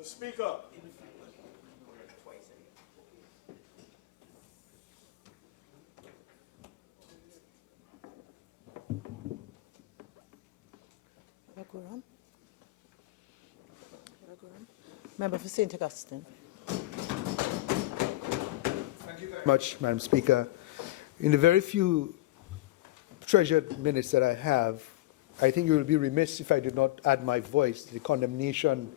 The Speaker. Member for St. Augustine. Thank you very much, Madam Speaker. In the very few treasured minutes that I have, I think you will be remiss if I did not add my voice to the condemnation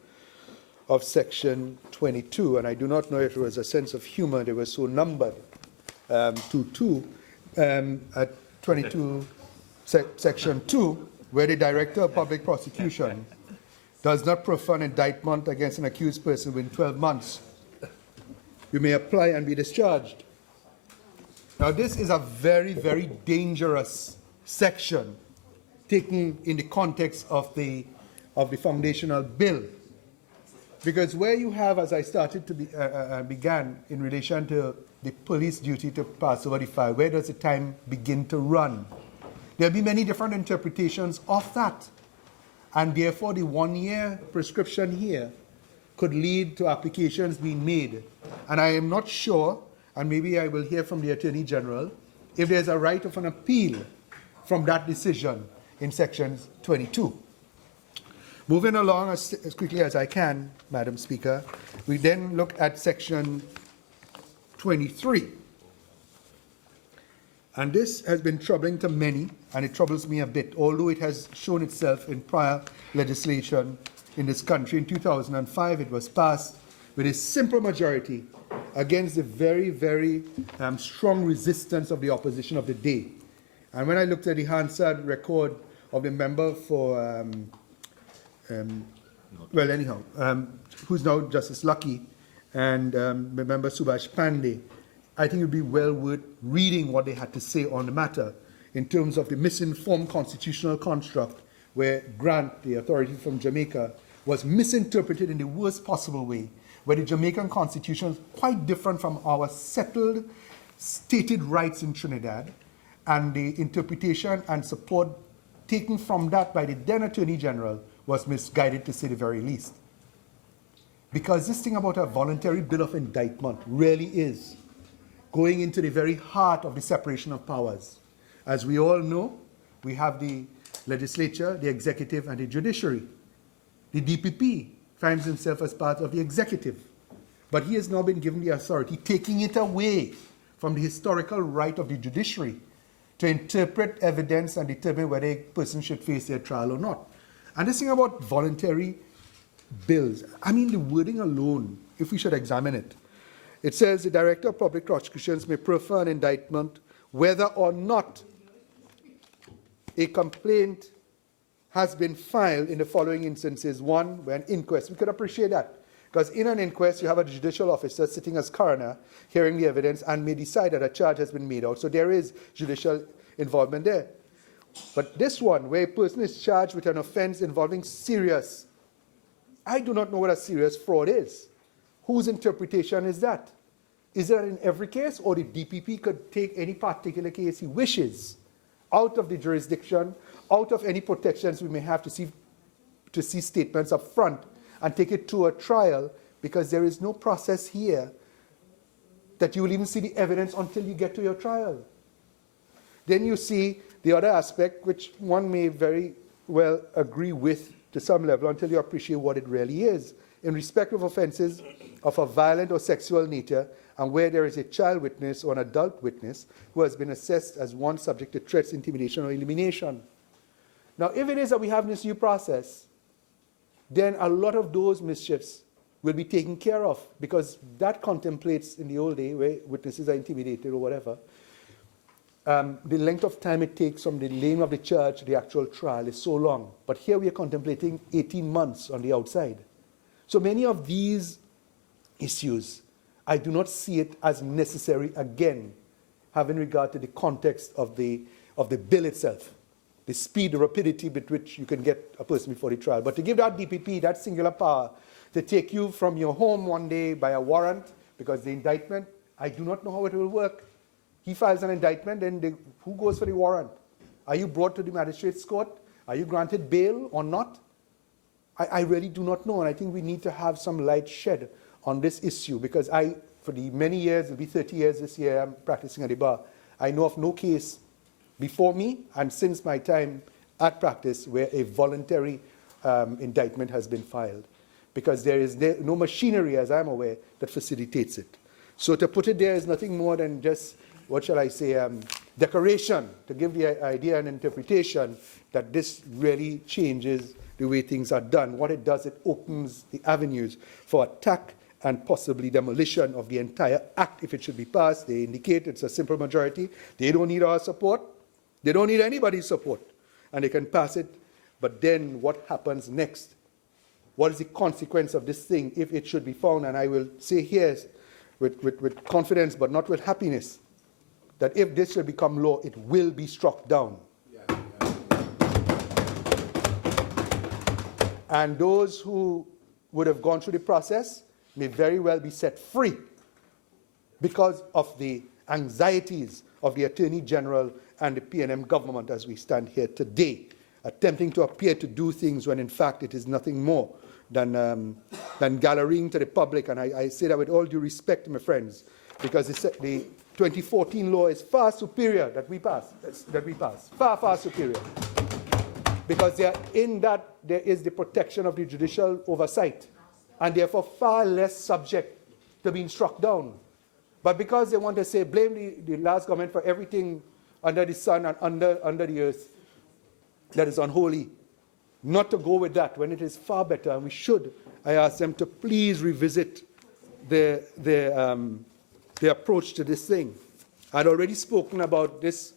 of Section 22, and I do not know if it was a sense of humor they were so numbered to two at 22 Section 2, where the Director of Public Prosecution does not prefer an indictment against an accused person within 12 months. You may apply and be discharged. Now, this is a very, very dangerous section, taken in the context of the foundational bill. Because where you have, as I started to began in relation to the police duty to pass over the file, where does the time begin to run? There'll be many different interpretations of that. And therefore, the 1 year prescription here could lead to applications being made. And I am not sure, and maybe I will hear from the Attorney General, if there's a right of an appeal from that decision in Section 22. Moving along as quickly as I can, Madam Speaker, we then look at Section 23. And this has been troubling to many, and it troubles me a bit, although it has shown itself in prior legislation in this country. In 2005, it was passed with a simple majority against the very, very strong resistance of the opposition of the day. And when I looked at the Hansard record of the member for, who's now Justice Lucky, and Member Subhash Pandey, I think it would be well worth reading what they had to say on the matter in terms of the misinformed constitutional construct where Grant, the authority from Jamaica, was misinterpreted in the worst possible way, where the Jamaican constitution is quite different from our settled, stated rights in Trinidad, and the interpretation and support taken from that by the then Attorney General was misguided, to say the very least. Because this thing about a voluntary bill of indictment really is going into the very heart of the separation of powers. As we all know, we have the legislature, the executive, and the judiciary. The DPP finds himself as part of the executive, but he has now been given the authority, taking it away from the historical right of the judiciary to interpret evidence and determine whether a person should face their trial or not. And this thing about voluntary bills, I mean, the wording alone, if we should examine it, it says the Director of Public Prosecutions may prefer an indictment whether or not a complaint has been filed in the following instances. One, where an inquest, we could appreciate that. Because in an inquest, you have a judicial officer sitting as coroner, hearing the evidence, and may decide that a charge has been made out. So there is judicial involvement there. But this one, where a person is charged with an offense involving serious, I do not know what a serious fraud is. Whose interpretation is that? Is that in every case, or the DPP could take any particular case he wishes out of the jurisdiction, out of any protections we may have to see statements up front, and take it to a trial, because there is no process here that you will even see the evidence until you get to your trial. Then you see the other aspect, which one may very well agree with to some level until you appreciate what it really is. In respect of offenses of a violent or sexual nature, and where there is a child witness or an adult witness who has been assessed as one subject to threats, intimidation, or elimination. Now, if it is that we have this new process, then a lot of those mischiefs will be taken care of, because that contemplates, in the old day, where witnesses are intimidated or whatever, the length of time it takes from the laying of the charge to the actual trial is so long. But here we are contemplating 18 months on the outside. So many of these issues, I do not see it as necessary, again, having regard to the context of the bill itself, the speed, the rapidity with which you can get a person before the trial. But to give that DPP that singular power to take you from your home one day by a warrant, because the indictment, I do not know how it will work. He files an indictment, then who goes for the warrant? Are you brought to the magistrate's court? Are you granted bail or not? I really do not know, and I think we need to have some light shed on this issue, because for the many years, it'll be 30 years this year, I'm practicing at the bar. I know of no case before me and since my time at practice where a voluntary indictment has been filed, because there is no machinery, as I'm aware, that facilitates it. So to put it there is nothing more than just, what shall I say, decoration, to give the idea and interpretation that this really changes the way things are done. What it does, it opens the avenues for attack and possibly demolition of the entire act if it should be passed. They indicate it's a simple majority. They don't need our support. They don't need anybody's support. And they can pass it. But then what happens next? What is the consequence of this thing if it should be found? And I will say here with confidence, but not with happiness, that if this should become law, it will be struck down. And those who would have gone through the process may very well be set free because of the anxieties of the Attorney General and the PNM government as we stand here today, attempting to appear to do things when in fact it is nothing more than gallerying to the public. And I say that with all due respect, my friends, because the 2014 law is far superior that we passed, far, far superior. Because in that there is the protection of the judicial oversight, and therefore far less subject to being struck down. But because they want to say, blame the last government for everything under the sun and under the earth that is unholy, not to go with that when it is far better, and we should, I ask them to please revisit their approach to this thing. I'd already spoken about this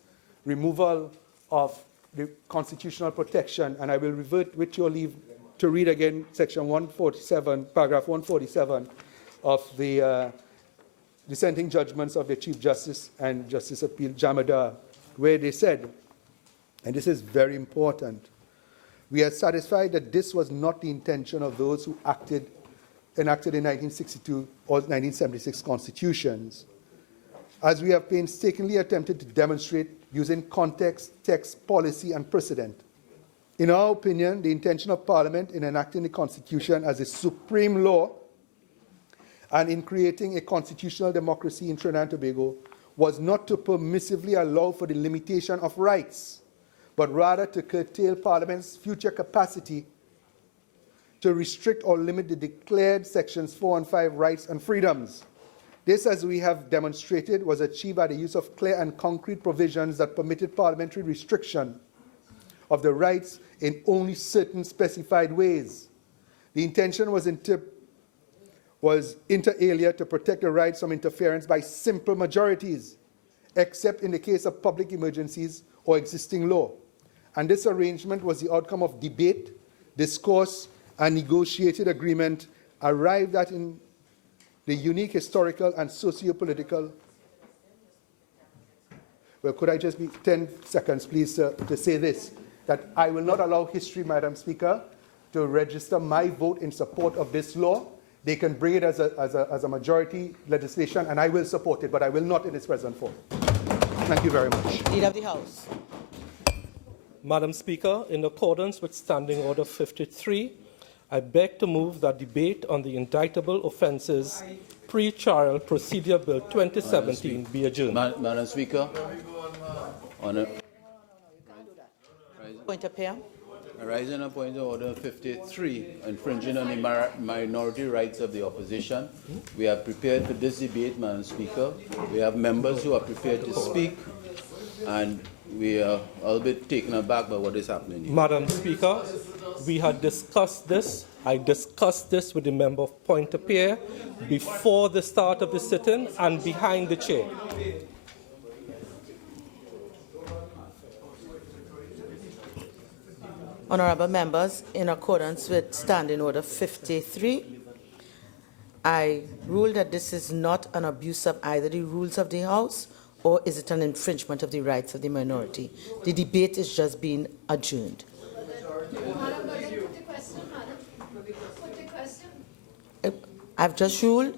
removal of the constitutional protection, and I will revert with your leave to read again section 147, paragraph 147 of the dissenting judgments of the Chief Justice and Justice Appeal Jamadar, where they said, and this is very important, we are satisfied that this was not the intention of those who enacted in 1962 or 1976 constitutions, as we have painstakingly attempted to demonstrate using context, text, policy, and precedent. In our opinion, the intention of Parliament in enacting the Constitution as a supreme law and in creating a constitutional democracy in Trinidad and Tobago was not to permissively allow for the limitation of rights, but rather to curtail Parliament's future capacity to restrict or limit the declared sections 4 and 5 rights and freedoms. This, as we have demonstrated, was achieved by the use of clear and concrete provisions that permitted parliamentary restriction of the rights in only certain specified ways. The intention was inter alia to protect the rights from interference by simple majorities, except in the case of public emergencies or existing law. And this arrangement was the outcome of debate, discourse, and negotiated agreement arrived at in the unique historical and socio-political. Well, could I just be 10 seconds, please, to say this, that I will not allow history, Madam Speaker, to register my vote in support of this law. They can bring it as a majority legislation, and I will support it, but I will not in its present form. Thank you very much. Leader of the House. Madam Speaker, in accordance with Standing Order 53, I beg to move that debate on the Indictable Offences Pre-Trial Procedure Bill 2017 be adjourned. Madam Speaker, on a Point of prayer. arising on point of order 53, infringing on the minority rights of the opposition, we are prepared for this debate, Madam Speaker. We have members who are prepared to speak, and we are a little bit taken aback by what is happening here. Madam Speaker, we had discussed this. I discussed this with the member of Pointe-a-Pierre before the start of the sitting and behind the chair. Honorable members, in accordance with Standing Order 53, I rule that this is not an abuse of either the rules of the House or is it an infringement of the rights of the minority. The debate is just being adjourned. I've just ruled,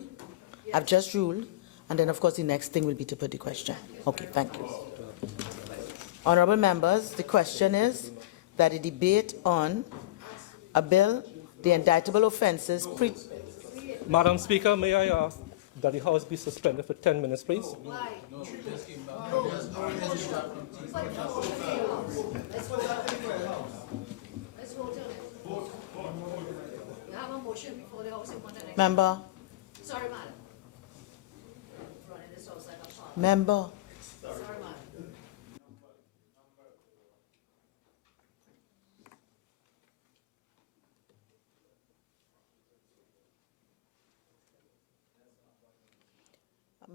and then of course the next thing will be to put the question. Okay, thank you. Honorable members, the question is that the debate on a bill, the indictable offences Madam Speaker, may I ask that the House be suspended for 10 minutes, please? Let's vote on it. You have a motion before the House. You want an ex- Member, Sorry, madam. Running this house like a farm. member, Sorry, madam.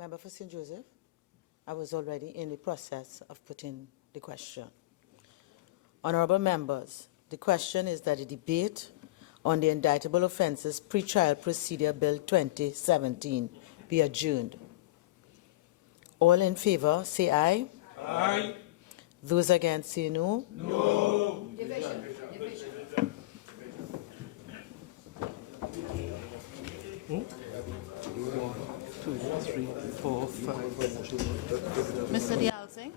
member for St. Joseph. I was already in the process of putting the question. Honorable members, the question is that the debate on the Indictable Offences Pre-Trial Procedure Bill 2017 be adjourned. All in favor, say aye. Aye. Those against, say no. Division. 2, 3, 4, 5, 6. Mr. Dialsing?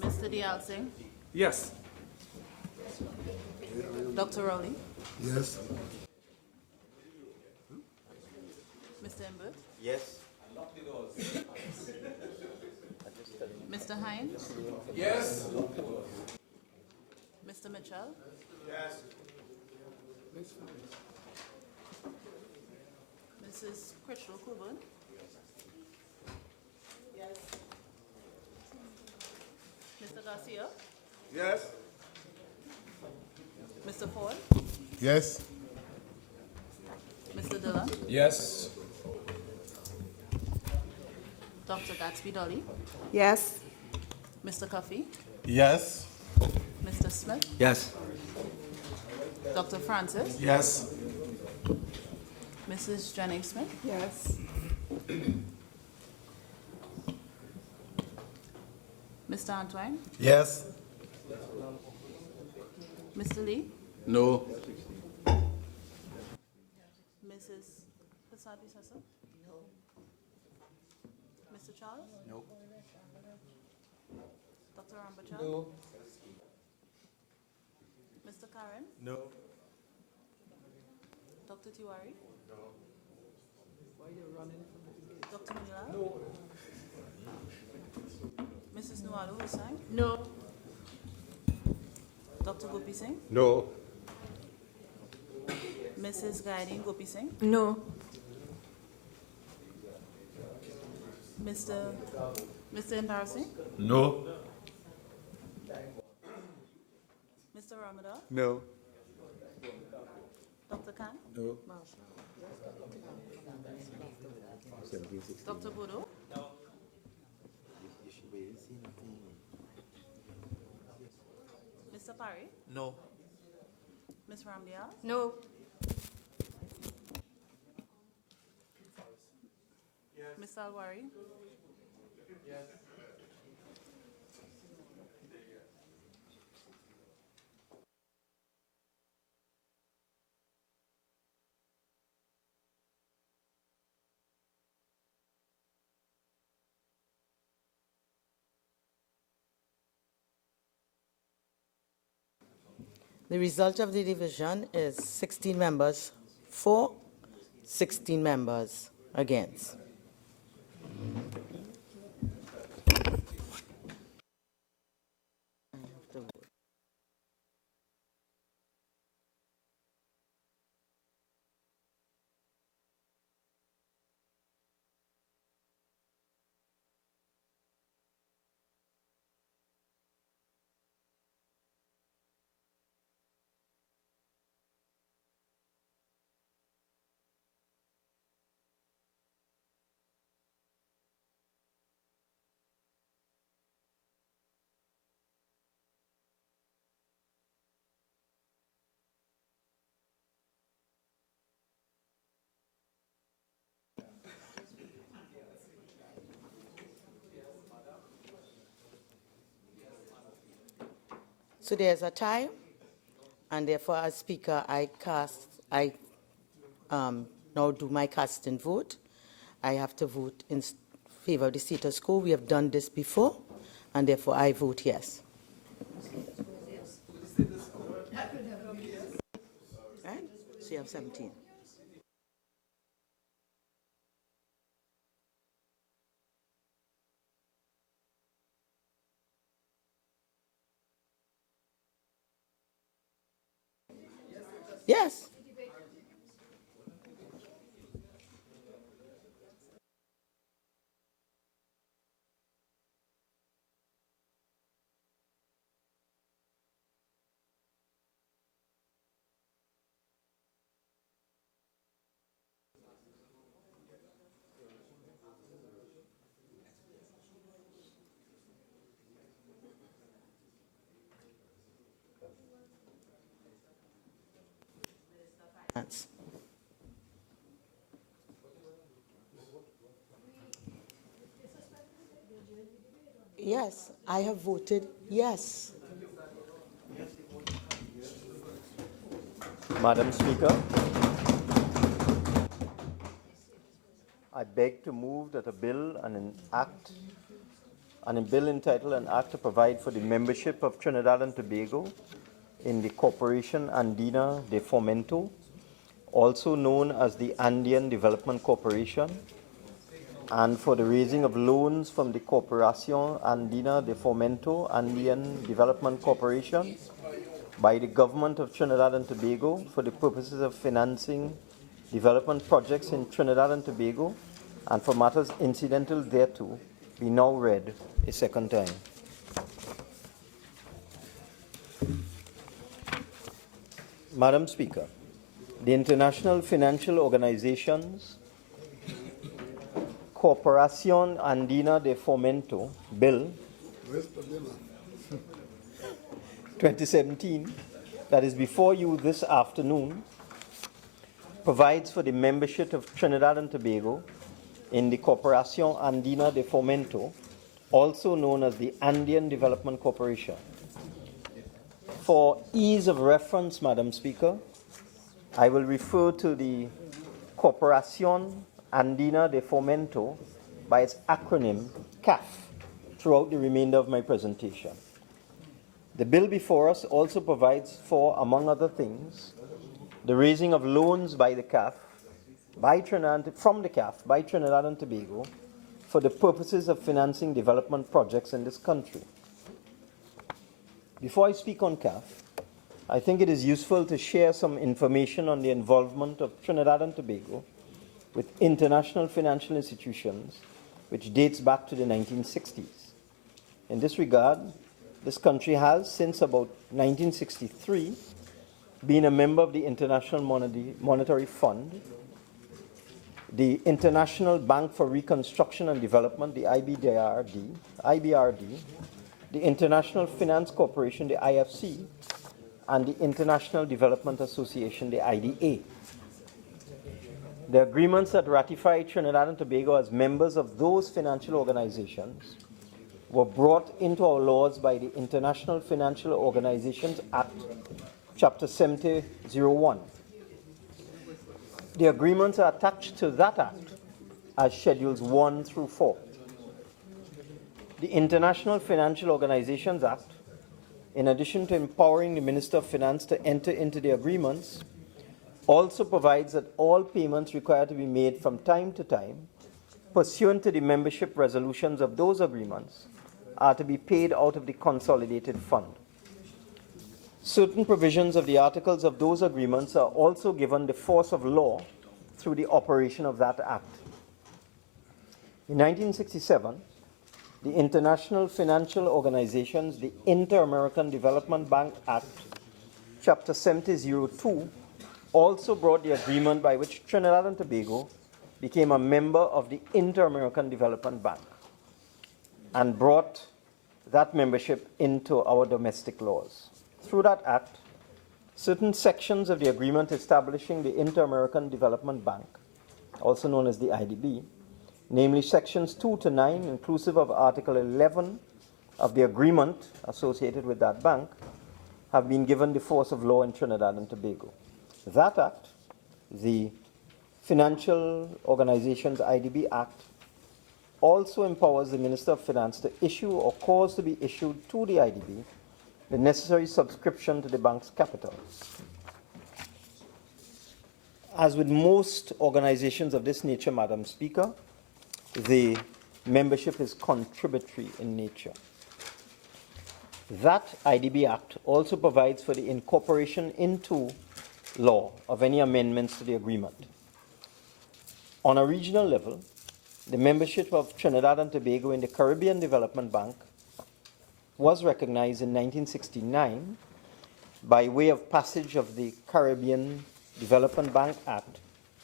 Mr. Dialsing? Yes. Dr. Rowley? Yes. Mr. Imbert? Yes. Mr. Hines? Yes. Mr. Mitchell? Yes. Mrs. Critchlow Coburn? Mr. Garcia? Yes. Mr. Ford? Yes. Mr. Dillon? Yes. Dr. Gatsby Dolly? Yes. Mr. Cuffey? Yes. Mr. Smith? Yes. Dr. Francis? Yes. Mrs. Jennings Smith? Yes. Mr. Antwine? Yes. Mr. Lee? No. Mrs. Pasabi Sasa? No. Mr. Charles? No. Dr. Ambachal? No. Mr. Karen? No. Dr. Tiwari? No. Why are you running from the Dr. Munila? No. Mrs. Nualu Hussain? No. Dr. Gopi Singh? No. Mrs. Guiding Gopi Singh? No. Mr. Embarrassing? No. Mr. Ramadan? No. Dr. Khan? No. Dr. Bodo? Mr. Parry? No. Ms. Ramdial? No. Mr. Alwari? The result of the division is 16 members for, 16 members against. So there's a tie, and therefore, as Speaker, I now do my casting vote. I have to vote in favor of the status quo. We have done this before, and therefore I vote yes. So you have 17. Yes. Finance. Yes, I have voted yes. Madam Speaker, I beg to move that a bill and a bill entitled an act to provide for the membership of Trinidad and Tobago in the Corporation Andina de Fomento, also known as the Andean Development Corporation, and for the raising of loans from the Corporación Andina de Fomento Andean Development Corporation by the Government of Trinidad and Tobago for the purposes of financing development projects in Trinidad and Tobago and for matters incidental thereto, be now read a second time. Madam Speaker, the International Financial Organizations Corporación Andina de Fomento Bill 2017, that is before you this afternoon, provides for the membership of Trinidad and Tobago in the Corporación Andina de Fomento, also known as the Andean Development Corporation. For ease of reference, Madam Speaker, I will refer to the Corporación Andina de Fomento by its acronym CAF throughout the remainder of my presentation. The bill before us also provides for, among other things, the raising of loans by the CAF, from the CAF by Trinidad and Tobago for the purposes of financing development projects in this country. Before I speak on CAF, I think it is useful to share some information on the involvement of Trinidad and Tobago with international financial institutions, which dates back to the 1960s. In this regard, this country has, since about 1963, been a member of the International Monetary Fund, the International Bank for Reconstruction and Development, the IBRD, the International Finance Corporation, the IFC, and the International Development Association, the IDA. The agreements that ratify Trinidad and Tobago as members of those financial organizations were brought into our laws by the International Financial Organizations Act, Chapter 7001. The agreements are attached to that act as Schedules 1 through 4. The International Financial Organizations Act, in addition to empowering the Minister of Finance to enter into the agreements, also provides that all payments required to be made from time to time, pursuant to the membership resolutions of those agreements, are to be paid out of the consolidated fund. Certain provisions of the articles of those agreements are also given the force of law through the operation of that act. In 1967, the International Financial Organizations, the Inter-American Development Bank Act, Chapter 7002, also brought the agreement by which Trinidad and Tobago became a member of the Inter-American Development Bank and brought that membership into our domestic laws. Through that act, certain sections of the agreement establishing the Inter-American Development Bank, also known as the IDB, namely sections 2 to 9, inclusive of Article 11 of the agreement associated with that bank, have been given the force of law in Trinidad and Tobago. That act, the Financial Organizations IDB Act, also empowers the Minister of Finance to issue or cause to be issued to the IDB the necessary subscription to the bank's capital. As with most organizations of this nature, Madam Speaker, the membership is contributory in nature. That IDB Act also provides for the incorporation into law of any amendments to the agreement. On a regional level, the membership of Trinidad and Tobago in the Caribbean Development Bank was recognized in 1969 by way of passage of the Caribbean Development Bank Act,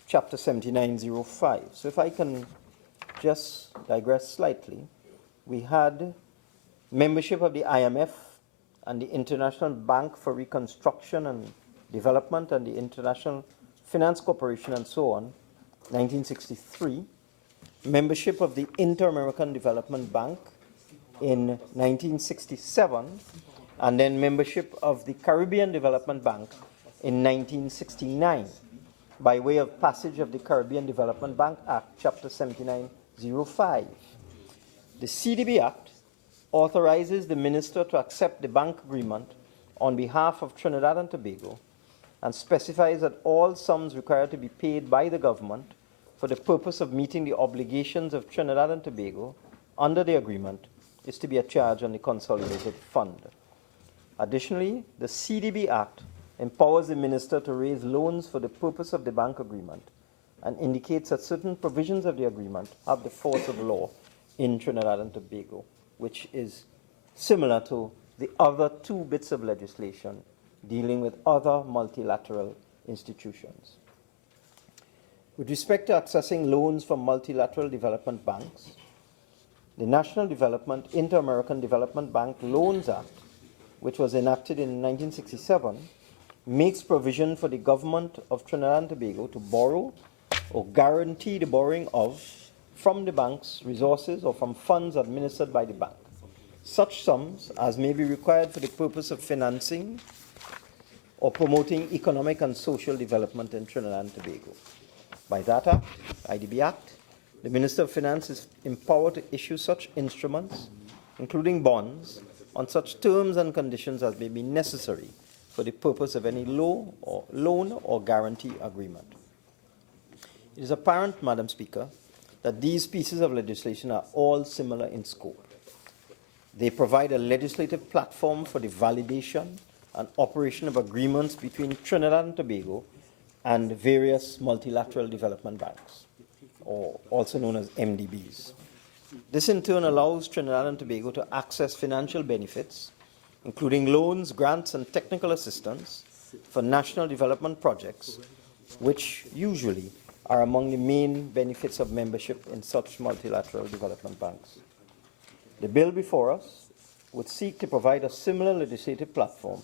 Chapter 7905. So if I can just digress slightly, we had membership of the IMF and the International Bank for Reconstruction and Development and the International Finance Corporation and so on, 1963. Membership of the Inter-American Development Bank in 1967, and then membership of the Caribbean Development Bank in 1969 by way of passage of the Caribbean Development Bank Act, Chapter 7905. The CDB Act authorizes the minister to accept the bank agreement on behalf of Trinidad and Tobago and specifies that all sums required to be paid by the government for the purpose of meeting the obligations of Trinidad and Tobago under the agreement is to be a charge on the consolidated fund. Additionally, the CDB Act empowers the minister to raise loans for the purpose of the bank agreement and indicates that certain provisions of the agreement have the force of law in Trinidad and Tobago, which is similar to the other two bits of legislation dealing with other multilateral institutions. With respect to accessing loans from multilateral development banks, the National Development Inter-American Development Bank Loans Act, which was enacted in 1967, makes provision for the government of Trinidad and Tobago to borrow or guarantee the borrowing of, from the bank's resources or from funds administered by the bank, such sums as may be required for the purpose of financing or promoting economic and social development in Trinidad and Tobago. By that act, IDB Act, the Minister of Finance is empowered to issue such instruments, including bonds, on such terms and conditions as may be necessary for the purpose of any loan or guarantee agreement. It is apparent, Madam Speaker, that these pieces of legislation are all similar in scope. They provide a legislative platform for the validation and operation of agreements between Trinidad and Tobago and various multilateral development banks, or also known as MDBs. This in turn allows Trinidad and Tobago to access financial benefits, including loans, grants, and technical assistance for national development projects, which usually are among the main benefits of membership in such multilateral development banks. The bill before us would seek to provide a similar legislative platform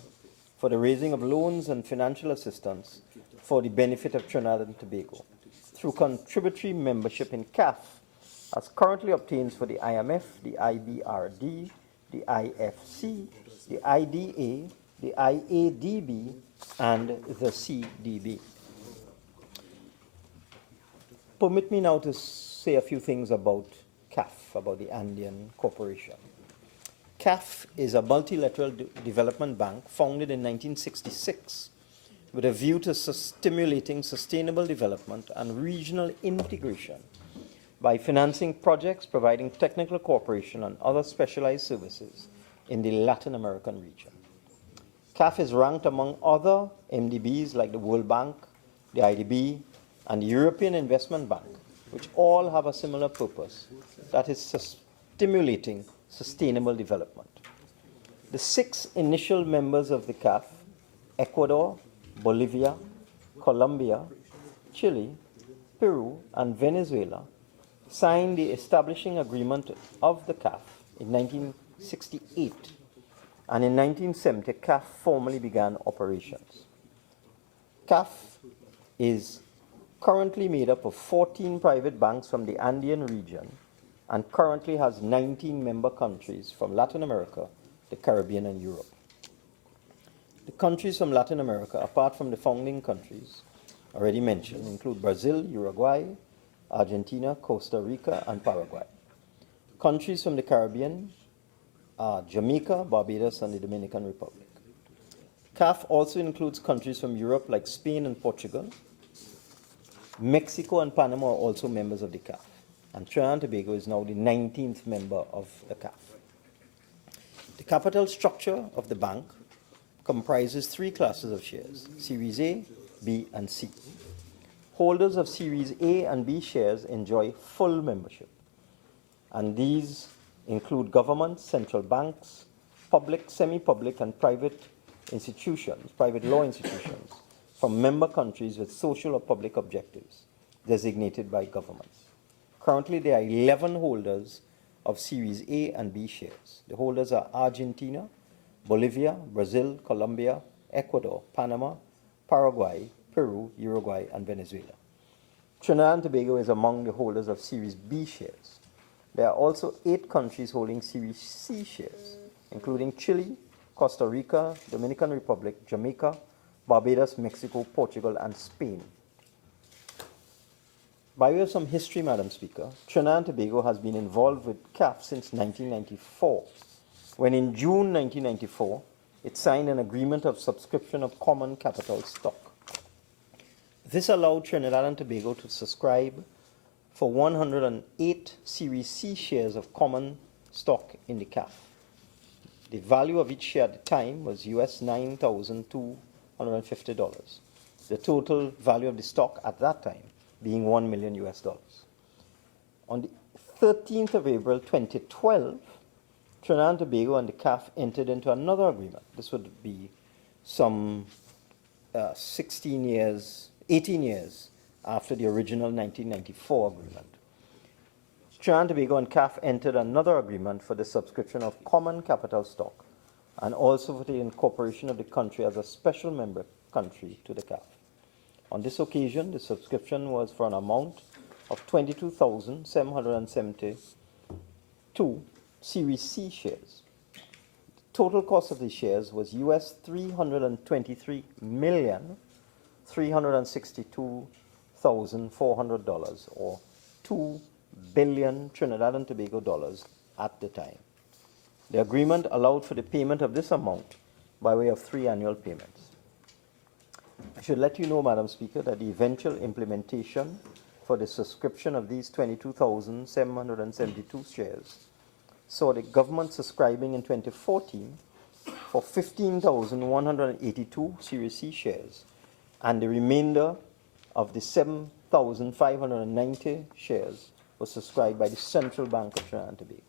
for the raising of loans and financial assistance for the benefit of Trinidad and Tobago through contributory membership in CAF, as currently obtains for the IMF, the IBRD, the IFC, the IDA, the IADB, and the CDB. Permit me now to say a few things about CAF, about the Andean Corporation. CAF is a multilateral development bank founded in 1966 with a view to stimulating sustainable development and regional integration by financing projects, providing technical cooperation and other specialized services in the Latin American region. CAF is ranked among other MDBs like the World Bank, the IDB, and the European Investment Bank, which all have a similar purpose, that is stimulating sustainable development. The 6 initial members of the CAF, Ecuador, Bolivia, Colombia, Chile, Peru, and Venezuela, signed the establishing agreement of the CAF in 1968, and in 1970, CAF formally began operations. CAF is currently made up of 14 private banks from the Andean region and currently has 19 member countries from Latin America, the Caribbean, and Europe. The countries from Latin America, apart from the founding countries already mentioned, include Brazil, Uruguay, Argentina, Costa Rica, and Paraguay. Countries from the Caribbean are Jamaica, Barbados, and the Dominican Republic. CAF also includes countries from Europe like Spain and Portugal, Mexico and Panama are also members of the CAF, and Trinidad and Tobago is now the 19th member of the CAF. The capital structure of the bank comprises three classes of shares: Series A, B, and C. Holders of Series A and B shares enjoy full membership, and these include governments, central banks, public, semi-public, and private institutions, private law institutions from member countries with social or public objectives designated by governments. Currently, there are 11 holders of Series A and B shares. The holders are Argentina, Bolivia, Brazil, Colombia, Ecuador, Panama, Paraguay, Peru, Uruguay, and Venezuela. Trinidad and Tobago is among the holders of Series B shares. There are also 8 countries holding Series C shares, including Chile, Costa Rica, Dominican Republic, Jamaica, Barbados, Mexico, Portugal, and Spain. By way of some history, Madam Speaker, Trinidad and Tobago has been involved with CAF since 1994, when in June 1994, it signed an agreement of subscription of common capital stock. This allowed Trinidad and Tobago to subscribe for 108 Series C shares of common stock in the CAF. The value of each share at the time was US $9,250. The total value of the stock at that time being $1 million US. On the 13th of April 2012, Trinidad and Tobago and the CAF entered into another agreement. This would be some 18 years after the original 1994 agreement. Trinidad and Tobago and CAF entered another agreement for the subscription of common capital stock and also for the incorporation of the country as a special member country to the CAF. On this occasion, the subscription was for an amount of 22,772 Series C shares. The total cost of the shares was US $323,362,400, or 2 billion Trinidad and Tobago dollars at the time. The agreement allowed for the payment of this amount by way of 3 annual payments. I should let you know, Madam Speaker, that the eventual implementation for the subscription of these 22,772 shares saw the government subscribing in 2014 for 15,182 Series C shares, and the remainder of the 7,590 shares was subscribed by the Central Bank of Trinidad and Tobago.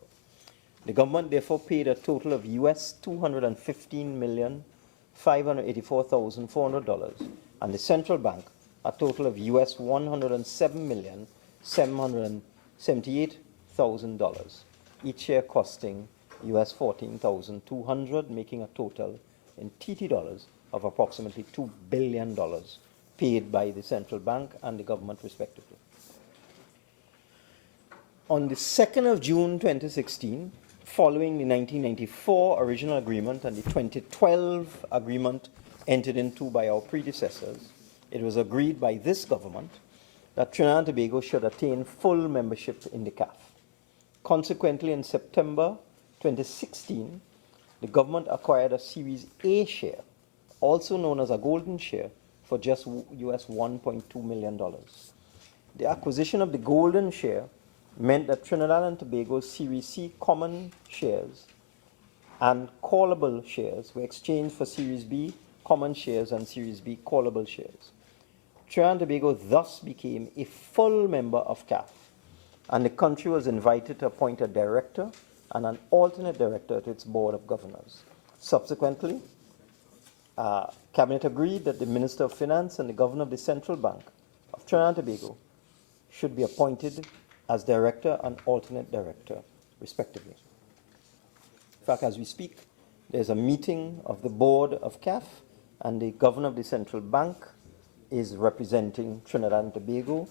The government therefore paid a total of US $215,584,400, and the Central Bank a total of US $107,778,000, each share costing US $14,200, making a total in TT dollars of approximately $2 billion paid by the Central Bank and the government respectively. On the 2nd of June 2016, following the 1994 original agreement and the 2012 agreement entered into by our predecessors, it was agreed by this government that Trinidad and Tobago should attain full membership in the CAF. Consequently, in September 2016, the government acquired a Series A share, also known as a golden share, for just US $1.2 million. The acquisition of the golden share meant that Trinidad and Tobago's Series C common shares and callable shares were exchanged for Series B common shares and Series B callable shares. Trinidad and Tobago thus became a full member of CAF, and the country was invited to appoint a director and an alternate director to its board of governors. Subsequently, Cabinet agreed that the Minister of Finance and the Governor of the Central Bank of Trinidad and Tobago should be appointed as director and alternate director, respectively. In fact, as we speak, there's a meeting of the board of CAF, and the Governor of the Central Bank is representing Trinidad and Tobago,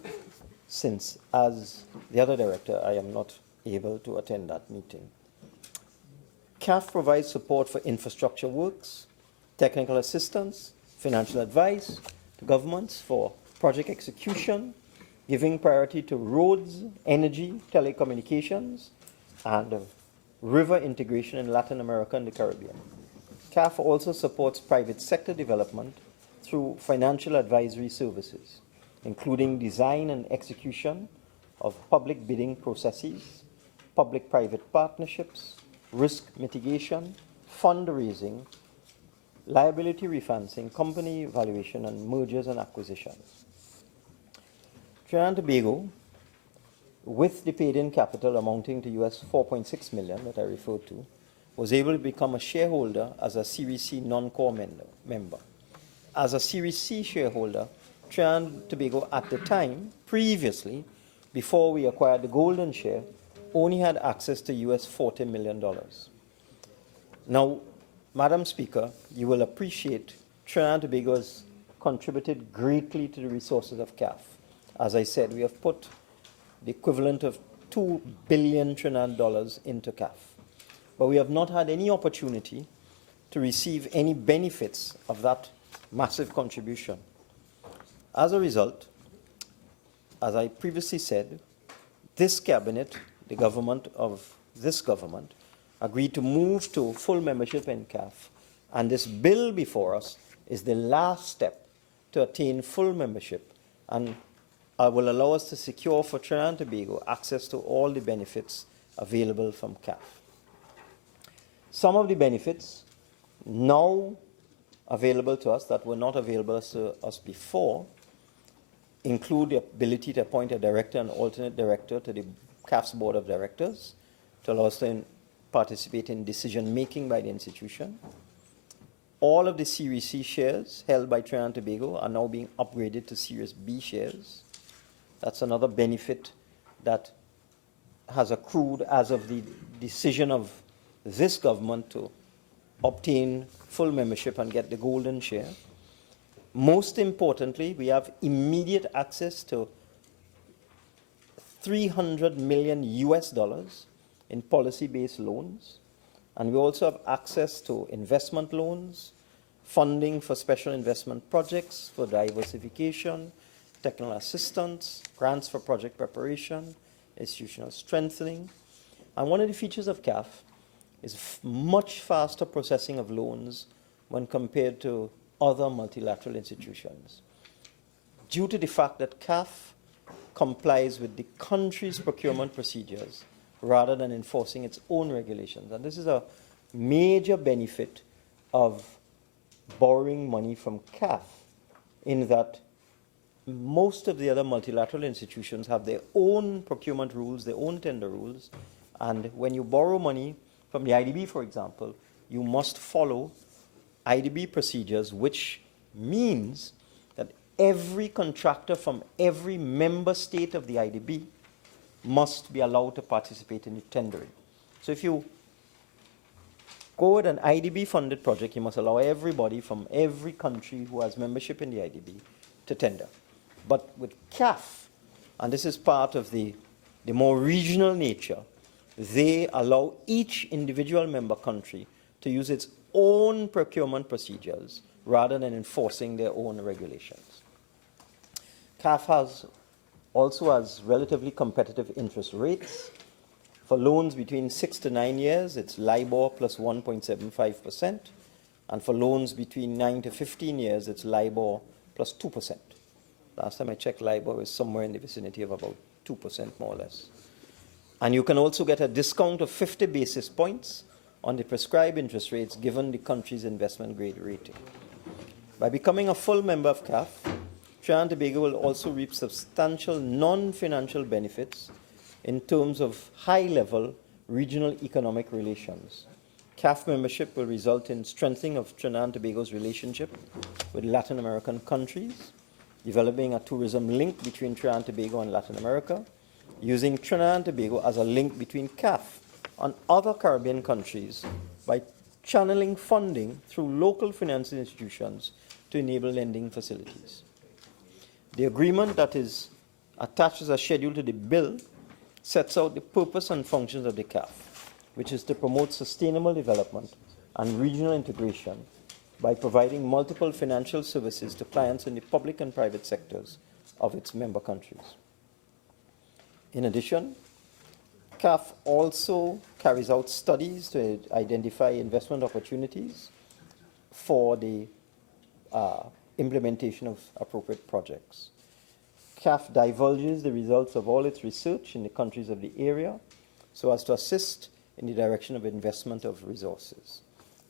since, as the other director, I am not able to attend that meeting. CAF provides support for infrastructure works, technical assistance, financial advice to governments for project execution, giving priority to roads, energy, telecommunications, and river integration in Latin America and the Caribbean. CAF also supports private sector development through financial advisory services. including design and execution of public bidding processes, public-private partnerships, risk mitigation, fundraising, liability refinancing, company valuation, and mergers and acquisitions. Trinidad and Tobago, with the paid-in capital amounting to US $4.6 million that I referred to, was able to become a shareholder as a Series C non-core member. As a Series C shareholder, Trinidad and Tobago at the time, previously, before we acquired the golden share, only had access to US $40 million. Now, Madam Speaker, you will appreciate Trinidad and Tobago has contributed greatly to the resources of CAF. As I said, we have put the equivalent of $2 billion Trinidad into CAF. But we have not had any opportunity to receive any benefits of that massive contribution. As a result, as I previously said, this cabinet, the government of this government, agreed to move to full membership in CAF, and this bill before us is the last step to attain full membership and will allow us to secure for Trinidad and Tobago access to all the benefits available from CAF. Some of the benefits now available to us that were not available to us before include the ability to appoint a director and alternate director to the CAF's board of directors to allow us to participate in decision-making by the institution. All of the Series C shares held by Trinidad and Tobago are now being upgraded to Series B shares. That's another benefit that has accrued as of the decision of this government to obtain full membership and get the golden share. Most importantly, we have immediate access to $300 million in policy-based loans. And we also have access to investment loans, funding for special investment projects, for diversification, technical assistance, grants for project preparation, institutional strengthening. And one of the features of CAF is much faster processing of loans when compared to other multilateral institutions. Due to the fact that CAF complies with the country's procurement procedures rather than enforcing its own regulations. And this is a major benefit of borrowing money from CAF, in that most of the other multilateral institutions have their own procurement rules, their own tender rules, and when you borrow money from the IDB, for example, you must follow IDB procedures, which means that every contractor from every member state of the IDB must be allowed to participate in the tendering. So if you go with an IDB-funded project, you must allow everybody from every country who has membership in the IDB to tender. But with CAF, and this is part of the more regional nature, they allow each individual member country to use its own procurement procedures rather than enforcing their own regulations. CAF also has relatively competitive interest rates. For loans between 6 to 9 years, it's LIBOR plus 1.75%. And for loans between 9 to 15 years, it's LIBOR plus 2%. Last time I checked, LIBOR was somewhere in the vicinity of about 2%, more or less. And you can also get a discount of 50 basis points on the prescribed interest rates given the country's investment grade rating. By becoming a full member of CAF, Trinidad and Tobago will also reap substantial non-financial benefits in terms of high-level regional economic relations. CAF membership will result in strengthening of Trinidad and Tobago's relationship with Latin American countries, developing a tourism link between Trinidad and Tobago and Latin America, using Trinidad and Tobago as a link between CAF and other Caribbean countries by channeling funding through local financial institutions to enable lending facilities. The agreement that is attached as a schedule to the bill sets out the purpose and functions of the CAF, which is to promote sustainable development and regional integration by providing multiple financial services to clients in the public and private sectors of its member countries. In addition, CAF also carries out studies to identify investment opportunities for the implementation of appropriate projects. CAF divulges the results of all its research in the countries of the area so as to assist in the direction of investment of resources.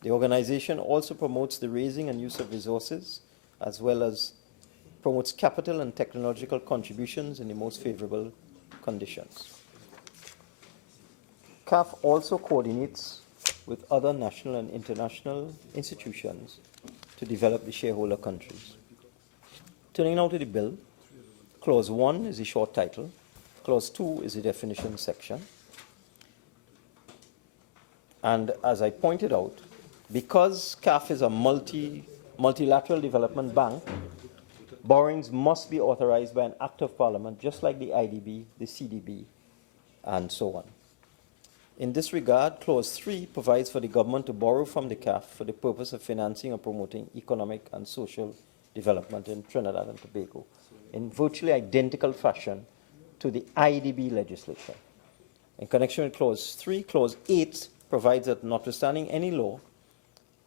The organization also promotes the raising and use of resources, as well as promotes capital and technological contributions in the most favorable conditions. CAF also coordinates with other national and international institutions to develop the shareholder countries. Turning now to the bill, Clause 1 is the short title. Clause 2 is the definition section. And as I pointed out, because CAF is a multilateral development bank, borrowings must be authorized by an act of parliament, just like the IDB, the CDB, and so on. In this regard, Clause 3 provides for the government to borrow from the CAF for the purpose of financing or promoting economic and social development in Trinidad and Tobago, in virtually identical fashion to the IDB legislation. In connection with Clause 3, Clause 8 provides that notwithstanding any law,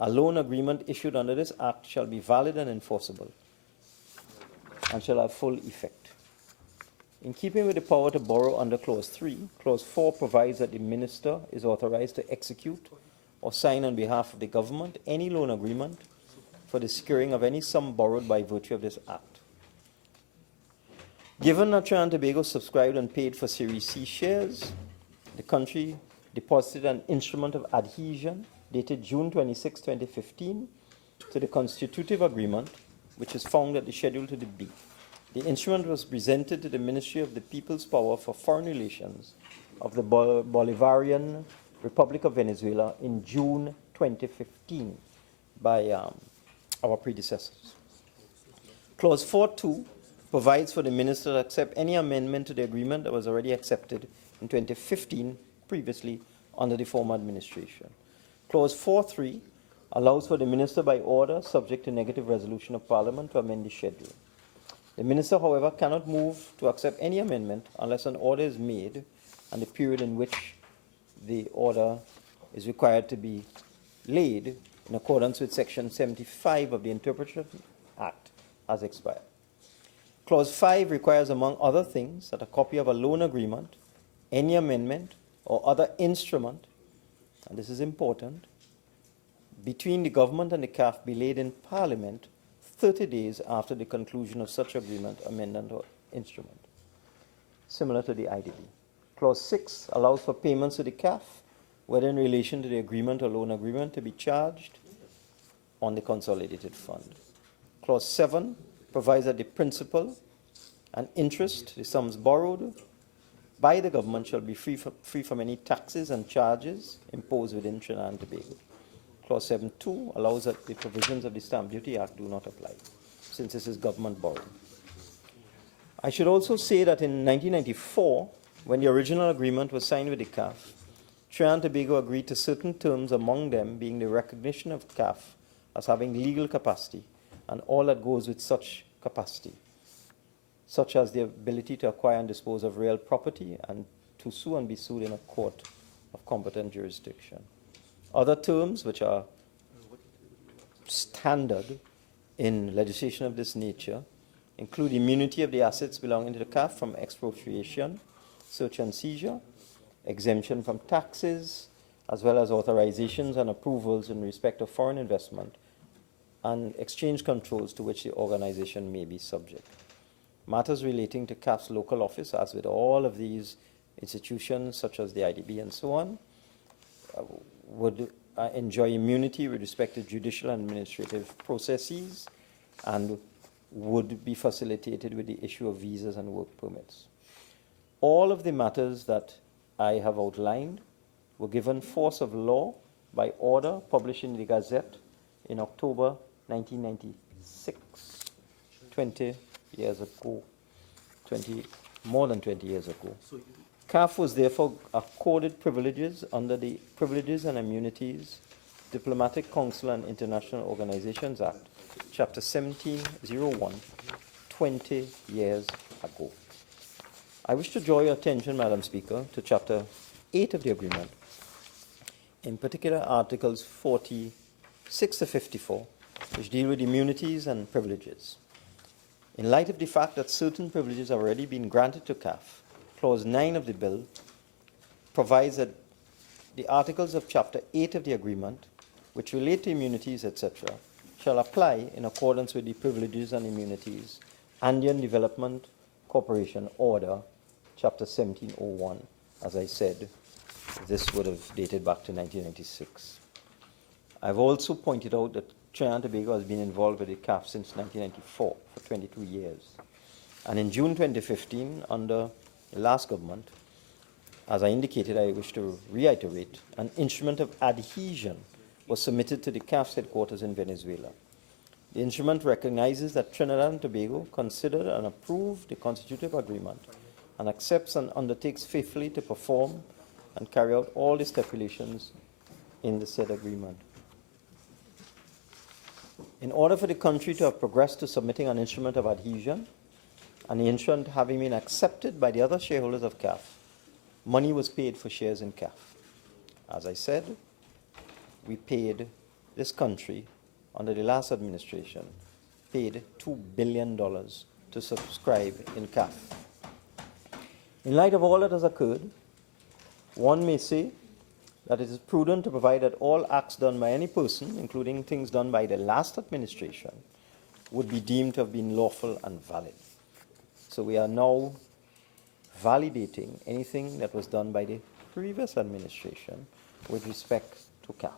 a loan agreement issued under this Act shall be valid and enforceable and shall have full effect. In keeping with the power to borrow under Clause 3, Clause 4 provides that the minister is authorized to execute or sign on behalf of the government any loan agreement for the securing of any sum borrowed by virtue of this Act. Given that Trinidad and Tobago subscribed and paid for Series C shares, the country deposited an instrument of adhesion dated June 26, 2015, to the constitutive agreement, which is found at the schedule to the B. The instrument was presented to the Ministry of the People's Power for Foreign Relations of the Bolivarian Republic of Venezuela in June 2015 by our predecessors. Clause 4.2 provides for the minister to accept any amendment to the agreement that was already accepted in 2015 previously under the former administration. Clause 4.3 allows for the minister by order, subject to negative resolution of Parliament, to amend the schedule. The minister, however, cannot move to accept any amendment unless an order is made and the period in which the order is required to be laid in accordance with Section 75 of the Interpretation Act has expired. Clause 5 requires, among other things, that a copy of a loan agreement, any amendment, or other instrument, and this is important, between the government and the CAF be laid in Parliament 30 days after the conclusion of such agreement, amendment, or instrument, similar to the IDB. Clause 6 allows for payments to the CAF, whether in relation to the agreement or loan agreement, to be charged on the consolidated fund. Clause 7 provides that the principal and interest, the sums borrowed by the government, shall be free from any taxes and charges imposed within Trinidad and Tobago. Clause 7.2 allows that the provisions of the Stamp Duty Act do not apply, since this is government borrowing. I should also say that in 1994, when the original agreement was signed with the CAF, Trinidad and Tobago agreed to certain terms, among them being the recognition of CAF as having legal capacity and all that goes with such capacity, such as the ability to acquire and dispose of real property and to sue and be sued in a court of competent jurisdiction. Other terms which are standard in legislation of this nature include immunity of the assets belonging to the CAF from expropriation, search and seizure, exemption from taxes, as well as authorizations and approvals in respect of foreign investment and exchange controls to which the organization may be subject. Matters relating to CAF's local office, as with all of these institutions such as the IDB and so on, would enjoy immunity with respect to judicial and administrative processes and would be facilitated with the issue of visas and work permits. All of the matters that I have outlined were given force of law by order published in the Gazette in October 1996, 20 years ago, more than 20 years ago. CAF was therefore accorded privileges under the Privileges and Immunities, Diplomatic Council and International Organizations Act, Chapter 1701, 20 years ago. I wish to draw your attention, Madam Speaker, to Chapter 8 of the agreement, in particular Articles 46 to 54, which deal with immunities and privileges. In light of the fact that certain privileges have already been granted to CAF, Clause 9 of the bill provides that the articles of Chapter 8 of the agreement, which relate to immunities, etc., shall apply in accordance with the Privileges and Immunities Andean Development Corporation Order, Chapter 1701. As I said, this would have dated back to 1996. I've also pointed out that Trinidad and Tobago has been involved with the CAF since 1994, for 22 years. And in June 2015, under the last government, as I indicated, I wish to reiterate, an instrument of adhesion was submitted to the CAF's headquarters in Venezuela. The instrument recognizes that Trinidad and Tobago considered and approved the constitutive agreement and accepts and undertakes faithfully to perform and carry out all the stipulations in the said agreement. In order for the country to have progressed to submitting an instrument of adhesion, and the instrument having been accepted by the other shareholders of CAF, money was paid for shares in CAF. As I said, we paid this country, under the last administration, paid $2 billion to subscribe in CAF. In light of all that has occurred, one may say that it is prudent to provide that all acts done by any person, including things done by the last administration, would be deemed to have been lawful and valid. So we are now validating anything that was done by the previous administration with respect to CAF.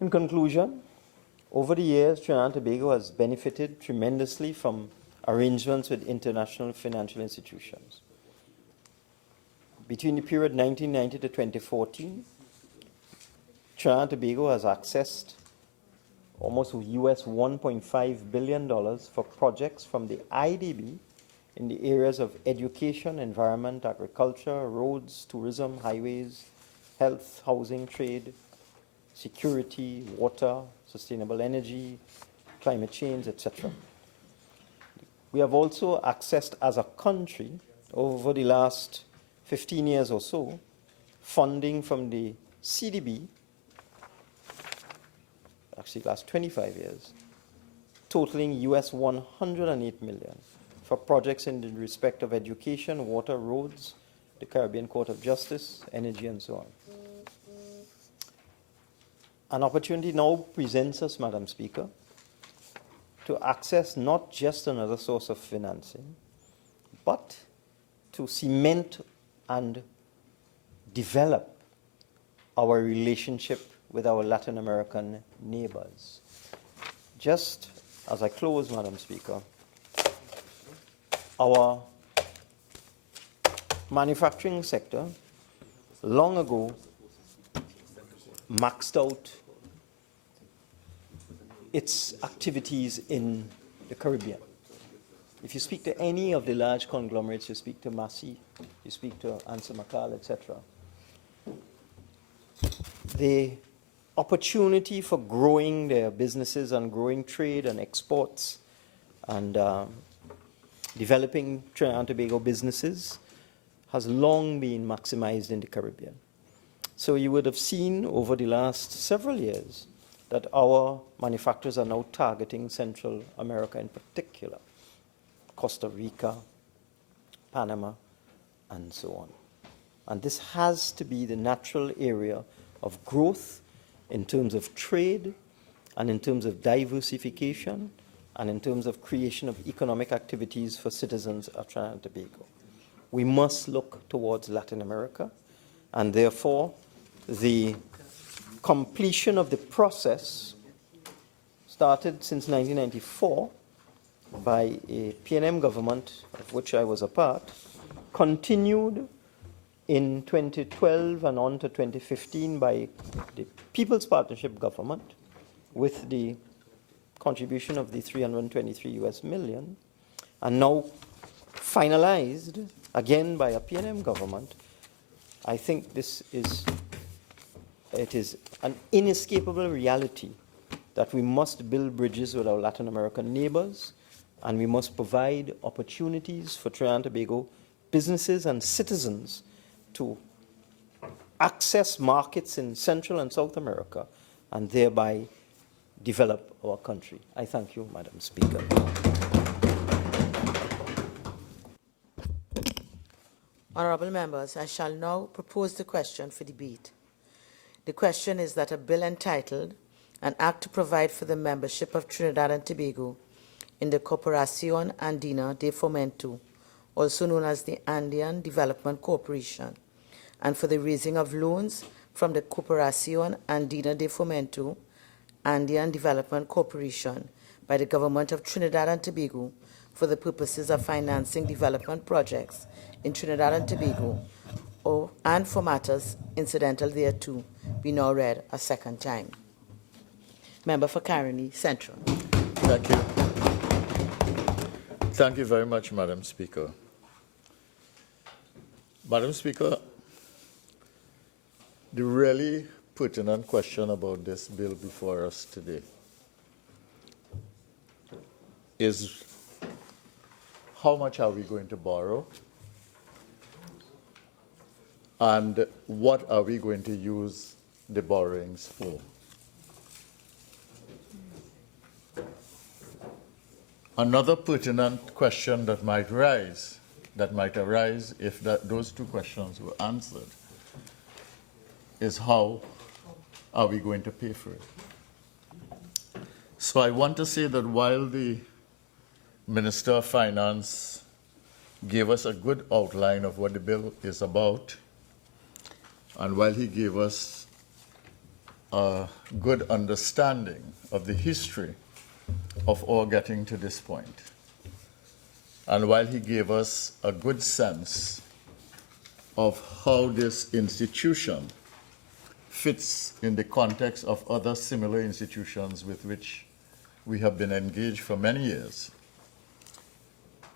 In conclusion, over the years, Trinidad and Tobago has benefited tremendously from arrangements with international financial institutions. Between the period 1990 to 2014, Trinidad and Tobago has accessed almost US $1.5 billion for projects from the IDB in the areas of education, environment, agriculture, roads, tourism, highways, health, housing, trade, security, water, sustainable energy, climate change, etc. We have also accessed as a country over the last 15 years or so, funding from the CDB, actually last 25 years, totaling US $108 million for projects in the respect of education, water, roads, the Caribbean Court of Justice, energy, and so on. An opportunity now presents us, Madam Speaker, to access not just another source of financing, but to cement and develop our relationship with our Latin American neighbors. Just as I close, Madam Speaker, our manufacturing sector long ago maxed out its activities in the Caribbean. If you speak to any of the large conglomerates, you speak to Massey, you speak to Ansa Macal, etc., the opportunity for growing their businesses and growing trade and exports and developing Trinidad and Tobago businesses has long been maximized in the Caribbean. So you would have seen over the last several years that our manufacturers are now targeting Central America in particular, Costa Rica, Panama, and so on. And this has to be the natural area of growth in terms of trade and in terms of diversification and in terms of creation of economic activities for citizens of Trinidad and Tobago. We must look towards Latin America, and therefore the completion of the process started since 1994 by a PNM government, of which I was a part, continued in 2012 and on to 2015 by the People's Partnership government with the contribution of the $323 million, and now finalized again by a PNM government. I think it is an inescapable reality that we must build bridges with our Latin American neighbors, and we must provide opportunities for Trinidad and Tobago businesses and citizens to access markets in Central and South America and thereby develop our country. I thank you, Madam Speaker. Honourable members, I shall now propose the question for debate. The question is that a bill entitled An Act to Provide for the Membership of Trinidad and Tobago in the Corporación Andina de Fomento, also known as the Andean Development Corporation, and for the raising of loans from the Corporación Andina de Fomento, Andean Development Corporation, by the Government of Trinidad and Tobago for the purposes of financing development projects in Trinidad and Tobago, and for matters incidental thereto, be now read a second time. Member for Caroni Central. Thank you. Thank you very much, Madam Speaker. Madam Speaker, the really pertinent question about this bill before us today is how much are we going to borrow and what are we going to use the borrowings for? Another pertinent question that might arise if those two questions were answered is how are we going to pay for it? So I want to say that while the Minister of Finance gave us a good outline of what the bill is about, and while he gave us a good understanding of the history of our getting to this point, and while he gave us a good sense of how this institution fits in the context of other similar institutions with which we have been engaged for many years,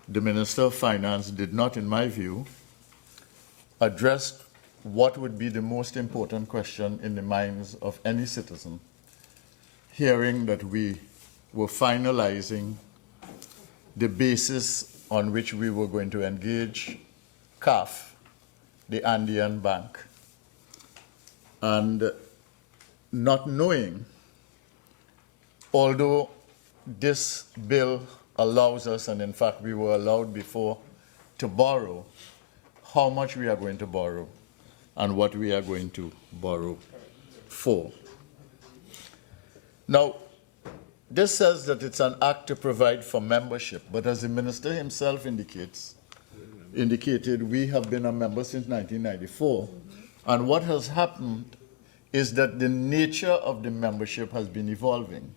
the Minister of Finance did not, in my view, address what would be the most important question in the minds of any citizen, hearing that we were finalizing the basis on which we were going to engage CAF, the Andean Bank, and not knowing, although this bill allows us, and in fact we were allowed before, to borrow, how much we are going to borrow and what we are going to borrow for. Now, this says that it's an act to provide for membership, but as the minister himself indicated, we have been a member since 1994, and what has happened is that the nature of the membership has been evolving.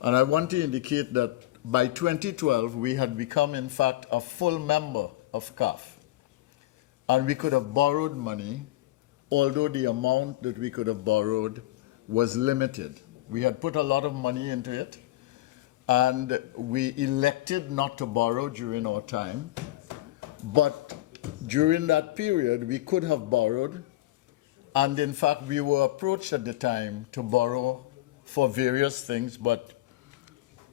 And I want to indicate that by 2012, we had become, in fact, a full member of CAF. And we could have borrowed money, although the amount that we could have borrowed was limited. We had put a lot of money into it, and we elected not to borrow during our time. But during that period, we could have borrowed, and in fact, we were approached at the time to borrow for various things, but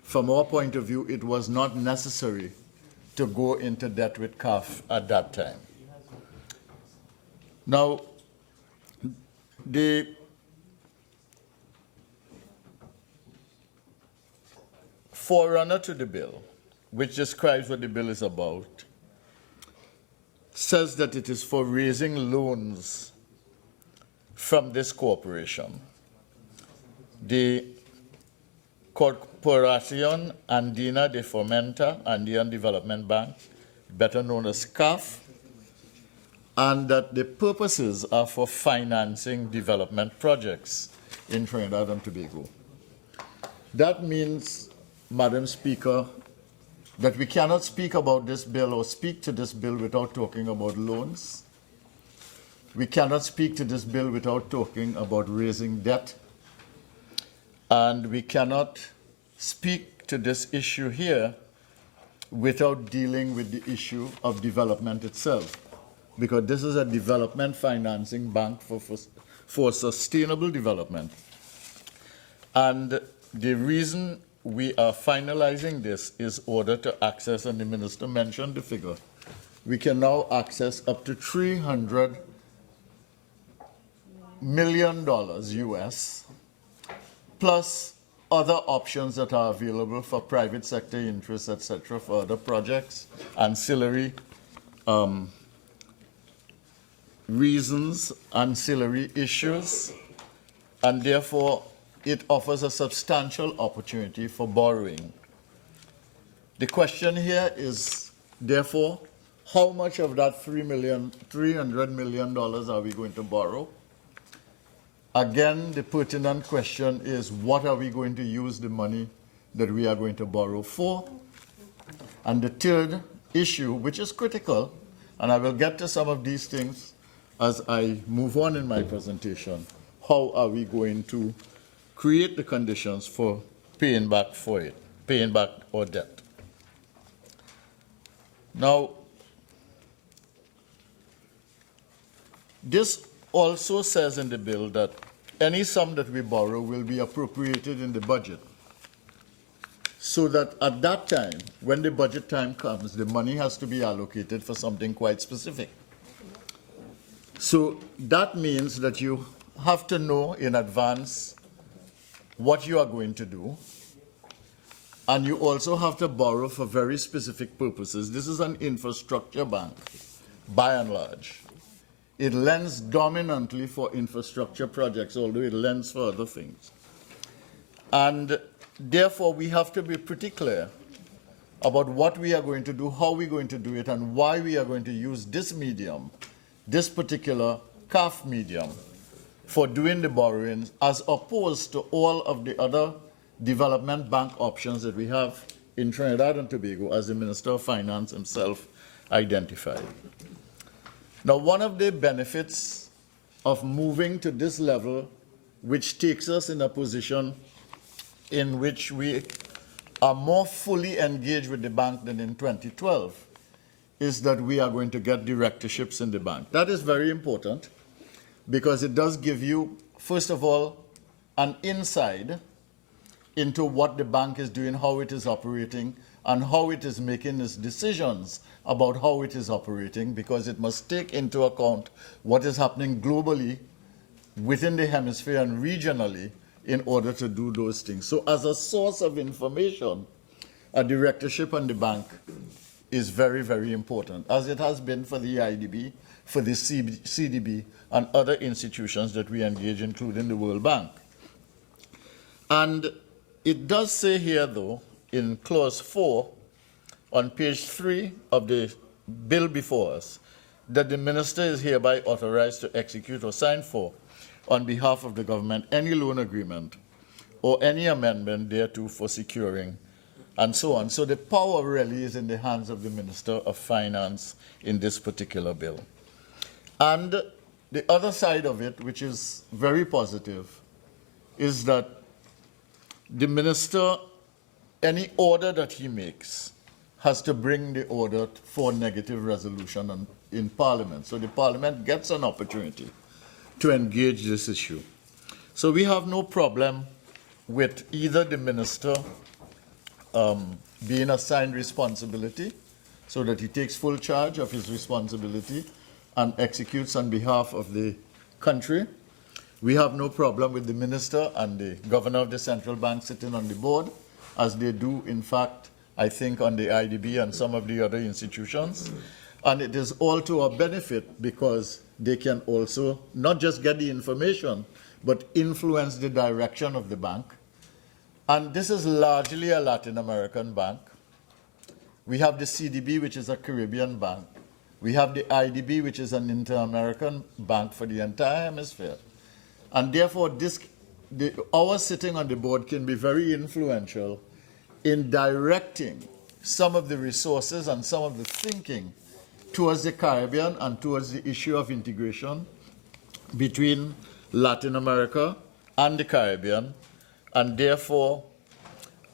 from our point of view, it was not necessary to go into debt with CAF at that time. Now, the forerunner to the bill, which describes what the bill is about, says that it is for raising loans from this corporation. The Corporación Andina de Fomento, Andean Development Bank, better known as CAF, and that the purposes are for financing development projects in Trinidad and Tobago. That means, Madam Speaker, that we cannot speak about this bill or speak to this bill without talking about loans. We cannot speak to this bill without talking about raising debt. And we cannot speak to this issue here without dealing with the issue of development itself, because this is a development financing bank for sustainable development. And the reason we are finalizing this is order to access, and the minister mentioned the figure, we can now access up to $300 million US, plus other options that are available for private sector interests, etc., for other projects, ancillary reasons, ancillary issues, and therefore it offers a substantial opportunity for borrowing. The question here is, therefore, how much of that $300 million are we going to borrow? Again, the pertinent question is, what are we going to use the money that we are going to borrow for? And the third issue, which is critical, and I will get to some of these things as I move on in my presentation, how are we going to create the conditions for paying back our debt? Now, this also says in the bill that any sum that we borrow will be appropriated in the budget, so that at that time, when the budget time comes, the money has to be allocated for something quite specific. So that means that you have to know in advance what you are going to do, and you also have to borrow for very specific purposes. This is an infrastructure bank, by and large. It lends dominantly for infrastructure projects, although it lends for other things. And therefore, we have to be pretty clear about what we are going to do, how we're going to do it, and why we are going to use this medium, this particular CAF medium, for doing the borrowings, as opposed to all of the other development bank options that we have in Trinidad and Tobago, as the Minister of Finance himself identified. Now, one of the benefits of moving to this level, which takes us in a position in which we are more fully engaged with the bank than in 2012, is that we are going to get directorships in the bank. That is very important because it does give you, first of all, an insight into what the bank is doing, how it is operating, and how it is making its decisions about how it is operating, because it must take into account what is happening globally, within the hemisphere, and regionally in order to do those things. So as a source of information, a directorship on the bank is very, very important, as it has been for the IDB, for the CDB, and other institutions that we engage, including the World Bank. And it does say here, though, in clause 4, on page 3 of the bill before us, that the minister is hereby authorized to execute or sign for, on behalf of the government, any loan agreement or any amendment thereto for securing, and so on. So the power really is in the hands of the Minister of Finance in this particular bill. And the other side of it, which is very positive, is that the minister, any order that he makes, has to bring the order for negative resolution in Parliament. So the Parliament gets an opportunity to engage this issue. So we have no problem with either the minister being assigned responsibility, so that he takes full charge of his responsibility and executes on behalf of the country. We have no problem with the minister and the governor of the central bank sitting on the board, as they do, in fact, I think, on the IDB and some of the other institutions. And it is all to our benefit, because they can also not just get the information, but influence the direction of the bank. And this is largely a Latin American bank. We have the CDB, which is a Caribbean bank. We have the IDB, which is an inter-American bank for the entire hemisphere. And therefore, our sitting on the board can be very influential in directing some of the resources and some of the thinking towards the Caribbean and towards the issue of integration between Latin America and the Caribbean. And therefore,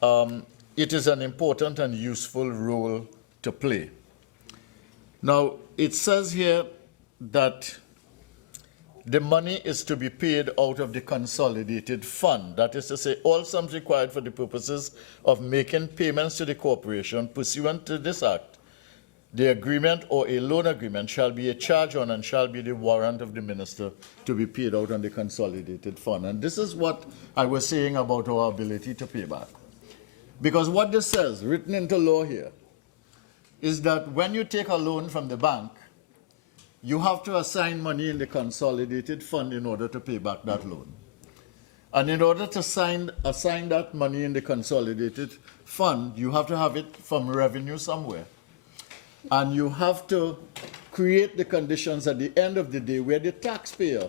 it is an important and useful role to play. Now, it says here that the money is to be paid out of the consolidated fund. That is to say, all sums required for the purposes of making payments to the corporation pursuant to this act, the agreement or a loan agreement shall be a charge on and shall be the warrant of the minister to be paid out on the consolidated fund. And this is what I was saying about our ability to pay back. Because what this says, written into law here, is that when you take a loan from the bank, you have to assign money in the consolidated fund in order to pay back that loan. And in order to assign that money in the consolidated fund, you have to have it from revenue somewhere. And you have to create the conditions at the end of the day where the taxpayer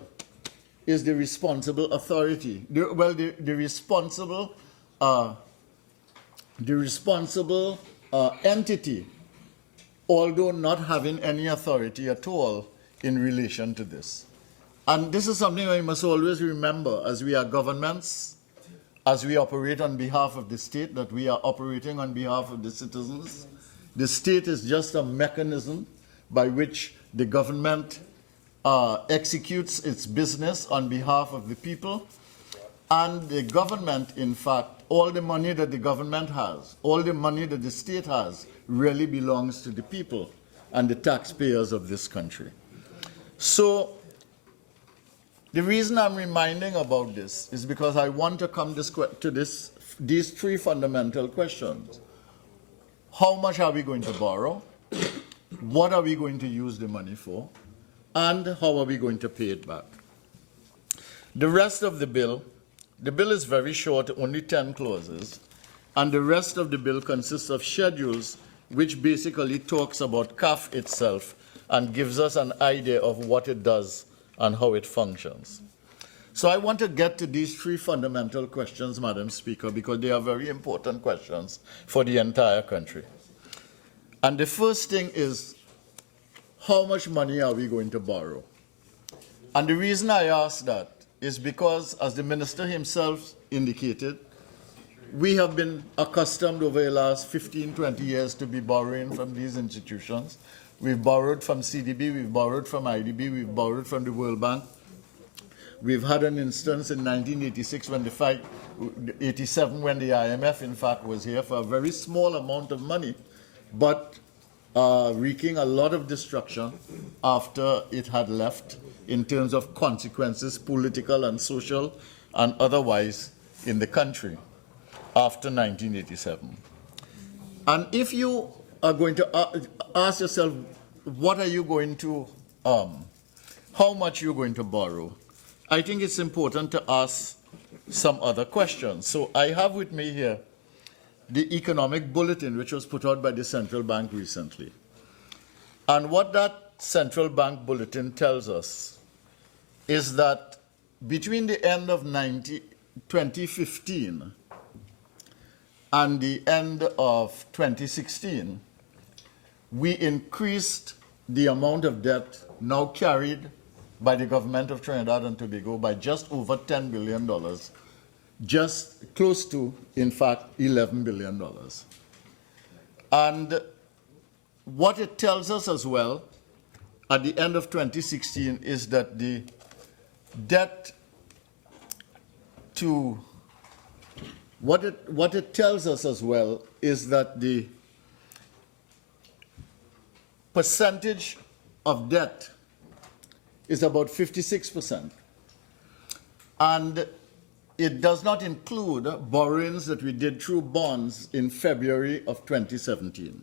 is the responsible authority, the responsible entity, although not having any authority at all in relation to this. And this is something we must always remember as we are governments, as we operate on behalf of the state, that we are operating on behalf of the citizens. The state is just a mechanism by which the government executes its business on behalf of the people. And the government, in fact, all the money that the government has, all the money that the state has, really belongs to the people and the taxpayers of this country. So the reason I'm reminding about this is because I want to come to these three fundamental questions. How much are we going to borrow? What are we going to use the money for? And how are we going to pay it back? The rest of the bill is very short, only 10 clauses, and the rest of the bill consists of schedules which basically talks about CAF itself and gives us an idea of what it does and how it functions. So I want to get to these three fundamental questions, Madam Speaker, because they are very important questions for the entire country. And the first thing is, how much money are we going to borrow? And the reason I ask that is because, as the Minister himself indicated, we have been accustomed over the last 15, 20 years to be borrowing from these institutions. We've borrowed from CDB, we've borrowed from IDB, we've borrowed from the World Bank. We've had an instance in 1986 when 87 when the IMF, in fact, was here for a very small amount of money, but wreaking a lot of destruction after it had left in terms of consequences, political and social and otherwise, in the country after 1987. And if you are going to ask yourself, what are you going to, how much you're going to borrow, I think it's important to ask some other questions. So I have with me here the economic bulletin, which was put out by the central bank recently. And what that central bank bulletin tells us is that between the end of 2015 and the end of 2016, we increased the amount of debt now carried by the government of Trinidad and Tobago by just over $10 billion, just close to, in fact, $11 billion. And what it tells us as well at the end of 2016 is that the debt to, what it tells us as well is that the percentage of debt is about 56%. And it does not include borrowings that we did through bonds in February of 2017,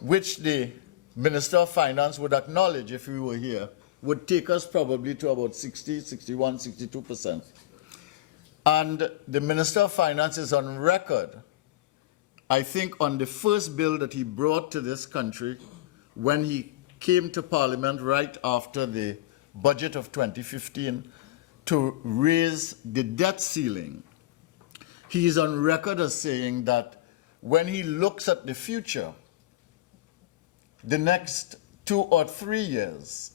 which the Minister of Finance would acknowledge if we were here, would take us probably to about 60, 61, 62%. And the Minister of Finance is on record, I think, on the first bill that he brought to this country when he came to Parliament right after the budget of 2015 to raise the debt ceiling. He is on record as saying that when he looks at the future, the next 2 or 3 years,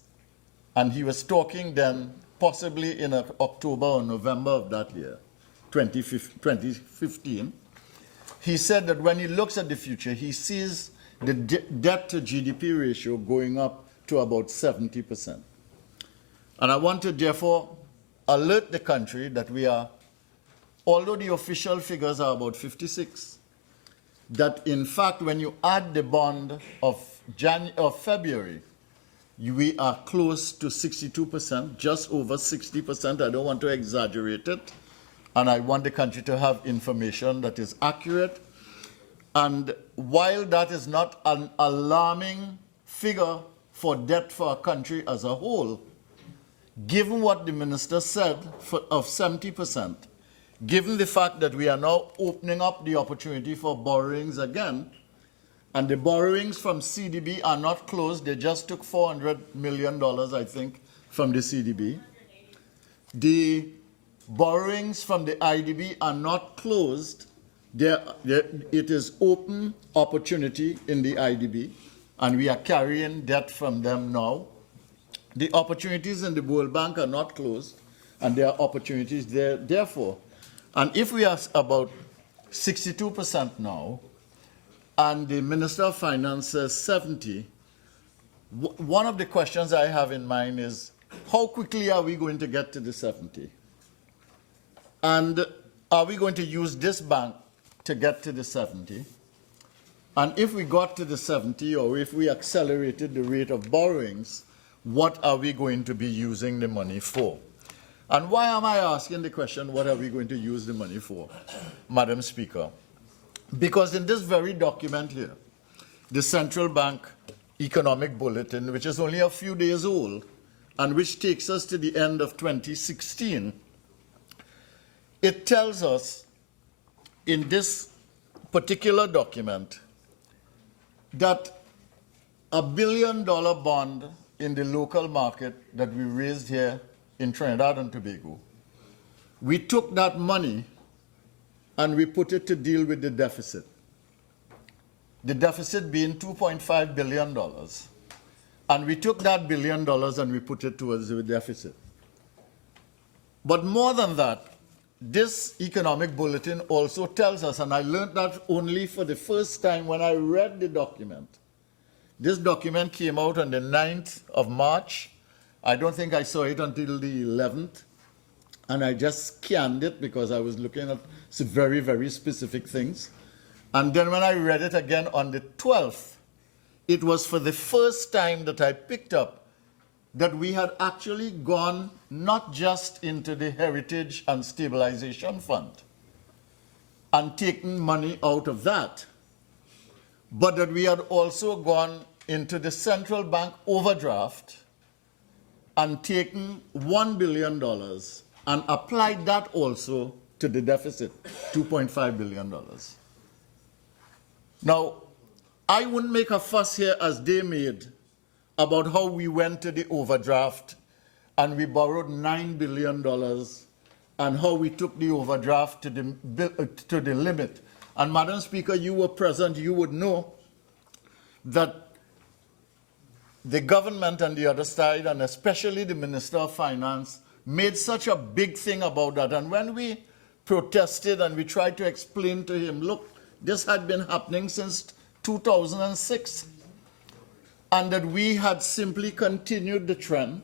and he was talking then possibly in October or November of that year, 2015, he said that when he looks at the future, he sees the debt to GDP ratio going up to about 70%. And I want to therefore alert the country that we are, although the official figures are about 56, that in fact when you add the bond of February, we are close to 62%, just over 60%. I don't want to exaggerate it. And I want the country to have information that is accurate. And while that is not an alarming figure for debt for our country as a whole, given what the minister said of 70%, given the fact that we are now opening up the opportunity for borrowings again, and the borrowings from CDB are not closed, they just took $400 million, I think, from the CDB. The borrowings from the IDB are not closed. It is open opportunity in the IDB, and we are carrying debt from them now. The opportunities in the World Bank are not closed, and there are opportunities there, therefore. And if we are about 62% now, and the Minister of Finance says 70, one of the questions I have in mind is, how quickly are we going to get to the 70? And are we going to use this bank to get to the 70? And if we got to the 70, or if we accelerated the rate of borrowings, what are we going to be using the money for? And why am I asking the question, what are we going to use the money for, Madam Speaker? Because in this very document here, the Central Bank Economic Bulletin, which is only a few days old, and which takes us to the end of 2016, it tells us in this particular document that $1 billion bond in the local market that we raised here in Trinidad and Tobago, we took that money and we put it to deal with the deficit. The deficit being $2.5 billion. And we took that $1 billion and we put it towards the deficit. But more than that, this economic bulletin also tells us, and I learned that only for the first time when I read the document. This document came out on the 9th of March. I don't think I saw it until the 11th. And I just scanned it because I was looking at some very, very specific things. And then when I read it again on the 12th, it was for the first time that I picked up that we had actually gone not just into the Heritage and Stabilization Fund and taken money out of that, but that we had also gone into the central bank overdraft and taken $1 billion and applied that also to the deficit, $2.5 billion. Now, I wouldn't make a fuss here as they made about how we went to the overdraft and we borrowed $9 billion and how we took the overdraft to the limit. And Madam Speaker, you were present, you would know that the government on the other side, and especially the Minister of Finance, made such a big thing about that. And when we protested and we tried to explain to him, look, this had been happening since 2006, and that we had simply continued the trend.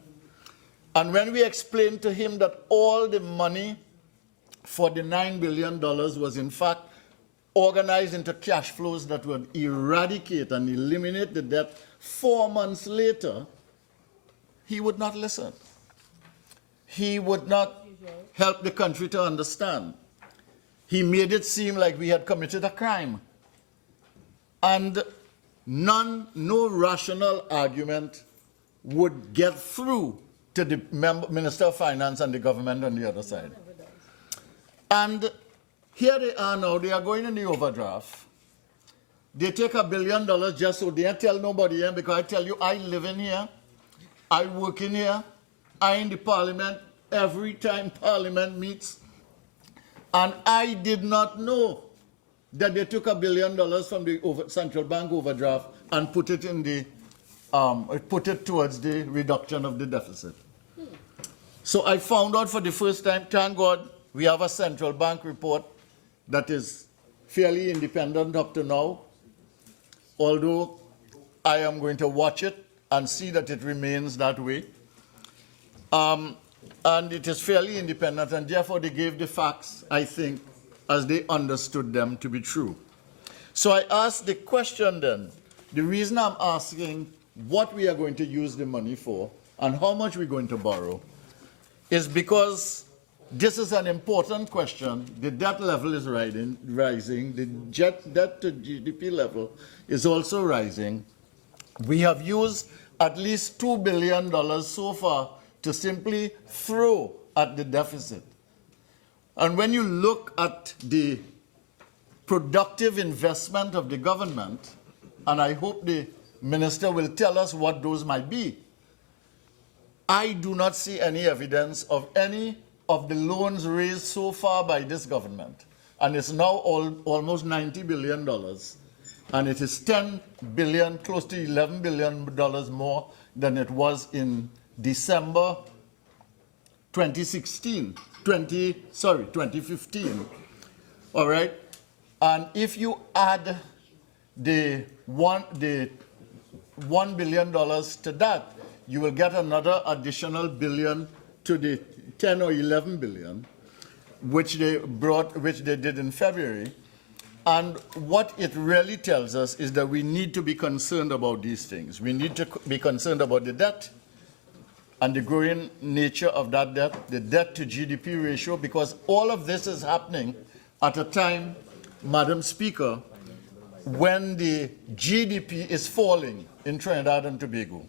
And when we explained to him that all the money for the $9 billion was in fact organized into cash flows that would eradicate and eliminate the debt 4 months later, he would not listen. He would not help the country to understand. He made it seem like we had committed a crime. And no rational argument would get through to the Minister of Finance and the government on the other side. And here they are now, they are going in the overdraft. They take $1 billion just so they don't tell nobody here, because I tell you, I live in here, I work in here, I in the parliament every time parliament meets, and I did not know that they took $1 billion from the central bank overdraft and put it in the put it towards the reduction of the deficit. So I found out for the first time. Thank God we have a central bank report that is fairly independent up to now, although I am going to watch it and see that it remains that way. And it is fairly independent, and therefore they gave the facts, I think, as they understood them to be true. So I asked the question then, the reason I'm asking what we are going to use the money for and how much we're going to borrow is because this is an important question. The debt level is rising. The debt to GDP level is also rising. We have used at least $2 billion so far to simply throw at the deficit. And when you look at the productive investment of the government, and I hope the minister will tell us what those might be, I do not see any evidence of any of the loans raised so far by this government. And it's now almost $90 billion. And it is $10 billion, close to $11 billion more than it was in December 2015. All right? And if you add the $1 billion to that, you will get another additional billion to the 10 or 11 billion, which they did in February. And what it really tells us is that we need to be concerned about these things. We need to be concerned about the debt and the growing nature of that debt, the debt to GDP ratio, because all of this is happening at a time, Madam Speaker, when the GDP is falling in Trinidad and Tobago.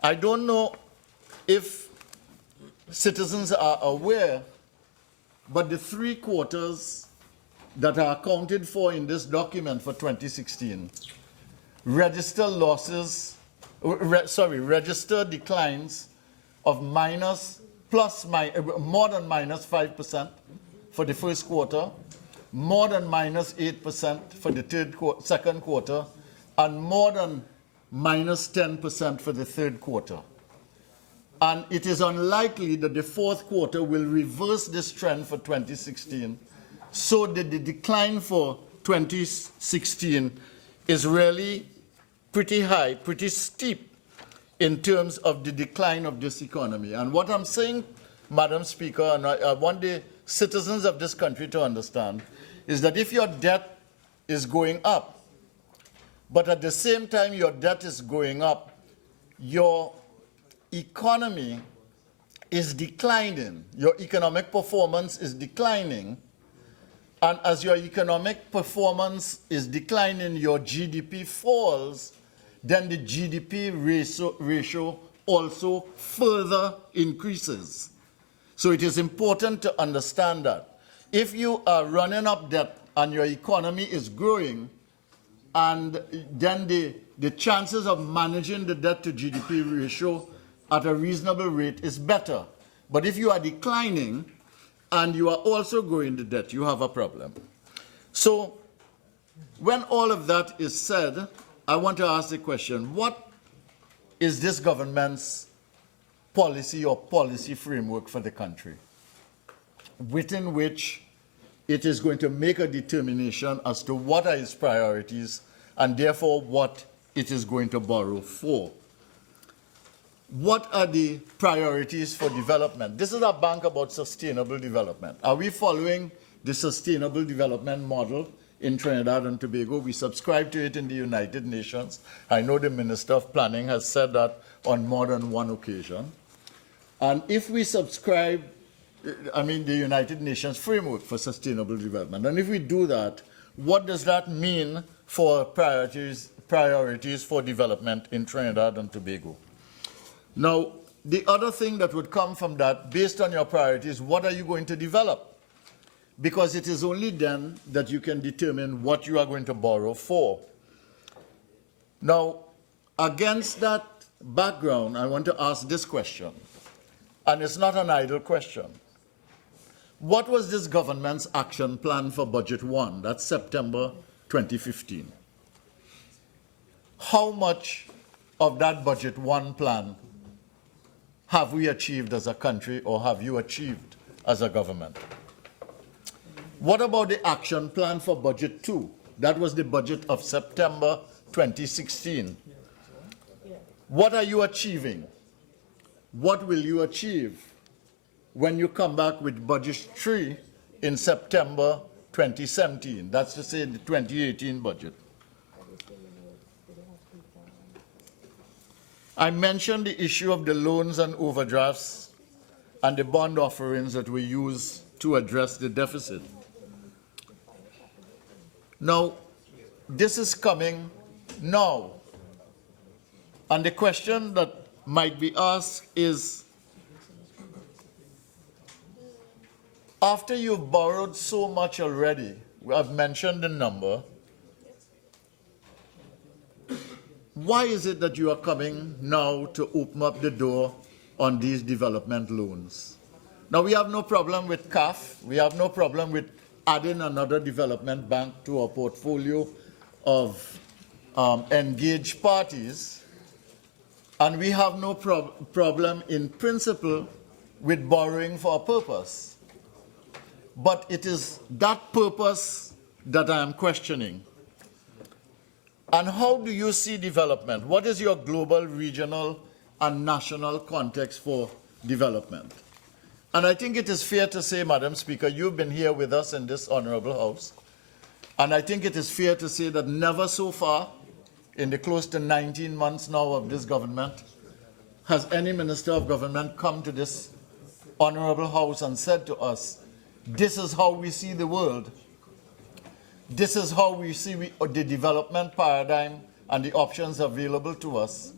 I don't know if citizens are aware, but the 3 quarters that are accounted for in this document for 2016 register declines of more than -5% for the first quarter, more than -8% for the second quarter, and more than -10% for the third quarter. And it is unlikely that the fourth quarter will reverse this trend for 2016, so that the decline for 2016 is really pretty high, pretty steep in terms of the decline of this economy. And what I'm saying, Madam Speaker, and I want the citizens of this country to understand, is that if your debt is going up, but at the same time your debt is going up, your economy is declining, your economic performance is declining, and as your economic performance is declining, your GDP falls, then the GDP ratio also further increases. So it is important to understand that. If you are running up debt and your economy is growing, and then the chances of managing the debt to GDP ratio at a reasonable rate is better. But if you are declining and you are also growing the debt, you have a problem. So when all of that is said, I want to ask the question, what is this government's policy or policy framework for the country, within which it is going to make a determination as to what are its priorities and therefore what it is going to borrow for? What are the priorities for development? This is a bank about sustainable development. Are we following the sustainable development model in Trinidad and Tobago? We subscribe to it in the United Nations. I know the Minister of Planning has said that on more than one occasion. And if we subscribe, the United Nations framework for sustainable development, and if we do that, what does that mean for priorities for development in Trinidad and Tobago? Now, the other thing that would come from that, based on your priorities, what are you going to develop? Because it is only then that you can determine what you are going to borrow for. Now, against that background, I want to ask this question, and it's not an idle question. What was this government's action plan for Budget 1? That's September 2015. How much of that Budget 1 plan have we achieved as a country, or have you achieved as a government? What about the action plan for Budget 2? That was the budget of September 2016. What are you achieving? What will you achieve when you come back with Budget 3 in September 2017? That's to say the 2018 budget. I mentioned the issue of the loans and overdrafts and the bond offerings that we use to address the deficit. Now, this is coming now. And the question that might be asked is, after you've borrowed so much already, I've mentioned the number, why is it that you are coming now to open up the door on these development loans? Now, we have no problem with CAF. We have no problem with adding another development bank to our portfolio of engaged parties. And we have no problem in principle with borrowing for a purpose. But it is that purpose that I am questioning. And how do you see development? What is your global, regional, and national context for development? And I think it is fair to say, Madam Speaker, you've been here with us in this honorable house, and I think it is fair to say that never so far, in the close to 19 months now of this government, has any minister of government come to this honorable house and said to us, this is how we see the world. This is how we see the development paradigm and the options available to us.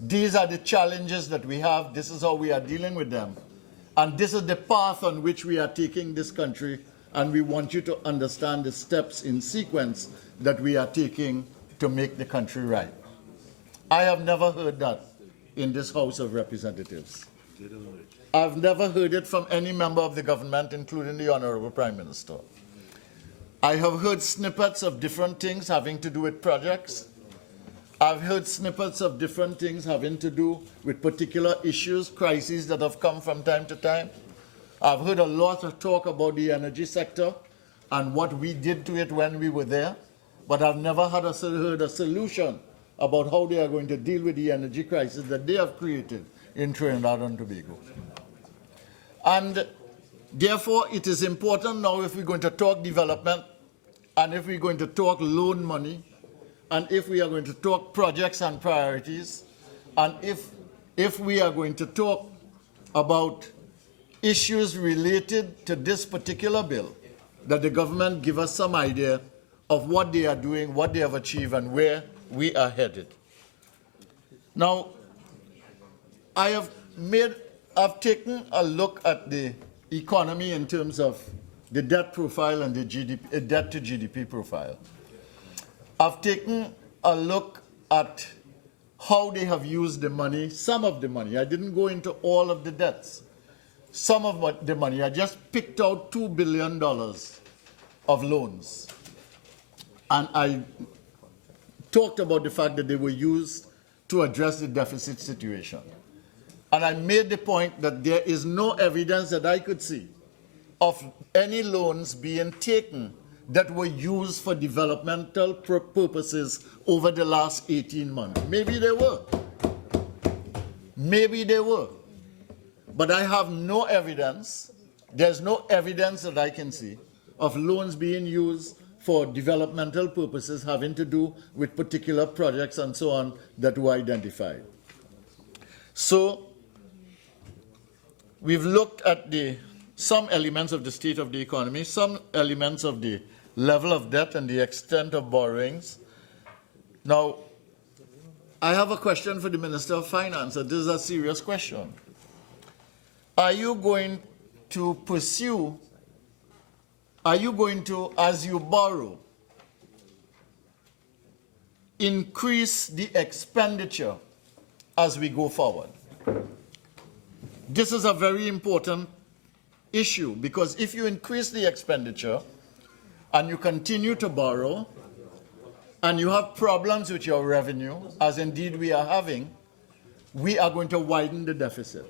These are the challenges that we have. This is how we are dealing with them. And this is the path on which we are taking this country, and we want you to understand the steps in sequence that we are taking to make the country right. I have never heard that in this House of Representatives. I've never heard it from any member of the government, including the Honorable Prime Minister. I have heard snippets of different things having to do with projects. I've heard snippets of different things having to do with particular issues, crises that have come from time to time. I've heard a lot of talk about the energy sector and what we did to it when we were there, but I've never heard a solution about how they are going to deal with the energy crisis that they have created in Trinidad and Tobago. And therefore, it is important now, if we're going to talk development, and if we're going to talk loan money, and if we are going to talk projects and priorities, and if we are going to talk about issues related to this particular bill, that the government give us some idea of what they are doing, what they have achieved, and where we are headed. Now, I've taken a look at the economy in terms of the debt profile and the debt to GDP profile. I've taken a look at how they have used the money, some of the money. I didn't go into all of the debts. Some of the money, I just picked out $2 billion of loans. And I talked about the fact that they were used to address the deficit situation. And I made the point that there is no evidence that I could see of any loans being taken that were used for developmental purposes over the last 18 months. Maybe they were. Maybe they were. But I have no evidence, there's no evidence that I can see of loans being used for developmental purposes having to do with particular projects and so on that were identified. So we've looked at some elements of the state of the economy, some elements of the level of debt and the extent of borrowings. Now, I have a question for the Minister of Finance. This is a serious question. Are you going to pursue, as you borrow, increase the expenditure as we go forward? This is a very important issue, because if you increase the expenditure and you continue to borrow and you have problems with your revenue, as indeed we are having, we are going to widen the deficit.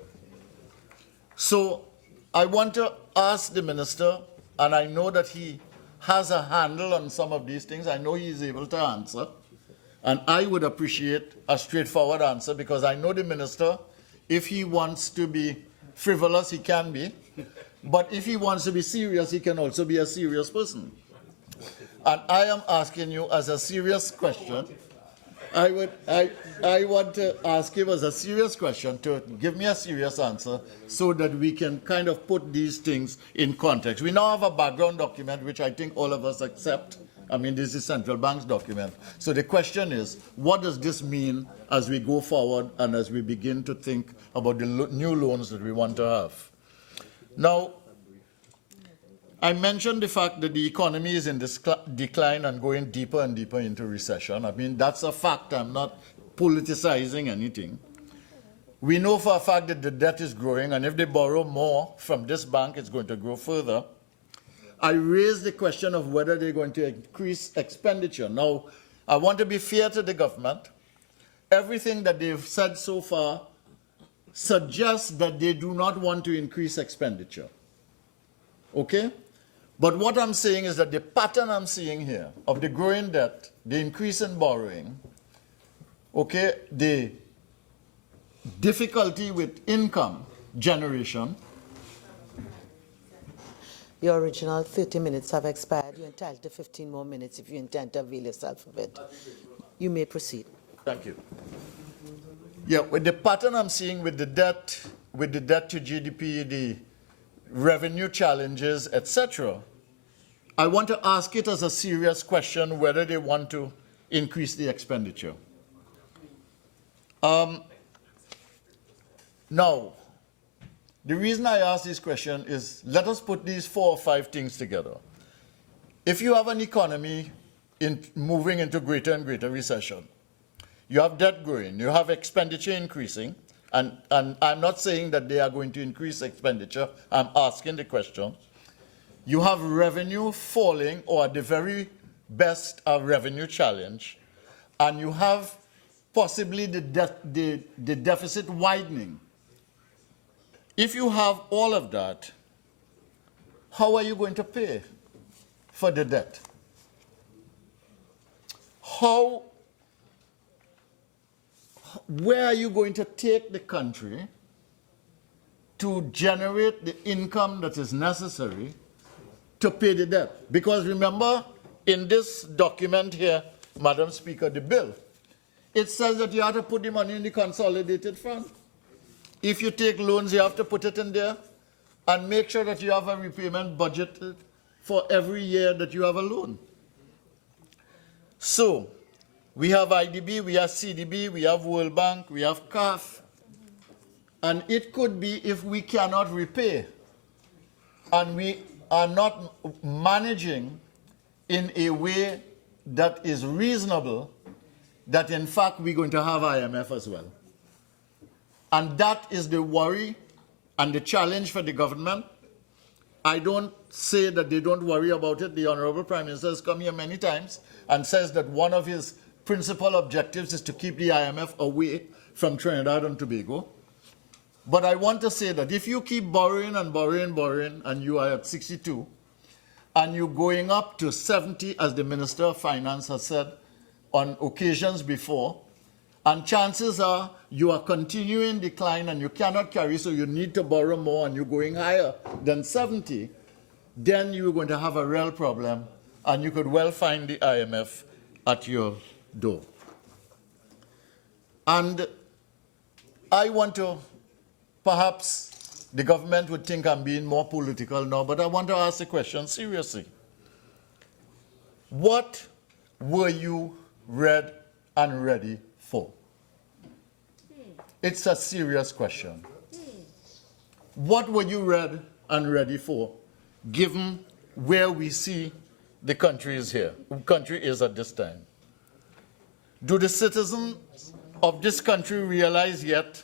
So I want to ask the minister, and I know that he has a handle on some of these things. I know he is able to answer. And I would appreciate a straightforward answer, because I know the minister, if he wants to be frivolous, he can be. But if he wants to be serious, he can also be a serious person. And I am asking you as a serious question. I want to ask him as a serious question to give me a serious answer so that we can kind of put these things in context. We now have a background document which I think all of us accept I mean, this is central bank's document. So the question is, what does this mean as we go forward and as we begin to think about the new loans that we want to have? Now, I mentioned the fact that the economy is in decline and going deeper and deeper into recession. I mean, that's a fact. I'm not politicizing anything. We know for a fact that the debt is growing, and if they borrow more from this bank, it's going to grow further. I raised the question of whether they're going to increase expenditure. Now, I want to be fair to the government. Everything that they've said so far suggests that they do not want to increase expenditure. Okay? But what I'm saying is that the pattern I'm seeing here of the growing debt, the increase in borrowing, okay, the difficulty with income generation. Your original 30 minutes have expired. You're entitled to 15 more minutes if you intend to avail yourself of it. You may proceed. Thank you. Yeah, with the pattern I'm seeing with the debt to GDP, the revenue challenges, etc., I want to ask it as a serious question whether they want to increase the expenditure. Now, the reason I ask this question is, let us put these 4 or 5 things together. If you have an economy moving into greater and greater recession, you have debt growing, you have expenditure increasing, and I'm not saying that they are going to increase expenditure, I'm asking the question. You have revenue falling, or at the very best, a revenue challenge, and you have possibly the deficit widening. If you have all of that, how are you going to pay for the debt? Where are you going to take the country to generate the income that is necessary to pay the debt? Because remember, in this document here, Madam Speaker, the bill, it says that you have to put the money in the consolidated fund. If you take loans, you have to put it in there and make sure that you have a repayment budgeted for every year that you have a loan. So, we have IDB, we have CDB, we have World Bank, we have CAF, and it could be if we cannot repay and we are not managing in a way that is reasonable, that in fact we're going to have IMF as well. And that is the worry and the challenge for the government. I don't say that they don't worry about it. The Honorable Prime Minister has come here many times and says that one of his principal objectives is to keep the IMF away from Trinidad and Tobago. But I want to say that if you keep borrowing and borrowing, and you are at 62, and you're going up to 70, as the Minister of Finance has said on occasions before, and chances are you are continuing decline and you cannot carry, so you need to borrow more and you're going higher than 70, then you're going to have a real problem, and you could well find the IMF at your door. And I want to, perhaps the government would think I'm being more political now, but I want to ask the question seriously. What were you read and ready for? It's a serious question. What were you read and ready for, given where we see the country is at this time? Do the citizens of this country realize yet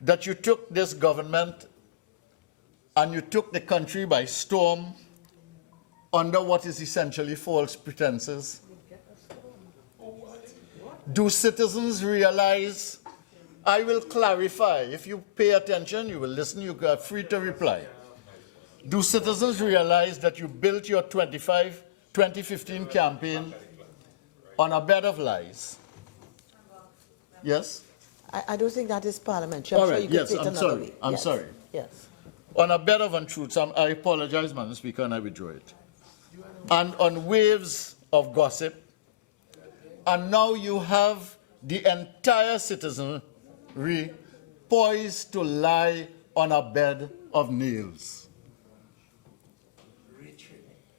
that you took this government and you took the country by storm under what is essentially false pretenses? Do citizens realize? I will clarify. If you pay attention, you will listen, you are free to reply. Do citizens realize that you built your 2015 campaign on a bed of lies? Yes? I don't think that is parliamentary. All right, yes, I'm sorry. I'm sorry. Yes. On a bed of untruths, I apologize, Madam Speaker, and I withdraw it. And on waves of gossip, and now you have the entire citizenry poised to lie on a bed of nails.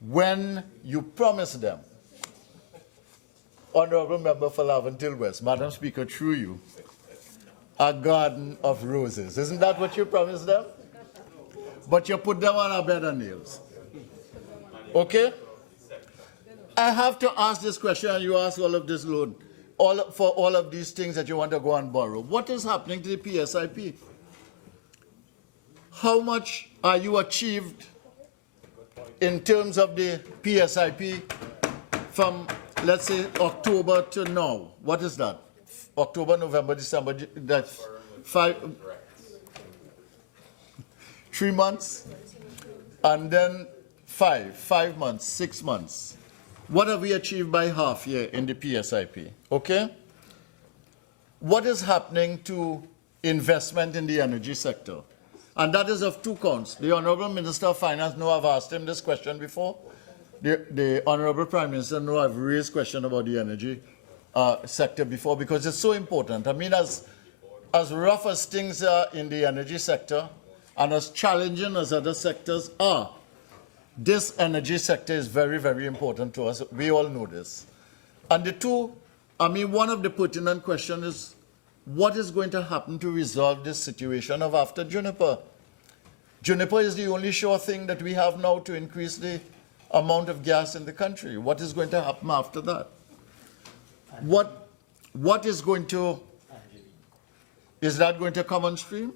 when you promise them, Honorable Member for Laventille West, Madam Speaker, through you, a garden of roses. Isn't that what you promised them? But you put them on a bed of nails. Okay? I have to ask this question, and you ask all of this load, for all of these things that you want to go and borrow. What is happening to the PSIP? How much are you achieved in terms of the PSIP from, let's say, October to now? What is that? October, November, December, that's 3 months, and then 5 months, 6 months. What have we achieved by half year in the PSIP? Okay? What is happening to investment in the energy sector? And that is of two counts. The Honorable Minister of Finance, I've asked him this question before. The Honorable Prime Minister, I've raised question about the energy sector before because it's so important. I mean, as rough as things are in the energy sector and as challenging as other sectors are, this energy sector is very, very important to us. We all know this. And one of the pertinent questions is, what is going to happen to resolve this situation of after Juniper? Juniper is the only sure thing that we have now to increase the amount of gas in the country. What is going to happen after that? What is going to, is that going to come on stream?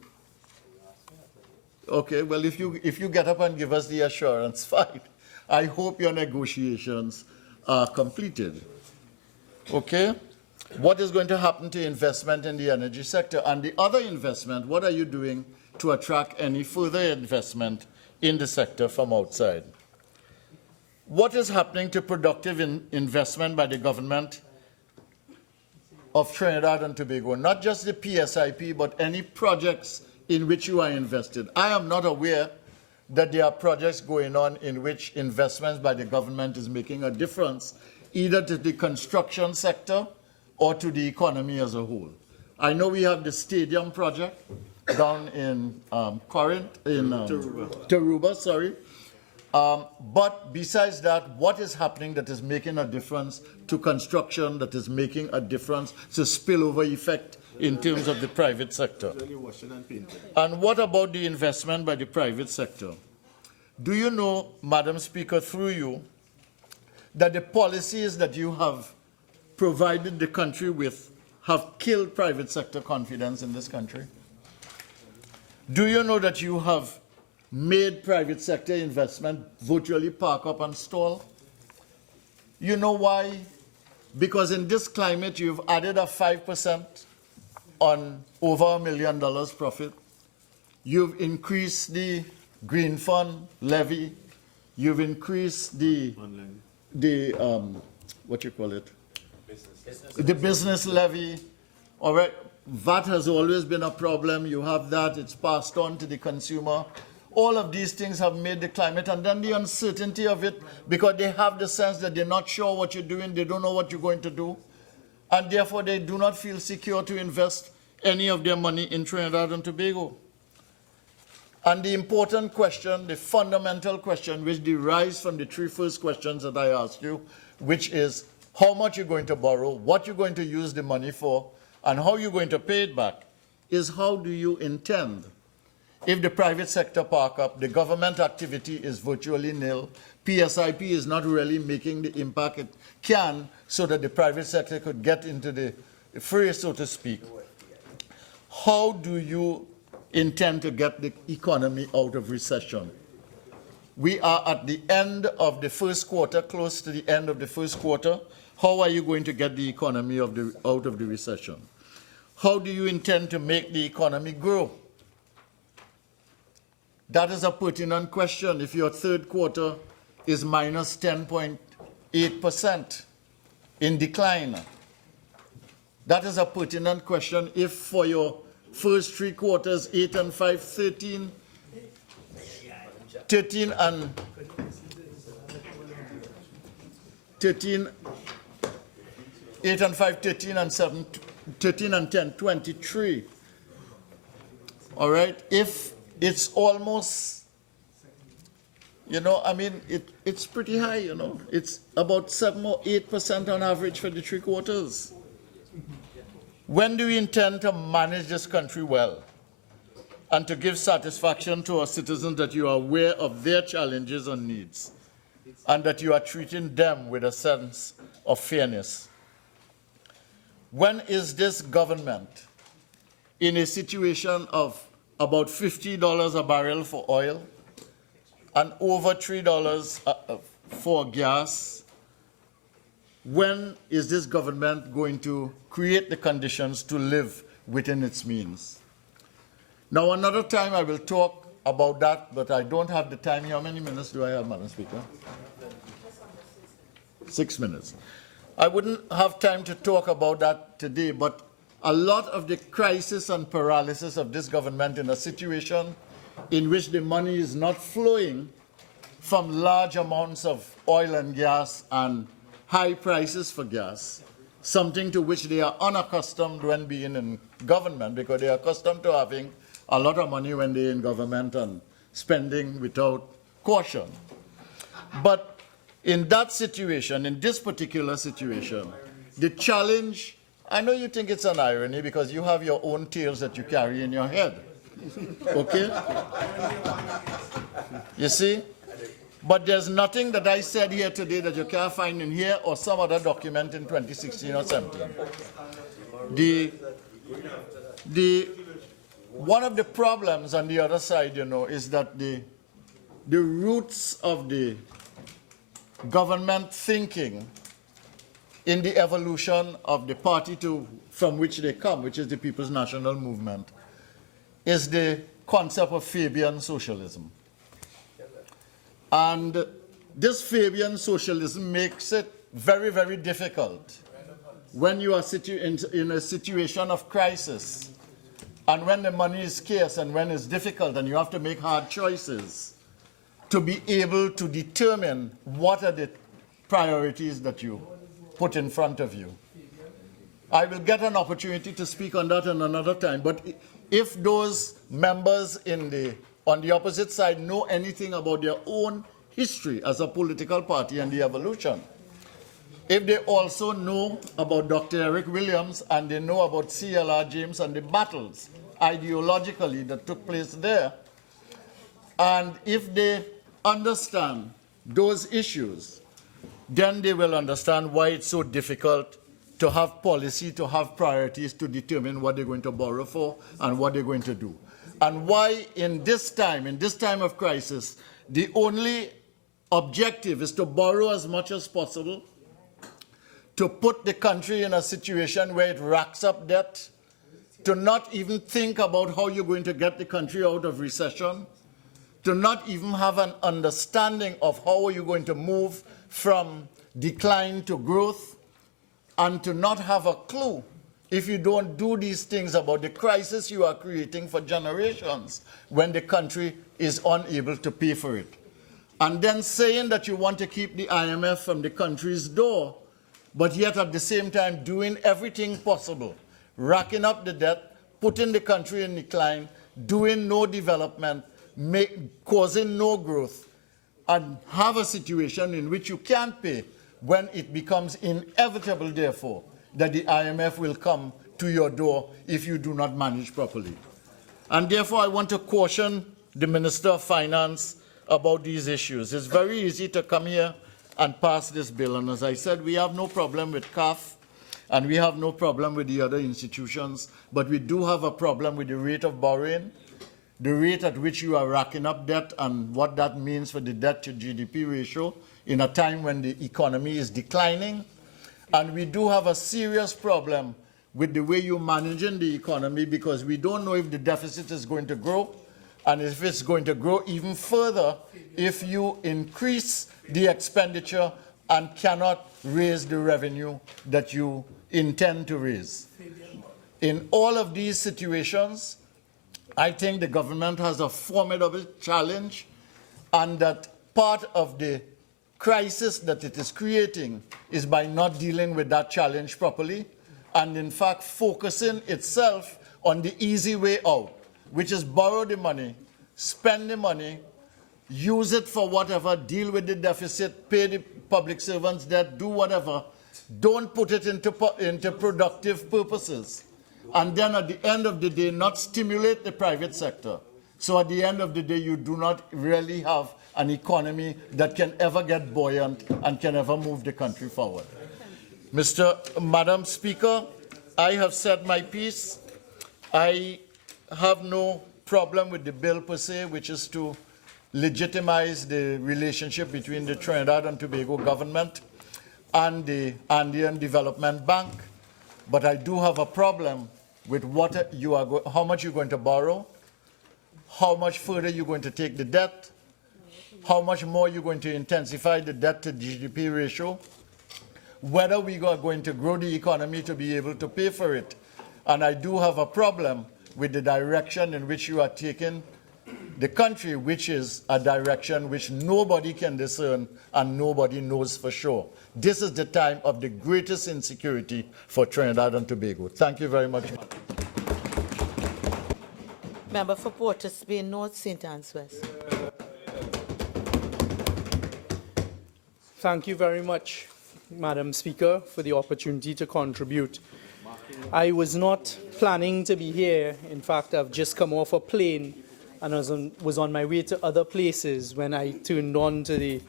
Okay, well, if you get up and give us the assurance, fine. I hope your negotiations are completed. Okay? What is going to happen to investment in the energy sector? And the other investment, what are you doing to attract any further investment in the sector from outside? What is happening to productive investment by the government of Trinidad and Tobago? Not just the PSIP, but any projects in which you are invested. I am not aware that there are projects going on in which investments by the government is making a difference, either to the construction sector or to the economy as a whole. I know we have the stadium project down in Taruba, sorry. But besides that, what is happening that is making a difference to construction, that is making a difference to spillover effect in terms of the private sector? And what about the investment by the private sector? Do you know, Madam Speaker, through you, that the policies that you have provided the country with have killed private sector confidence in this country? Do you know that you have made private sector investment virtually park up and stall? You know why? Because in this climate, you've added a 5% on over $1 million profit. You've increased the Green Fund levy. You've increased the what you call it? The business levy. All right. VAT has always been a problem. You have that. It's passed on to the consumer. All of these things have made the climate, and then the uncertainty of it, because they have the sense that they're not sure what you're doing, they don't know what you're going to do, and therefore they do not feel secure to invest any of their money in Trinidad and Tobago. And the important question, the fundamental question, which derives from the three first questions that I asked you, which is how much you're going to borrow, what you're going to use the money for, and how you're going to pay it back, is how do you intend? If the private sector park up, the government activity is virtually nil, PSIP is not really making the impact it can so that the private sector could get into the fray, so to speak. How do you intend to get the economy out of recession? We are at the end of the first quarter, close to the end of the first quarter. How are you going to get the economy out of the recession? How do you intend to make the economy grow? That is a pertinent question. If your third quarter is minus 10.8% in decline, that is a pertinent question. If for your first three quarters, 8 and 5, 13 and 8 and 5, 13 and 7, 13 and 10, 23. All right. If it's almost I mean, it's pretty high, It's about 7 or 8% on average for the 3 quarters. When do we intend to manage this country well and to give satisfaction to our citizens that you are aware of their challenges and needs and that you are treating them with a sense of fairness? When is this government in a situation of about $50 a barrel for oil and over $3 for gas? When is this government going to create the conditions to live within its means? Now, another time I will talk about that, but I don't have the time. How many minutes do I have, Madam Speaker? 6 minutes. I wouldn't have time to talk about that today, but a lot of the crisis and paralysis of this government in a situation in which the money is not flowing from large amounts of oil and gas and high prices for gas, something to which they are unaccustomed when being in government, because they are accustomed to having a lot of money when they're in government and spending without caution. But in that situation, in this particular situation, the challenge, I know you think it's an irony because you have your own tales that you carry in your head, okay? You see? But there's nothing that I said here today that you can't find in here or some other document in 2016 or 17. One of the problems on the other side, is that the roots of the government thinking in the evolution of the party from which they come, which is the People's National Movement, is the concept of Fabian socialism. And this Fabian socialism makes it very, very difficult when you are in a situation of crisis and when the money is scarce and when it's difficult and you have to make hard choices to be able to determine what are the priorities that you put in front of you. I will get an opportunity to speak on that in another time, but if those members on the opposite side know anything about their own history as a political party and the evolution, if they also know about Dr. Eric Williams and they know about CLR James and the battles ideologically that took place there, and if they understand those issues, then they will understand why it's so difficult to have policy, to have priorities, to determine what they're going to borrow for and what they're going to do. And why in this time of crisis, the only objective is to borrow as much as possible, to put the country in a situation where it racks up debt, to not even think about how you're going to get the country out of recession, to not even have an understanding of how are you going to move from decline to growth, and to not have a clue if you don't do these things about the crisis you are creating for generations when the country is unable to pay for it. And then saying that you want to keep the IMF from the country's door, but yet at the same time doing everything possible, racking up the debt, putting the country in decline, doing no development, causing no growth, and have a situation in which you can't pay when it becomes inevitable, therefore, that the IMF will come to your door if you do not manage properly. And therefore, I want to caution the Minister of Finance about these issues. It's very easy to come here and pass this bill. And as I said, we have no problem with CAF, and we have no problem with the other institutions, but we do have a problem with the rate of borrowing, the rate at which you are racking up debt, and what that means for the debt to GDP ratio in a time when the economy is declining. And we do have a serious problem with the way you're managing the economy, because we don't know if the deficit is going to grow, and if it's going to grow even further if you increase the expenditure and cannot raise the revenue that you intend to raise. In all of these situations, I think the government has a formidable challenge, and that part of the crisis that it is creating is by not dealing with that challenge properly, and in fact focusing itself on the easy way out, which is borrow the money, spend the money, use it for whatever, deal with the deficit, pay the public servants debt, do whatever. Don't put it into productive purposes. And then at the end of the day, not stimulate the private sector. So at the end of the day, you do not really have an economy that can ever get buoyant and can ever move the country forward. Madam Speaker, I have said my piece. I have no problem with the bill per se, which is to legitimize the relationship between the Trinidad and Tobago government and the Andean Development Bank. But I do have a problem with how much you're going to borrow, how much further you're going to take the debt, how much more you're going to intensify the debt to GDP ratio, whether we are going to grow the economy to be able to pay for it. And I do have a problem with the direction in which you are taking the country, which is a direction which nobody can discern and nobody knows for sure. This is the time of the greatest insecurity for Trinidad and Tobago. Thank you very much. Member for Portus Bay North, St. Anne's West. Thank you very much, Madam Speaker, for the opportunity to contribute. I was not planning to be here. In fact, I've just come off a plane and was on my way to other places when I turned on to the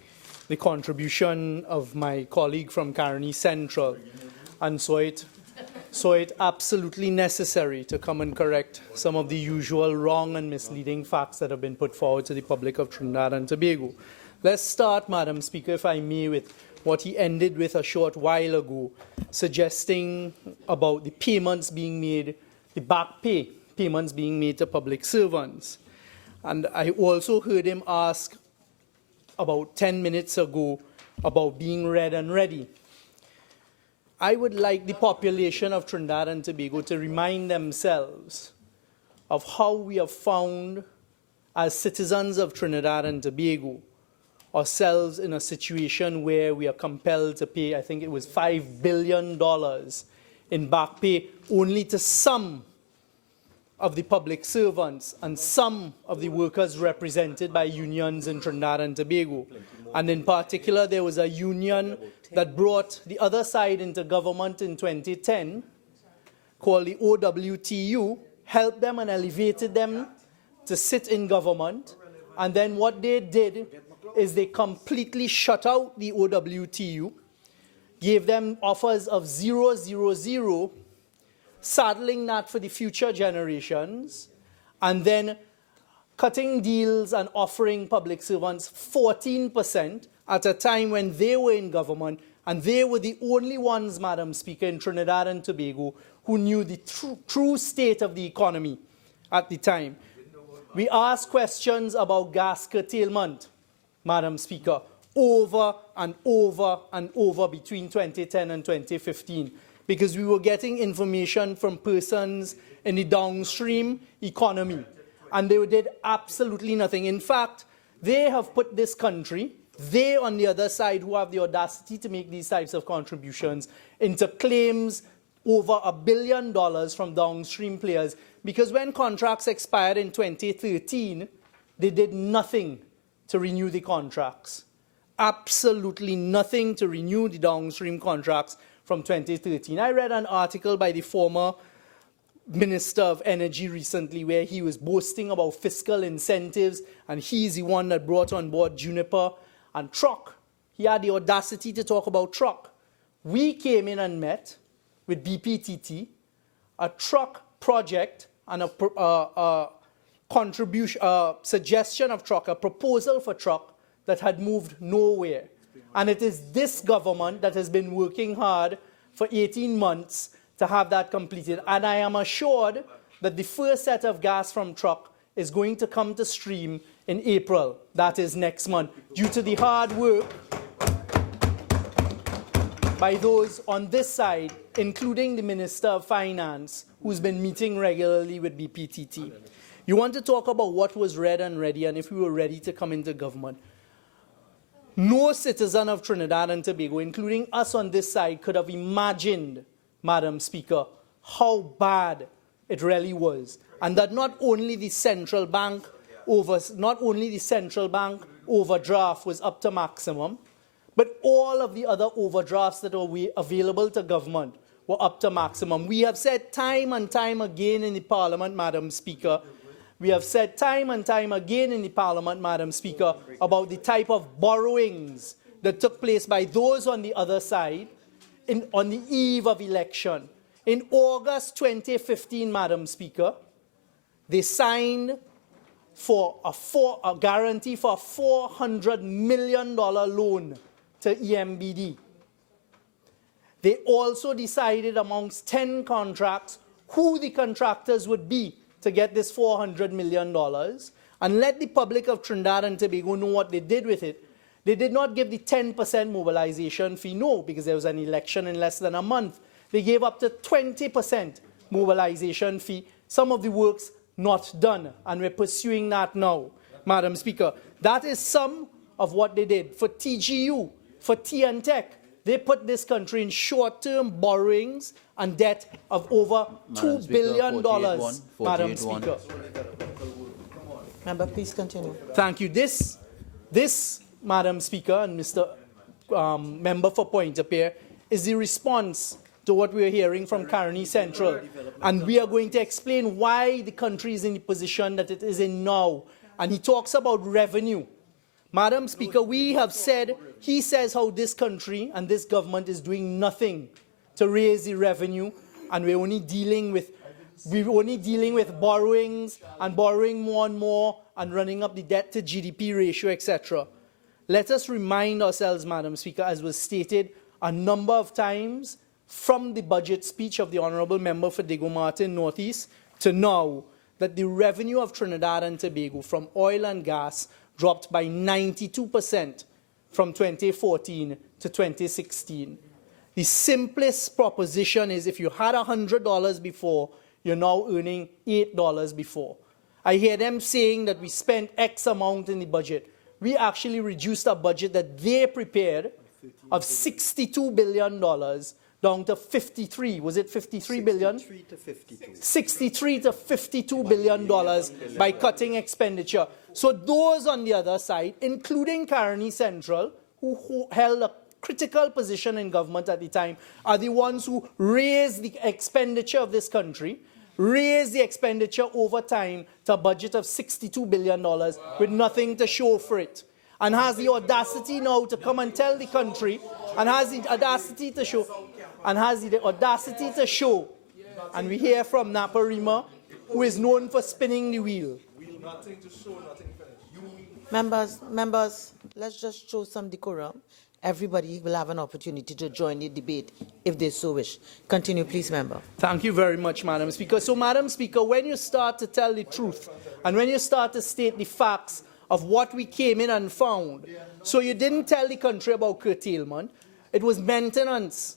contribution of my colleague from Caroni Central and saw it absolutely necessary to come and correct some of the usual wrong and misleading facts that have been put forward to the public of Trinidad and Tobago. Let's start, Madam Speaker, if I may, with what he ended with a short while ago, suggesting about the payments being made, the back pay payments being made to public servants. And I also heard him ask about 10 minutes ago about being red and ready. I would like the population of Trinidad and Tobago to remind themselves of how we have found, as citizens of Trinidad and Tobago, ourselves in a situation where we are compelled to pay, I think it was $5 billion in back pay only to some of the public servants and some of the workers represented by unions in Trinidad and Tobago. And in particular, there was a union that brought the other side into government in 2010 called the OWTU, helped them and elevated them to sit in government. And then what they did is they completely shut out the OWTU, gave them offers of 000, saddling that for the future generations, and then cutting deals and offering public servants 14% at a time when they were in government, and they were the only ones, Madam Speaker, in Trinidad and Tobago who knew the true state of the economy at the time. We asked questions about gas curtailment, Madam Speaker, over and over and over between 2010 and 2015, because we were getting information from persons in the downstream economy, and they did absolutely nothing. In fact, they have put this country, they on the other side who have the audacity to make these types of contributions, into claims over $1 billion from downstream players, because when contracts expired in 2013, they did nothing to renew the contracts. Absolutely nothing to renew the downstream contracts from 2013. I read an article by the former Minister of Energy recently where he was boasting about fiscal incentives, and he's the one that brought on board Juniper and Truck. He had the audacity to talk about Truck. We came in and met with BPTT, a Truck project and a suggestion of Truck, a proposal for Truck that had moved nowhere. And it is this government that has been working hard for 18 months to have that completed. And I am assured that the first set of gas from Truck is going to come to stream in April, that is next month, due to the hard work by those on this side, including the Minister of Finance, who's been meeting regularly with BPTT. You want to talk about what was red and ready, and if we were ready to come into government. No citizen of Trinidad and Tobago, including us on this side, could have imagined, Madam Speaker, how bad it really was. And that not only the central bank overdraft was up to maximum, but all of the other overdrafts that were available to government were up to maximum. We have said time and time again in the Parliament, Madam Speaker, we have said time and time again in the Parliament, Madam Speaker, about the type of borrowings that took place by those on the other side on the eve of election. In August 2015, Madam Speaker, they signed for a guarantee for a $400 million loan to EMBD. They also decided amongst 10 contracts who the contractors would be to get this $400 million and let the public of Trinidad and Tobago know what they did with it. They did not give the 10% mobilization fee, no, because there was an election in less than a month. They gave up to 20% mobilization fee, some of the works not done, and we're pursuing that now, Madam Speaker. That is some of what they did. For TGU, for TNTech, they put this country in short-term borrowings and debt of over $2 billion, Madam Speaker. Member, please continue. Thank you. This, Madam Speaker, and Mr. Member for Point-a-Pear, is the response to what we are hearing from Caroni Central. And we are going to explain why the country is in the position that it is in now. And he talks about revenue. Madam Speaker, we have said, he says how this country and this government is doing nothing to raise the revenue, and we're only dealing with borrowings and borrowing more and more and running up the debt to GDP ratio, etc. Let us remind ourselves, Madam Speaker, as was stated a number of times from the budget speech of the Honourable Member for Diego Martin Northeast to now, that the revenue of Trinidad and Tobago from oil and gas dropped by 92% from 2014 to 2016. The simplest proposition is if you had $100 before, you're now earning $8 before. I hear them saying that we spent X amount in the budget. We actually reduced our budget that they prepared of $62 billion down to 53. Was it 53 billion? 63 to 52. 63 to 52 billion dollars by cutting expenditure. So those on the other side, including Caroni Central, who held a critical position in government at the time, are the ones who raised the expenditure of this country, raised the expenditure over time to a budget of $62 billion with nothing to show for it. And has the audacity now to come and tell the country, and has the audacity to show, and we hear from Naparima, who is known for spinning the wheel. Members, let's just show some decorum. Everybody will have an opportunity to join the debate if they so wish. Continue, please, member. Thank you very much, Madam Speaker. So, Madam Speaker, when you start to tell the truth and when you start to state the facts of what we came in and found, so you didn't tell the country about curtailment, it was maintenance.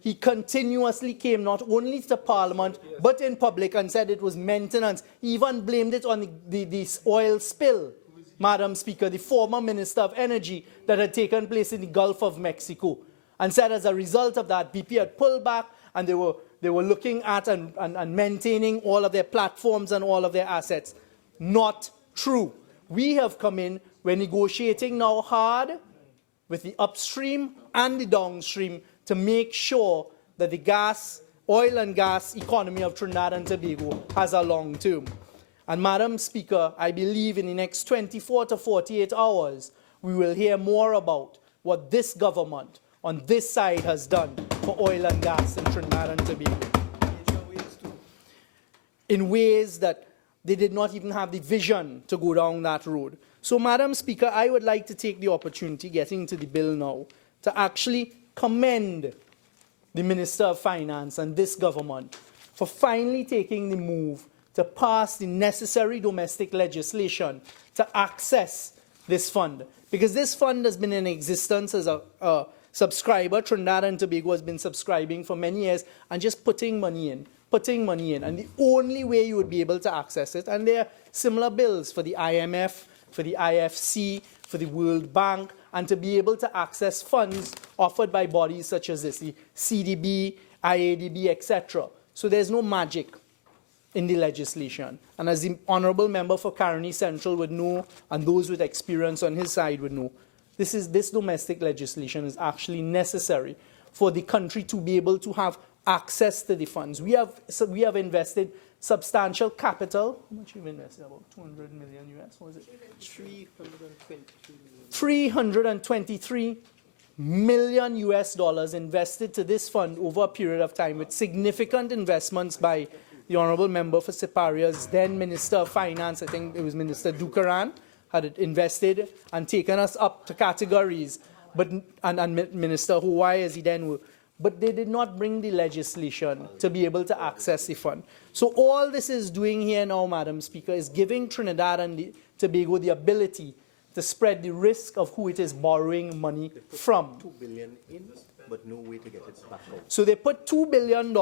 He continuously came not only to Parliament but in public and said it was maintenance. He even blamed it on the oil spill, Madam Speaker, the former Minister of Energy that had taken place in the Gulf of Mexico, and said as a result of that, BP had pulled back and they were looking at and maintaining all of their platforms and all of their assets. Not true. We have come in, we're negotiating now hard with the upstream and the downstream to make sure that the oil and gas economy of Trinidad and Tobago has a long term. And Madam Speaker, I believe in the next 24 to 48 hours, we will hear more about what this government on this side has done for oil and gas in Trinidad and Tobago. In ways that they did not even have the vision to go down that road. So, Madam Speaker, I would like to take the opportunity, getting to the bill now, to actually commend the Minister of Finance and this government for finally taking the move to pass the necessary domestic legislation to access this fund. Because this fund has been in existence as a subscriber. Trinidad and Tobago has been subscribing for many years and just putting money in. And the only way you would be able to access it, and there are similar bills for the IMF, for the IFC, for the World Bank, and to be able to access funds offered by bodies such as this, the CDB, IADB, etc. So there's no magic. in the legislation. And as the honourable member for Caroni Central would know, and those with experience on his side would know, this domestic legislation is actually necessary for the country to be able to have access to the funds. We have invested substantial capital. How much have invested? About 200 million US, what was it? 323 million US dollars invested to this fund over a period of time, with significant investments by the honourable member for Siparia's then Minister of Finance, I think it was Minister Dukaran, had invested and taken us up to categories, and Minister Hawaii as he then was. But they did not bring the legislation to be able to access the fund. So all this is doing here now, Madam Speaker, is giving Trinidad and Tobago the ability to spread the risk of who it is borrowing money from. $2 billion in, but no way to get it back out. So they put $2 billion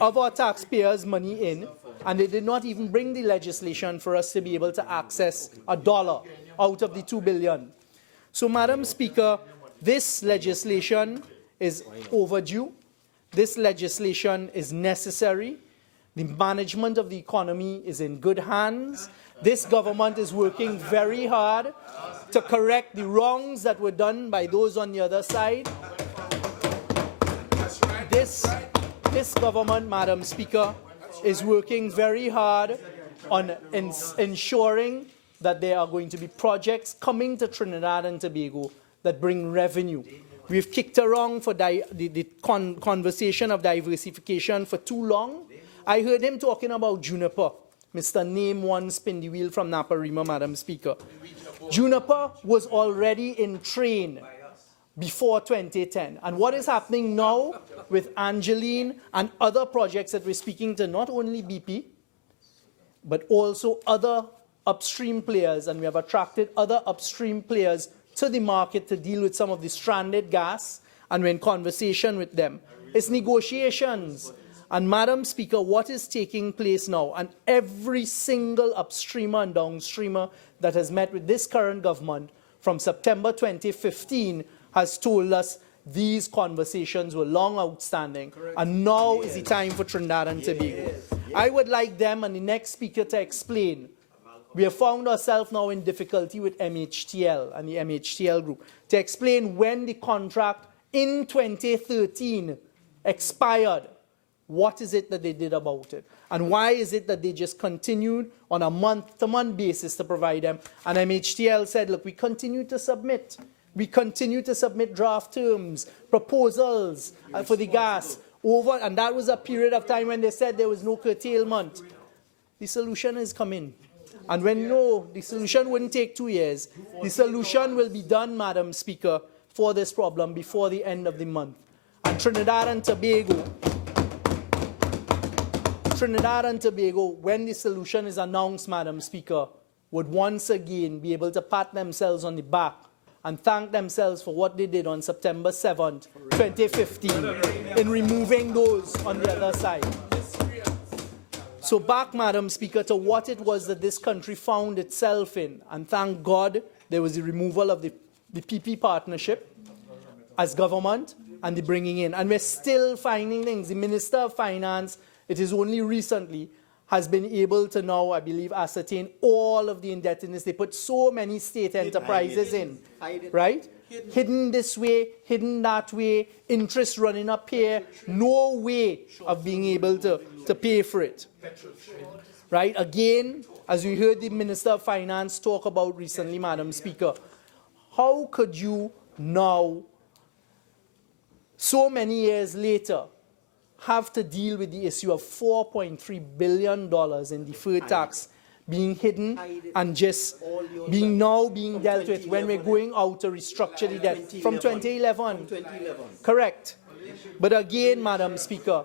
of our taxpayers' money in, and they did not even bring the legislation for us to be able to access $1 out of the $2 billion. So, Madam Speaker, this legislation is overdue. This legislation is necessary. The management of the economy is in good hands. This government is working very hard to correct the wrongs that were done by those on the other side. This government, Madam Speaker, is working very hard on ensuring that there are going to be projects coming to Trinidad and Tobago that bring revenue. We've kicked around for the conversation of diversification for too long. I heard him talking about Juniper, Mr. Name One Spin the Wheel from Naparima, Madam Speaker. Juniper was already in train before 2010. And what is happening now with Angeline and other projects that we're speaking to, not only BP, but also other upstream players, and we have attracted other upstream players to the market to deal with some of the stranded gas, and we're in conversation with them. It's negotiations. And Madam Speaker, what is taking place now, and every single upstreamer and downstreamer that has met with this current government from September 2015 has told us these conversations were long outstanding, and now is the time for Trinidad and Tobago. I would like them and the next speaker to explain. We have found ourselves now in difficulty with MHTL and the MHTL group to explain when the contract in 2013 expired. What is it that they did about it? And why is it that they just continued on a month-to-month basis to provide them? And MHTL said, look, we continue to submit. We continue to submit draft terms, proposals for the gas. And that was a period of time when they said there was no curtailment. The solution is coming. And when the solution wouldn't take 2 years. The solution will be done, Madam Speaker, for this problem before the end of the month. And Trinidad and Tobago, when the solution is announced, Madam Speaker, would once again be able to pat themselves on the back and thank themselves for what they did on September 7th, 2015, in removing those on the other side. So back, Madam Speaker, to what it was that this country found itself in. And thank God there was the removal of the PP partnership as government and the bringing in. And we're still finding things. The Minister of Finance, it is only recently, has been able to now, I believe, ascertain all of the indebtedness. They put so many state enterprises in, right? Hidden this way, hidden that way, interest running up here, no way of being able to pay for it. Right? Again, as we heard the Minister of Finance talk about recently, Madam Speaker, how could you now, so many years later, have to deal with the issue of $4.3 billion in deferred tax being hidden and just being dealt with when we're going out to restructure the debt from 2011. Correct. But again, Madam Speaker,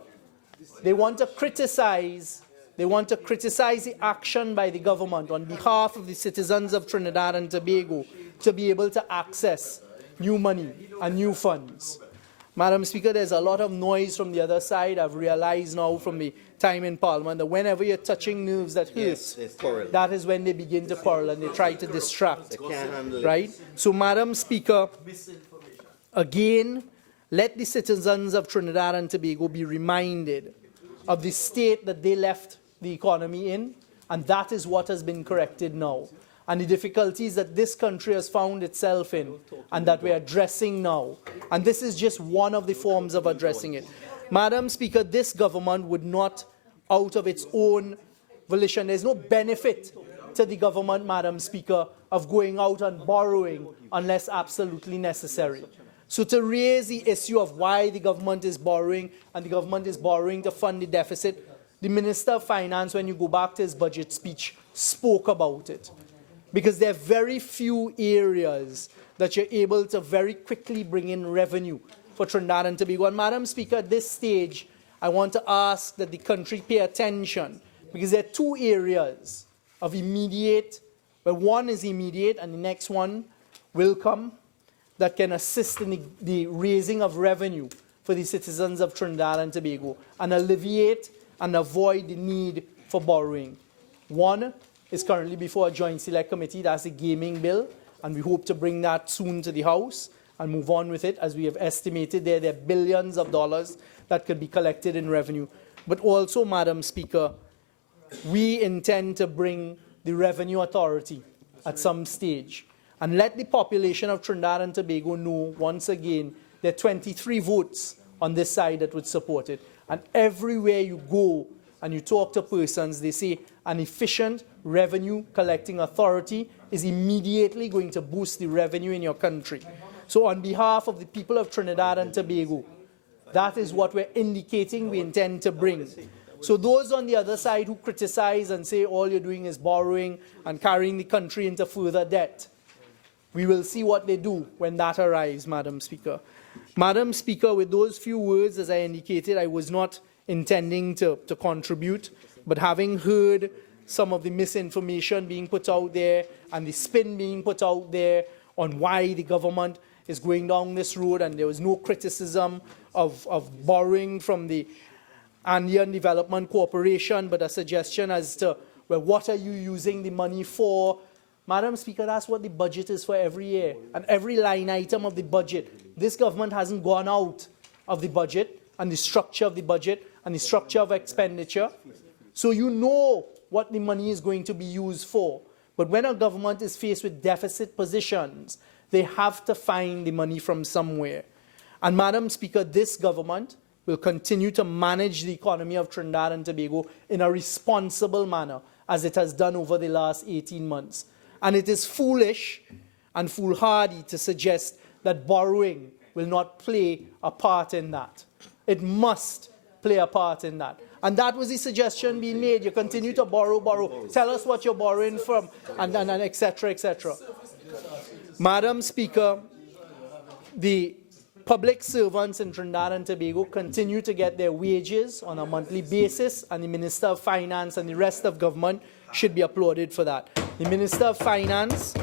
they want to criticize the action by the government on behalf of the citizens of Trinidad and Tobago to be able to access new money and new funds. Madam Speaker, there's a lot of noise from the other side. I've realized now from the time in Parliament that whenever you're touching nerves that hurt, that is when they begin to quarrel and they try to distract. Right? So, Madam Speaker, again, let the citizens of Trinidad and Tobago be reminded of the state that they left the economy in, and that is what has been corrected now. And the difficulties that this country has found itself in, and that we're addressing now. And this is just one of the forms of addressing it. Madam Speaker, this government would not, out of its own volition, there's no benefit to the government, Madam Speaker, of going out and borrowing unless absolutely necessary. So to raise the issue of why the government is borrowing, and the government is borrowing to fund the deficit, the Minister of Finance, when you go back to his budget speech, spoke about it. Because there are very few areas that you're able to very quickly bring in revenue for Trinidad and Tobago. And Madam Speaker, at this stage, I want to ask that the country pay attention, because there are two areas of immediate, well, one is immediate and the next one will come, that can assist in the raising of revenue for the citizens of Trinidad and Tobago and alleviate and avoid the need for borrowing. One is currently before a joint select committee, that's the gaming bill, and we hope to bring that soon to the House and move on with it. As we have estimated, there are billions of dollars that could be collected in revenue. But also, Madam Speaker, we intend to bring the Revenue Authority at some stage and let the population of Trinidad and Tobago know, once again, there are 23 votes on this side that would support it. And everywhere you go and you talk to persons, they say an efficient revenue collecting authority is immediately going to boost the revenue in your country. So on behalf of the people of Trinidad and Tobago, that is what we're indicating we intend to bring. So those on the other side who criticize and say all you're doing is borrowing and carrying the country into further debt, we will see what they do when that arrives, Madam Speaker. Madam Speaker, with those few words, as I indicated, I was not intending to contribute, but having heard some of the misinformation being put out there and the spin being put out there on why the government is going down this road, and there was no criticism of borrowing from the Andean Development Corporation, but a suggestion as to, well, what are you using the money for? Madam Speaker, that's what the budget is for every year. And every line item of the budget, this government hasn't gone out of the budget and the structure of the budget and the structure of expenditure. So you know what the money is going to be used for. But when a government is faced with deficit positions, they have to find the money from somewhere. And Madam Speaker, this government will continue to manage the economy of Trinidad and Tobago in a responsible manner, as it has done over the last 18 months. And it is foolish and foolhardy to suggest that borrowing will not play a part in that. It must play a part in that. And that was the suggestion being made. You continue to borrow. Tell us what you're borrowing from, and et cetera, et cetera. Madam Speaker, the public servants in Trinidad and Tobago continue to get their wages on a monthly basis, and the Minister of Finance and the rest of government should be applauded for that. The Minister of Finance,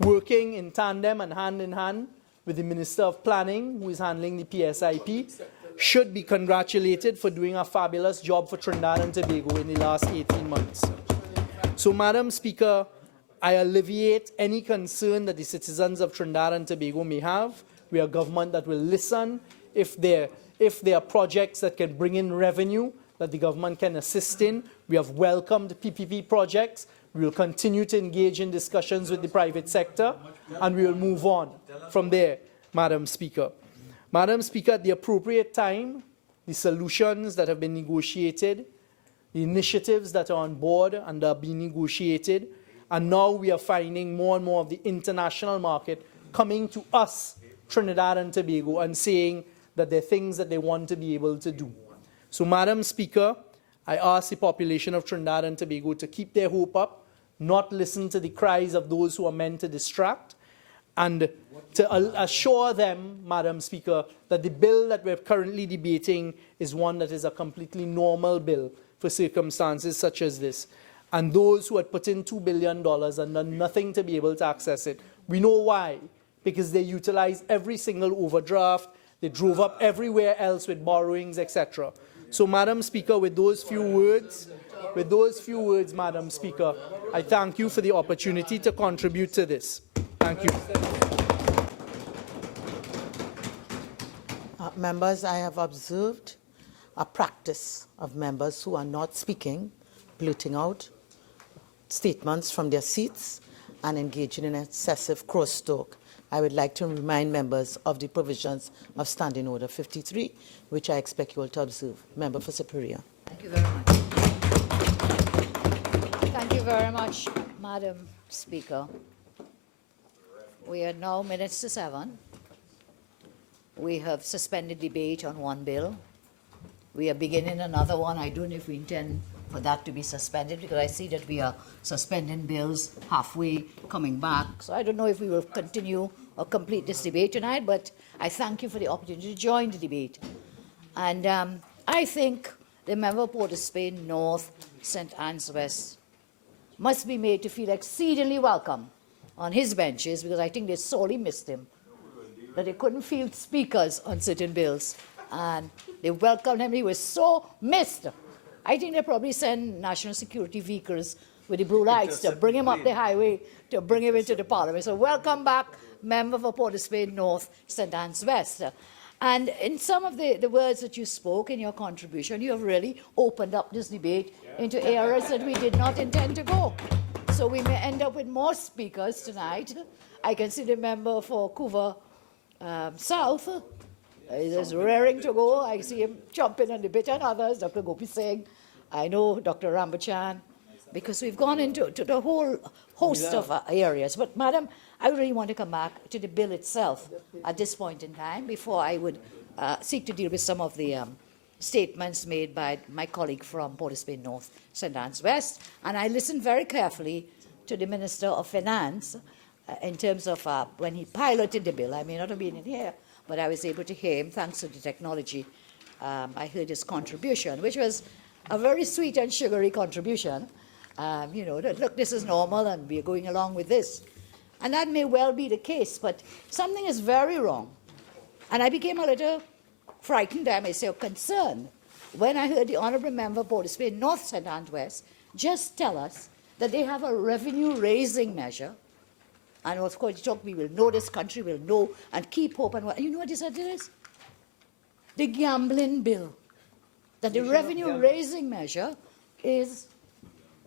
working in tandem and hand in hand with the Minister of Planning, who is handling the PSIP, should be congratulated for doing a fabulous job for Trinidad and Tobago in the last 18 months. So, Madam Speaker, I alleviate any concern that the citizens of Trinidad and Tobago may have. We are a government that will listen if there are projects that can bring in revenue that the government can assist in. We have welcomed PPP projects. We will continue to engage in discussions with the private sector, and we will move on from there, Madam Speaker. Madam Speaker, at the appropriate time, the solutions that have been negotiated, the initiatives that are on board and are being negotiated, and now we are finding more and more of the international market coming to us, Trinidad and Tobago, and saying that there are things that they want to be able to do. So, Madam Speaker, I ask the population of Trinidad and Tobago to keep their hope up, not listen to the cries of those who are meant to distract, and to assure them, Madam Speaker, that the bill that we're currently debating is one that is a completely normal bill for circumstances such as this. And those who had put in $2 billion and done nothing to be able to access it, we know why. Because they utilized every single overdraft, they drove up everywhere else with borrowings, etc. So, Madam Speaker, with those few words, Madam Speaker, I thank you for the opportunity to contribute to this. Thank you. Members, I have observed a practice of members who are not speaking, blurting out statements from their seats and engaging in excessive crosstalk. I would like to remind members of the provisions of Standing Order 53, which I expect you all to observe. Member for Superior. Thank you very much. Thank you very much, Madam Speaker. We are now minutes to 7. We have suspended debate on one bill. We are beginning another one. I don't know if we intend for that to be suspended, because I see that we are suspending bills halfway coming back. So I don't know if we will continue or complete this debate tonight, but I thank you for the opportunity to join the debate. And I think the member of Port of Spain North, St. Anne's West must be made to feel exceedingly welcome on his benches, because I think they sorely missed him, that they couldn't field speakers on certain bills. And they welcomed him. He was so missed. I think they probably send national security vehicles with the blue lights to bring him up the highway, to bring him into the parliament. So welcome back, member for Port of Spain North, St. Anne's West. And in some of the words that you spoke in your contribution, you have really opened up this debate into areas that we did not intend to go. So we may end up with more speakers tonight. I can see the member for Couva South is raring to go. I see him jumping on the bit, and others, Dr. Gopi Singh, I know Dr. Rambachan, because we've gone into the whole host of areas. But, Madam, I really want to come back to the bill itself at this point in time before I would seek to deal with some of the statements made by my colleague from Port of Spain North, St. Anne's West. And I listened very carefully to the Minister of Finance in terms of when he piloted the bill. I may not have been in here, but I was able to hear him thanks to the technology. I heard his contribution, which was a very sweet and sugary contribution. You know, that, look, this is normal and we're going along with this. And that may well be the case, but something is very wrong. And I became a little frightened, I may say, or concerned, when I heard the Honourable Member of Port of Spain North, St. Anne's West, just tell us that they have a revenue-raising measure. And of course, we will know, this country will know, and keep hope. And you know what he said it is? The gambling bill. That the revenue-raising measure is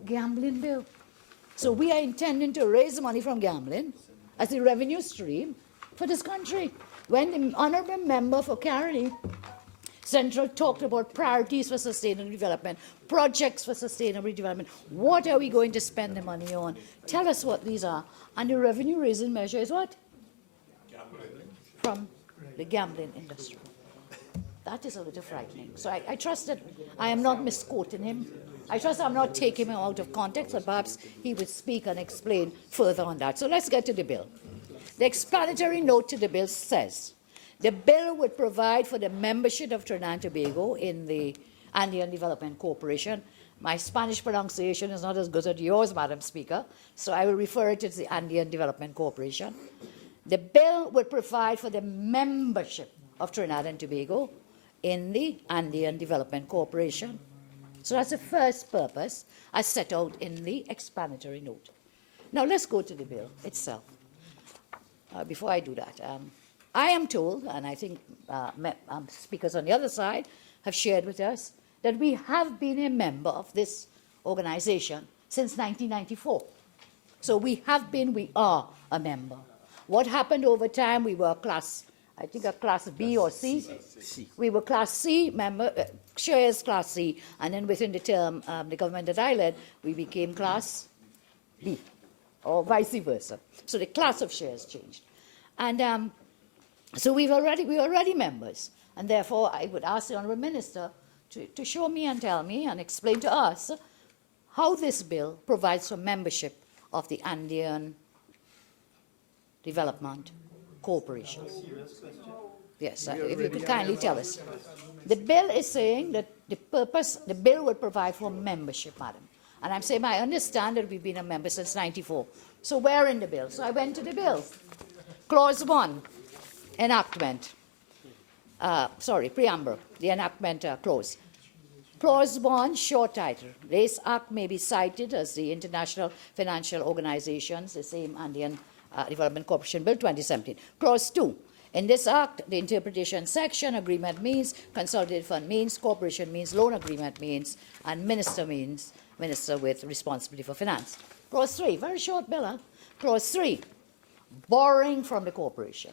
gambling bill. So we are intending to raise money from gambling as a revenue stream for this country. When the Honourable Member for Caroni Central talked about priorities for sustainable development, projects for sustainable development, what are we going to spend the money on? Tell us what these are. And the revenue-raising measure is what? Gambling. From the gambling industry. That is a little frightening. So I trust that I am not misquoting him. I trust I'm not taking him out of context, and perhaps he would speak and explain further on that. So let's get to the bill. The explanatory note to the bill says, the bill would provide for the membership of Trinidad and Tobago in the Andean Development Corporation. My Spanish pronunciation is not as good as yours, Madam Speaker, so I will refer it to the Andean Development Corporation. The bill would provide for the membership of Trinidad and Tobago in the Andean Development Corporation. So that's the first purpose as set out in the explanatory note. Now let's go to the bill itself. Before I do that, I am told, and I think speakers on the other side have shared with us, that we have been a member of this organization since 1994. So we are a member. What happened over time, we were class, I think a class B or C. We were class C member, shares class C, and then within the term, the government that I led, we became class B, or vice versa. So the class of shares changed. And so we were already members. And therefore, I would ask the Honourable Minister to show me and tell me and explain to us how this bill provides for membership of the Andean Development Corporation. Yes, if you could kindly tell us. The bill is saying that the bill would provide for membership, Madam. And I'm saying I understand that we've been a member since 94. So where in the bill? So I went to the bill. Clause 1, enactment. Preamble, the enactment clause. Clause 1, short title. This act may be cited as the International Financial Organizations, the same Andean Development Corporation Bill 2017. Clause 2, In this act, the interpretation section, agreement means, consolidated fund means, corporation means, loan agreement means, and minister means minister with responsibility for finance. Clause 3, very short bill, huh? Clause 3, borrowing from the corporation.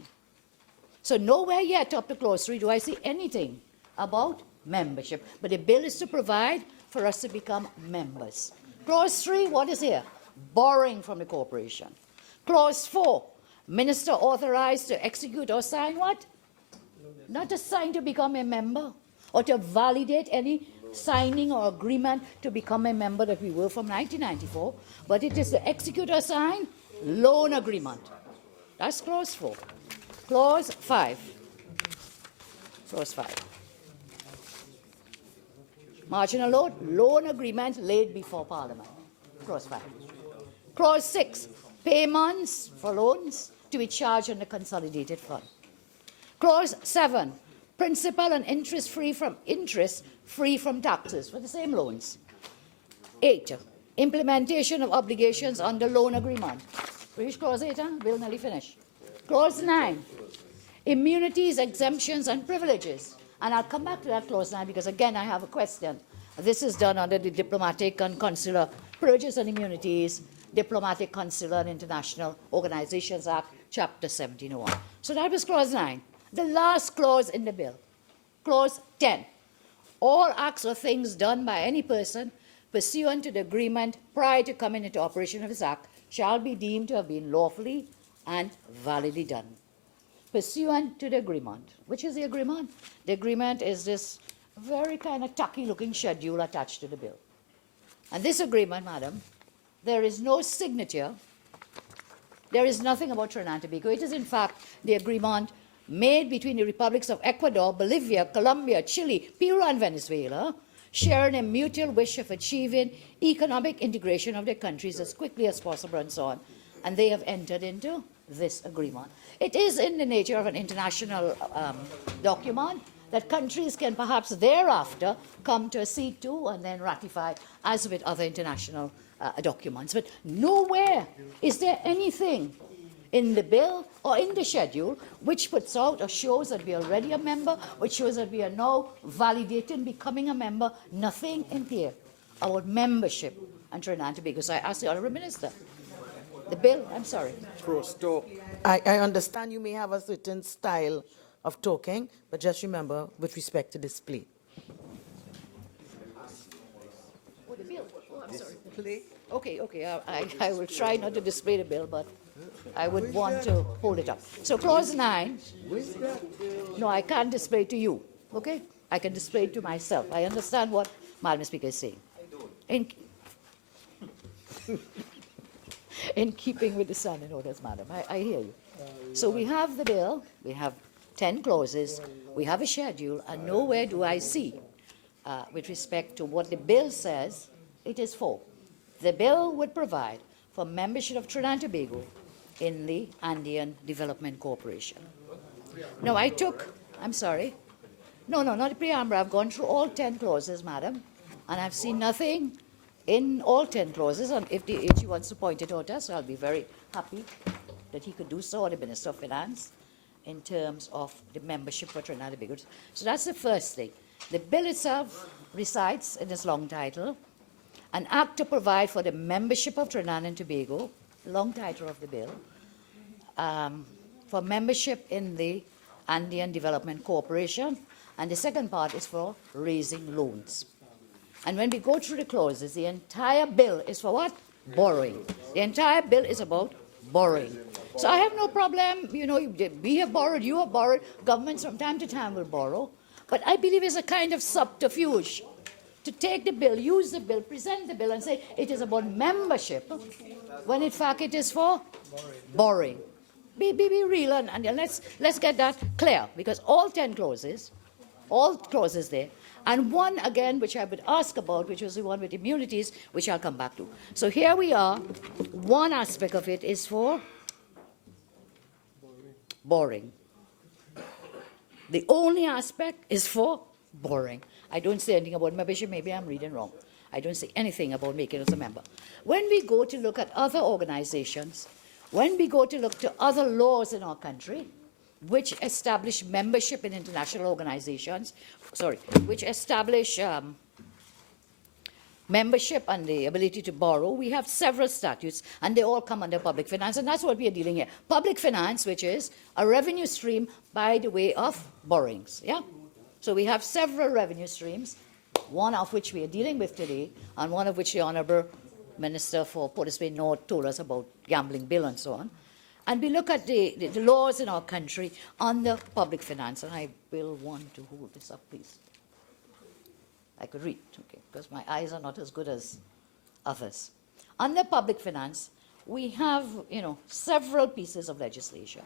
So nowhere yet up to clause 3 do I see anything about membership. But the bill is to provide for us to become members. Clause 3, what is here? Borrowing from the corporation. Clause 4, minister authorized to execute or sign what? Not to sign to become a member or to validate any signing or agreement to become a member that we were from 1994, but it is to execute or sign loan agreement. That's clause 4. Clause 5. Clause 5. Marginal loan agreement laid before Parliament. Clause 5. Clause 6. Payments for loans to be charged on the consolidated fund. Clause 7. Principal and interest free from taxes for the same loans. 8. Implementation of obligations under loan agreement. Reach clause 8, huh? We'll nearly finish. Clause 9. Immunities, exemptions, and privileges. And I'll come back to that clause 9 because, again, I have a question. This is done under the Diplomatic and Consular Privileges and Immunities, Diplomatic, Consular, and International Organizations Act, Chapter 1701. So that was clause 9. The last clause in the bill, clause 10. All acts or things done by any person pursuant to the agreement prior to coming into operation of this act shall be deemed to have been lawfully and validly done. Pursuant to the agreement. Which is the agreement? The agreement is this very kind of tacky-looking schedule attached to the bill. And this agreement, madam, there is no signature. There is nothing about Trinidad and Tobago. It is, in fact, the agreement made between the republics of Ecuador, Bolivia, Colombia, Chile, Peru, and Venezuela, sharing a mutual wish of achieving economic integration of their countries as quickly as possible and so on. And they have entered into this agreement. It is in the nature of an international document that countries can perhaps thereafter come to accede to and then ratify, as with other international documents. But nowhere is there anything in the bill or in the schedule which puts out or shows that we are already a member, which shows that we are now validating becoming a member. Nothing in here about membership and Trinidad and Tobago. So I ask the Honourable Minister. The bill, I'm sorry. I understand you may have a certain style of talking, but just remember, with respect to display. Oh, the bill. Oh, I'm sorry. Okay. I will try not to display the bill, but I would want to hold it up. So clause 9. No, I can't display it to you. Okay? I can display it to myself. I understand what Madam Speaker is saying. In keeping with the standing orders, madam. I hear you. So we have the bill, we have 10 clauses, we have a schedule, and nowhere do I see, with respect to what the bill says, it is for. The bill would provide for membership of Trinidad and Tobago in the Andean Development Corporation. Now, I'm sorry. No, not the preamble. I've gone through all 10 clauses, madam, and I've seen nothing in all 10 clauses, and if the AG wants to point it out to us, I'll be very happy that he could do so, or the Minister of Finance, in terms of the membership for Trinidad and Tobago. So that's the first thing. The bill itself recites in its long title, an act to provide for the membership of Trinidad and Tobago, long title of the bill, for membership in the Andean Development Corporation, and the second part is for raising loans. And when we go through the clauses, the entire bill is for what? Borrowing. The entire bill is about borrowing. So I have no problem, we have borrowed, you have borrowed, governments from time to time will borrow, but I believe it's a kind of subterfuge to take the bill, use the bill, present the bill and say it is about membership, when in fact it is for borrowing. Be real and let's get that clear, because all 10 clauses, there, and one, again, which I would ask about, which was the one with immunities, which I'll come back to. So here we are. One aspect of it is for borrowing. The only aspect is for borrowing. I don't say anything about membership. Maybe I'm reading wrong. I don't say anything about making us a member. When we go to look at other organizations, when we go to look to other laws in our country, which establish membership in international organizations, which establish membership and the ability to borrow. We have several statutes, and they all come under public finance, and that's what we are dealing here. Public finance, which is a revenue stream by the way of borrowings, yeah? So we have several revenue streams, one of which we are dealing with today, and one of which the Honourable Minister for Port of Spain North told us about, gambling bill and so on. And we look at the laws in our country on the public finance, and I will want to hold this up, please. I could read, okay, because my eyes are not as good as others. Under public finance, we have, several pieces of legislation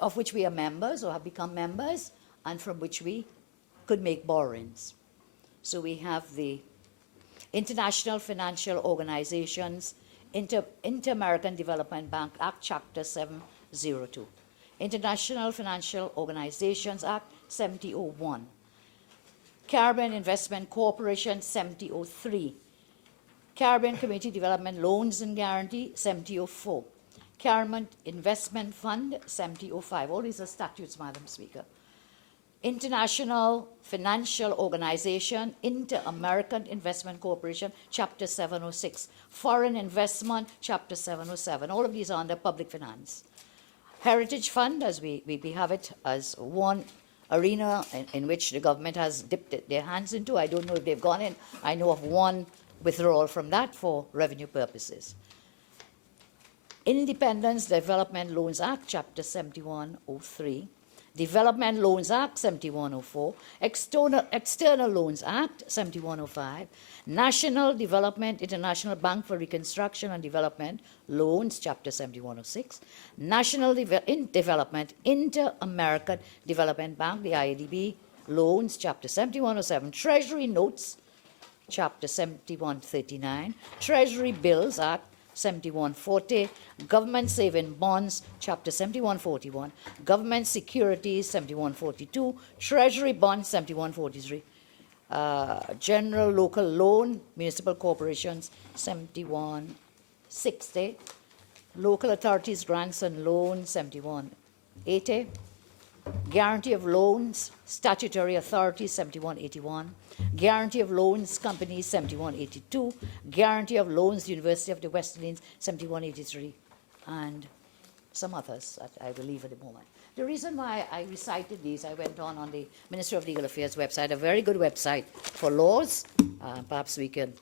of which we are members or have become members, and from which we could make borrowings. So we have the International Financial Organizations, Inter-American Development Bank Act, Chapter 702. International Financial Organizations Act, 7001. Caribbean Investment Corporation, 7003. Caribbean Community Development Loans and Guarantee, 7004. Caribbean Investment Fund, 7005. All these are statutes, Madam Speaker. International Financial Organization, Inter-American Investment Corporation, Chapter 706. Foreign Investment, Chapter 707. All of these are under public finance. Heritage Fund, as we have it as one arena in which the government has dipped their hands into. I don't know if they've gone in. I know of one withdrawal from that for revenue purposes. Independence Development Loans Act, Chapter 7103. Development Loans Act, 7104. External Loans Act, 7105. National Development International Bank for Reconstruction and Development Loans, Chapter 7106. National Development Inter-American Development Bank, the IADB Loans, Chapter 7107. Treasury Notes, Chapter 7139. Treasury Bills Act, 7140. Government Saving Bonds, Chapter 7141. Government Securities, 7142. Treasury Bonds, 7143. General Local Loan, Municipal Corporations, 7160. Local Authorities Grants and Loans, 7180. Guarantee of Loans, Statutory Authorities, 7181. Guarantee of Loans Companies, 7182. Guarantee of Loans, University of the West Indies, 7183. And some others that I will leave at the moment. The reason why I recited these, I went on the Ministry of Legal Affairs website, a very good website for laws. Perhaps we can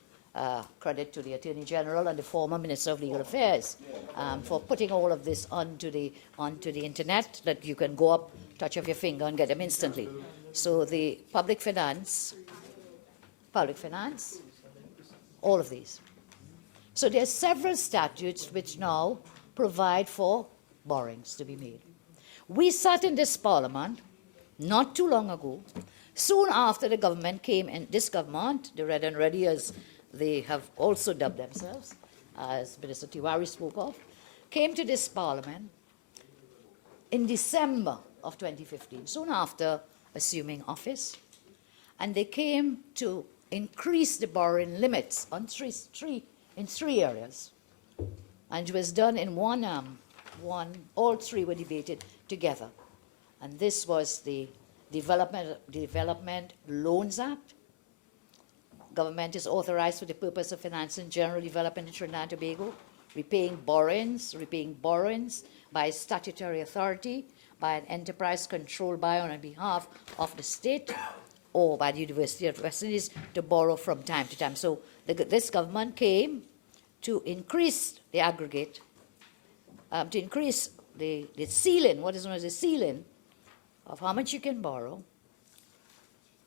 credit to the Attorney General and the former Minister of Legal Affairs for putting all of this onto the internet, that you can go up, touch of your finger, and get them instantly. So the public finance, all of these. So there are several statutes which now provide for borrowings to be made. We sat in this Parliament not too long ago, soon after the government came in, this government, the Red and Ready as they have also dubbed themselves, as Minister Tiwari spoke of, came to this Parliament in December of 2015, soon after assuming office, and they came to increase the borrowing limits on three areas. And it was done in all three were debated together. And this was the Development Loans Act. Government is authorized for the purpose of financing general development in Trinidad and Tobago, repaying borrowings by statutory authority, by an enterprise controlled by or on behalf of the state, or by the University of the West Indies to borrow from time to time. So this government came to increase the aggregate, to increase the ceiling, what is known as the ceiling of how much you can borrow,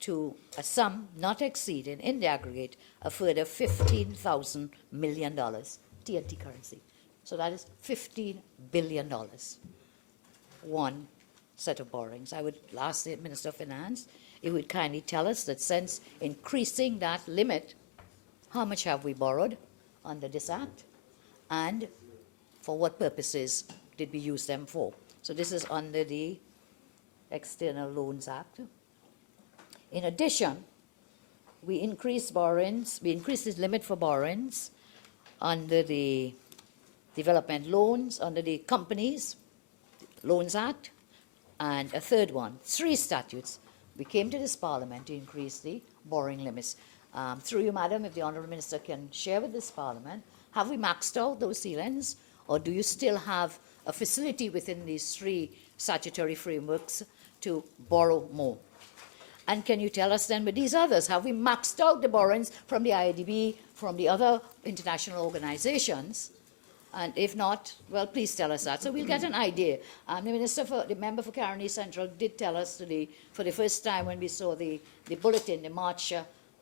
to a sum not exceeding, in the aggregate, a further $15,000 million TNT currency. So that is $15 billion. One set of borrowings. I would ask the Minister of Finance, he would kindly tell us that since increasing that limit, how much have we borrowed under this act, and for what purposes did we use them for? So this is under the External Loans Act. In addition, we increased the limit for borrowings under the development loans under the Companies Loans Act, and a third one, 3 statutes. We came to this Parliament to increase the borrowing limits. Through you, Madam, if the Honourable Minister can share with this Parliament, have we maxed out those ceilings, or do you still have a facility within these 3 statutory frameworks to borrow more? And can you tell us then with these others, have we maxed out the borrowings from the IDB, from the other international organizations? And if not, well, please tell us that. So we'll get an idea. The member for Caroni Central did tell us today, for the first time when we saw the bulletin, the March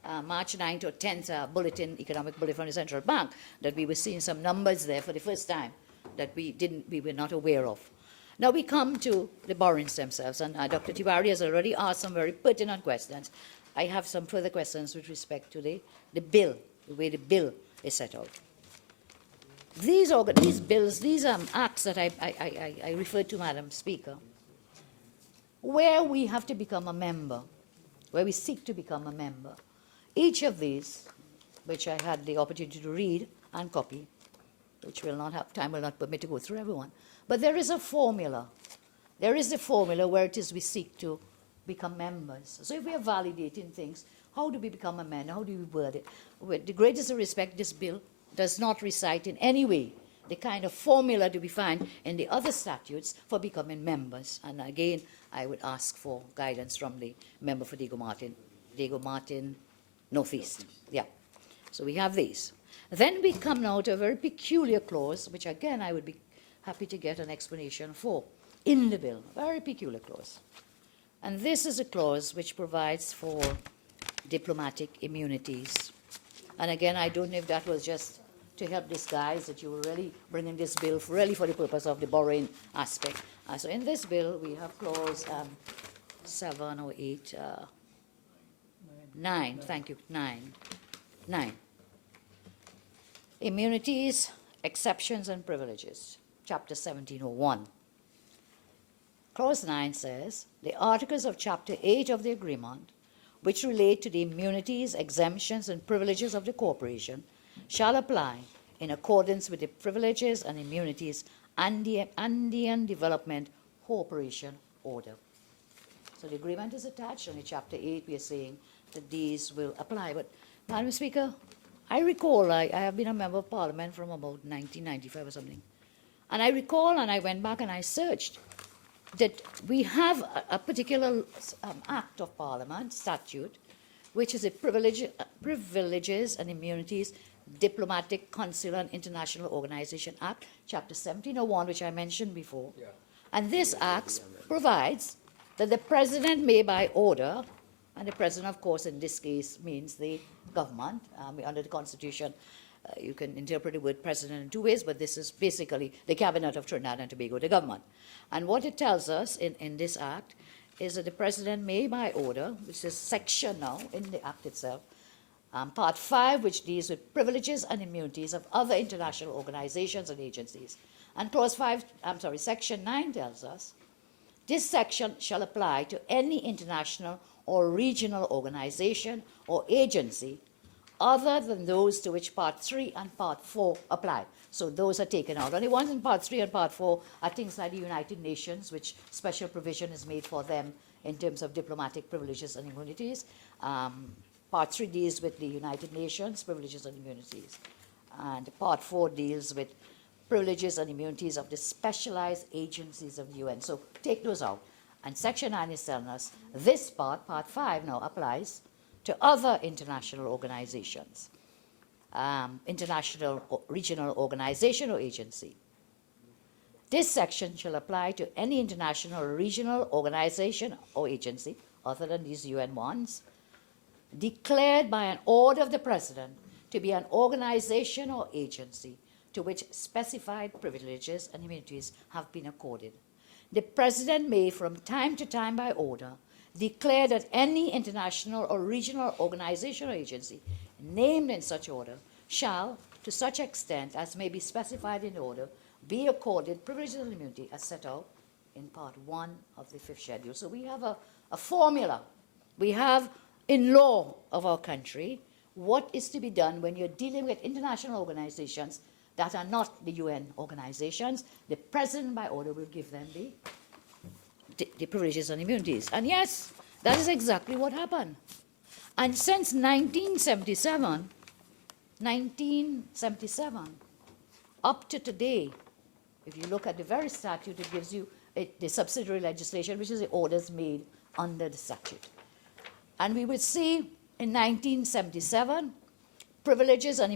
9th or 10th bulletin, economic bulletin from the Central Bank, that we were seeing some numbers there for the first time that we were not aware of. Now we come to the borrowings themselves, and Dr. Tiwari has already asked some very pertinent questions. I have some further questions with respect to the bill, the way the bill is set out. These bills, these acts that I referred to, Madam Speaker, where we have to become a member, where we seek to become a member, each of these, which I had the opportunity to read and copy, which time will not permit to go through everyone, but there is a formula. There is a formula where it is we seek to become members. So if we are validating things, how do we become a member? How do we word it? With the greatest respect, this bill does not recite in any way the kind of formula to be found in the other statutes for becoming members. And again, I would ask for guidance from the member for Diego Martin, Northeast. Yeah. So we have these. Then we come now to a very peculiar clause, which again I would be happy to get an explanation for in the bill. A very peculiar clause. And this is a clause which provides for diplomatic immunities. And again, I don't know if that was just to help disguise that you were really bringing this bill really for the purpose of the borrowing aspect. So in this bill, we have clause 7 or 8, 9, thank you, 9. Immunities, exceptions, and privileges, Chapter 1701. Clause 9 says, the articles of Chapter 8 of the agreement, which relate to the immunities, exemptions, and privileges of the corporation, shall apply in accordance with the privileges and immunities and the Andean Development Corporation Order. So the agreement is attached, and in Chapter 8 we are saying that these will apply. But, Madam Speaker, I recall I have been a member of Parliament from about 1995 or something. And I recall, and I went back and I searched, that we have a particular act of Parliament, statute, which is a Privileges and Immunities Diplomatic, Consular, and International Organization Act, Chapter 1701, which I mentioned before. Yeah. And this act provides that the President may, by order, and the President, of course, in this case means the government, under the Constitution, you can interpret the word President in 2 ways, but this is basically the Cabinet of Trinidad and Tobago, the government. And what it tells us in this act is that the President may, by order, which is section now in the act itself, Part 5, which deals with privileges and immunities of other international organizations and agencies. And Section 9 tells us, this section shall apply to any international or regional organization or agency other than those to which Part 3 and Part 4 apply. So those are taken out. Only ones in Part 3 and Part 4 are things like the United Nations, which special provision is made for them in terms of diplomatic privileges and immunities. Part 3 deals with the United Nations, privileges and immunities. And Part 4 deals with privileges and immunities of the specialized agencies of the UN. So take those out. And Section 9 is telling us this part, Part 5 now, applies to other international organizations, international or regional organization or agency. This section shall apply to any international or regional organization or agency, other than these UN ones, declared by an order of the President to be an organization or agency to which specified privileges and immunities have been accorded. The President may, from time to time by order, declare that any international or regional organization or agency named in such order shall, to such extent as may be specified in the order, be accorded privileges and immunity as set out in Part 1 of the 5th schedule. So we have a formula. We have in law of our country what is to be done when you're dealing with international organizations that are not the UN organizations, the president by order will give them the privileges and immunities. And yes, that is exactly what happened. And since 1977, up to today, if you look at the very statute, it gives you the subsidiary legislation, which is the orders made under the statute. And we would see in 1977, privileges and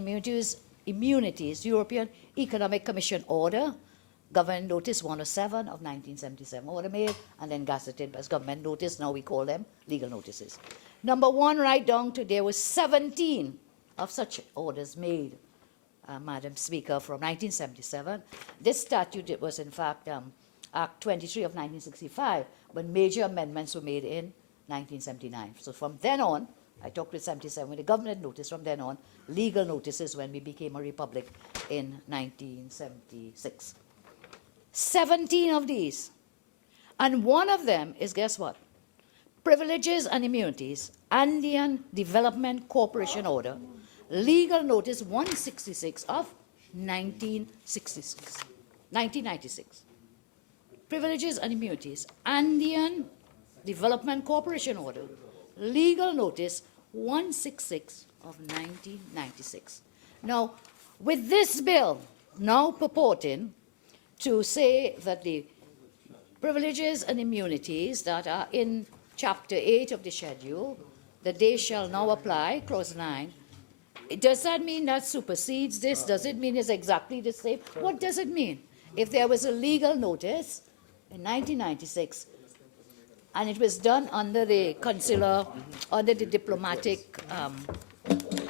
immunities, European Economic Commission order, Government Notice 107 of 1977, order made and then gazetted as government notice. Now we call them legal notices. Number one, right down to there was 17 of such orders made, Madam Speaker, from 1977. This statute, it was in fact Act 23 of 1965, but major amendments were made in 1979. So from then on, I talked with 77 with the government notice, from then on, legal notices when we became a republic in 1976. 17 of these. And one of them is, guess what? Privileges and immunities, Andean Development Corporation Order, legal notice 166 of 1996. Privileges and immunities, Andean Development Corporation Order, legal notice 166 of 1996. Now, with this bill now purporting to say that the privileges and immunities that are in Chapter 8 of the schedule, that they shall now apply, Clause 9, does that mean that supersedes this? Does it mean it's exactly the same? What does it mean? If there was a legal notice in 1996, and it was done under the consular, under the diplomatic,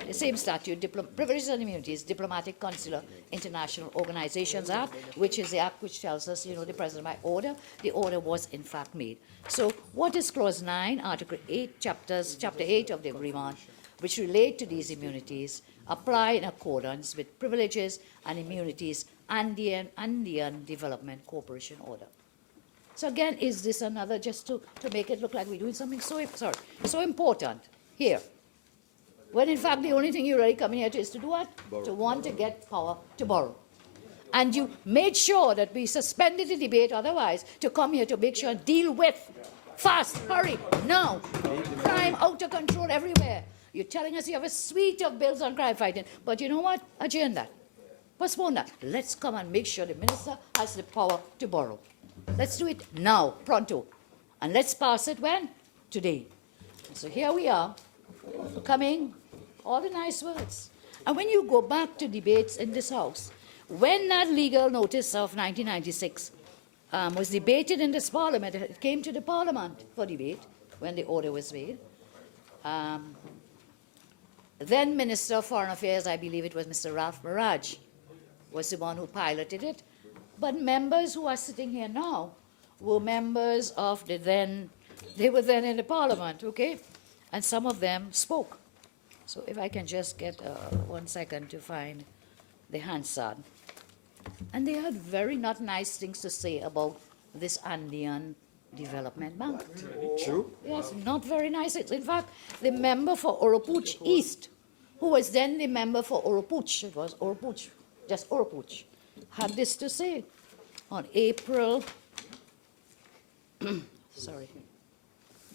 the same statute, Privileges and Immunities, Diplomatic, Consular, International Organizations Act, which is the act which tells us, the president by order, the order was in fact made. So what is Clause 9, Article 8, Chapter 8 of the agreement, which relate to these immunities, apply in accordance with Privileges and Immunities, Andean Development Corporation Order. So again, is this another, just to make it look like we're doing something so important here, when in fact the only thing you're really coming here to is to do what? To want to get power to borrow. And you made sure that we suspended the debate otherwise to come here to make sure and deal with, fast, hurry, now, crime out of control everywhere. You're telling us you have a suite of bills on crime fighting, but you know what? Adjourn that. Postpone that. Let's come and make sure the minister has the power to borrow. Let's do it now, pronto. And let's pass it when? Today. So here we are, coming, all the nice words. And when you go back to debates in this House, when that legal notice of 1996 was debated in this Parliament, it came to the Parliament for debate when the order was made. Then Minister of Foreign Affairs, I believe it was Mr. Ralph Barrage, was the one who piloted it. But members who are sitting here now were members of they were then in the Parliament, okay? And some of them spoke. So if I can just get 1 second to find the Hansard. And they had very not nice things to say about this Andean Development Bank. True. Yes, not very nice. In fact, the member for Oropuch East, who was then the member for Oropuch, it was Oropuch, just Oropuch, had this to say on April, sorry,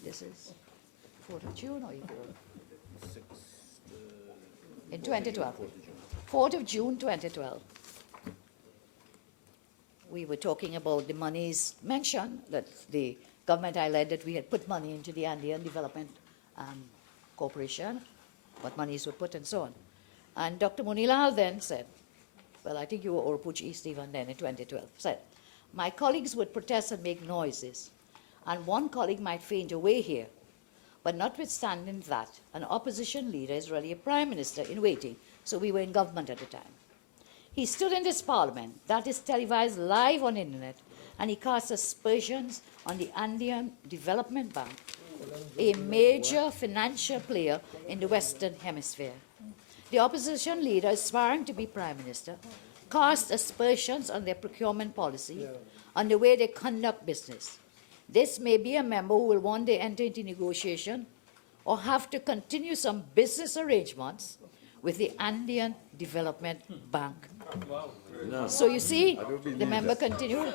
this is 4th of June or April? In 2012, 4th of June 2012. We were talking about the monies mentioned, that the government I led, that we had put money into the Andean Development Corporation, what monies were put and so on. And Dr. Munilal then said, well, I think you were Oropuch East even then in 2012, said, my colleagues would protest and make noises, and one colleague might faint away here, but notwithstanding that, an opposition leader is really a prime minister in waiting, so we were in government at the time. He stood in this parliament, that is televised live on the internet, and he cast aspersions on the Andean Development Bank, a major financial player in the Western Hemisphere. The opposition leader, aspiring to be prime minister, cast aspersions on their procurement policy, on the way they conduct business. This may be a member who will one day enter into negotiation or have to continue some business arrangements with the Andean Development Bank So you see, the member continued.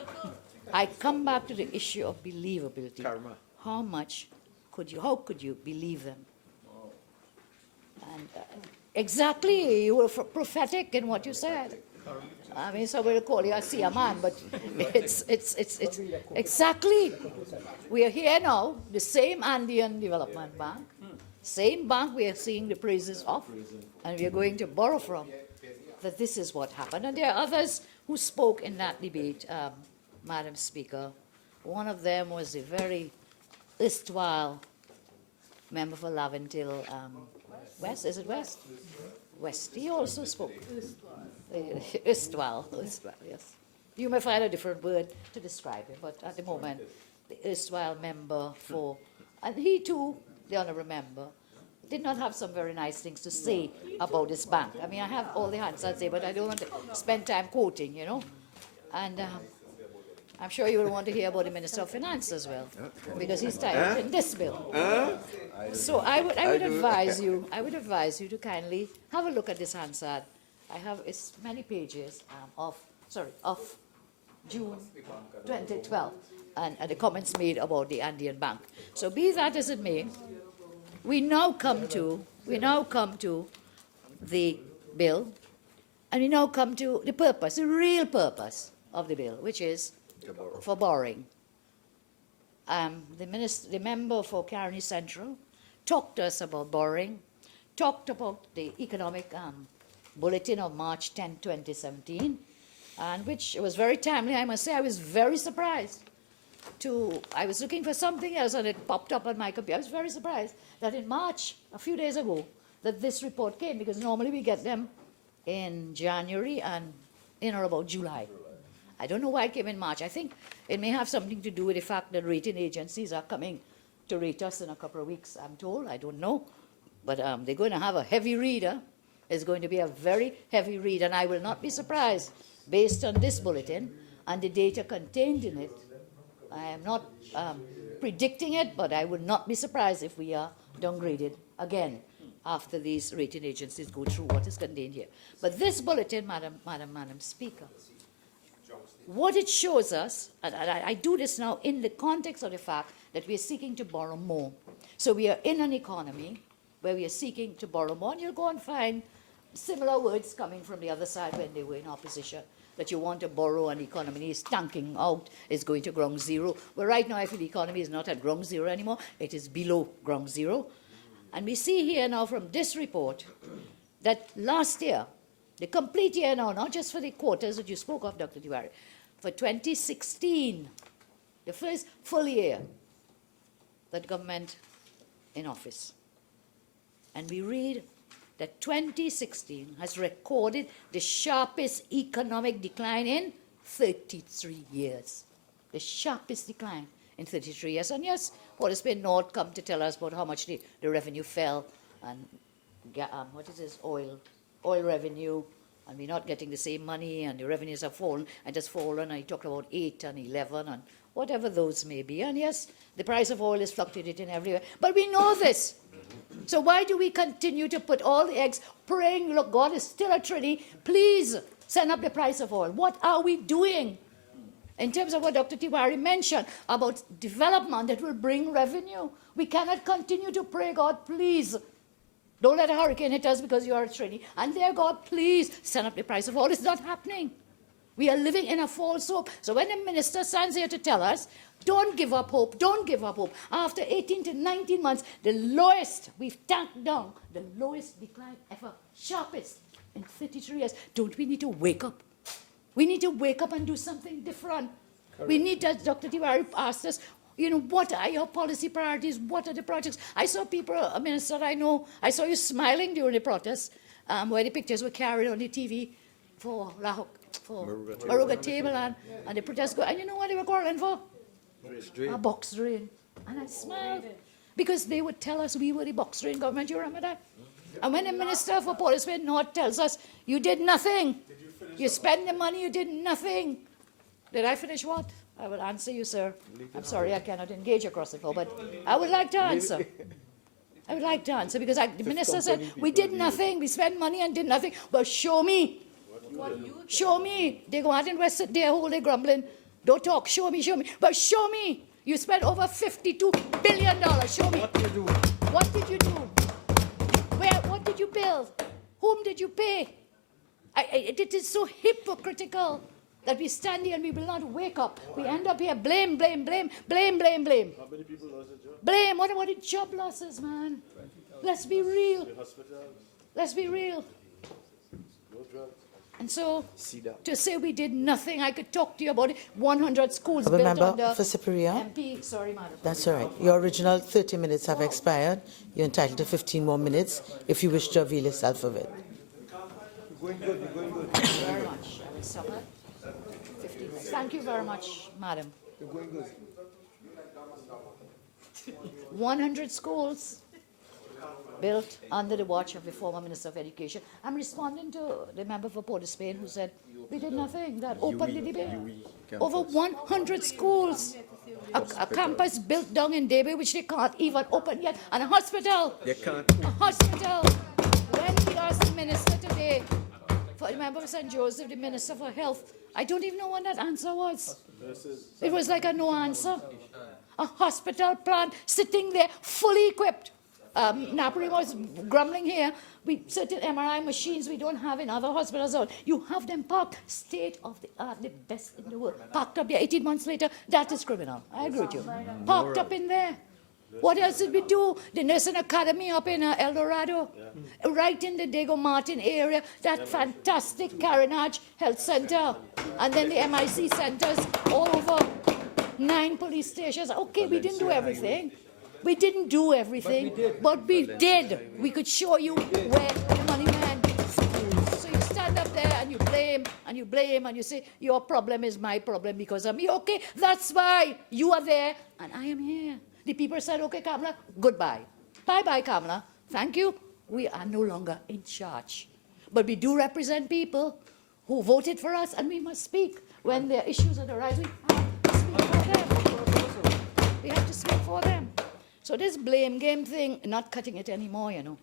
I come back to the issue of believability. How could you believe them? And exactly, you were prophetic in what you said. I mean, somebody will call you a seer man, but it's exactly. We are here now, the same Andean Development Bank, same bank we are seeing the praises of, and we are going to borrow from. That this is what happened. And there are others who spoke in that debate, Madam Speaker. One of them was the very erstwhile member for Laventille West. Is it West? West. He also spoke. Erstwhile, yes. You may find a different word to describe him, but at the moment, the erstwhile member for, and he too, the honourable member, did not have some very nice things to say about this bank. I mean, I have all the Hansard say, but I don't want to spend time quoting, you know. And I'm sure you will want to hear about the Minister of Finance as well, because he's titled in this bill. So I would advise you to kindly have a look at this Hansard. I have it's many pages of June 2012, and the comments made about the Andean Bank. So be that as it may, we now come to the bill, and we now come to the purpose, the real purpose of the bill, which is for borrowing. The member for Caroni Central talked to us about borrowing, talked about the economic bulletin of March 10, 2017, and which was very timely. I must say I was very surprised. I was looking for something else and it popped up on my computer. I was very surprised that in March, a few days ago, that this report came, because normally we get them in January and in or about July. I don't know why it came in March. I think it may have something to do with the fact that rating agencies are coming to rate us in a couple of weeks, I'm told. I don't know. But they're going to have a heavy reader. It's going to be a very heavy read, and I will not be surprised, based on this bulletin and the data contained in it. I am not predicting it, but I would not be surprised if we are downgraded again after these rating agencies go through what is contained here. But this bulletin, Madam Speaker, what it shows us, and I do this now in the context of the fact that we are seeking to borrow more. So we are in an economy where we are seeking to borrow more, and you'll go and find similar words coming from the other side when they were in opposition, that you want to borrow and the economy is tanking out, is going to ground zero. Well, right now, I feel the economy is not at ground zero anymore. It is below ground zero. And we see here now from this report that last year, the complete year now, not just for the quarters that you spoke of, Dr. Tiwari, for 2016, the first full year that government in office. And we read that 2016 has recorded the sharpest economic decline in 33 years. The sharpest decline in 33 years. And yes, Port of Spain North come to tell us about how much the revenue fell, and what is this, oil revenue, and we're not getting the same money, and the revenues have fallen, and just fallen, and he talked about 8 and 11, and whatever those may be. And yes, the price of oil is fluctuating everywhere. But we know this. So why do we continue to put all the eggs, praying, look, God is still a Trinity, please send up the price of oil? What are we doing in terms of what Dr. Tiwari mentioned about development that will bring revenue? We cannot continue to pray, God, please, don't let a hurricane hit us because you are a Trinity. And dear God, please send up the price of oil. It's not happening. We are living in a false hope. So when the minister stands here to tell us, don't give up hope, don't give up hope. After 18 to 19 months, the lowest, we've tanked down, the lowest decline ever, sharpest in 33 years. Don't we need to wake up? We need to wake up and do something different. Correct. We need, as Dr. Tiwari asked us, you know, what are your policy priorities? What are the projects? I saw people, a minister I know, I saw you smiling during the protests, where the pictures were carried on the TV for Maruga Table and the protests go. And you know what they were quarreling for? A box drain. And I smiled, because they would tell us we were the box drain government. You remember that? And when the Minister for Port of Spain North tells us, you did nothing. You spend the money, you did nothing. Did I finish what? I will answer you, sir. I'm sorry I cannot engage across the floor, but I would like to answer. I would like to answer, because the minister said, we did nothing. We spent money and did nothing. But show me Show me. They go out in West, they're whole day grumbling. Don't talk. Show me, show me. But show me. You spent over $52 billion. Show me. What did you do? What did you do? Where? What did you build? Whom did you pay? It is so hypocritical that we stand here and we will not wake up. We end up here blame, blame, blame, blame, blame, blame. How many people lost their job? Blame. What about the job losses, man? Let's be real. Let's be real. And so, to say we did nothing, I could talk to you about it. 100 schools built Member under for Superior. MP. Sorry, madam. That's all right. Your original 30 minutes have expired. You're entitled to 15 more minutes if you wish to avail yourself of it. Thank you very much. I will stop at 15 minutes. Thank you very much, madam. 100 schools built under the watch of the former Minister of Education. I'm responding to the member for Port of Spain who said we did nothing. That opened the debate. Over 100 schools. A campus built down in Debe, which they can't even open yet, and a hospital. They can't. A hospital. When we asked the minister today, for the member of St. Joseph, the Minister for Health, I don't even know what that answer was. It was like a no answer. A hospital plant sitting there, fully equipped. Napoli was grumbling here. Certain MRI machines we don't have in other hospitals. You have them parked, state of the art, the best in the world. Parked up there 18 months later, that is criminal. I agree with you. Parked up in there. What else did we do? The nursing academy up in El Dorado, right in the Diego Martin area, that fantastic Carenage Health Center, and then the MIC centers all over 9 police stations. Okay, we didn't do everything. We didn't do everything, but we did. We could show you where the money went. So you stand up there and you blame and you blame and you say, your problem is my problem because I'm here. Okay, that's why you are there and I am here. The people said, okay, Kamala, goodbye. Bye-bye, Kamala. Thank you. We are no longer in charge. But we do represent people who voted for us, and we must speak when there are issues on the rise. We have to speak for them. We have to speak for them. So this blame game thing, not cutting it anymore, you know.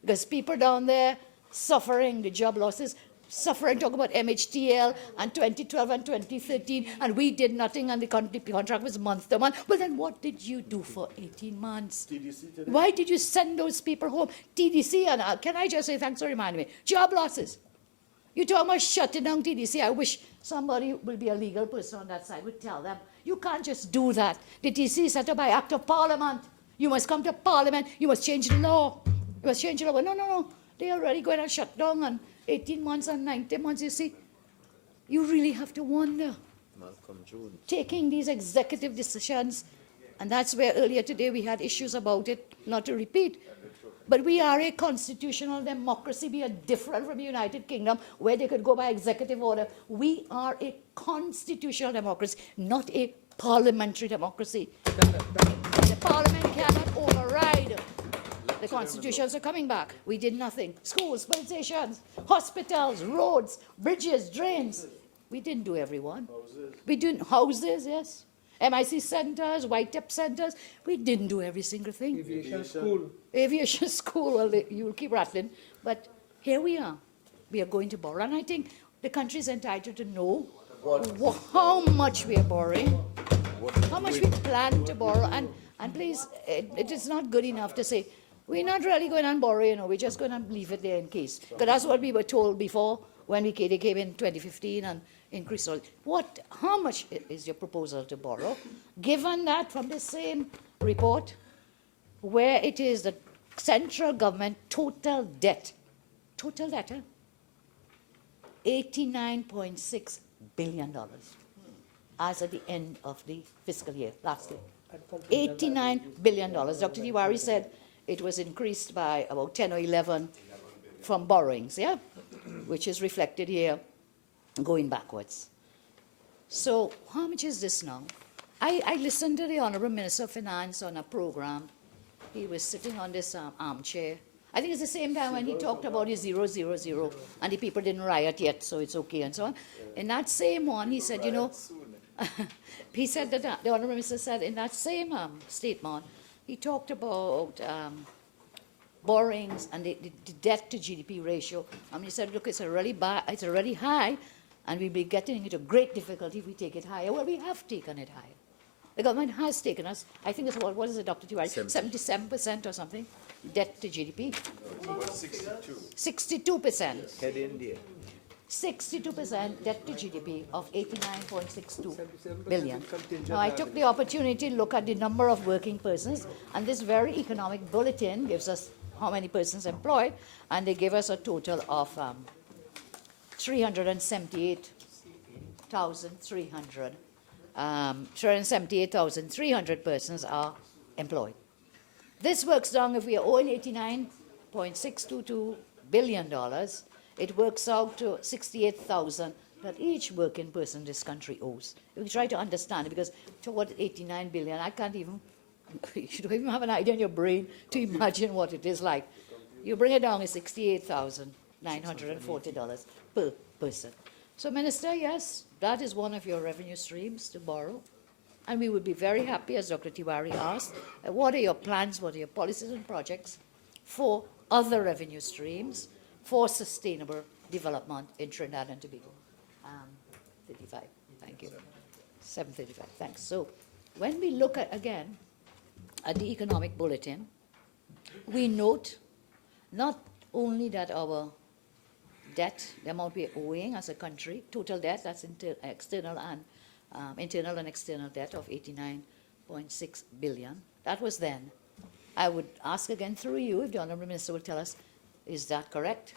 Because people down there suffering the job losses, suffering, talk about MHTL and 2012 and 2013, and we did nothing, and the contract was month to month. Well, then what did you do for 18 months? Why did you send those people home? TDC, and can I just say, thanks for reminding me, job losses. You talk about shutting down TDC. I wish somebody will be a legal person on that side would tell them, you can't just do that. The TDC is set up by Act of Parliament. You must come to Parliament. You must change the law. You must change the law. But no. They are already going to shut down on 18 months and 19 months, you see. You really have to wonder. Taking these executive decisions, and that's where earlier today we had issues about it, not to repeat. But we are a constitutional democracy. We are different from the United Kingdom, where they could go by executive order. We are a constitutional democracy, not a parliamentary democracy. The parliament cannot override the constitutions. Are coming back. We did nothing. Schools, police stations, hospitals, roads, bridges, drains. We didn't do everyone. We didn't houses, yes. MIC centers, white-tip centers. We didn't do every single thing. Aviation school, well, you'll keep rattling. But here we are. We are going to borrow. And I think the country is entitled to know how much we are borrowing, how much we plan to borrow. And please, it is not good enough to say, we're not really going to borrow, you know, we're just going to leave it there in case. Because that's what we were told before when they came in 2015 and increased all. How much is your proposal to borrow? Given that from the same report, where it is the central government total debt, $89.6 billion as at the end of the fiscal year, last year. $89 billion. Dr. Tiwari said it was increased by about 10 or 11 from borrowings, yeah? Which is reflected here going backwards. So how much is this now? I listened to the Honorable Minister of Finance on a program. He was sitting on this armchair. I think it's the same time when he talked about his 000, and the people didn't riot yet, so it's okay, and so on. In that same one, he said, you know, he said that the Honorable Minister said in that same statement, he talked about borrowings and the debt to GDP ratio. I mean, he said, look, it's already high, and we'll be getting into great difficulty if we take it higher. Well, we have taken it higher. The government has taken us, I think it's what is it, Dr. Tiwari? 77% or something, debt to GDP. 62%. Head India. 62% debt to GDP of 89.62 billion. Now, I took the opportunity to look at the number of working persons, and this very economic bulletin gives us how many persons employed, and they give us a total of 378,300. 378,300 persons are employed. This works down, if we are owing $89.622 billion, it works out to 68,000 that each working person in this country owes. If we try to understand it, because toward 89 billion, I can't even, you don't even have an idea in your brain to imagine what it is like. You bring it down to $68,940 per person. So, Minister, yes, that is one of your revenue streams to borrow. And we would be very happy, as Dr. Tiwari asked, what are your plans, what are your policies and projects for other revenue streams for sustainable development in Trinidad and Tobago? 35, thank you. 735, thanks. So when we look at, again, at the economic bulletin, we note not only that our debt, the amount we are owing as a country, total debt, that's internal and external debt of 89.6 billion. That was then. I would ask again through you, if the Honourable Minister will tell us, is that correct?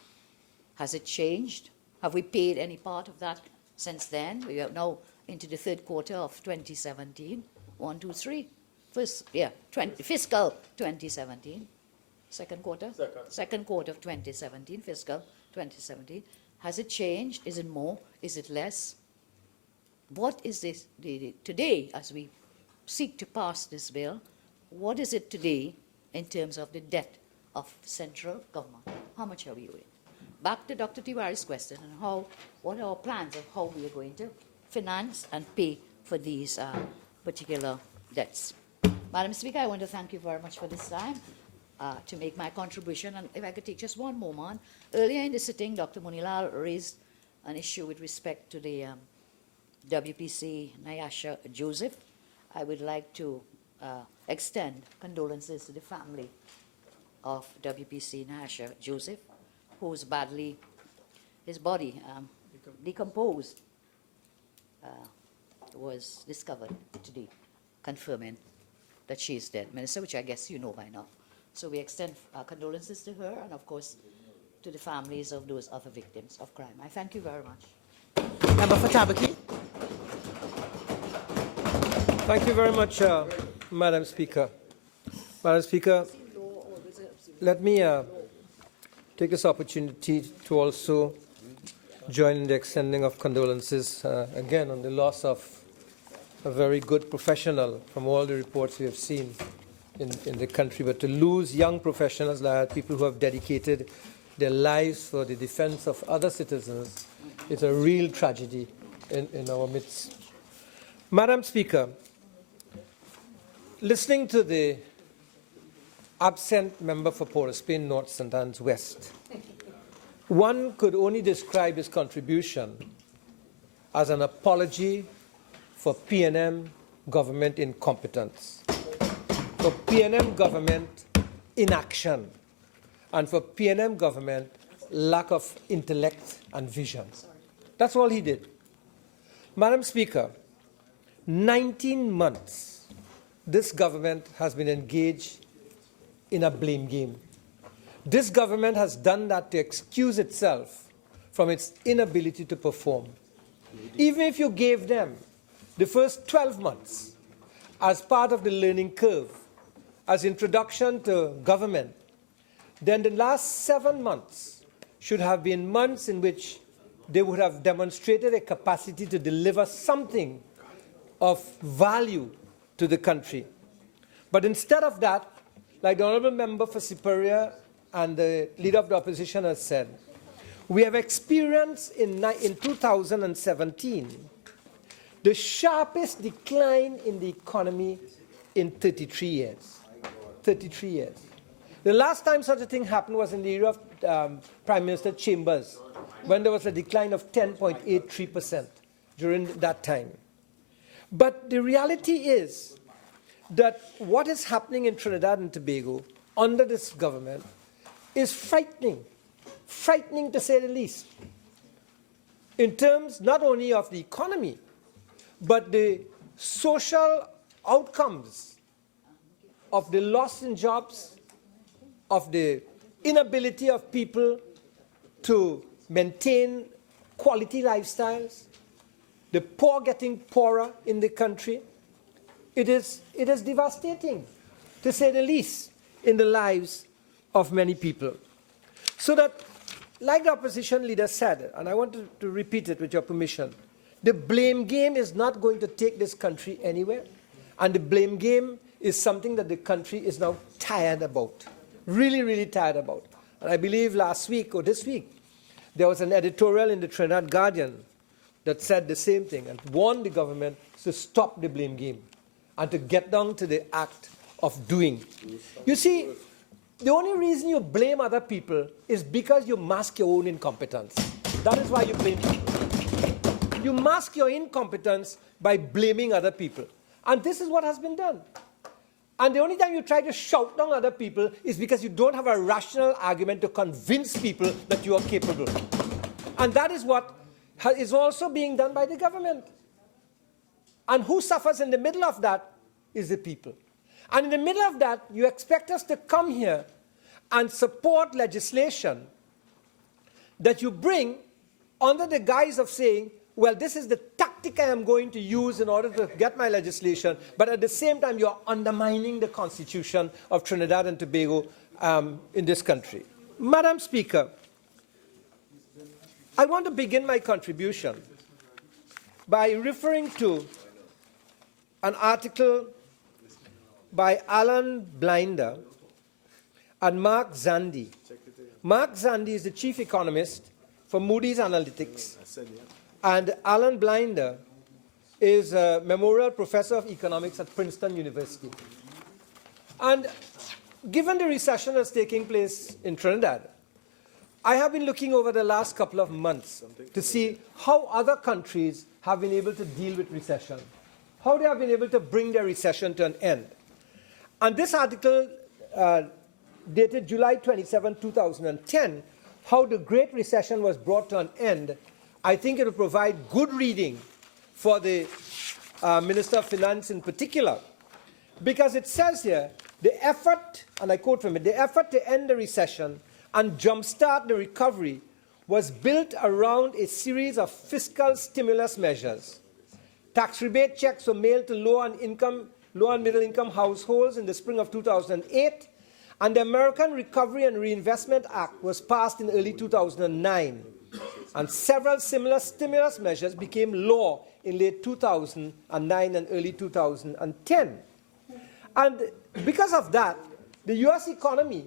Has it changed? Have we paid any part of that since then? We are now into the third quarter of 2017. 1, 2, 3. Fiscal 2017. Second quarter? Second quarter of 2017, fiscal 2017. Has it changed? Is it more? Is it less? What is this today, as we seek to pass this bill, what is it today in terms of the debt of central government? How much are we owing? Back to Dr. Tiwari's question, and what are our plans of how we are going to finance and pay for these particular debts? Madam Speaker, I want to thank you very much for this time to make my contribution. And if I could take just one moment. Earlier in the sitting, Dr. Munilal raised an issue with respect to the WPC Nyasha Joseph. I would like to extend condolences to the family of WPC Nyasha Joseph, whose his body decomposed, was discovered today, confirming that she is dead. Minister, which I guess you know by now. So we extend our condolences to her and, of course, to the families of those other victims of crime. I thank you very much. Member for Tabaki. Thank you very much, Madam Speaker. Madam Speaker, let me take this opportunity to also join in the extending of condolences, again, on the loss of a very good professional from all the reports we have seen in the country. But to lose young professionals like people who have dedicated their lives for the defense of other citizens is a real tragedy in our midst. Madam Speaker, listening to the absent member for Port of Spain North, St. Anne's West, one could only describe his contribution as an apology for PNM government incompetence, for PNM government inaction, and for PNM government lack of intellect and vision. That's all he did. Madam Speaker, 19 months this government has been engaged in a blame game. This government has done that to excuse itself from its inability to perform. Even if you gave them the first 12 months as part of the learning curve, as introduction to government, then the last 7 months should have been months in which they would have demonstrated a capacity to deliver something of value to the country. But instead of that, like the Honourable Member for Superior and the Leader of the Opposition has said, we have experienced in 2017 the sharpest decline in the economy in 33 years. 33 years. The last time such a thing happened was in the era of Prime Minister Chambers, when there was a decline of 10.83% during that time. But the reality is that what is happening in Trinidad and Tobago under this government is frightening, frightening to say the least, in terms not only of the economy, but the social outcomes of the loss in jobs, of the inability of people to maintain quality lifestyles, the poor getting poorer in the country. It is devastating, to say the least, in the lives of many people. So that, like the opposition leader said, and I want to repeat it with your permission, the blame game is not going to take this country anywhere, and the blame game is something that the country is now tired about, really, really tired about. And I believe last week or this week, there was an editorial in the Trinidad Guardian that said the same thing and warned the government to stop the blame game and to get down to the act of doing. You see, the only reason you blame other people is because you mask your own incompetence. That is why you blame people. You mask your incompetence by blaming other people. And this is what has been done. And the only time you try to shout down other people is because you don't have a rational argument to convince people that you are capable. And that is what is also being done by the government. And who suffers in the middle of that is the people. And in the middle of that, you expect us to come here and support legislation that you bring under the guise of saying, well, this is the tactic I am going to use in order to get my legislation, but at the same time, you're undermining the Constitution of Trinidad and Tobago in this country. Madam Speaker, I want to begin my contribution by referring to an article by Alan Blinder and Mark Zandi. Mark Zandi is the chief economist for Moody's Analytics, and Alan Blinder is a memorial professor of economics at Princeton University. And given the recession that's taking place in Trinidad, I have been looking over the last couple of months to see how other countries have been able to deal with recession, how they have been able to bring their recession to an end. And this article, dated July 27, 2010, how the Great Recession was brought to an end, I think it will provide good reading for the Minister of Finance in particular, because it says here, the effort, and I quote from it, the effort to end the recession and jumpstart the recovery was built around a series of fiscal stimulus measures. Tax rebate checks were mailed to low and middle income households in the spring of 2008, and the American Recovery and Reinvestment Act was passed in early 2009. And several similar stimulus measures became law in late 2009 and early 2010. And because of that, the US economy,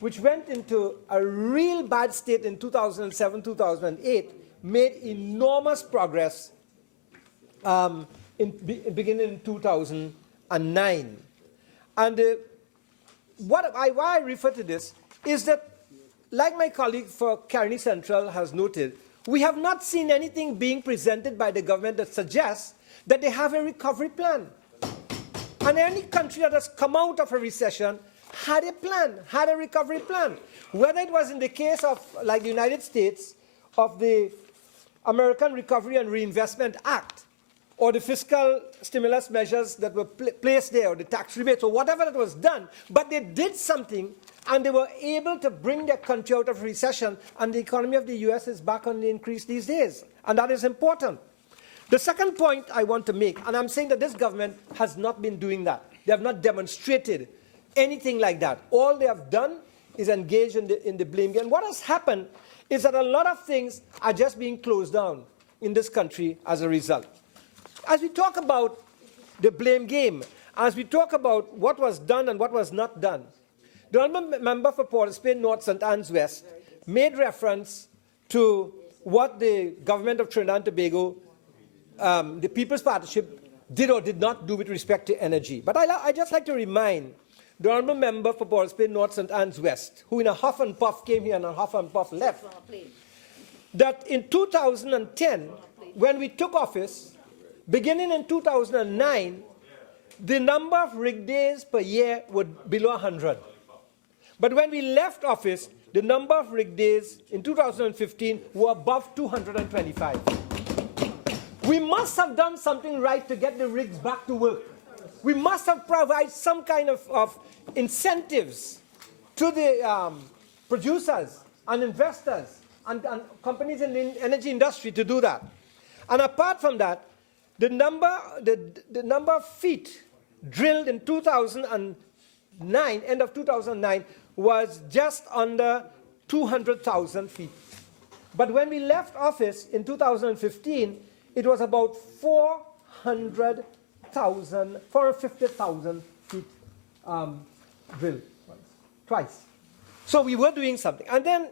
which went into a real bad state in 2007-2008, made enormous progress beginning in 2009. And why I refer to this is that, like my colleague for Caroni Central has noted, we have not seen anything being presented by the government that suggests that they have a recovery plan. And any country that has come out of a recession had a plan, had a recovery plan. Whether it was in the case of, like the United States, of the American Recovery and Reinvestment Act, or the fiscal stimulus measures that were placed there, or the tax rebates, or whatever that was done, but they did something, and they were able to bring their country out of recession, and the economy of the US is back on the increase these days, and that is important. The second point I want to make, and I'm saying that this government has not been doing that. They have not demonstrated anything like that. All they have done is engage in the blame game. What has happened is that a lot of things are just being closed down in this country as a result. As we talk about the blame game, as we talk about what was done and what was not done, the honourable member for Port of Spain North St. Anne's West made reference to what the government of Trinidad and Tobago, the People's Partnership, did or did not do with respect to energy. But I just like to remind the honourable member for Port of Spain North St. Anne's West, who in a huff and puff came here and a huff and puff left, that in 2010, when we took office, beginning in 2009, the number of rig days per year was below 100. But when we left office, the number of rig days in 2015 were above 225. We must have done something right to get the rigs back to work. We must have provided some kind of incentives to the producers and investors and companies in the energy industry to do that. And apart from that, the number of feet drilled in 2009, end of 2009, was just under 200,000 feet. But when we left office in 2015, it was about 450,000 feet drilled twice. So we were doing something. And then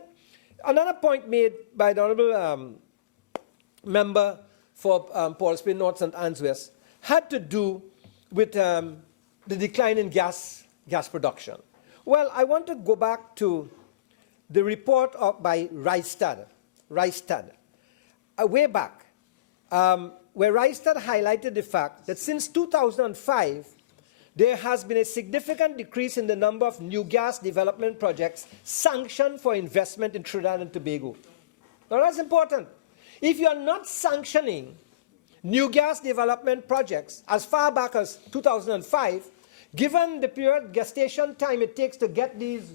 another point made by the honourable member for Port of Spain North St. Anne's West had to do with the decline in gas production. Well, I want to go back to the report by Rystad, way back, where Rystad highlighted the fact that since 2005, there has been a significant decrease in the number of new gas development projects sanctioned for investment in Trinidad and Tobago. Now that's important. If you are not sanctioning new gas development projects as far back as 2005, given the period gestation time it takes to get these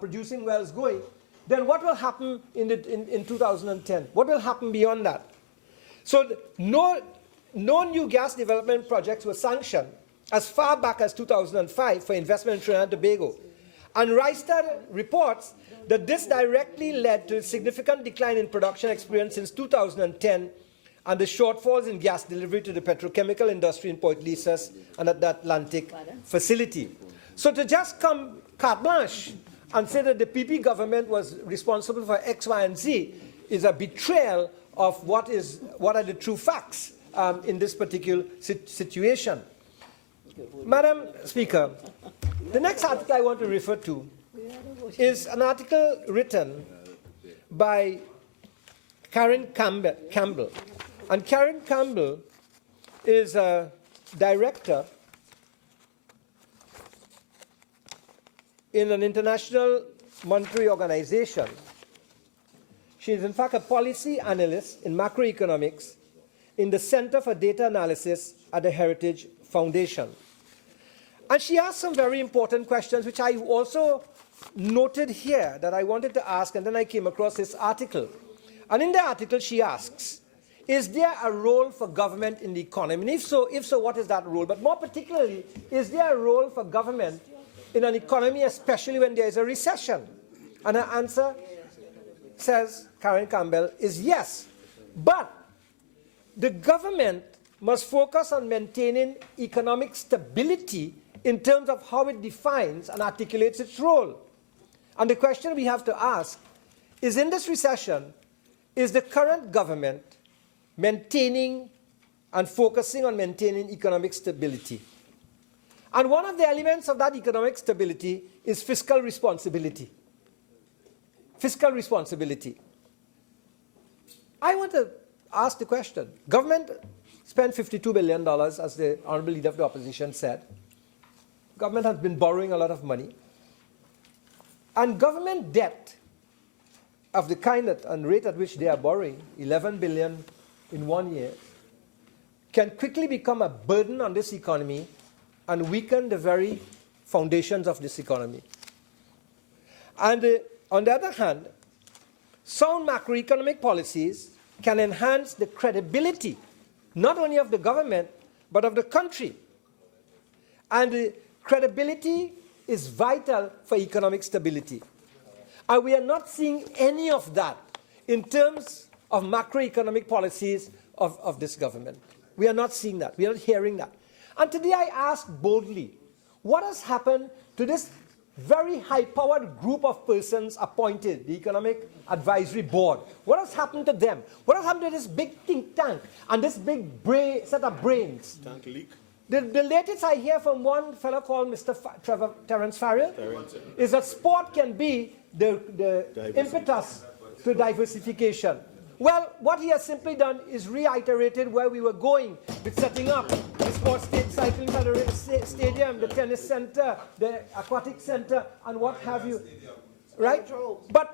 producing wells going, then what will happen in 2010? What will happen beyond that? So no new gas development projects were sanctioned as far back as 2005 for investment in Trinidad and Tobago. And Rystad reports that this directly led to a significant decline in production experience since 2010 and the shortfalls in gas delivery to the petrochemical industry in Port Lisas and at the Atlantic facility. So to just come carte blanche and say that the PP government was responsible for X, Y, and Z is a betrayal of what are the true facts in this particular situation. Madam Speaker, the next article I want to refer to is an article written by Karen Campbell. And Karen Campbell is a director in an international monetary organization. She is in fact a policy analyst in macroeconomics in the Center for Data Analysis at the Heritage Foundation. And she asked some very important questions, which I also noted here that I wanted to ask, and then I came across this article. And in the article she asks, is there a role for government in the economy? And if so, what is that role? But more particularly, is there a role for government in an economy, especially when there is a recession? And her answer, says Karen Campbell, is yes. But the government must focus on maintaining economic stability in terms of how it defines and articulates its role. And the question we have to ask is, in this recession, is the current government maintaining and focusing on maintaining economic stability? And one of the elements of that economic stability is fiscal responsibility. Fiscal responsibility. I want to ask the question. Government spent $52 billion, as the Honourable Leader of the Opposition said. Government has been borrowing a lot of money. And government debt of the kind and rate at which they are borrowing, 11 billion in 1 year, can quickly become a burden on this economy and weaken the very foundations of this economy. And on the other hand, sound macroeconomic policies can enhance the credibility, not only of the government, but of the country. And the credibility is vital for economic stability. And we are not seeing any of that in terms of macroeconomic policies of this government. We are not seeing that. We are not hearing that. And today I ask boldly, what has happened to this very high-powered group of persons appointed, the Economic Advisory Board? What has happened to them? What has happened to this big think tank and this big set of brains? Tank leak. The latest I hear from one fellow called Mr. Terence Farrell is that sport can be the impetus to diversification. Well, what he has simply done is reiterated where we were going with setting up the sports cycling stadium, the tennis center, the aquatic center, and what have you. Right? But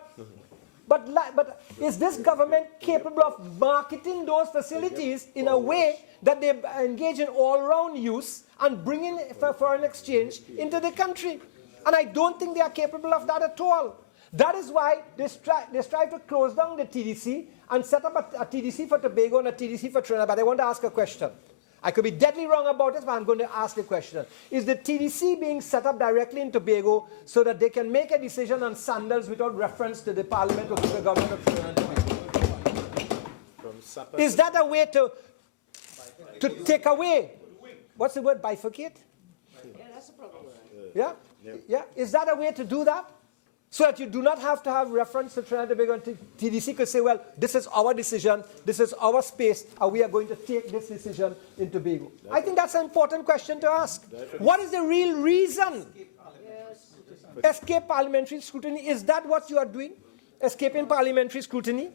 is this government capable of marketing those facilities in a way that they engage in all-round use and bringing foreign exchange into the country? And I don't think they are capable of that at all. That is why they strive to close down the TDC and set up a TDC for Tobago and a TDC for Trinidad. But I want to ask a question. I could be deadly wrong about this, but I'm going to ask the question. Is the TDC being set up directly in Tobago so that they can make a decision on sandals without reference to the Parliament or to the government of Trinidad and Tobago? Is that a way to take away, what's the word, bifurcate? Yeah, that's a proper word. Yeah? Is that a way to do that? So that you do not have to have reference to Trinidad and Tobago, and TDC could say, well, this is our decision, this is our space, and we are going to take this decision in Tobago. I think that's an important question to ask. What is the real reason? Escape parliamentary scrutiny. Is that what you are doing? Escaping parliamentary scrutiny?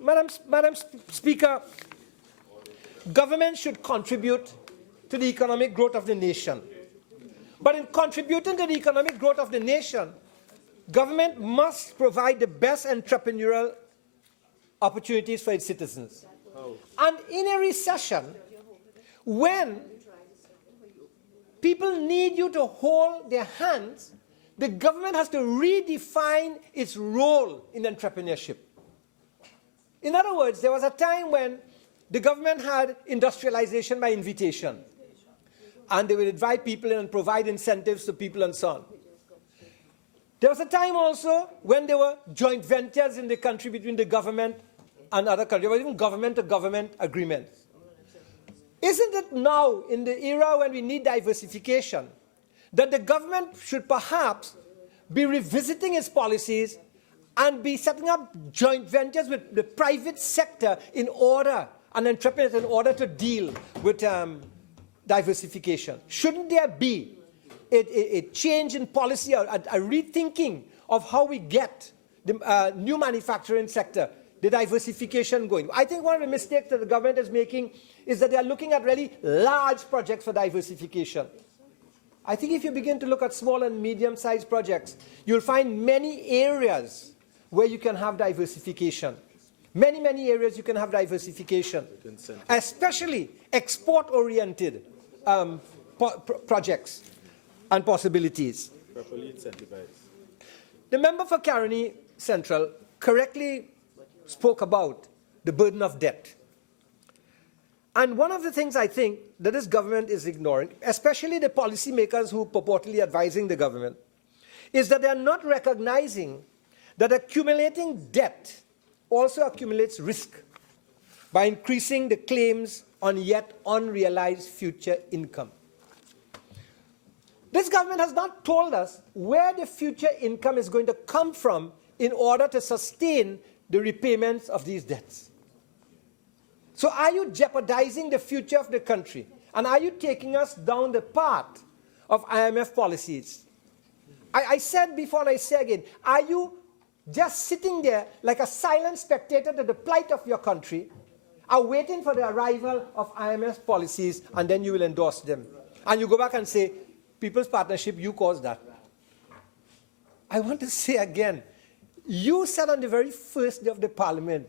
Madam Speaker, government should contribute to the economic growth of the nation. But in contributing to the economic growth of the nation, government must provide the best entrepreneurial opportunities for its citizens. And in a recession, when people need you to hold their hands, the government has to redefine its role in entrepreneurship. In other words, there was a time when the government had industrialization by invitation, and they would invite people in and provide incentives to people and so on. There was a time also when there were joint ventures in the country between the government and other countries, or even government-to-government agreements. Isn't it now, in the era when we need diversification, that the government should perhaps be revisiting its policies and be setting up joint ventures with the private sector in order, and entrepreneurs in order to deal with diversification? Shouldn't there be a change in policy, a rethinking of how we get the new manufacturing sector, the diversification going? I think one of the mistakes that the government is making is that they are looking at really large projects for diversification. I think if you begin to look at small and medium-sized projects, you'll find many areas where you can have diversification. Many areas you can have diversification, especially export-oriented projects and possibilities. The member for Caroni Central correctly spoke about the burden of debt. And one of the things I think that this government is ignoring, especially the policymakers who purportedly advising the government, is that they are not recognizing that accumulating debt also accumulates risk by increasing the claims on yet unrealized future income. This government has not told us where the future income is going to come from in order to sustain the repayments of these debts. So are you jeopardizing the future of the country? And are you taking us down the path of IMF policies? I said before and I say again, are you just sitting there like a silent spectator to the plight of your country, are waiting for the arrival of IMF policies, and then you will endorse them? And you go back and say, People's Partnership, you caused that. I want to say again, you said on the very first day of the Parliament,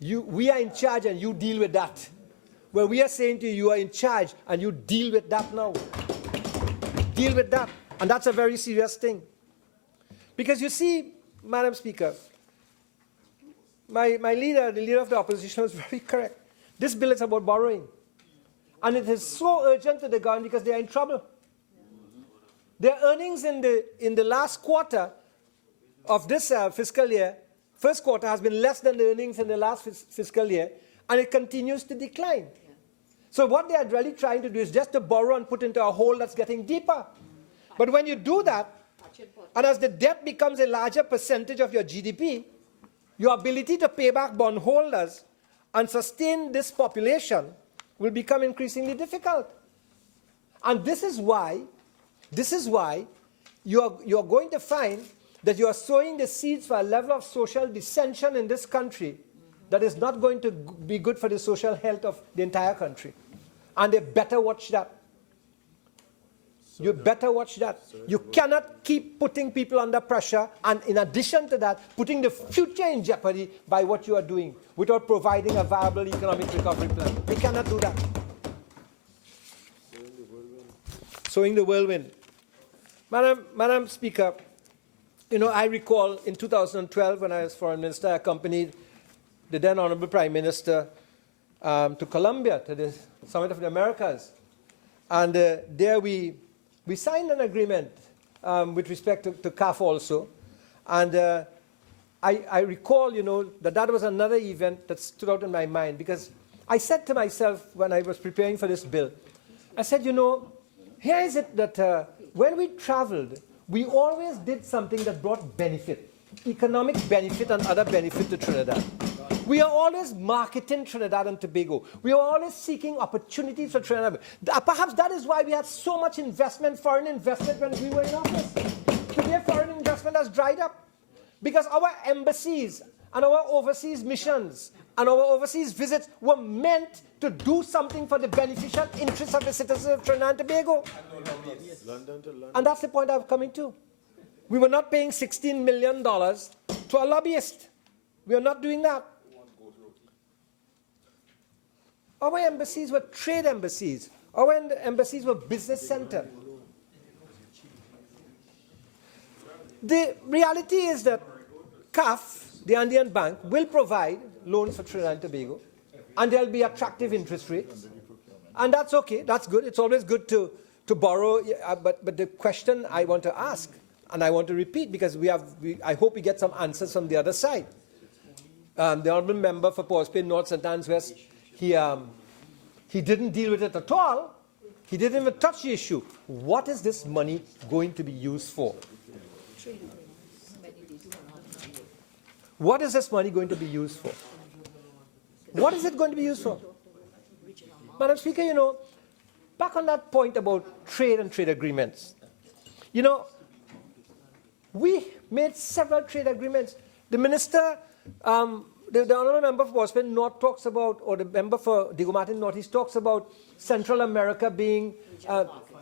we are in charge and you deal with that. Well, we are saying to you, you are in charge and you deal with that now. Deal with that. And that's a very serious thing. Because you see, Madam Speaker, my leader, the leader of the opposition, was very correct. This bill is about borrowing. And it is so urgent to the government because they are in trouble. Their earnings in the last quarter of this fiscal year, first quarter, has been less than the earnings in the last fiscal year, and it continues to decline. So what they are really trying to do is just to borrow and put into a hole that's getting deeper. But when you do that, and as the debt becomes a larger percentage of your GDP, your ability to pay back bondholders and sustain this population will become increasingly difficult. And this is why you're going to find that you are sowing the seeds for a level of social dissension in this country that is not going to be good for the social health of the entire country. And they better watch that. You better watch that. You cannot keep putting people under pressure and, in addition to that, putting the future in jeopardy by what you are doing without providing a viable economic recovery plan. We cannot do that. Sowing the whirlwind. Madam Speaker, you know, I recall in 2012 when I was Foreign Minister, I accompanied the then Honorable Prime Minister to Colombia, to the Summit of the Americas. And there we signed an agreement with respect to CAF also. And I recall, you know, that was another event that stood out in my mind because I said to myself when I was preparing for this bill, I said, you know, here is it that when we traveled, we always did something that brought benefit, economic benefit and other benefit to Trinidad. We are always marketing Trinidad and Tobago. We are always seeking opportunities for Trinidad. Perhaps that is why we had so much investment, foreign investment, when we were in office. Today, foreign investment has dried up because our embassies and our overseas missions and our overseas visits were meant to do something for the beneficial interests of the citizens of Trinidad and Tobago. And that's the point I'm coming to. We were not paying $16 million to a lobbyist. We are not doing that. Our embassies were trade embassies. Our embassies were business centers. The reality is that CAF, the Andean Bank, will provide loans for Trinidad and Tobago, and there'll be attractive interest rates. And that's okay, that's good. It's always good to borrow, but the question I want to ask, and I want to repeat, because I hope we get some answers from the other side. The Honourable Member for Port Spain North St. Anne's West, he didn't deal with it at all. He didn't even touch the issue. What is this money going to be used for? What is this money going to be used for? What is it going to be used for? Madam Speaker, you know, back on that point about trade and trade agreements, you know, we made several trade agreements. The minister, the Honourable Member for Port Spain North talks about, or the member for Diego Martin Northeast talks about Central America being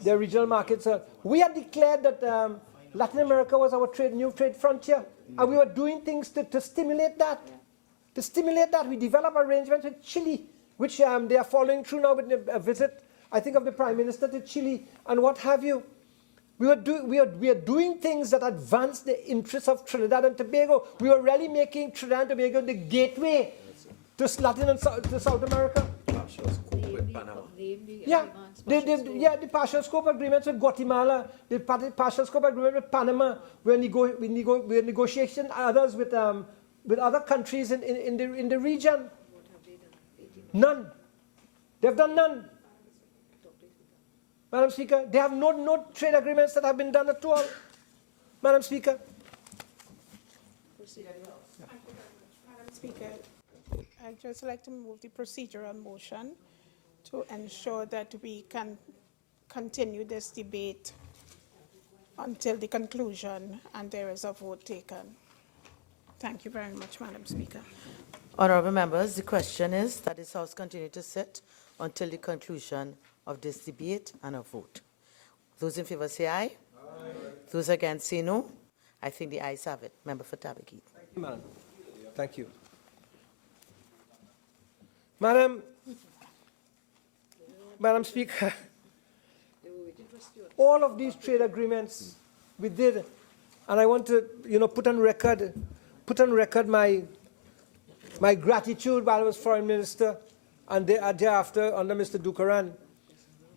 their regional markets. We had declared that Latin America was our new trade frontier, and we were doing things to stimulate that. To stimulate that, we developed arrangements with Chile, which they are following through now with a visit, I think, of the Prime Minister to Chile and what have you. We are doing things that advance the interests of Trinidad and Tobago. We are really making Trinidad and Tobago the gateway to Latin and to South America. Yeah, the partial scope agreements with Guatemala, the partial scope agreement with Panama. We're negotiating others with other countries in the region. None. They've done none. Madam Speaker, they have no trade agreements that have been done at all. Madam Speaker. Madam Speaker, I'd just like to move the procedural motion to ensure that we can continue this debate until the conclusion and there is a vote taken. Thank you very much, Madam Speaker. Honourable members, the question is that this House continue to sit until the conclusion of this debate and a vote. Those in favour say aye. Aye. Those against say no. I think the ayes have it. Member for Tabakit. Thank you, Madam. Thank you. Madam Speaker, all of these trade agreements we did, and I want to, put on record my gratitude while I was Foreign Minister, and thereafter under Mr. Dukaran,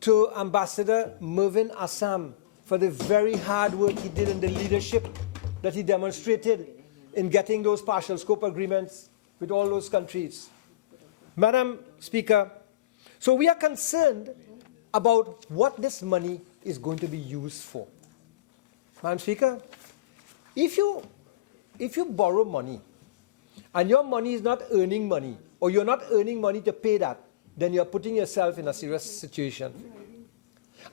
to Ambassador Mervyn Assam for the very hard work he did and the leadership that he demonstrated in getting those partial scope agreements with all those countries. Madam Speaker, so we are concerned about what this money is going to be used for. Madam Speaker, if you borrow money and your money is not earning money, or you're not earning money to pay that, then you're putting yourself in a serious situation.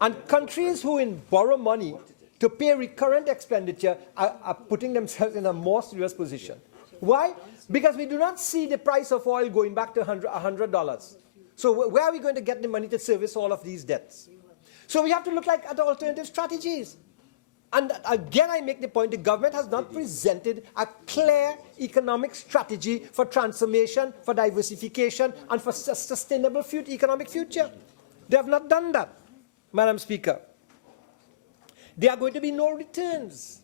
And countries who borrow money to pay recurrent expenditure are putting themselves in a more serious position. Why? Because we do not see the price of oil going back to $100. So where are we going to get the money to service all of these debts? So we have to look at alternative strategies. And again, I make the point, the government has not presented a clear economic strategy for transformation, for diversification, and for sustainable economic future. They have not done that, Madam Speaker. There are going to be no returns.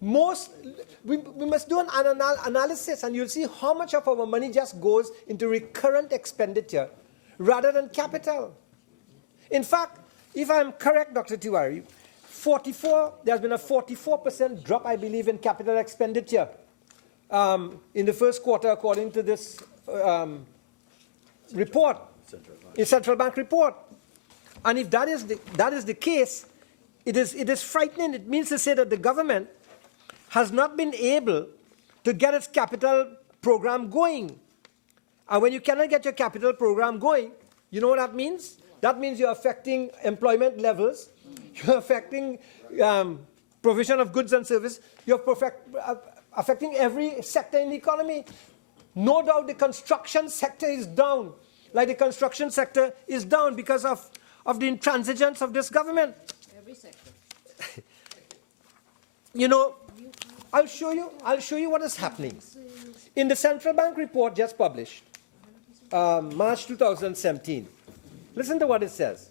We must do an analysis, and you'll see how much of our money just goes into recurrent expenditure rather than capital. In fact, if I'm correct, Dr. Tiwari, there's been a 44% drop, I believe, in capital expenditure in the first quarter, according to this report, a central bank report. And if that is the case, it is frightening. It means to say that the government has not been able to get its capital program going. And when you cannot get your capital program going, you know what that means? That means you're affecting employment levels, you're affecting provision of goods and services, you're affecting every sector in the economy. No doubt the construction sector is down, like the construction sector is down because of the intransigence of this government. Every sector. You know, I'll show you what is happening. In the central bank report just published, March 2017, listen to what it says.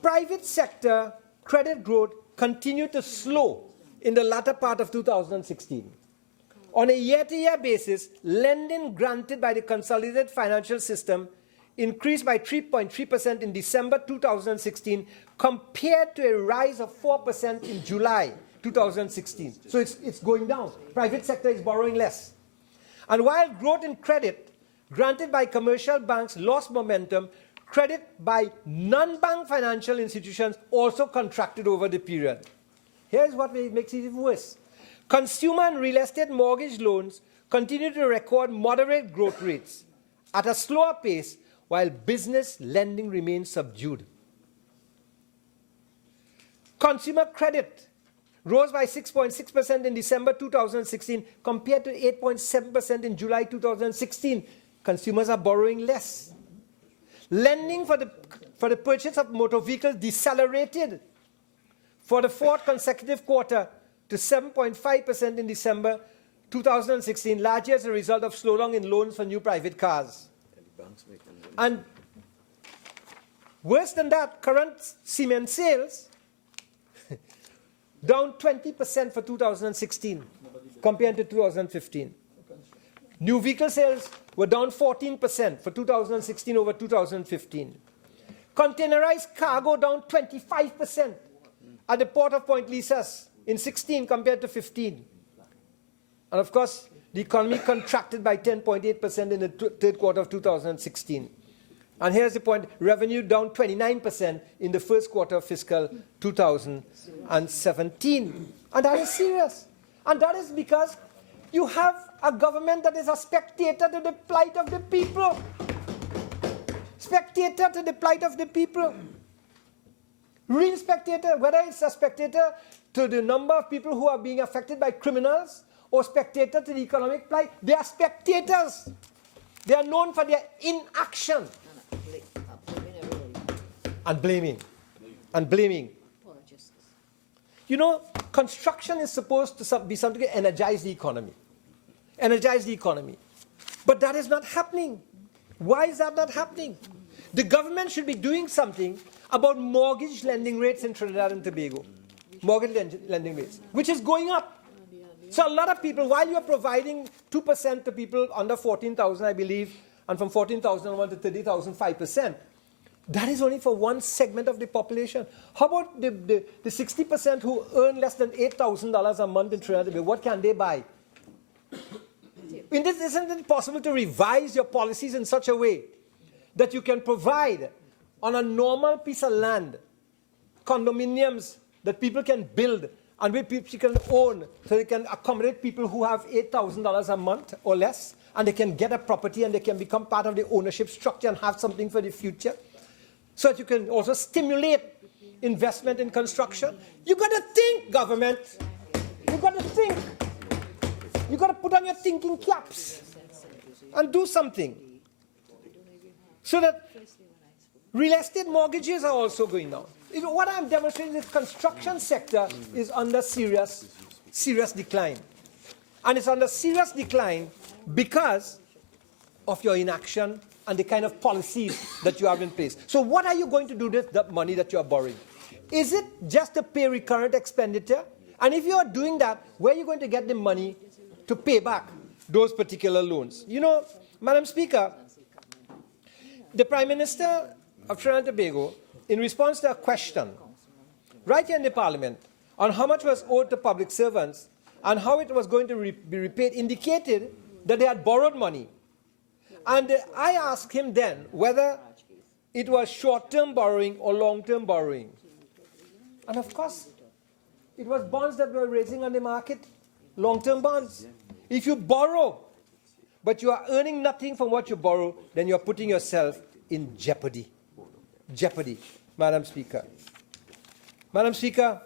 Private sector credit growth continued to slow in the latter part of 2016. On a year-to-year basis, lending granted by the consolidated financial system increased by 3.3% in December 2016 compared to a rise of 4% in July 2016. So it's going down. Private sector is borrowing less. And while growth in credit granted by commercial banks lost momentum, credit by non-bank financial institutions also contracted over the period. Here's what makes it even worse. Consumer and real estate mortgage loans continue to record moderate growth rates at a slower pace, while business lending remains subdued. Consumer credit rose by 6.6% in December 2016 compared to 8.7% in July 2016. Consumers are borrowing less. Lending for the purchase of motor vehicles decelerated for the fourth consecutive quarter to 7.5% in December 2016, largely as a result of slowdown in loans for new private cars. And worse than that, current cement sales down 20% for 2016 compared to 2015. New vehicle sales were down 14% for 2016 over 2015. Containerized cargo down 25% at the port of Point Lisas in 16 compared to 15. And of course, the economy contracted by 10.8% in the third quarter of 2016. And here's the point, revenue down 29% in the first quarter of fiscal 2017. And that is serious. And that is because you have a government that is a spectator to the plight of the people. Spectator to the plight of the people. Real spectator, whether it's a spectator to the number of people who are being affected by criminals or spectator to the economic plight, they are spectators. They are known for their inaction. And blaming. And blaming. You know, construction is supposed to be something to energize the economy. Energize the economy. But that is not happening. Why is that not happening? The government should be doing something about mortgage lending rates in Trinidad and Tobago. Mortgage lending rates, which is going up. So a lot of people, while you're providing 2% to people under 14,000, I believe, and from 14,000 on to 30,000, 5%, that is only for one segment of the population. How about the 60% who earn less than $8,000 a month in Trinidad and Tobago? What can they buy? Isn't it possible to revise your policies in such a way that you can provide on a normal piece of land condominiums that people can build and which people can own, so they can accommodate people who have $8,000 a month or less, and they can get a property and they can become part of the ownership structure and have something for the future. So that you can also stimulate investment in construction. You got to think, government. You got to think. You got to put on your thinking caps and do something. So that real estate mortgages are also going down. What I'm demonstrating is the construction sector is under serious decline. And it's under serious decline because of your inaction and the kind of policies that you have in place. So what are you going to do with the money that you are borrowing? Is it just to pay recurrent expenditure? And if you are doing that, where are you going to get the money to pay back those particular loans? You know, Madam Speaker, the Prime Minister of Trinidad and Tobago, in response to a question right here in the Parliament on how much was owed to public servants and how it was going to be repaid, indicated that they had borrowed money. And I asked him then whether it was short-term borrowing or long-term borrowing. And of course, it was bonds that were raising on the market, long-term bonds. If you borrow, but you are earning nothing from what you borrow, then you're putting yourself in jeopardy. Jeopardy, Madam Speaker. Madam Speaker,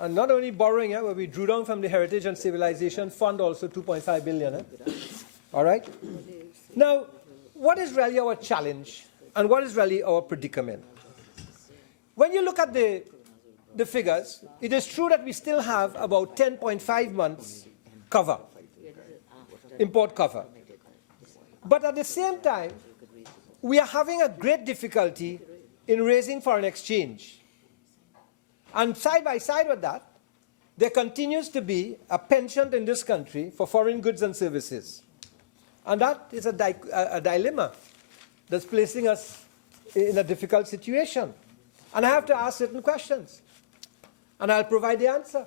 and not only borrowing, where we drew down from the Heritage and Civilization Fund also 2.5 billion. All right? Now, what is really our challenge and what is really our predicament? When you look at the figures, it is true that we still have about 10.5 months cover, import cover. But at the same time, we are having a great difficulty in raising foreign exchange. And side by side with that, there continues to be a penchant in this country for foreign goods and services. And that is a dilemma that's placing us in a difficult situation. And I have to ask certain questions. And I'll provide the answer.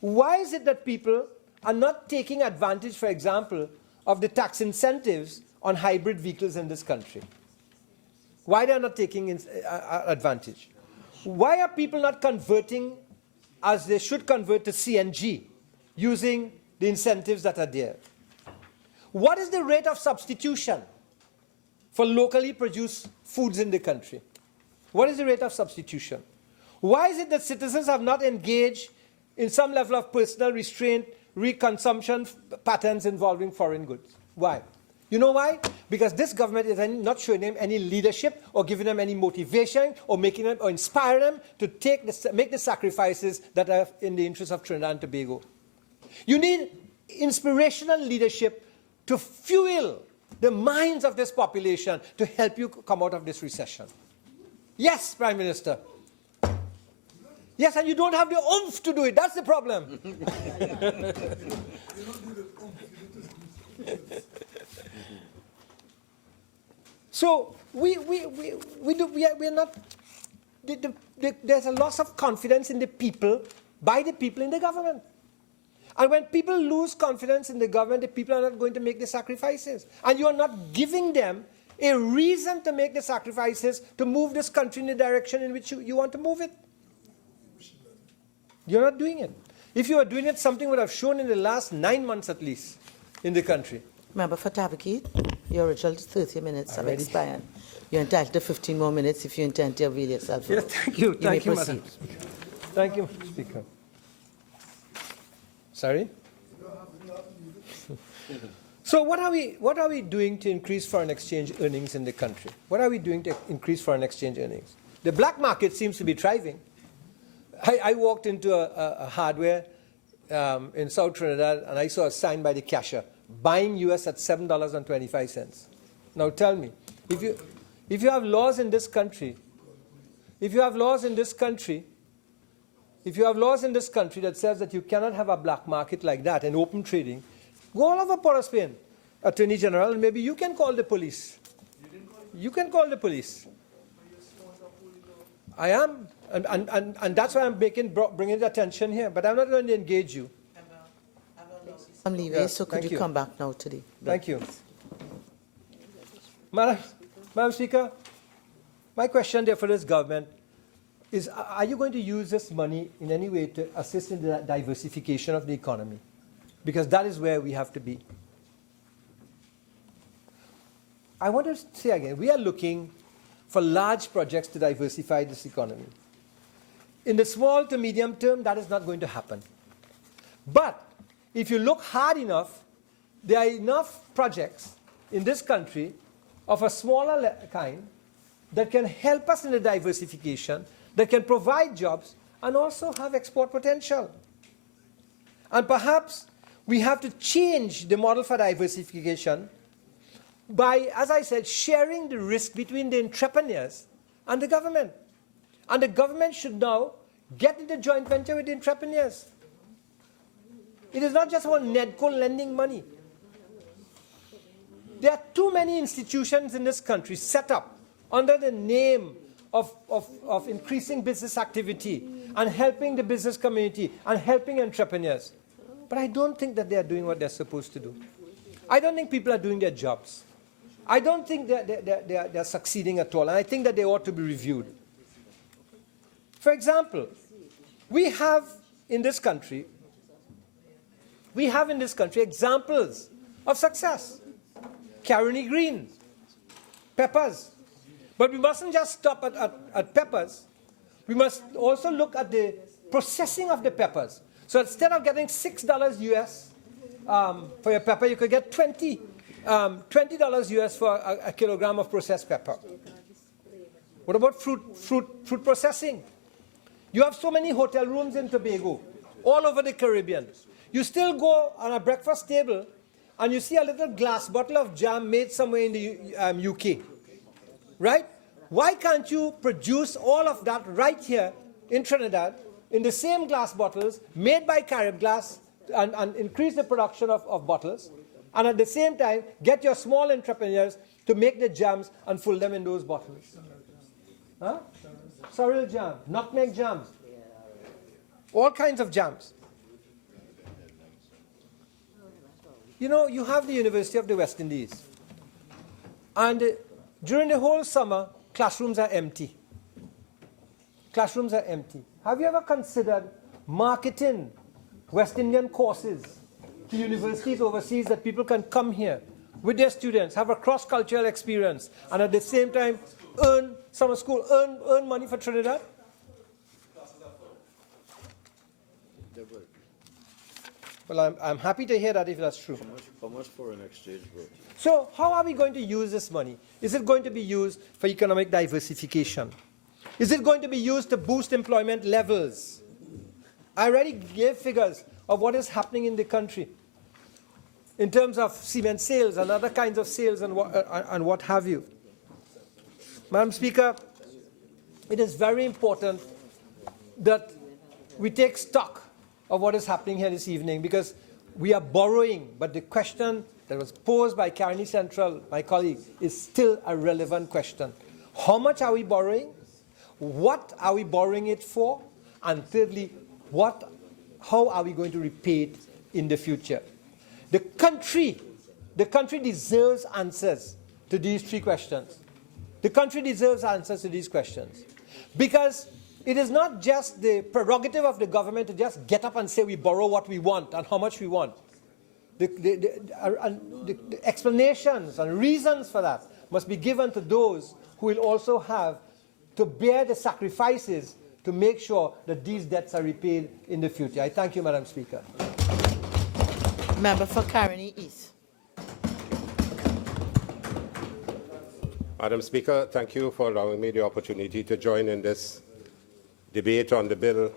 Why is it that people are not taking advantage, for example, of the tax incentives on hybrid vehicles in this country? Why they are not taking advantage? Why are people not converting as they should convert to CNG using the incentives that are there? What is the rate of substitution for locally produced foods in the country? What is the rate of substitution? Why is it that citizens have not engaged in some level of personal restraint, reconsumption patterns involving foreign goods? Why? You know why? Because this government is not showing them any leadership or giving them any motivation or making them or inspiring them to make the sacrifices that are in the interest of Trinidad and Tobago. You need inspirational leadership to fuel the minds of this population to help you come out of this recession. Yes, Prime Minister. Yes, and you don't have the oomph to do it. That's the problem. So we're not. There's a loss of confidence in the people by the people in the government. And when people lose confidence in the government, the people are not going to make the sacrifices. And you are not giving them a reason to make the sacrifices to move this country in the direction in which you want to move it. You're not doing it. If you were doing it, something would have shown in the last 9 months at least in the country. Member for Tabakit, your original 30 minutes have expired. You're entitled to 15 more minutes if you intend to avail yourself. Yes, thank you. Thank you, Madam Speaker. Thank you, Speaker. Sorry? So what are we doing to increase foreign exchange earnings in the country? What are we doing to increase foreign exchange earnings? The black market seems to be thriving. I walked into a hardware in South Trinidad and I saw a sign by the cashier, buying US at $7.25. Now tell me, if you have laws in this country, that says that you cannot have a black market like that and open trading, go all over Port of Spain, Attorney General, and maybe you can call the police. You can call the police. I am, and that's why I'm bringing the attention here. But I'm not going to engage you. I'm leaving, Yes, so could thank you you. come back now today? Thank you. Madam Speaker, my question there for this government, is, are you going to use this money in any way to assist in the diversification of the economy? Because that is where we have to be. I want to say again, we are looking for large projects to diversify this economy. In the small to medium term, that is not going to happen. But if you look hard enough, there are enough projects in this country of a smaller kind that can help us in the diversification, that can provide jobs, and also have export potential. And perhaps we have to change the model for diversification by, as I said, sharing the risk between the entrepreneurs and the government. And the government should now get into joint venture with the entrepreneurs. It is not just about NEDCO lending money. There are too many institutions in this country set up under the name of increasing business activity and helping the business community and helping entrepreneurs. But I don't think that they are doing what they're supposed to do. I don't think people are doing their jobs. I don't think they're succeeding at all, and I think that they ought to be reviewed. For example, we have in this country examples of success. Caroni Green, peppers. But we mustn't just stop at peppers. We must also look at the processing of the peppers. So instead of getting $6 US for your pepper, you could get $20 US for a kilogram of processed pepper. What about fruit processing? You have so many hotel rooms in Tobago, all over the Caribbean. You still go on a breakfast table and you see a little glass bottle of jam made somewhere in the UK, right? Why can't you produce all of that right here in Trinidad in the same glass bottles made by Carib Glass and increase the production of bottles, and at the same time get your small entrepreneurs to make the jams and fill them in those bottles? Huh? Sorrel jam, nutmeg jams, all kinds of jams. You know, you have the University of the West Indies, and during the whole summer, classrooms are empty. Classrooms are empty. Have you ever considered marketing West Indian courses to universities overseas that people can come here with their students, have a cross-cultural experience, and at the same time earn summer school, earn money for Trinidad? Well, I'm happy to hear that if that's true. How much foreign exchange growth? So how are we going to use this money? Is it going to be used for economic diversification? Is it going to be used to boost employment levels? I already gave figures of what is happening in the country in terms of cement sales and other kinds of sales and what have you. Madam Speaker, it is very important that we take stock of what is happening here this evening, because we are borrowing, but the question that was posed by Caroni Central, my colleague, is still a relevant question. How much are we borrowing? What are we borrowing it for? And thirdly, how are we going to repay it in the future? The country deserves answers to these three questions. The country deserves answers to these questions, because it is not just the prerogative of the government to just get up and say we borrow what we want and how much we want. The explanations and reasons for that must be given to those who will also have to bear the sacrifices to make sure that these debts are repaid in the future. I thank you, Madam Speaker. Member for Caroni East. Madam Speaker, thank you for allowing me the opportunity to join in this debate on the bill.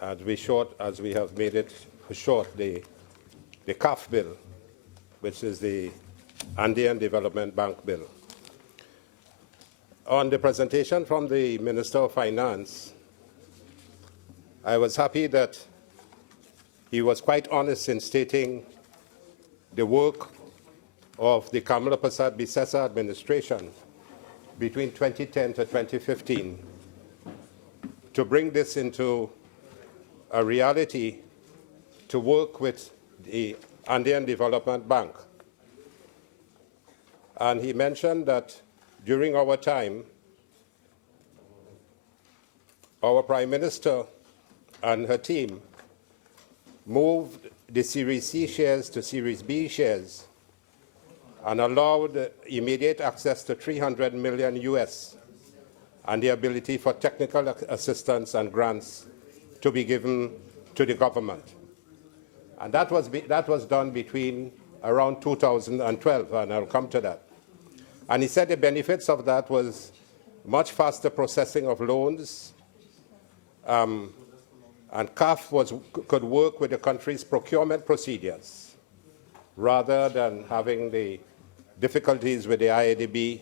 As we have made it short, the CAF bill, which is the Andean Development Bank bill. On the presentation from the Minister of Finance, I was happy that he was quite honest in stating the work of the Kamala Prasad Bisesa administration between 2010 to 2015 to bring this into a reality, to work with the Andean Development Bank. And he mentioned that during our time, our Prime Minister and her team moved the Series C shares to Series B shares and allowed immediate access to $300 million US and the ability for technical assistance and grants to be given to the government. And that was done between around 2012, and I'll come to that. And he said the benefits of that was much faster processing of loans, and CAF could work with the country's procurement procedures rather than having the difficulties with the IADB,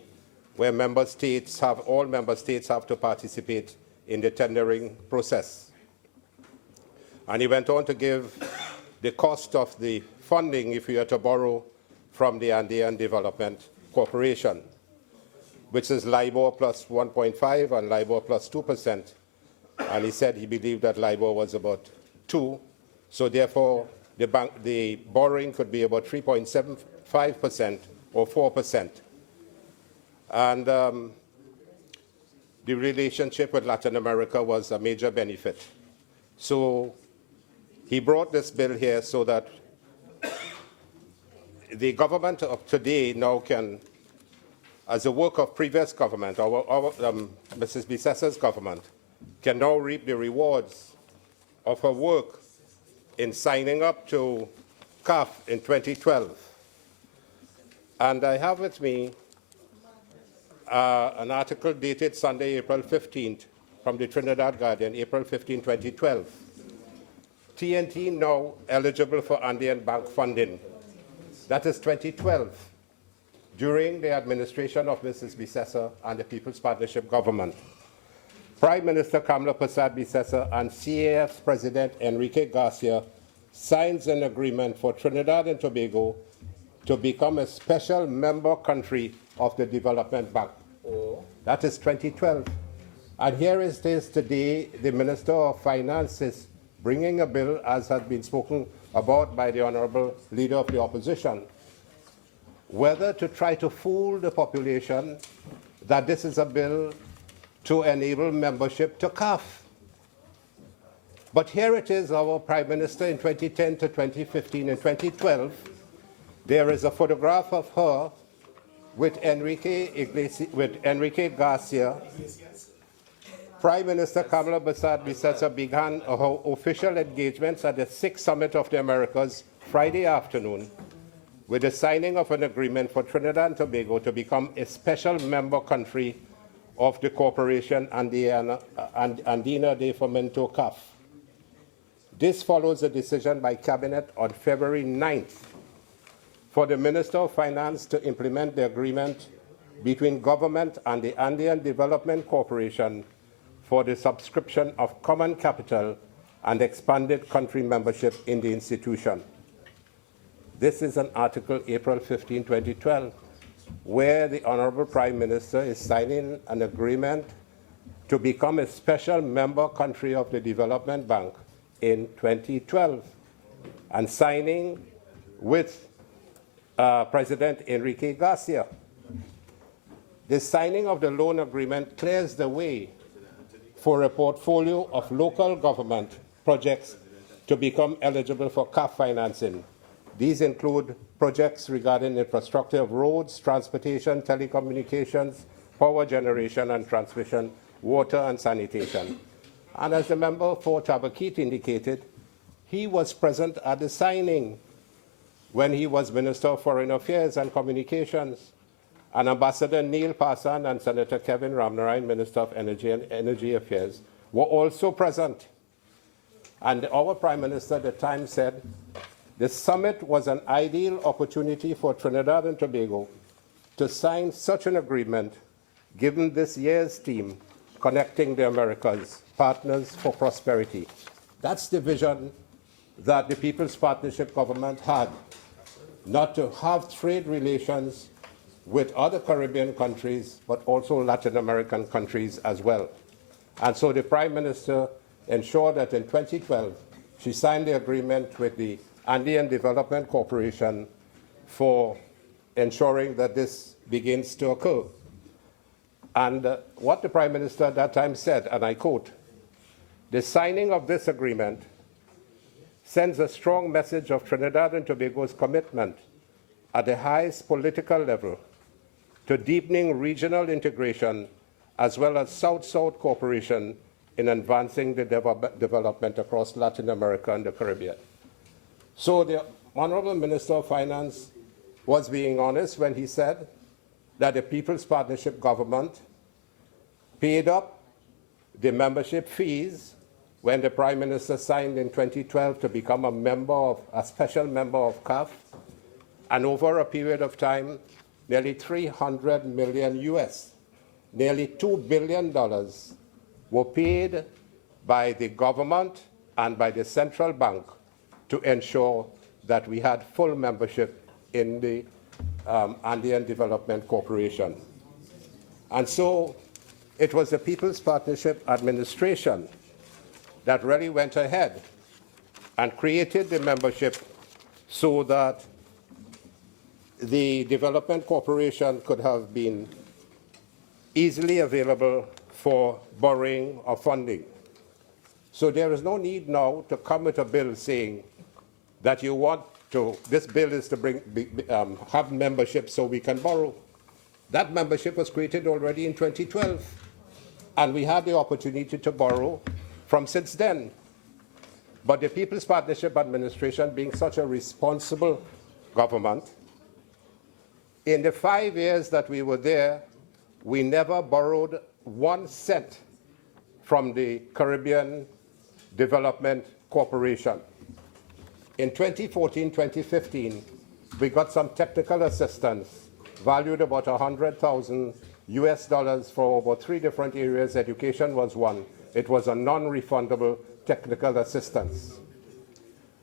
where all member states have to participate in the tendering process. And he went on to give the cost of the funding if you are to borrow from the Andean Development Corporation, which is LIBOR plus 1.5 and LIBOR plus 2%. And he said he believed that LIBOR was about 2, so therefore the borrowing could be about 3.75% or 4%. And the relationship with Latin America was a major benefit. So he brought this bill here so that the government of today now can, as a work of previous government, Mrs. Bissesa's government, can now reap the rewards of her work in signing up to CAF in 2012. And I have with me an article dated Sunday, April 15th, from the Trinidad Guardian, April 15, 2012. TNT now eligible for Andean Bank funding. That is 2012, during the administration of Mrs. Bissessa and the People's Partnership Government. Prime Minister Kamla Persad-Bissessa and CAF's President Enrique Garcia signs an agreement for Trinidad and Tobago to become a special member country of the Development Bank. That is 2012. And here it is today, the Minister of Finance is bringing a bill, as has been spoken about by the Honourable Leader of the Opposition, whether to try to fool the population that this is a bill to enable membership to CAF. But here it is, our Prime Minister in 2010 to 2015 and 2012, there is a photograph of her with Enrique Garcia. Prime Minister Kamla Persad-Bissessa began her official engagements at the 6th Summit of the Americas Friday afternoon with the signing of an agreement for Trinidad and Tobago to become a special member country of the Corporation Andina de Fomento CAF. This follows a decision by Cabinet on February 9th for the Minister of Finance to implement the agreement between government and the Andean Development Corporation for the subscription of common capital and expanded country membership in the institution. This is an article, April 15, 2012, where the Honourable Prime Minister is signing an agreement to become a special member country of the Development Bank in 2012, and signing with President Enrique Garcia. The signing of the loan agreement clears the way for a portfolio of local government projects to become eligible for CAF financing. These include projects regarding infrastructure of roads, transportation, telecommunications, power generation and transmission, water and sanitation. And as the member for Tabakit indicated, he was present at the signing when he was Minister of Foreign Affairs and Communications, and Ambassador Neil Parsan and Senator Kevin Ramnarine, Minister of Energy and Energy Affairs, were also present. And our Prime Minister at the time said, the summit was an ideal opportunity for Trinidad and Tobago to sign such an agreement, given this year's theme, Connecting the Americas, Partners for Prosperity. That's the vision that the People's Partnership Government had, not to have trade relations with other Caribbean countries, but also Latin American countries as well. And so the Prime Minister ensured that in 2012, she signed the agreement with the Andean Development Corporation for ensuring that this begins to occur. And what the Prime Minister at that time said, and I quote, The signing of this agreement sends a strong message of Trinidad and Tobago's commitment at the highest political level to deepening regional integration as well as South-South cooperation in advancing the development across Latin America and the Caribbean. So the Honorable Minister of Finance was being honest when he said that the People's Partnership Government paid up the membership fees when the Prime Minister signed in 2012 to become a special member of CAF, and over a period of time, nearly $300 million US, nearly $2 billion were paid by the government and by the central bank to ensure that we had full membership in the Andean Development Corporation. And so it was the People's Partnership Administration that really went ahead and created the membership so that the Development Corporation could have been easily available for borrowing or funding. So there is no need now to come with a bill saying that you want to, this bill is to have membership so we can borrow. That membership was created already in 2012, and we had the opportunity to borrow from since then. But the People's Partnership Administration, being such a responsible government, in the 5 years that we were there, we never borrowed 1 cent from the Caribbean Development Corporation. In 2014-2015, we got some technical assistance valued about $100,000 US for over 3 different areas. Education was one. It was a non-refundable technical assistance.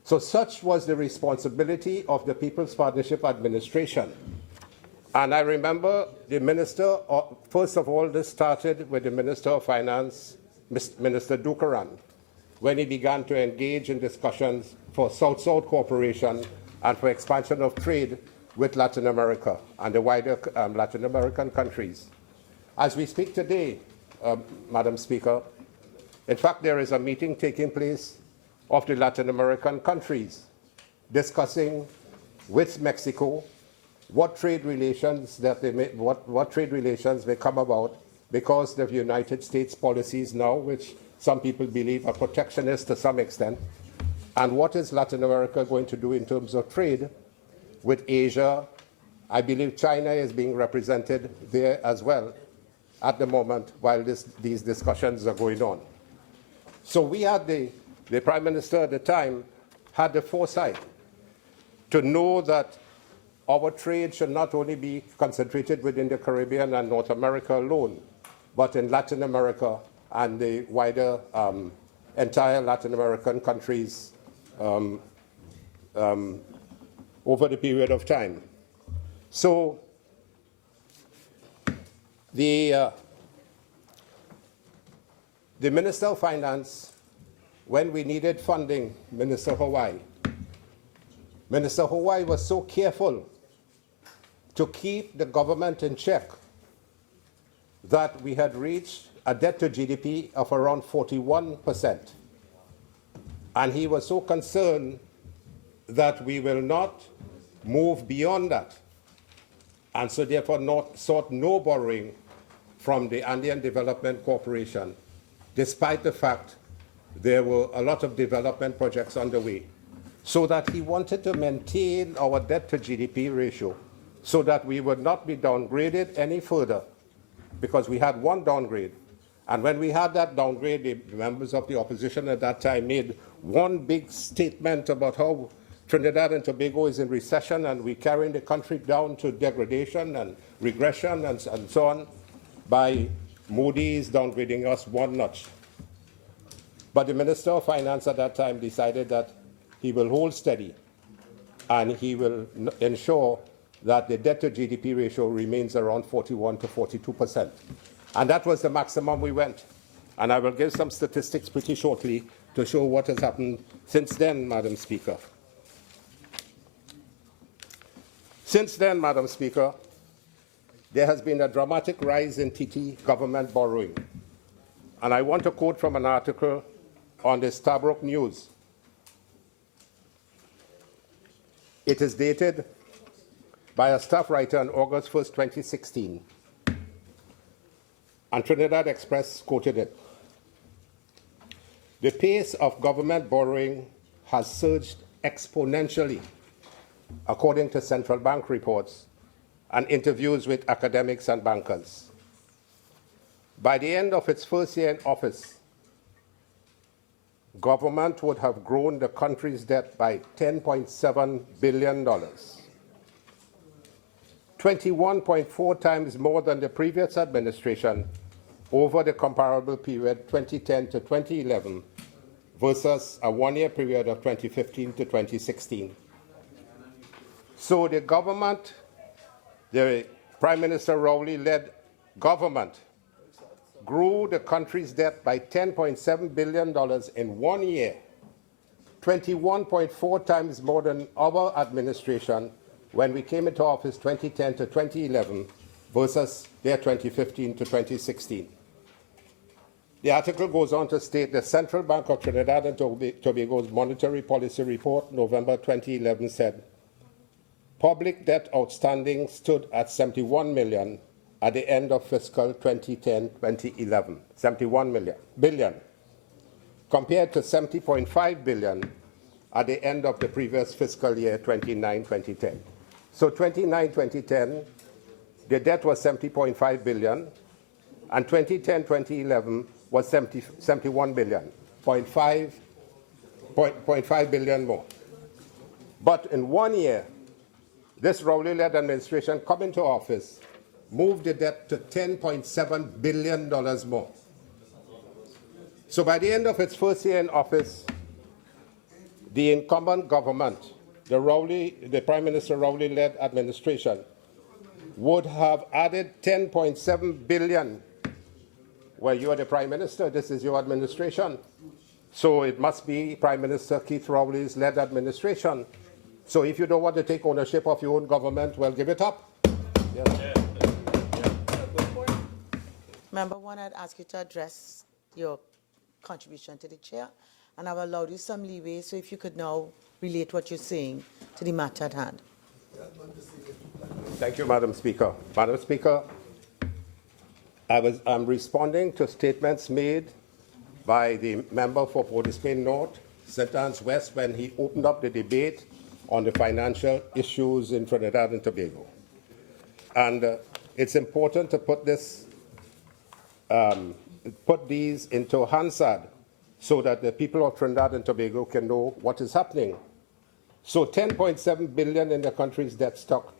So such was the responsibility of the People's Partnership Administration. And I remember the minister, first of all, this started with the Minister of Finance, Minister Dukaran, when he began to engage in discussions for South-South cooperation and for expansion of trade with Latin America and the wider Latin American countries. As we speak today, Madam Speaker, in fact, there is a meeting taking place of the Latin American countries discussing with Mexico what trade relations that they may, what trade relations may come about because of the United States policies now, which some people believe are protectionist to some extent, and what is Latin America going to do in terms of trade with Asia. I believe China is being represented there as well at the moment while these discussions are going on. So we had the Prime Minister at the time had the foresight to know that our trade should not only be concentrated within the Caribbean and North America alone, but in Latin America and the wider entire Latin American countries over the period of time. So the Minister of Finance, when we needed funding, Minister Hawaii was so careful to keep the government in check that we had reached a debt to GDP of around 41%. And he was so concerned that we will not move beyond that. And so therefore sought no borrowing from the Andean Development Corporation, despite the fact there were a lot of development projects underway. So that he wanted to maintain our debt to GDP ratio so that we would not be downgraded any further, because we had one downgrade. And when we had that downgrade, the members of the opposition at that time made one big statement about how Trinidad and Tobago is in recession and we're carrying the country down to degradation and regression and so on by Moody's downgrading us one notch. But the Minister of Finance at that time decided that he will hold steady and he will ensure that the debt to GDP ratio remains around 41 to 42%. And that was the maximum we went. And I will give some statistics pretty shortly to show what has happened since then, Madam Speaker. Since then, Madam Speaker, there has been a dramatic rise in TT government borrowing. And I want to quote from an article on the Stabroek News. It is dated by a staff writer on August 1st, 2016, and Trinidad Express quoted it. The pace of government borrowing has surged exponentially, according to central bank reports and interviews with academics and bankers. By the end of its first year in office, government would have grown the country's debt by $10.7 billion, 21.4 times more than the previous administration over the comparable period 2010 to 2011 versus a one-year period of 2015 to 2016. So the government, the Prime Minister Rowley-led government, grew the country's debt by $10.7 billion in 1 year, 21.4 times more than our administration when we came into office 2010 to 2011 versus their 2015 to 2016. The article goes on to state the Central Bank of Trinidad and Tobago's Monetary Policy Report, November 2011, said public debt outstanding stood at $71 million at the end of fiscal 2010-2011, $71 billion, compared to $70.5 billion at the end of the previous fiscal year 2009-2010. So 2009-2010, the debt was $70.5 billion, and 2010-2011 was $71 billion, 0.5 billion more. But in 1 year, this Rowley-led administration come into office, moved the debt to $10.7 billion more. So by the end of its first year in office, the incumbent government, the Prime Minister Rowley-led administration, would have added $10.7 billion. Well, you are the Prime Minister, this is your administration. So it must be Prime Minister Keith Rowley's led administration. So if you don't want to take ownership of your own government, well, give it up. Yes. Member one, I'd ask you to address your contribution to the chair, and I've allowed you some leeway, so if you could now relate what you're saying to the matter at hand. Thank you, Madam Speaker. Madam Speaker, I'm responding to statements made by the member for Port of Spain North, St. Anne's West, when he opened up the debate on the financial issues in Trinidad and Tobago. And it's important to put these into Hansard so that the people of Trinidad and Tobago can know what is happening. So $10.7 billion in the country's debt stock,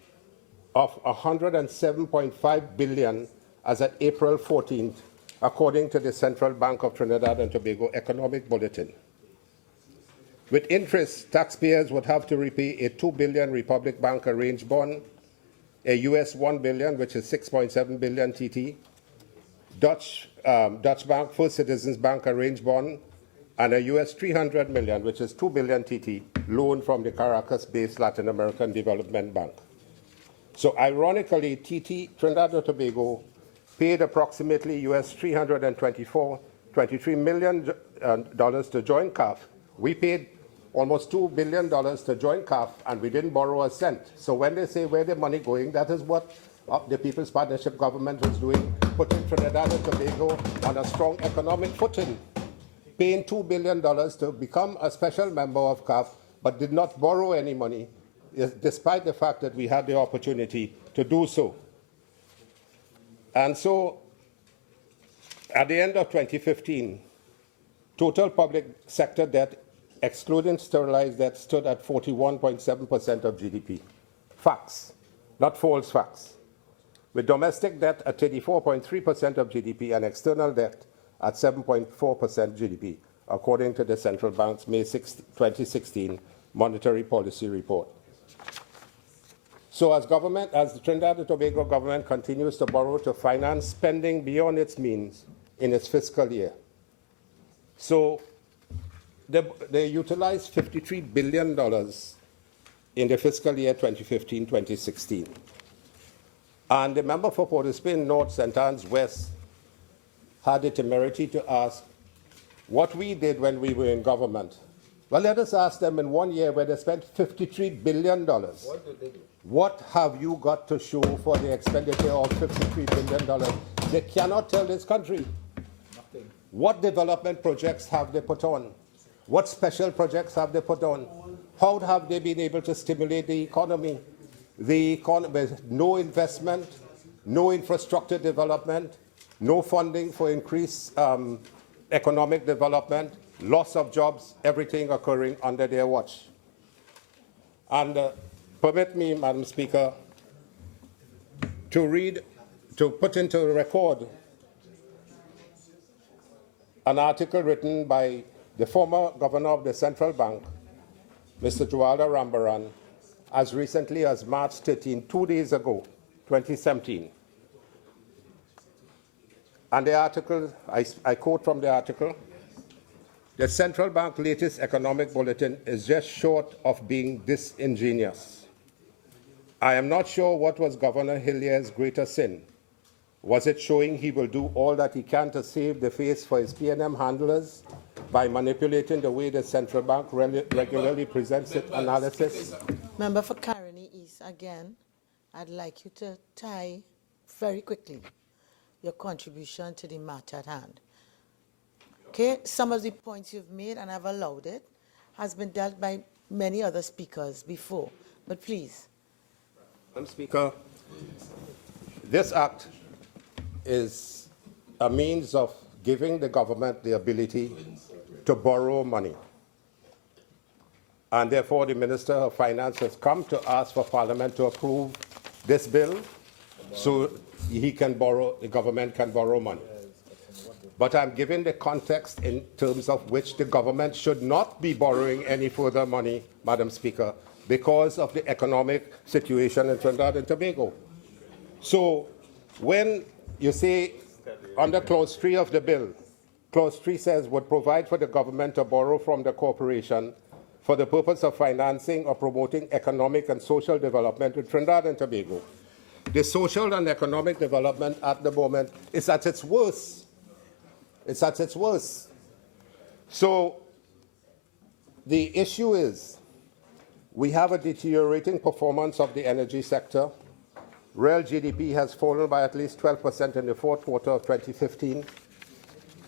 of $107.5 billion as at April 14th, according to the Central Bank of Trinidad and Tobago Economic Bulletin. With interest, taxpayers would have to repay a $2 billion Republic Bank arranged bond, a US $1 billion, which is 6.7 billion TT, Dutch Bank, First Citizens Bank arranged bond, and a US $300 million, which is 2 billion TT, loan from the Caracas-based Latin American Development Bank. So ironically, Trinidad and Tobago paid approximately US $23 million to join CAF. We paid almost $2 billion to join CAF, and we didn't borrow a cent. So when they say where the money going, that is what the People's Partnership government was doing, putting Trinidad and Tobago on a strong economic footing, paying $2 billion to become a special member of CAF, but did not borrow any money, despite the fact that we had the opportunity to do so. And so, at the end of 2015, total public sector debt, excluding sterilized debt, stood at 41.7% of GDP. Facts, not false facts. With domestic debt at 34.3% of GDP and external debt at 7.4% GDP, according to the Central Bank's May 6, 2016 Monetary Policy Report. So as the Trinidad and Tobago government continues to borrow to finance spending beyond its means in its fiscal year, so they utilized $53 billion in the fiscal year 2015-2016. And the member for Port of Spain North, St. Anne's West, had the temerity to ask, what we did when we were in government. Well, let us ask them in 1 year where they spent $53 billion. What did they do? What have you got to show for the expenditure of $53 billion? They cannot tell this country. Nothing. What development projects have they put on? What special projects have they put on? How have they been able to stimulate the economy? With no investment, no infrastructure development, no funding for increased economic development, loss of jobs, everything occurring under their watch. And permit me, Madam Speaker, to put into the record an article written by the former governor of the central bank, Mr. Juala Rambaran, as recently as March 13, 2 days ago, 2017. And the article, I quote from the article, "The central bank latest economic bulletin is just short of being disingenuous. I am not sure what was Governor Hillier's greater sin. Was it showing he will do all that he can to save the face for his PNM handlers by manipulating the way the central bank regularly presents its analysis?" Member for Caroni East, again, I'd like you to tie very quickly your contribution to the matter at hand. Okay, some of the points you've made, and I've allowed it, has been dealt by many other speakers before, but please. Madam Speaker, this act is a means of giving the government the ability to borrow money. And therefore, the Minister of Finance has come to ask for Parliament to approve this bill so he can borrow, the government can borrow money. But I'm giving the context in terms of which the government should not be borrowing any further money, Madam Speaker, because of the economic situation in Trinidad and Tobago. So when you say under Clause 3 of the bill, Clause 3 says would provide for the government to borrow from the corporation for the purpose of financing or promoting economic and social development in Trinidad and Tobago. The social and economic development at the moment is at its worst. It's at its worst. So the issue is we have a deteriorating performance of the energy sector. Real GDP has fallen by at least 12% in the fourth quarter of 2015.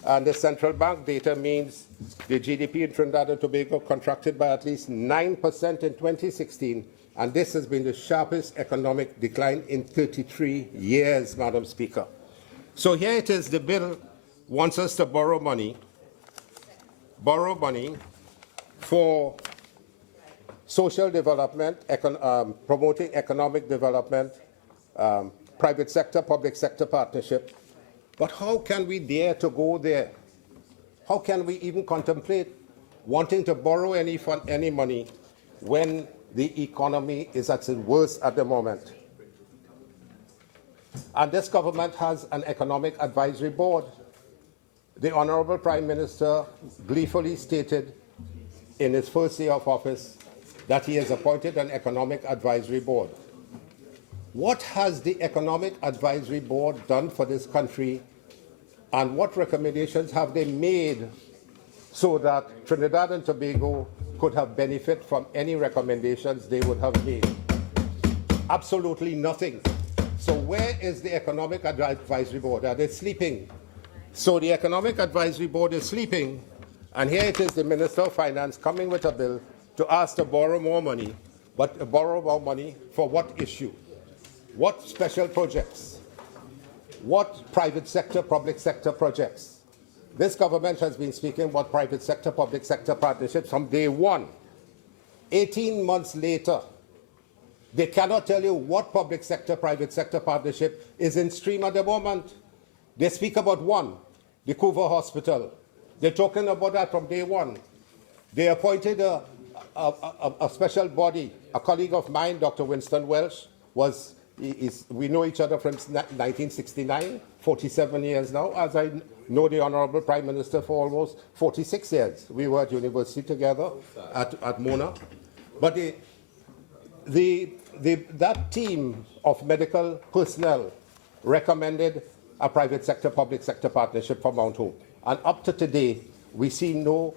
And the central bank data means the GDP in Trinidad and Tobago contracted by at least 9% in 2016. And this has been the sharpest economic decline in 33 years, Madam Speaker. So here it is, the bill wants us to borrow money for social development, promoting economic development, private sector, public sector partnership. But how can we dare to go there? How can we even contemplate wanting to borrow any money when the economy is at its worst at the moment? And this government has an economic advisory board. The Honorable Prime Minister gleefully stated in his first year of office that he has appointed an economic advisory board. What has the Economic Advisory Board done for this country, and what recommendations have they made so that Trinidad and Tobago could have benefit from any recommendations they would have made? Absolutely nothing. So where is the Economic Advisory Board? Are they sleeping? So the Economic Advisory Board is sleeping, and here it is, the Minister of Finance coming with a bill to ask to borrow more money, but to borrow more money for what issue? What special projects? What private sector, public sector projects? This government has been speaking about private sector, public sector partnerships from day one. 18 months later, they cannot tell you what public sector, private sector partnership is in stream at the moment. They speak about one, the Couva Hospital. They're talking about that from day one. They appointed a special body. A colleague of mine, Dr. Winston Welsh, we know each other from 1969, 47 years now, as I know the Honorable Prime Minister for almost 46 years. We were at university together at Mona. But that team of medical personnel recommended a private sector, public sector partnership for Mount Hope. And up to today, we see no,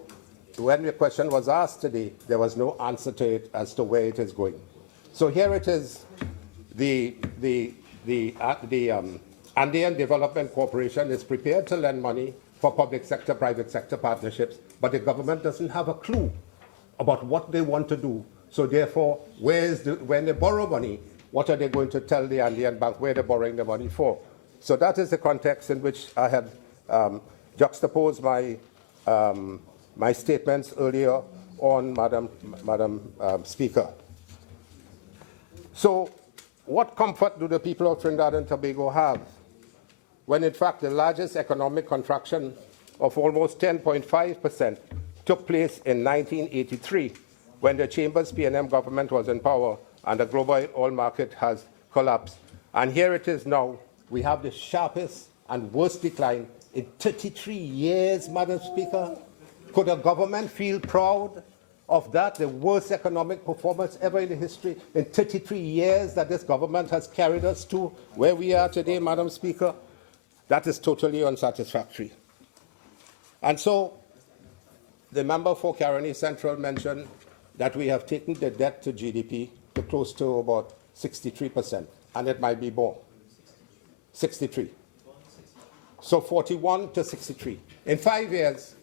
when the question was asked today, there was no answer to it as to where it is going. So here it is, the Andean Development Corporation is prepared to lend money for public sector, private sector partnerships, but the government doesn't have a clue about what they want to do. So therefore, when they borrow money, what are they going to tell the Andean Bank where they're borrowing the money for? So that is the context in which I had juxtaposed my statements earlier on, Madam Speaker. So what comfort do the people of Trinidad and Tobago have when in fact the largest economic contraction of almost 10.5% took place in 1983 when the Chambers PNM government was in power and the global oil market has collapsed. And here it is now, we have the sharpest and worst decline in 33 years, Madam Speaker. Could a government feel proud of that, the worst economic performance ever in the history, in 33 years that this government has carried us to where we are today, Madam Speaker? That is totally unsatisfactory. And so, the member for Caroni Central mentioned that we have taken the debt to GDP to close to about 63%, and it might be more. 63. So 41 to 63. In 5 years,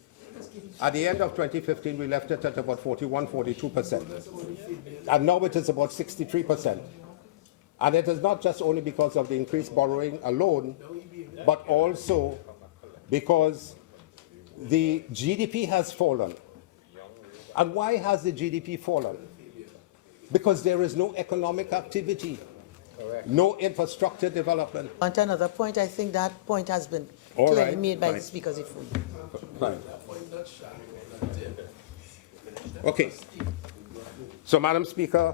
at the end of 2015, we left it at about 41, 42%. And now it is about 63%. And it is not just only because of the increased borrowing alone, but also because the GDP has fallen. And why has the GDP fallen? Because there is no economic activity, no infrastructure development. On to another point, I think that point has been clearly made by the speakers. Fine. Okay. So, Madam Speaker,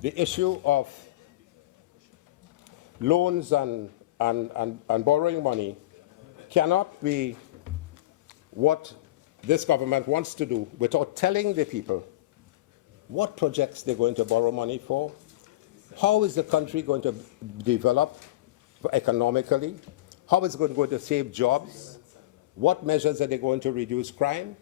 the issue of loans and borrowing money cannot be what this government wants to do without telling the people what projects they're going to borrow money for, how is the country going to develop economically, how is it going to save jobs, what measures are they going to reduce crime,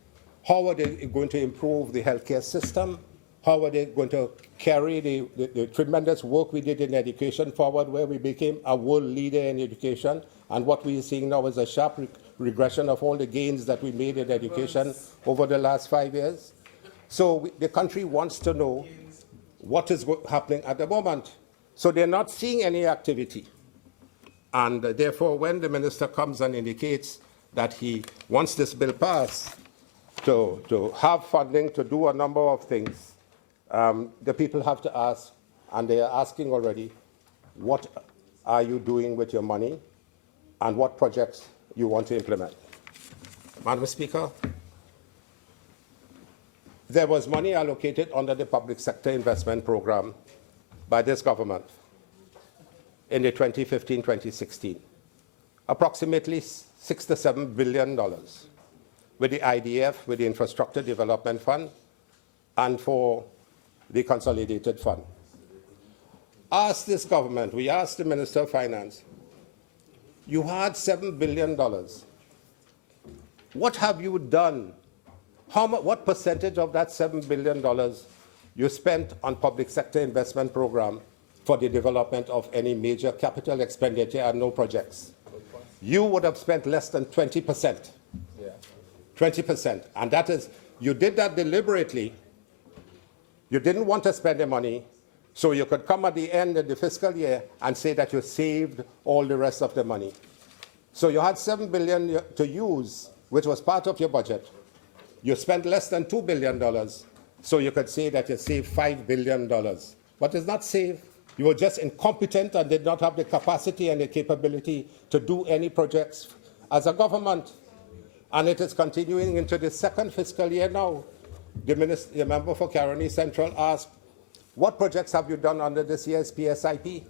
how are they going to improve the healthcare system, how are they going to carry the tremendous work we did in education forward, where we became a world leader in education, and what we are seeing now is a sharp regression of all the gains that we made in education over the last 5 years. So the country wants to know what is happening at the moment. So they're not seeing any activity. And therefore, when the minister comes and indicates that he wants this bill passed to have funding to do a number of things, the people have to ask, and they are asking already, what are you doing with your money and what projects you want to implement? Madam Speaker, there was money allocated under the public sector investment program by this government in the 2015-2016, approximately $6 to $7 billion with the IDF, with the Infrastructure Development Fund, and for the Consolidated Fund. Ask this government, we asked the Minister of Finance, you had $7 billion. What have you done? What percentage of that $7 billion you spent on public sector investment program for the development of any major capital expenditure and no projects? You would have spent less than 20%. 20%. And that is, you did that deliberately. You didn't want to spend the money, so you could come at the end of the fiscal year and say that you saved all the rest of the money. So you had $7 billion to use, which was part of your budget. You spent less than $2 billion, so you could say that you saved $5 billion. But it's not saved. You were just incompetent and did not have the capacity and the capability to do any projects as a government. And it is continuing into the second fiscal year now. The member for Caroni Central asked, what projects have you done under this year's PSIP?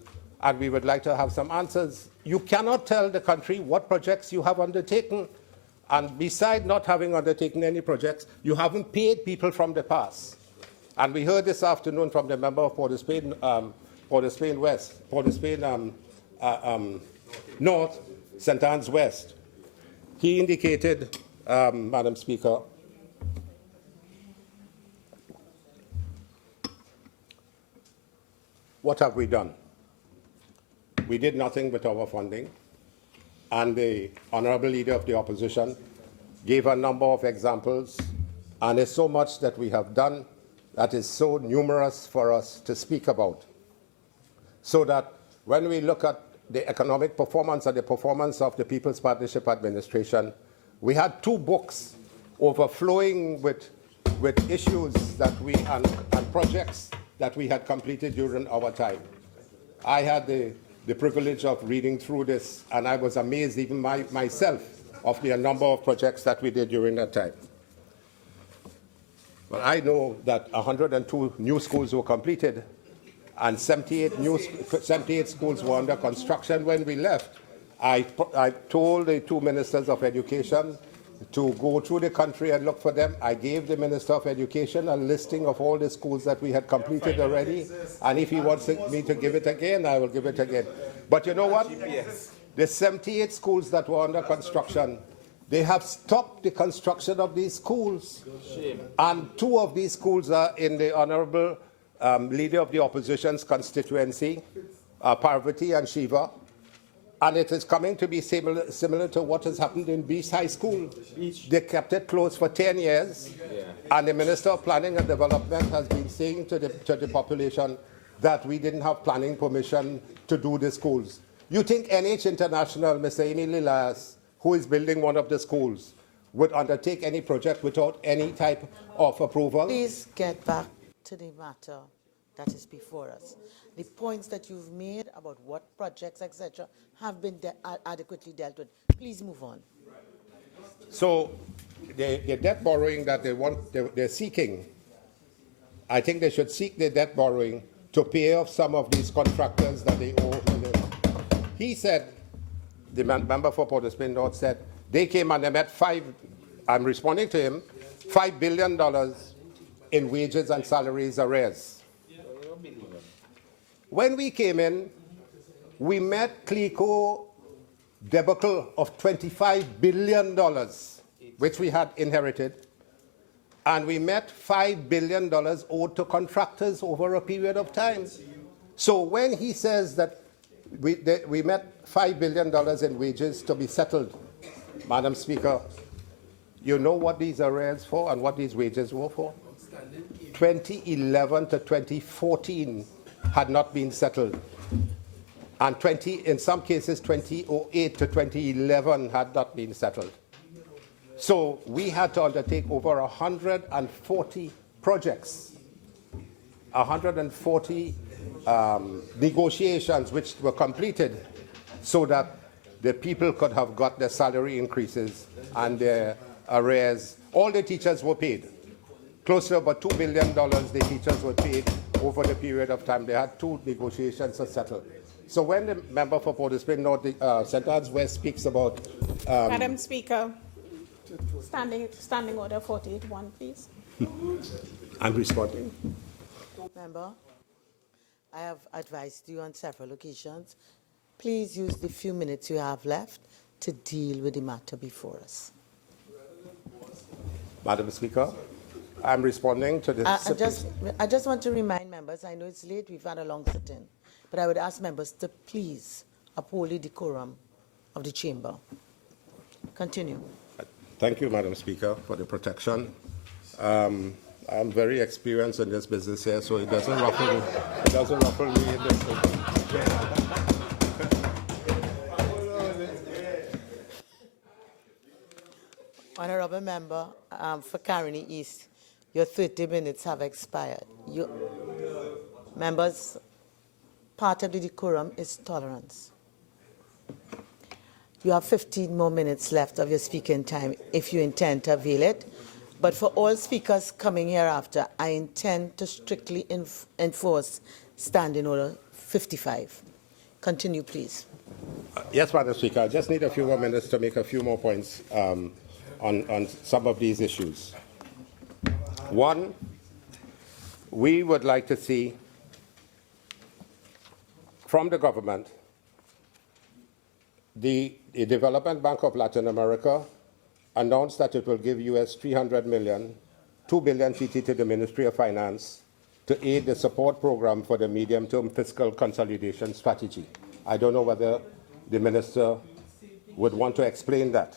And we would like to have some answers. You cannot tell the country what projects you have undertaken. And besides not having undertaken any projects, you haven't paid people from the past. And we heard this afternoon from the member of Port of Spain North, St. Anne's West. He indicated Madam Speaker. What have we done? We did nothing with our funding, and the Honourable Leader of the Opposition gave a number of examples, and there's so much that we have done that is so numerous for us to speak about. So that when we look at the economic performance and the performance of the People's Partnership Administration, we had 2 books overflowing with issues that we and projects that we had completed during our time. I had the privilege of reading through this, and I was amazed even myself of the number of projects that we did during that time. Well, I know that 102 new schools were completed, and 78 schools were under construction when we left. I told the 2 ministers of education to go through the country and look for them. I gave the Minister of Education a listing of all the schools that we had completed already, and if he wants me to give it again, I will give it again. But you know what? The 78 schools that were under construction, they have stopped the construction of these schools. And 2 of these schools are in the Honourable Leader of the Opposition's constituency, Parvati and Shiva. And it is coming to be similar to what has happened in Beast High School. They kept it closed for 10 years, and the Minister of Planning and Development has been saying to the population that we didn't have planning permission to do the schools. You think NH International, Mr. Emil Elias, who is building one of the schools, would undertake any project without any type of approval? Please get back to the matter that is before us. The points that you've made about what projects, etc., have been adequately dealt with. Please move on. So the debt borrowing that they're seeking, I think they should seek the debt borrowing to pay off some of these contractors that they owe. He said, the member for Port of Spain North said, they came and they met I'm responding to him, $5 billion in wages and salaries arrears. When we came in, we met CLECO debacle of $25 billion, which we had inherited, and we met $5 billion owed to contractors over a period of time. So when he says that we met $5 billion in wages to be settled, Madam Speaker, you know what these arrears for and what these wages were for? 2011 to 2014 had not been settled. And in some cases, 2008 to 2011 had not been settled. So we had to undertake over 140 projects, 140 negotiations which were completed so that the people could have got their salary increases and their arrears. All the teachers were paid. Close to about $2 billion the teachers were paid over the period of time. They had 2 negotiations to settle. So when the member for Port of Spain North, St. Anne's West speaks about... Madam Speaker, standing order 48-1, please. I'm responding. Member, I have advised you on several occasions. Please use the few minutes you have left to deal with the matter before us. Madam Speaker, I'm responding to this. I just want to remind members, I know it's late, we've had a long sit-in, but I would ask members to please uphold the decorum of the chamber. Continue. Thank you, Madam Speaker, for the protection. I'm very experienced in this business here, so it doesn't ruffle me. It doesn't ruffle me in this thing. Honourable Member, for Caroni East, your 30 minutes have expired. Members, part of the decorum is tolerance. You have 15 more minutes left of your speaking time if you intend to avail it. But for all speakers coming hereafter, I intend to strictly enforce Standing Order 55. Continue, please. Yes, Madam Speaker. I just need a few more minutes to make a few more points on some of these issues. One, we would like to see from the government the Development Bank of Latin America announced that it will give US $300 million, 2 billion TT to the Ministry of Finance to aid the support program for the medium-term fiscal consolidation strategy. I don't know whether the minister would want to explain that.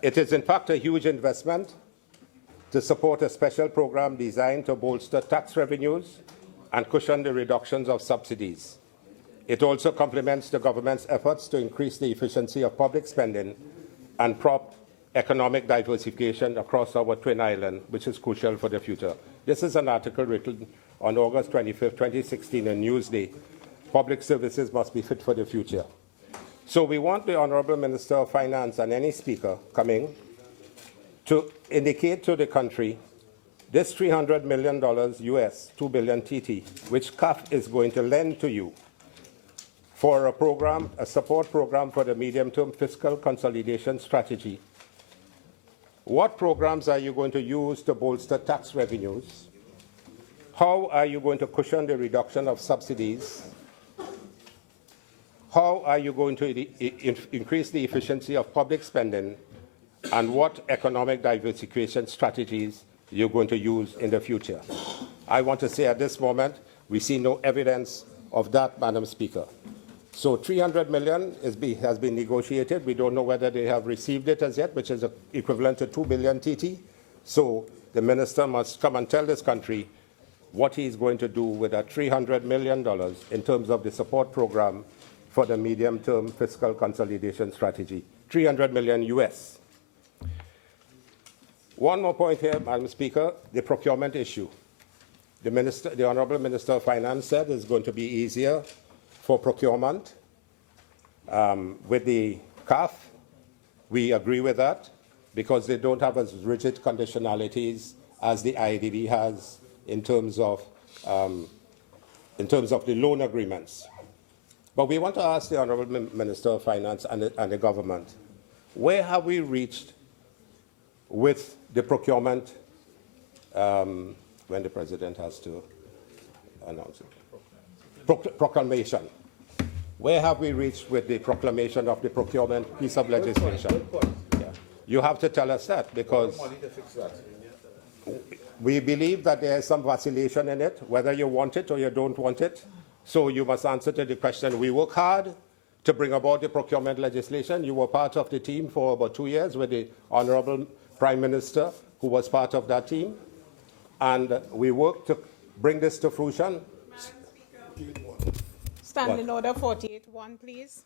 It is in fact a huge investment to support a special program designed to bolster tax revenues and cushion the reductions of subsidies. It also complements the government's efforts to increase the efficiency of public spending and prop economic diversification across our twin island, which is crucial for the future. This is an article written on August 25, 2016 in Newsday. Public services must be fit for the future. So we want the Honourable Minister of Finance and any speaker coming to indicate to the country this $300 million US, 2 billion TT, which CAF is going to lend to you for a program, a support program for the medium-term fiscal consolidation strategy. What programs are you going to use to bolster tax revenues? How are you going to cushion the reduction of subsidies? How are you going to increase the efficiency of public spending? And what economic diversification strategies you're going to use in the future? I want to say at this moment, we see no evidence of that, Madam Speaker. So $300 million has been negotiated. We don't know whether they have received it as yet, which is equivalent to 2 billion TT. So the minister must come and tell this country what he is going to do with that $300 million in terms of the support program for the medium-term fiscal consolidation strategy. 300 million US. One more point here, Madam Speaker, the procurement issue. The Honourable Minister of Finance said it's going to be easier for procurement. With the CAF, we agree with that because they don't have as rigid conditionalities as the IDB has in terms of the loan agreements. But we want to ask the Honourable Minister of Finance and the government, where have we reached with the procurement when the President has to announce it? Proclamation. Where have we reached with the proclamation of the procurement piece of legislation? Yeah. You have to tell us that because we believe that there is some vacillation in it, whether you want it or you don't want it. So you must answer to the question. We work hard to bring about the procurement legislation. You were part of the team for about 2 years with the Honourable Prime Minister, who was part of that team. And we worked to bring this to fruition. Standing Order 48-1, please.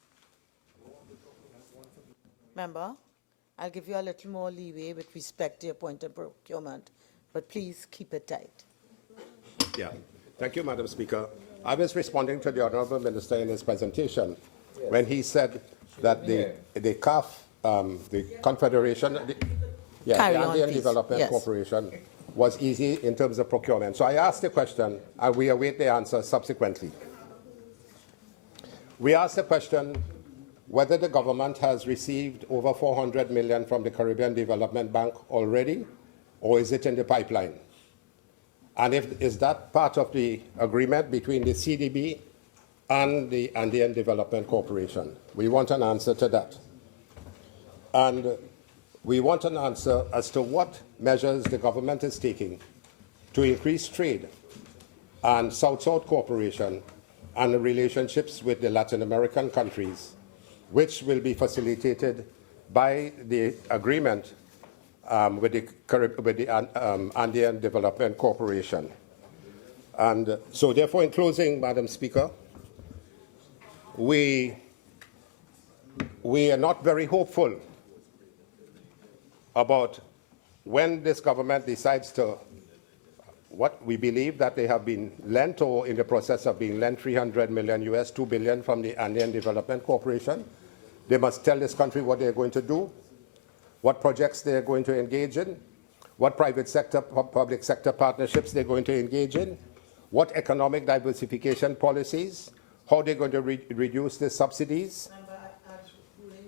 Member, I'll give you a little more leeway with respect to your point of procurement, but please keep it tight. Yeah. Thank you, Madam Speaker. I was responding to the Honourable Minister in his presentation when he said that the CAF, the Confederation, the Andean Development Corporation, was easy in terms of procurement. So I asked the question, and we await the answer subsequently. We asked the question whether the government has received over $400 million from the Caribbean Development Bank already, or is it in the pipeline? And is that part of the agreement between the CDB and the Andean Development Corporation? We want an answer to that. And we want an answer as to what measures the government is taking to increase trade and South-South cooperation and the relationships with the Latin American countries, which will be facilitated by the agreement with the Andean Development Corporation. And so therefore, in closing, Madam Speaker, we are not very hopeful about when this government decides to, what we believe that they have been lent or in the process of being lent $300 million US, 2 billion from the Andean Development Corporation. They must tell this country what they're going to do, what projects they're going to engage in, what private sector, public sector partnerships they're going to engage in, what economic diversification policies, how they're going to reduce the subsidies.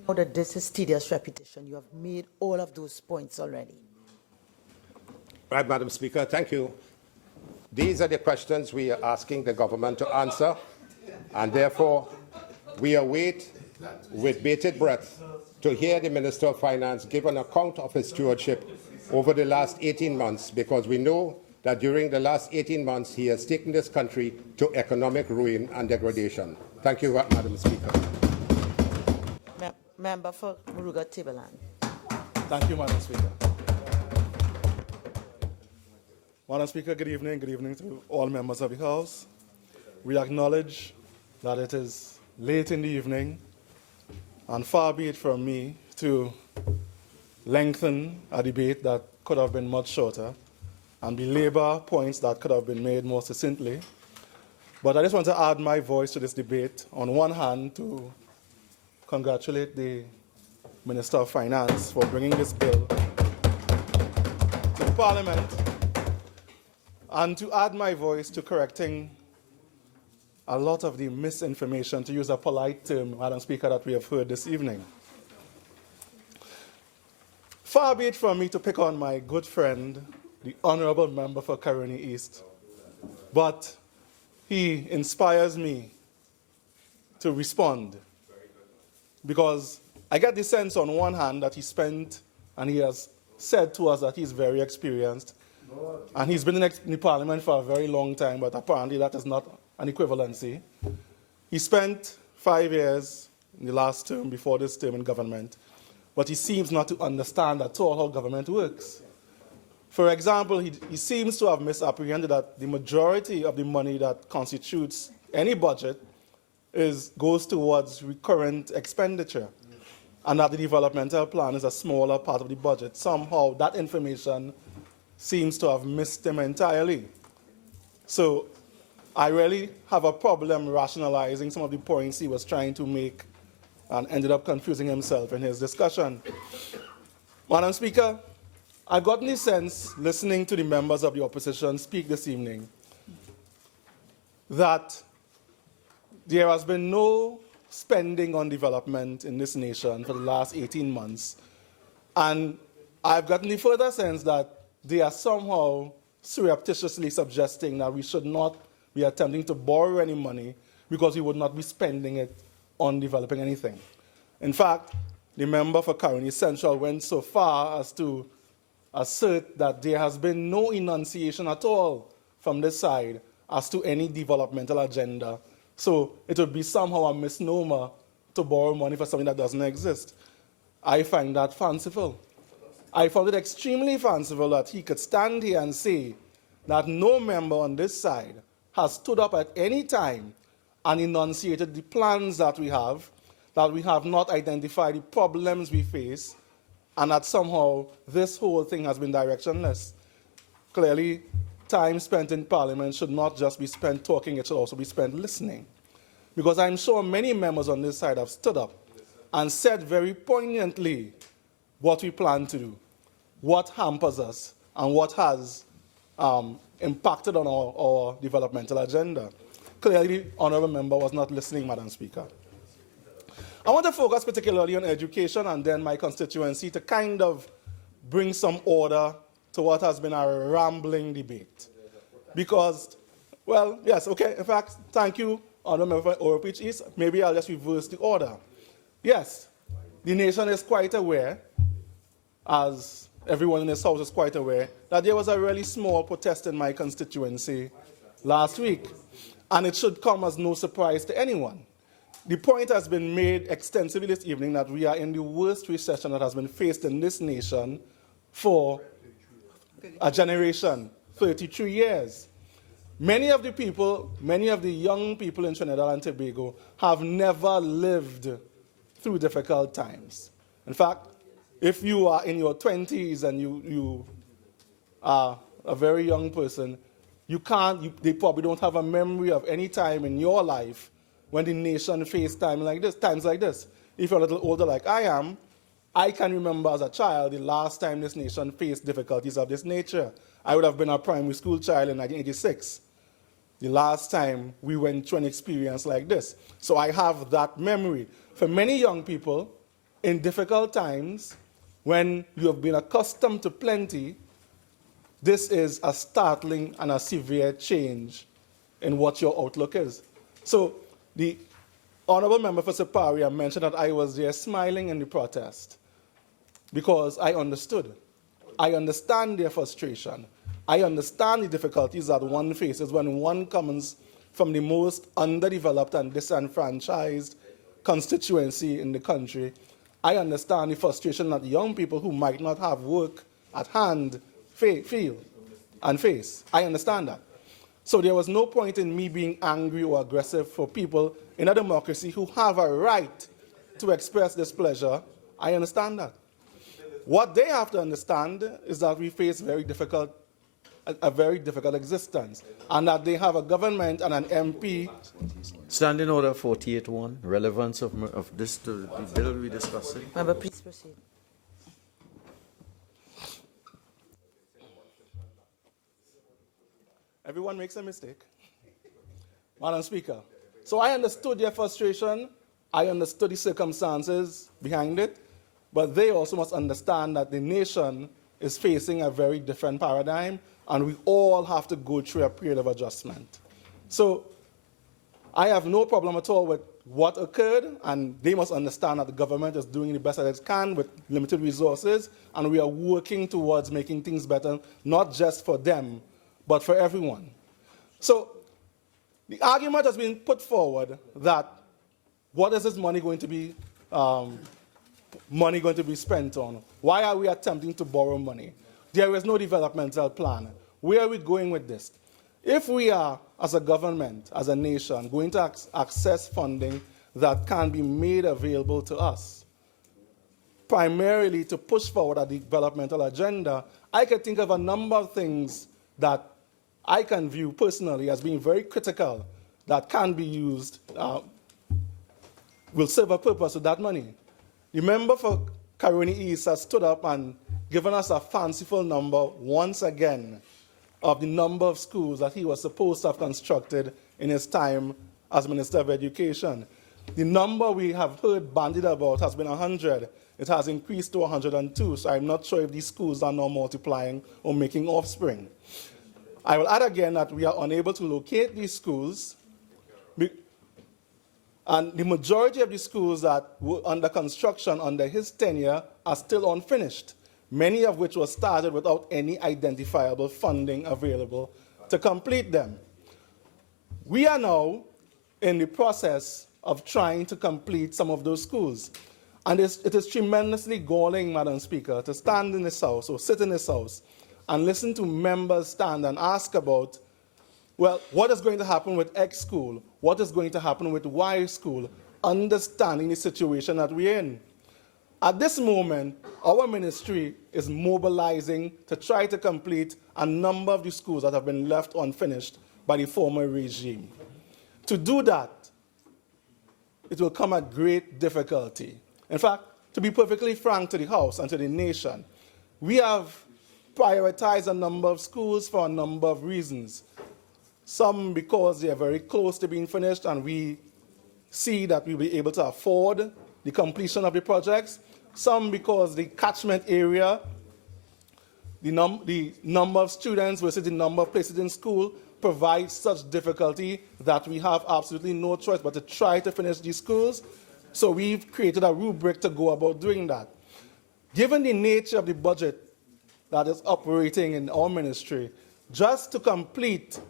Know that this is tedious repetition. You have made all of those points already. Right, Madam Speaker, thank you. These are the questions we are asking the government to answer, and therefore we await with bated breath to hear the Minister of Finance give an account of his stewardship over the last 18 months, because we know that during the last 18 months he has taken this country to economic ruin and degradation. Thank you, Madam Speaker. Member for Muruga Tibaland. Thank you, Madam Speaker. Madam Speaker, good evening. Good evening to all members of the House. We acknowledge that it is late in the evening, and far be it from me to lengthen a debate that could have been much shorter and belabor points that could have been made more succinctly. But I just want to add my voice to this debate. On one hand, to congratulate the Minister of Finance for bringing this bill to the Parliament, and to add my voice to correcting a lot of the misinformation, to use a polite term, Madam Speaker, that we have heard this evening. Far be it from me to pick on my good friend, the Honourable Member for Caroni East, but he inspires me to respond, because I get the sense on one hand that he spent, and he has said to us that he's very experienced, and he's been in the Parliament for a very long time, but apparently that is not an equivalency. He spent 5 years in the last term before this term in government, but he seems not to understand at all how government works. For example, he seems to have misapprehended that the majority of the money that constitutes any budget goes towards recurrent expenditure, and that the developmental plan is a smaller part of the budget. Somehow that information seems to have missed him entirely. So I really have a problem rationalizing some of the points he was trying to make and ended up confusing himself in his discussion. Madam Speaker, I've gotten the sense, listening to the members of the opposition speak this evening, that there has been no spending on development in this nation for the last 18 months. And I've gotten the further sense that they are somehow surreptitiously suggesting that we should not be attempting to borrow any money because we would not be spending it on developing anything. In fact, the member for Caroni Central went so far as to assert that there has been no enunciation at all from this side as to any developmental agenda. So it would be somehow a misnomer to borrow money for something that doesn't exist. I find that fanciful. I found it extremely fanciful that he could stand here and say that no member on this side has stood up at any time and enunciated the plans that we have not identified the problems we face, and that somehow this whole thing has been directionless. Clearly, time spent in Parliament should not just be spent talking, it should also be spent listening. Because I'm sure many members on this side have stood up and said very poignantly what we plan to do, what hampers us, and what has impacted on our developmental agenda. Clearly, the Honourable Member was not listening, Madam Speaker. I want to focus particularly on education and then my constituency to kind of bring some order to what has been a rambling debate. Because, well, yes, okay, in fact, thank you, Honourable Member for Oropich East. Maybe I'll just reverse the order. Yes, the nation is quite aware, as everyone in this House is quite aware, that there was a really small protest in my constituency last week. And it should come as no surprise to anyone. The point has been made extensively this evening that we are in the worst recession that has been faced in this nation for a generation, 33 years. Many of the young people in Trinidad and Tobago have never lived through difficult times. In fact, if you are in your 20s and you are a very young person, they probably don't have a memory of any time in your life when the nation faced times like this. If you're a little older like I am, I can remember as a child the last time this nation faced difficulties of this nature. I would have been a primary school child in 1986. The last time we went through an experience like this. So I have that memory. For many young people, in difficult times, when you have been accustomed to plenty, this is a startling and a severe change in what your outlook is. So the Honorable Member for Siparia mentioned that I was there smiling in the protest because I understood. I understand their frustration. I understand the difficulties that one faces when one comes from the most underdeveloped and disenfranchised constituency in the country. I understand the frustration that young people who might not have work at hand feel and face. I understand that. So there was no point in me being angry or aggressive for people in a democracy who have a right to express displeasure. I understand that. What they have to understand is that we face a very difficult existence, and that they have a government and an MP. Standing Order 48-1, relevance of this to the bill we're discussing. Member, please proceed. Everyone makes a mistake. Madam Speaker. So I understood their frustration. I understood the circumstances behind it. But they also must understand that the nation is facing a very different paradigm, and we all have to go through a period of adjustment. So I have no problem at all with what occurred, and they must understand that the government is doing the best that it can with limited resources, and we are working towards making things better, not just for them, but for everyone. So the argument has been put forward that what is this money going to be spent on? Why are we attempting to borrow money? There is no developmental plan. Where are we going with this? If we are, as a government, as a nation, going to access funding that can be made available to us, primarily to push forward a developmental agenda, I can think of a number of things that I can view personally as being very critical that can be used, will serve a purpose with that money. The member for Caroni East has stood up and given us a fanciful number once again of the number of schools that he was supposed to have constructed in his time as Minister of Education. The number we have heard bandied about has been 100. It has increased to 102, so I'm not sure if these schools are now multiplying or making offspring. I will add again that we are unable to locate these schools, and the majority of the schools that were under construction under his tenure are still unfinished, many of which were started without any identifiable funding available to complete them. We are now in the process of trying to complete some of those schools. And it is tremendously galling, Madam Speaker, to stand in this House or sit in this House and listen to members stand and ask about, well, what is going to happen with X school? What is going to happen with Y school? Understanding the situation that we're in. At this moment, our ministry is mobilizing to try to complete a number of the schools that have been left unfinished by the former regime. To do that, it will come at great difficulty. In fact, to be perfectly frank to the House and to the nation, we have prioritized a number of schools for a number of reasons. Some because they are very close to being finished and we see that we'll be able to afford the completion of the projects. Some because the catchment area, the number of students versus the number of places in school provides such difficulty that we have absolutely no choice but to try to finish these schools. So we've created a rubric to go about doing that. Given the nature of the budget that is operating in our ministry, just to complete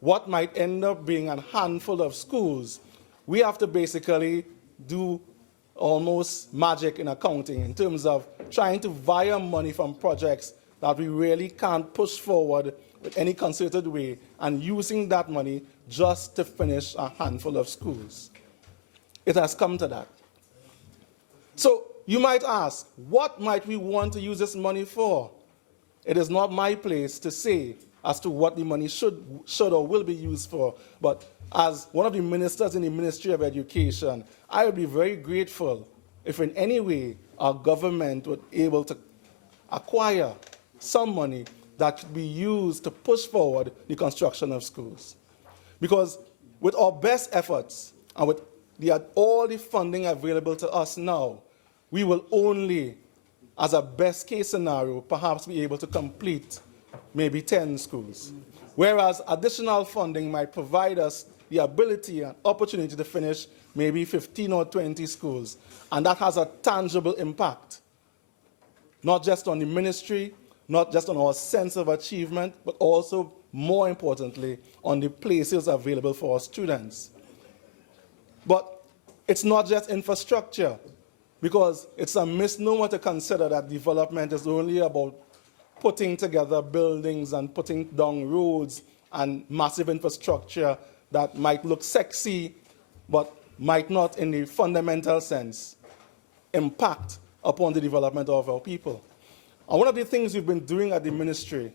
what might end up being a handful of schools, we have to basically do almost magic in accounting in terms of trying to wire money from projects that we really can't push forward with any concerted way and using that money just to finish a handful of schools. It has come to that. So you might ask, what might we want to use this money for? It is not my place to say as to what the money should or will be used for. But as one of the ministers in the Ministry of Education, I would be very grateful if in any way our government would be able to acquire some money that could be used to push forward the construction of schools. Because with our best efforts and with all the funding available to us now, we will only, as a best case scenario, perhaps be able to complete maybe 10 schools. Whereas additional funding might provide us the ability and opportunity to finish maybe 15 or 20 schools. And that has a tangible impact, not just on the ministry, not just on our sense of achievement, but also, more importantly, on the places available for our students. But it's not just infrastructure, because it's a misnomer to consider that development is only about putting together buildings and putting down roads and massive infrastructure that might look sexy, but might not, in the fundamental sense, impact upon the development of our people. And one of the things we've been doing at the ministry,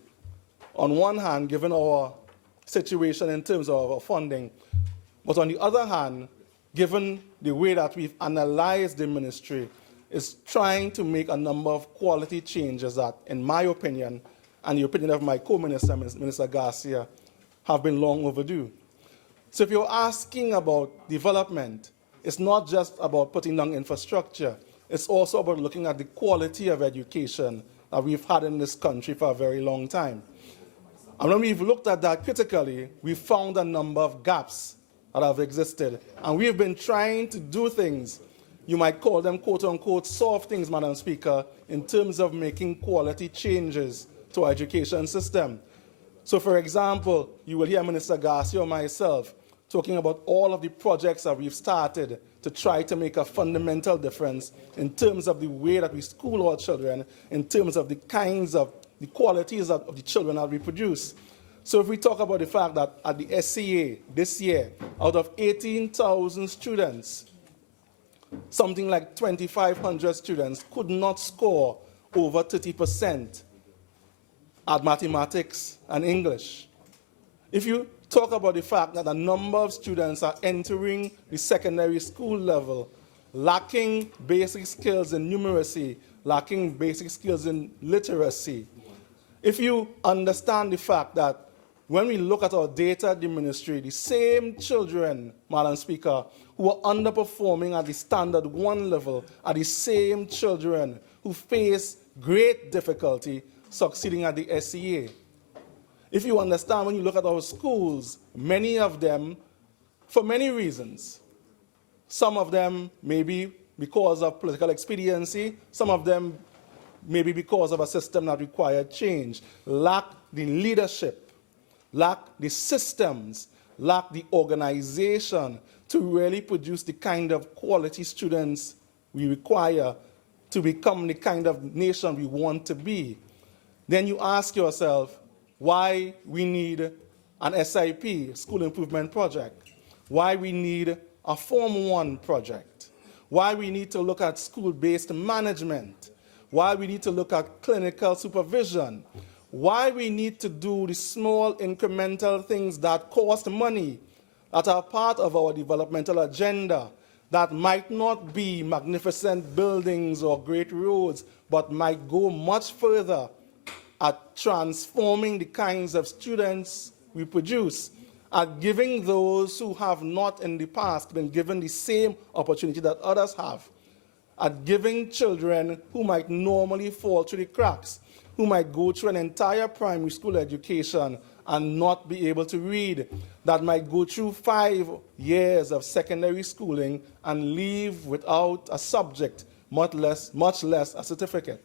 on one hand, given our situation in terms of our funding, but on the other hand, given the way that we've analyzed the ministry, is trying to make a number of quality changes that, in my opinion, and the opinion of my co-minister, Minister Garcia, have been long overdue. So if you're asking about development, it's not just about putting down infrastructure. It's also about looking at the quality of education that we've had in this country for a very long time. And when we've looked at that critically, we've found a number of gaps that have existed. And we've been trying to do things, you might call them quote-unquote soft things, Madam Speaker, in terms of making quality changes to our education system. So, for example, you will hear Minister Garcia or myself talking about all of the projects that we've started to try to make a fundamental difference in terms of the way that we school our children, in terms of the kinds of, the qualities of the children that we produce. So if we talk about the fact that at the SCA this year, out of 18,000 students, something like 2,500 students could not score over 30% at mathematics and English. If you talk about the fact that a number of students are entering the secondary school level lacking basic skills in numeracy, lacking basic skills in literacy, if you understand the fact that when we look at our data at the ministry, the same children, Madam Speaker, who are underperforming at the standard 1 level are the same children who face great difficulty succeeding at the SCA. If you understand, when you look at our schools, many of them, for many reasons, some of them maybe because of political expediency, some of them maybe because of a system that required change, lack the leadership, lack the systems, lack the organization to really produce the kind of quality students we require to become the kind of nation we want to be. Then you ask yourself why we need an SIP, School Improvement Project, why we need a Form 1 project, why we need to look at school-based management, why we need to look at clinical supervision, why we need to do the small incremental things that cost money, that are part of our developmental agenda, that might not be magnificent buildings or great roads, but might go much further at transforming the kinds of students we produce, at giving those who have not in the past been given the same opportunity that others have, at giving children who might normally fall through the cracks, who might go through an entire primary school education and not be able to read, that might go through 5 years of secondary schooling and leave without a subject, much less a certificate.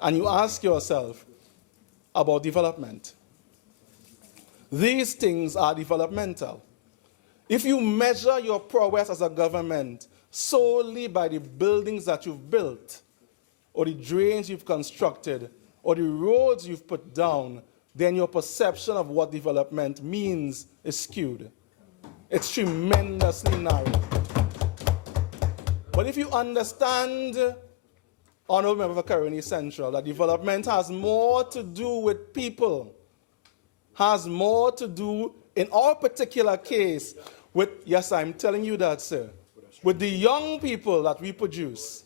And you ask yourself about development. These things are developmental. If you measure your progress as a government solely by the buildings that you've built, or the drains you've constructed, or the roads you've put down, then your perception of what development means is skewed. It's tremendously narrow. But if you understand, Honorable Member for Caroni Central, that development has more to do with people, has more to do, in our particular case, with, yes, I'm telling you that, sir, with the young people that we produce,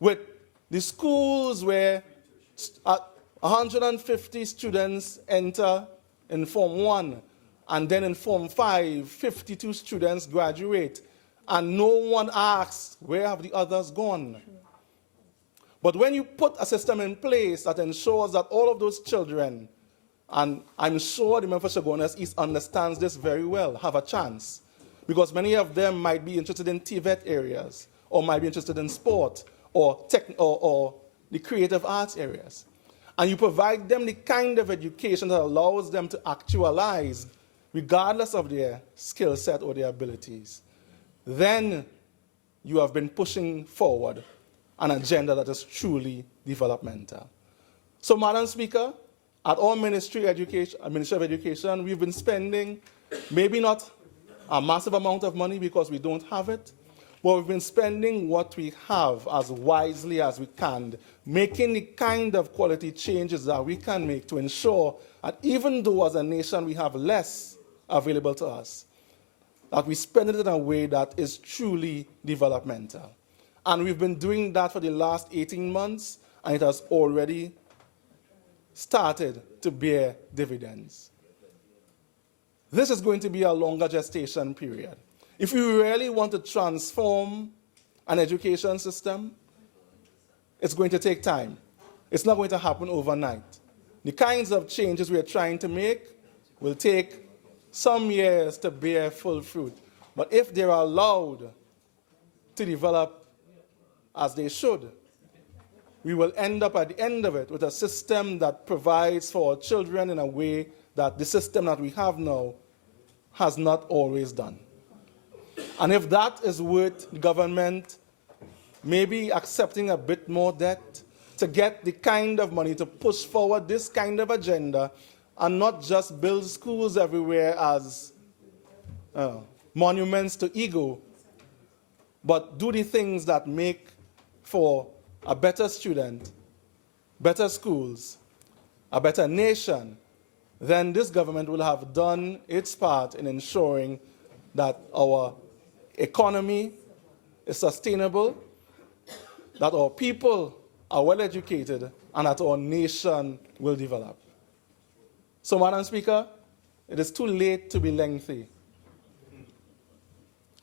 with the schools where 150 students enter in Form 1, and then in Form 5, 52 students graduate, and no one asks, where have the others gone? But when you put a system in place that ensures that all of those children And I'm sure the member for Chaguanas East understands this very well, have a chance. Because many of them might be interested in TVET areas, or might be interested in sport, or the creative arts areas. And you provide them the kind of education that allows them to actualize, regardless of their skill set or their abilities. Then you have been pushing forward an agenda that is truly developmental. So, Madam Speaker, at our Ministry of Education, we've been spending maybe not a massive amount of money because we don't have it, but we've been spending what we have as wisely as we can, making the kind of quality changes that we can make to ensure that even though as a nation we have less available to us, that we spend it in a way that is truly developmental. And we've been doing that for the last 18 months, and it has already started to bear dividends. This is going to be a longer gestation period. If we really want to transform an education system, it's going to take time. It's not going to happen overnight. The kinds of changes we are trying to make will take some years to bear full fruit. But if they're allowed to develop as they should, we will end up at the end of it with a system that provides for our children in a way that the system that we have now has not always done. And if that is worth the government maybe accepting a bit more debt to get the kind of money to push forward this kind of agenda and not just build schools everywhere as monuments to ego, but do the things that make for a better student, better schools, a better nation, then this government will have done its part in ensuring that our economy is sustainable, that our people are well educated, and that our nation will develop. So, Madam Speaker, it is too late to be lengthy,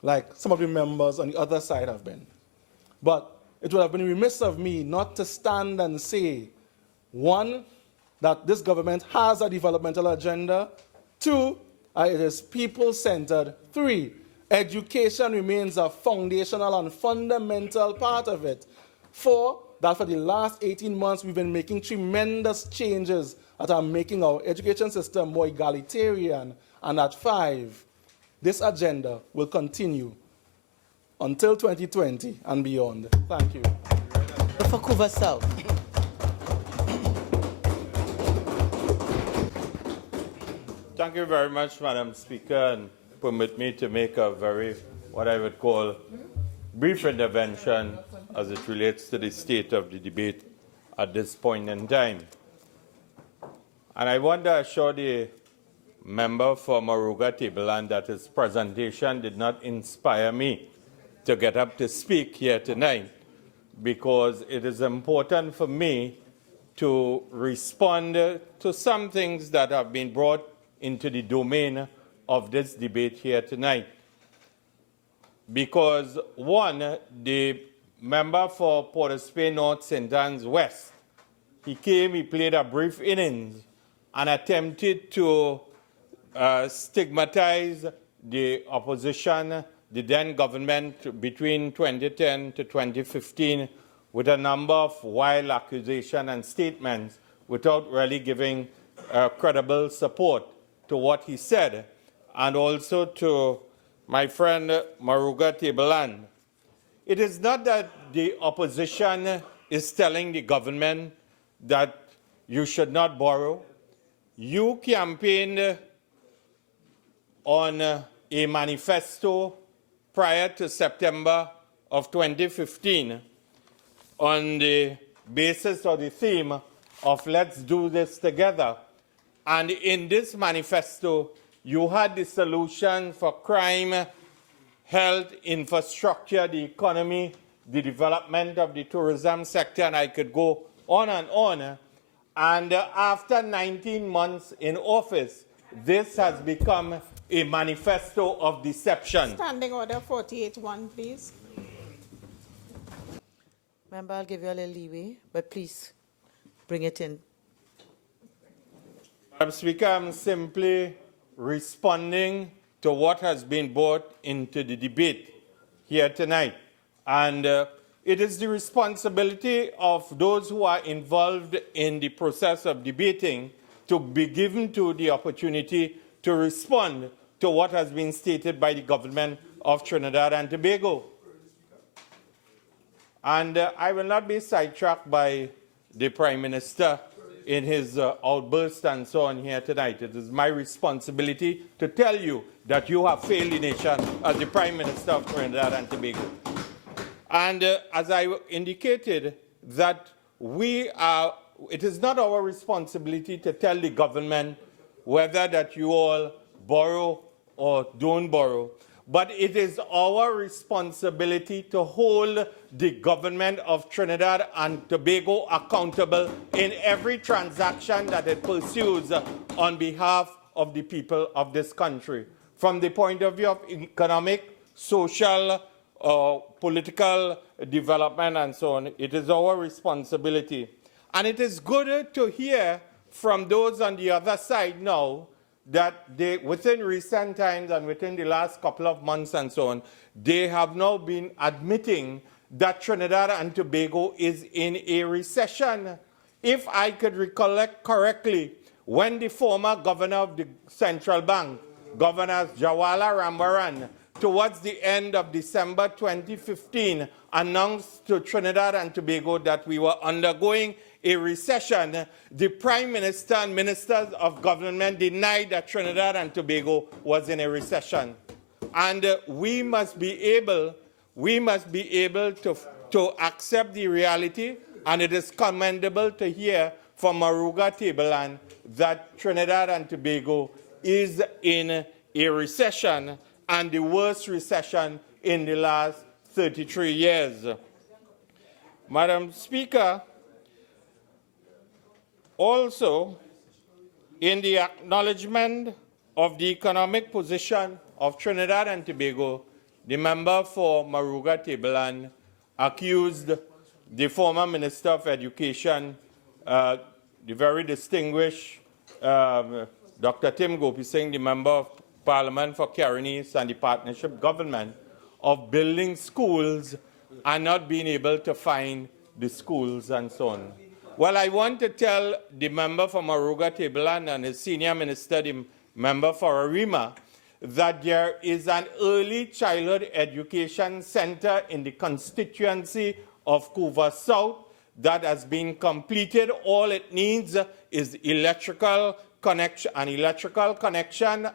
like some of the members on the other side have been. But it would have been remiss of me not to stand and say, one, that this government has a developmental agenda. Two, it is people-centered. Three, education remains a foundational and fundamental part of it. Four, that for the last 18 months we've been making tremendous changes that are making our education system more egalitarian. And at five, this agenda will continue until 2020 and beyond. Thank you. For Vancouver South. Thank you very much, Madam Speaker, and permit me to make a very, what I would call, brief intervention as it relates to the state of the debate at this point in time. And I want to assure the member for Moruga Tableland that his presentation did not inspire me to get up to speak here tonight, because it is important for me to respond to some things that have been brought into the domain of this debate here tonight. Because one, the member for Port of Spain North St. Anne's West, he came, he played a brief innings and attempted to stigmatize the opposition, the then government between 2010 to 2015 with a number of wild accusations and statements without really giving credible support to what he said, and also to my friend Moruga Tableland. It is not that the opposition is telling the government that you should not borrow. You campaigned on a manifesto prior to September of 2015 on the basis or the theme of let's do this together. And in this manifesto, you had the solution for crime, health, infrastructure, the economy, the development of the tourism sector, and I could go on and on. And after 19 months in office, this has become a manifesto of deception. Standing Order 48-1, please. Member, I'll give you a little leeway, but please bring it in. Madam Speaker, I'm simply responding to what has been brought into the debate here tonight. And it is the responsibility of those who are involved in the process of debating to be given to the opportunity to respond to what has been stated by the government of Trinidad and Tobago. And I will not be sidetracked by the Prime Minister in his outburst and so on here tonight. It is my responsibility to tell you that you have failed the nation as the Prime Minister of Trinidad and Tobago. And as I indicated, that it is not our responsibility to tell the government whether that you all borrow or don't borrow, but it is our responsibility to hold the government of Trinidad and Tobago accountable in every transaction that it pursues on behalf of the people of this country. From the point of view of economic, social, political development and so on, it is our responsibility. And it is good to hear from those on the other side now that they, within recent times and within the last couple of months and so on, they have now been admitting that Trinidad and Tobago is in a recession. If I could recollect correctly, when the former governor of the central bank, Governor Jawala Rambaran, towards the end of December 2015, announced to Trinidad and Tobago that we were undergoing a recession, the Prime Minister and ministers of government denied that Trinidad and Tobago was in a recession. And we must be able to accept the reality, and it is commendable to hear from Maruga Tableland that Trinidad and Tobago is in a recession, and the worst recession in the last 33 years. Madam Speaker, also, in the acknowledgement of the economic position of Trinidad and Tobago, the member for Maruga Tableland accused the former Minister of Education, the very distinguished Dr. Tim Gopi Singh, the member of Parliament for Karen East and the partnership government, of building schools and not being able to find the schools and so on. Well, I want to tell the member for Maruga Tableland and his senior minister, the member for Arima, that there is an early childhood education center in the constituency of Couva South that has been completed. All it needs is electrical connection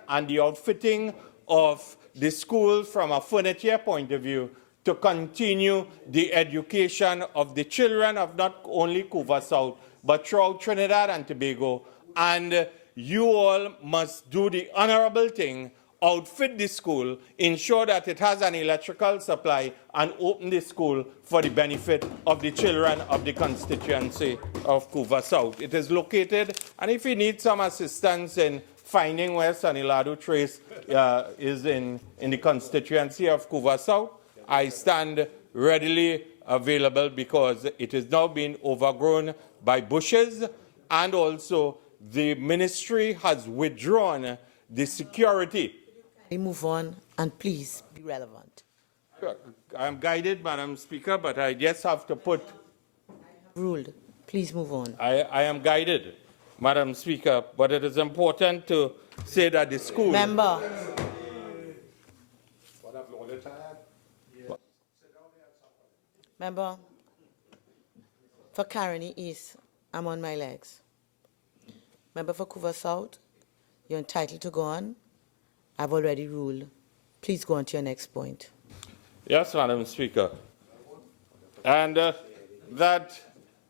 and the outfitting of the school from a furniture point of view to continue the education of the children of not only Couva South, but throughout Trinidad and Tobago. And you all must do the honorable thing, outfit the school, ensure that it has an electrical supply, and open the school for the benefit of the children of the constituency of Couva South. It is located, and if you need some assistance in finding where Saniladu Trace is in the constituency of Couva South, I stand readily available because it is now being overgrown by bushes, and also the ministry has withdrawn the security. Move on and please be relevant. I am guided, Madam Speaker, but I just have to put... Ruled. Please move on. I am guided, Madam Speaker, but it is important to say that the school... Member. Member, for Caroni East, I'm on my legs. Member for Couva South, you're entitled to go on. I've already ruled. Please go on to your next point. Yes, Madam Speaker. And that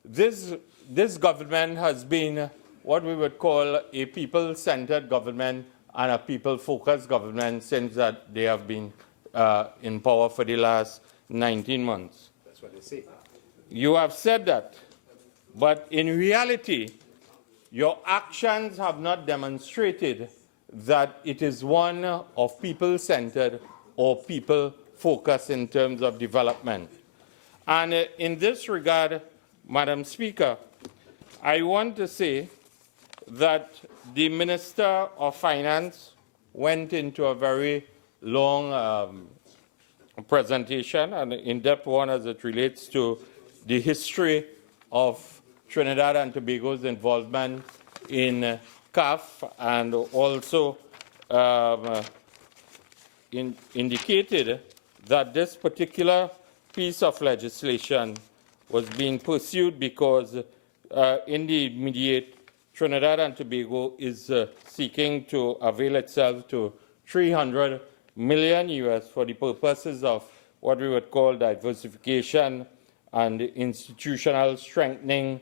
this government has been what we would call a people-centered government and a people-focused government since that they have been in power for the last 19 months. That's what they say. You have said that, but in reality, your actions have not demonstrated that it is one of people-centered or people-focused in terms of development. And in this regard, Madam Speaker, I want to say that the Minister of Finance went into a very long presentation, an in-depth one as it relates to the history of Trinidad and Tobago's involvement in CAF, and also indicated that this particular piece of legislation was being pursued because in the immediate, Trinidad and Tobago is seeking to avail itself to $300 million US for the purposes of what we would call diversification and institutional strengthening,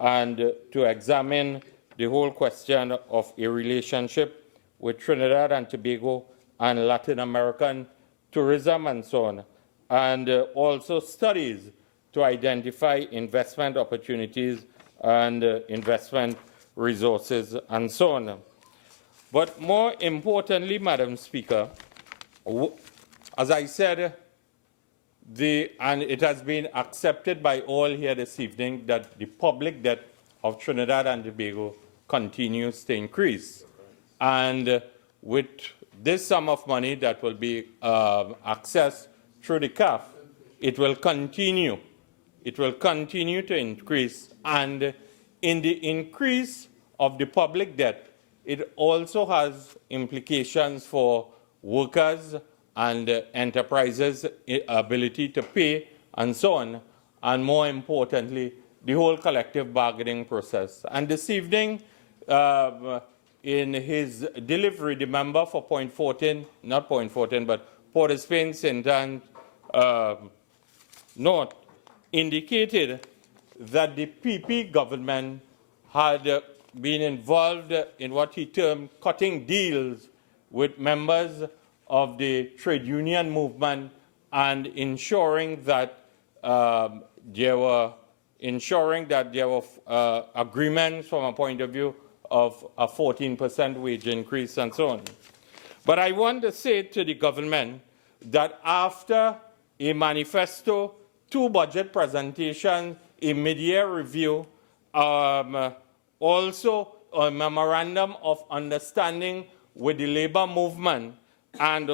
and to examine the whole question of a relationship with Trinidad and Tobago and Latin American tourism and so on, and also studies to identify investment opportunities and investment resources and so on. But more importantly, Madam Speaker, as I said, and it has been accepted by all here this evening that the public debt of Trinidad and Tobago continues to increase. And with this sum of money that will be accessed through the CAF, it will continue to increase. And in the increase of the public debt, it also has implications for workers and enterprises' ability to pay and so on, and more importantly, the whole collective bargaining process. And this evening, in his delivery, the member for Point 14, not Point 14, but Port of Spain, St. Anne North, indicated that the PP government had been involved in what he termed cutting deals with members of the trade union movement and ensuring that there were agreements from a point of view of a 14% wage increase and so on. But I want to say to the government that after a manifesto, 2 budget presentations, a mid-year review, also a memorandum of understanding with the labor movement, and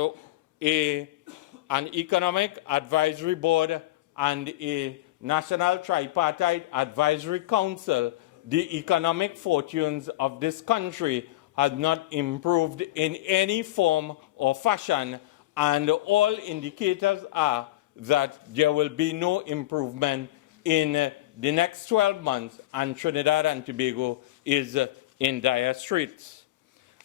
an economic advisory board and a national tripartite advisory council, the economic fortunes of this country has not improved in any form or fashion, and all indicators are that there will be no improvement in the next 12 months, and Trinidad and Tobago is in dire straits.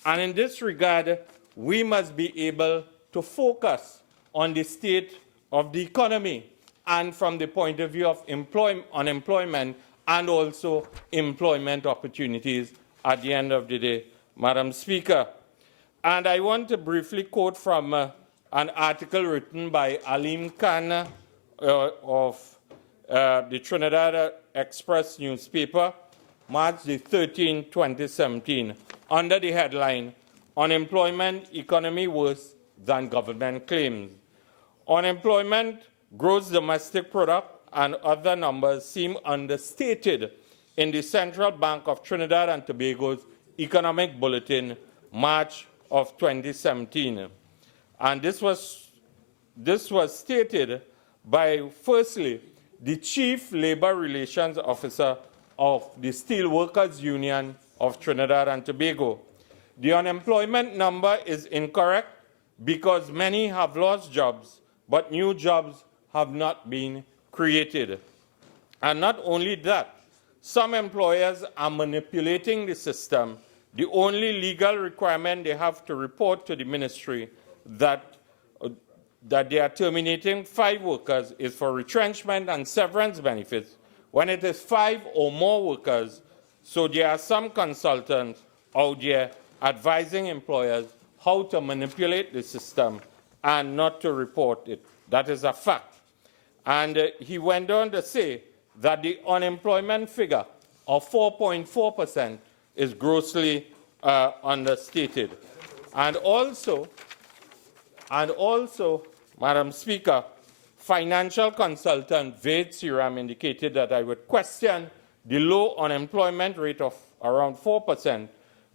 And in this regard, we must be able to focus on the state of the economy, and from the point of view of unemployment and also employment opportunities at the end of the day, Madam Speaker. And I want to briefly quote from an article written by Alim Khan of the Trinidad Express newspaper, March the 13th, 2017, under the headline, Unemployment Economy Worse Than Government Claims. Unemployment, gross domestic product, and other numbers seem understated in the Central Bank of Trinidad and Tobago's Economic Bulletin, March of 2017. And this was stated by, firstly, the Chief Labor Relations Officer of the Steelworkers Union of Trinidad and Tobago. The unemployment number is incorrect because many have lost jobs, but new jobs have not been created. And not only that, some employers are manipulating the system. The only legal requirement they have to report to the ministry that they are terminating 5 workers is for retrenchment and severance benefits. When it is 5 or more workers, so there are some consultants out there advising employers how to manipulate the system and not to report it. That is a fact. And he went on to say that the unemployment figure of 4.4% is grossly understated. And also, Madam Speaker, financial consultant Ved Siram indicated that I would question the low unemployment rate of around 4%.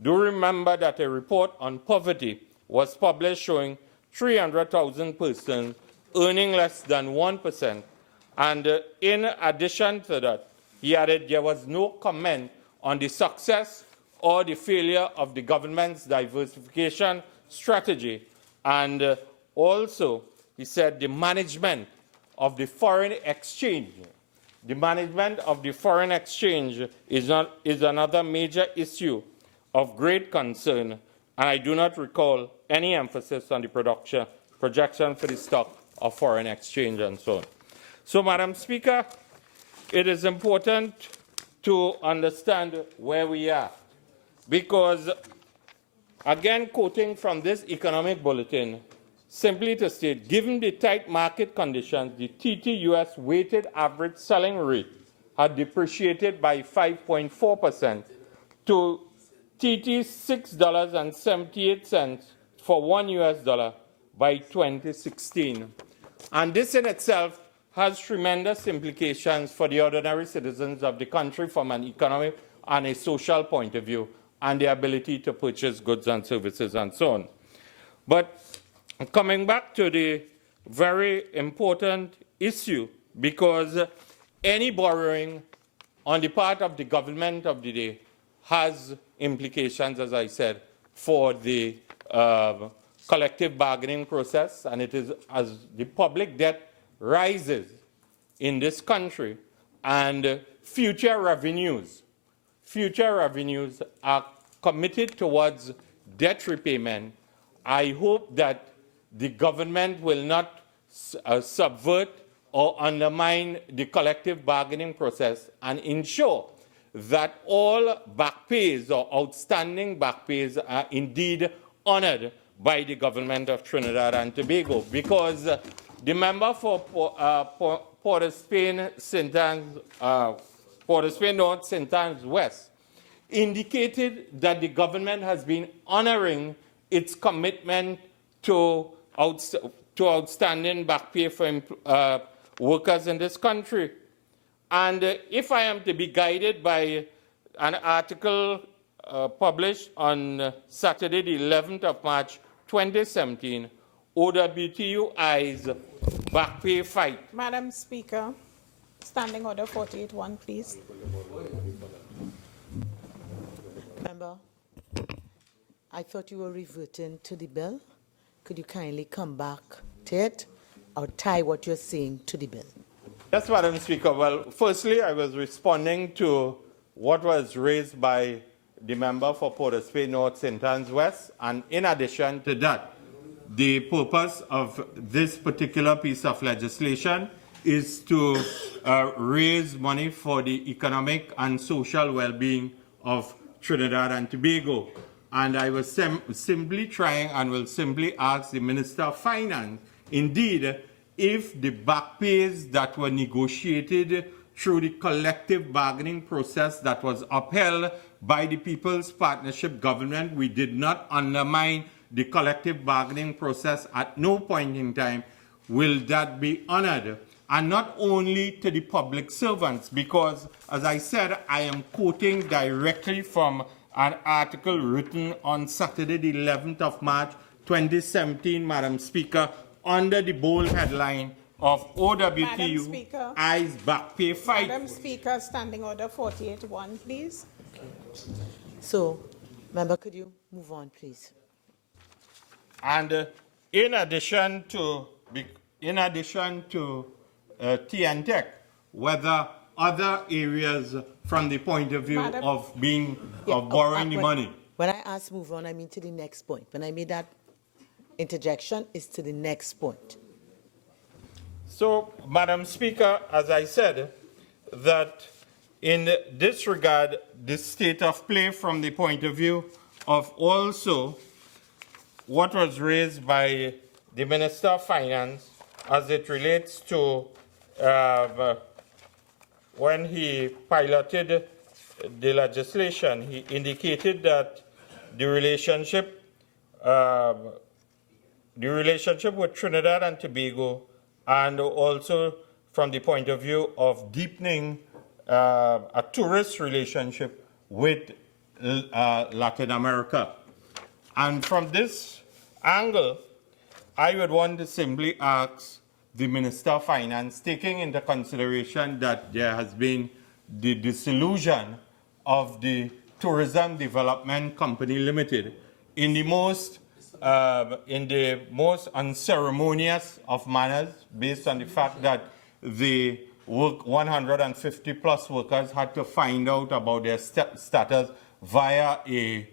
Do remember that a report on poverty was published showing 300,000 persons earning less than 1%. And in addition to that, he added there was no comment on the success or the failure of the government's diversification strategy. And also, he said the management of the foreign exchange. The management of the foreign exchange is another major issue of great concern, and I do not recall any emphasis on the projection for the stock of foreign exchange and so on. So, Madam Speaker, it is important to understand where we are, because, again, quoting from this economic bulletin, simply to state, given the tight market conditions, the TT-US weighted average selling rate had depreciated by 5.4% to TT $6.78 for $1 by 2016. And this in itself has tremendous implications for the ordinary citizens of the country from an economic and a social point of view, and the ability to purchase goods and services and so on. But coming back to the very important issue, because any borrowing on the part of the government of the day has implications, as I said, for the collective bargaining process, and it is as the public debt rises in this country and future revenues are committed towards debt repayment, I hope that the government will not subvert or undermine the collective bargaining process and ensure that all back pays or outstanding back pays are indeed honored by the government of Trinidad and Tobago, because the member for Port of Spain, North, St. Anne's West indicated that the government has been honoring its commitment to outstanding back pay for workers in this country. And if I am to be guided by an article published on Saturday, the 11th of March, 2017, OWTUI's back pay fight. Madam Speaker, Standing Order 48-1, please. Member, I thought you were reverting to the bill. Could you kindly come back to it or tie what you're saying to the bill? Yes, Madam Speaker. Well, firstly, I was responding to what was raised by the member for Port of Spain North, St. Anne's West, and in addition to that, the purpose of this particular piece of legislation is to raise money for the economic and social well-being of Trinidad and Tobago. And I was simply trying and will simply ask the Minister of Finance, indeed, if the back pays that were negotiated through the collective bargaining process that was upheld by the People's Partnership Government, we did not undermine the collective bargaining process at no point in time, will that be honored? And not only to the public servants, because, as I said, I am quoting directly from an article written on Saturday, the 11th of March, 2017, Madam Speaker, under the bold headline of OWTUI's back pay fight. Madam Speaker, Standing Order 48-1, please. So, Member, could you move on, please? And in addition to TNTech, whether other areas from the point of view of borrowing the money. When I ask move on, I mean to the next point. When I made that interjection, it's to the next point. So, Madam Speaker, as I said, that in this regard, the state of play from the point of view of also what was raised by the Minister of Finance as it relates to when he piloted the legislation, he indicated that the relationship with Trinidad and Tobago, and also from the point of view of deepening a tourist relationship with Latin America. And from this angle, I would want to simply ask the Minister of Finance, taking into consideration that there has been the dissolution of the Tourism Development Company Limited in the most unceremonious of manners, based on the fact that the 150 plus workers had to find out about their status via a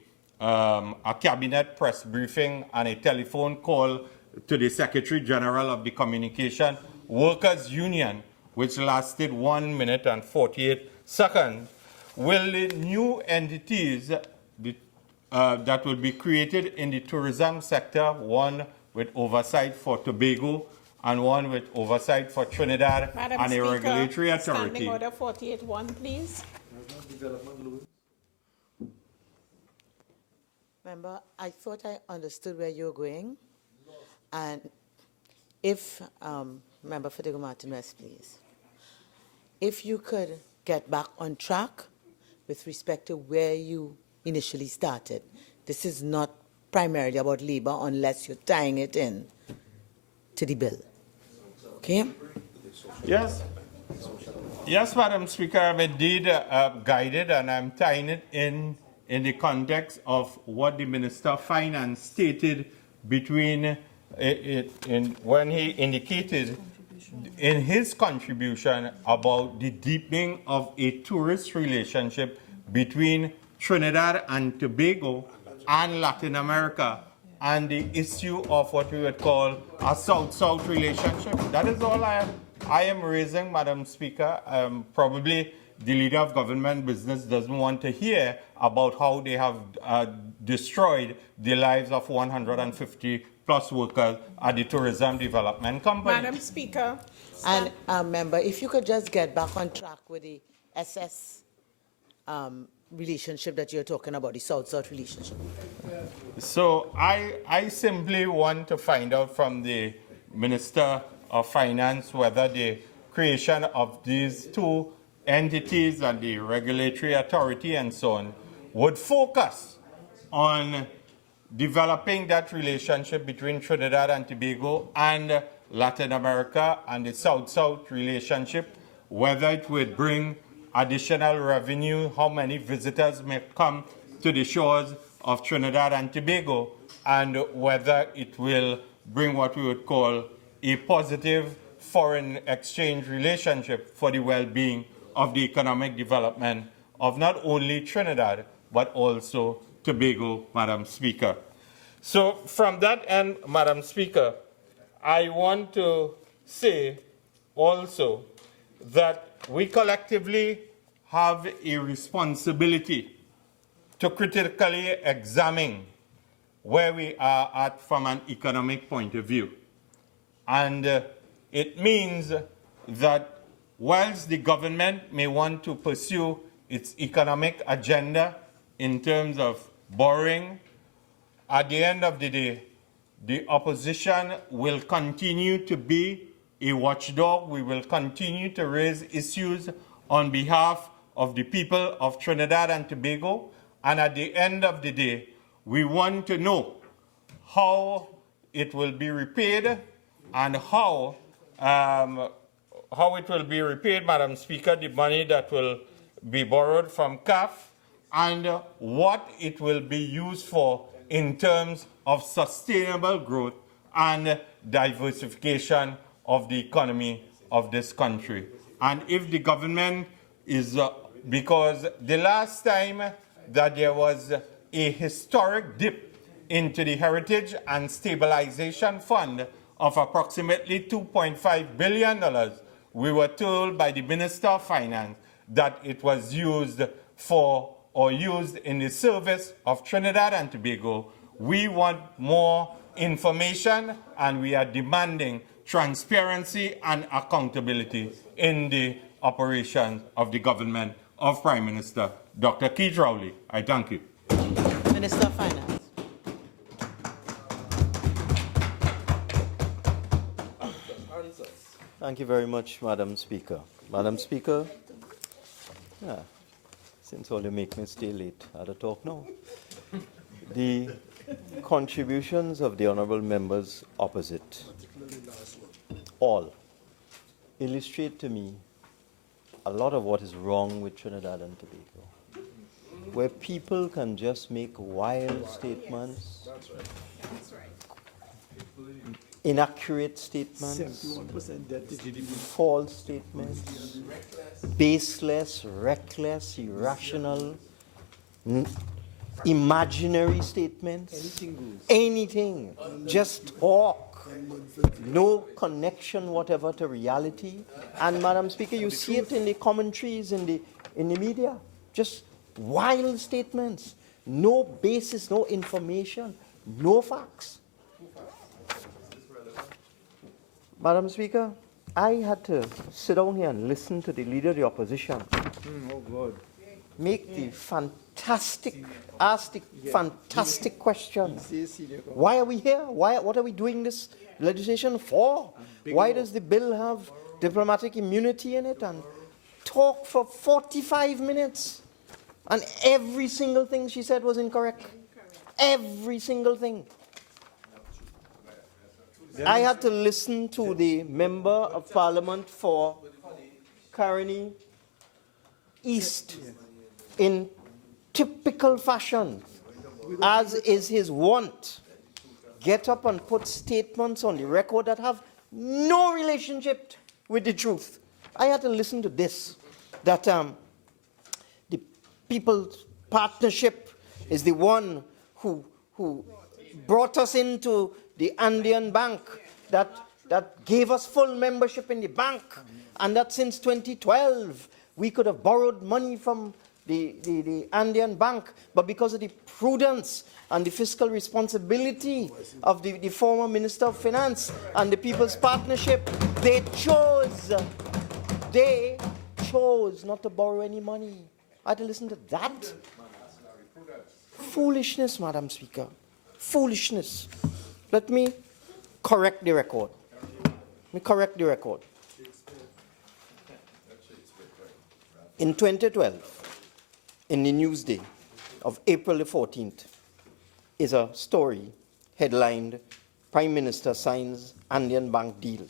cabinet press briefing and a telephone call to the Secretary General of the Communication Workers Union, which lasted 1 minute and 48 seconds. Will the new entities that will be created in the tourism sector, one with oversight for Tobago and one with oversight for Trinidad Madam and Speaker, a regulatory authority? Standing Order 48-1, please. Member, I thought I understood where you're going. And if, Member Federico Martin West, please, if you could get back on track with respect to where you initially started. This is not primarily about labor unless you're tying it in to the bill. Okay? Yes. Yes, Madam Speaker, I'm indeed guided, and I'm tying it in the context of what the Minister of Finance stated between when he indicated in his contribution about the deepening of a tourist relationship between Trinidad and Tobago and Latin America, and the issue of what we would call a South-South relationship. That is all I am raising, Madam Speaker. Probably the leader of government business doesn't want to hear about how they have destroyed the lives of 150 plus workers at the Tourism Development Company. Madam Speaker. And, Member, if you could just get back on track with the SS relationship that you're talking about, the South-South relationship. So I simply want to find out from the Minister of Finance whether the creation of these two entities and the regulatory authority and so on would focus on developing that relationship between Trinidad and Tobago and Latin America and the South-South relationship, whether it would bring additional revenue, how many visitors may come to the shores of Trinidad and Tobago, and whether it will bring what we would call a positive foreign exchange relationship for the well-being of the economic development of not only Trinidad, but also Tobago, Madam Speaker. So from that end, Madam Speaker, I want to say also that we collectively have a responsibility to critically examine where we are at from an economic point of view. And it means that whilst the government may want to pursue its economic agenda in terms of borrowing, at the end of the day, the opposition will continue to be a watchdog. We will continue to raise issues on behalf of the people of Trinidad and Tobago. And at the end of the day, we want to know how it will be repaid and how it will be repaid, Madam Speaker, the money that will be borrowed from CAF, and what it will be used for in terms of sustainable growth and diversification of the economy of this country. And if the government is, because the last time that there was a historic dip into the Heritage and Stabilization Fund of approximately $2.5 billion, we were told by the Minister of Finance that it was used for or used in the service of Trinidad and Tobago. We want more information, and we are demanding transparency and accountability in the operations of the government of Prime Minister Dr. Keith Rowley. I thank you. Minister of Finance. Thank you very much, Madam Speaker. Madam Speaker, Since all you make me stay late, I'll talk now. The contributions of the honourable members opposite, all, illustrate to me a lot of what is wrong with Trinidad and Tobago, where people can just make wild statements, inaccurate statements, false statements, baseless, reckless, irrational, imaginary statements, anything, just talk, no connection whatever to reality. And Madam Speaker, you see it in the commentaries in the media, just wild statements, no basis, no information, no facts. Madam Speaker, I had to sit down here and listen to the leader of the opposition make the ask the fantastic question. Why are we here? What are we doing this legislation for? Why does the bill have diplomatic immunity in it? And talk for 45 minutes. And every single thing she said was incorrect. Every single thing. I had to listen to the Member of Parliament for Caroni East in typical fashion, as is his wont, get up and put statements on the record that have no relationship with the truth. I had to listen to this, that the People's Partnership is the one who brought us into the Andean Bank, that gave us full membership in the bank, and that since 2012 we could have borrowed money from the Andean Bank, but because of the prudence and the fiscal responsibility of the former Minister of Finance and the People's Partnership, they chose not to borrow any money. I had to listen to that. Foolishness, Madam Speaker. Foolishness. Let me correct the record. In 2012, in the Newsday of April the 14th, is a story headlined, Prime Minister signs Andean Bank deal.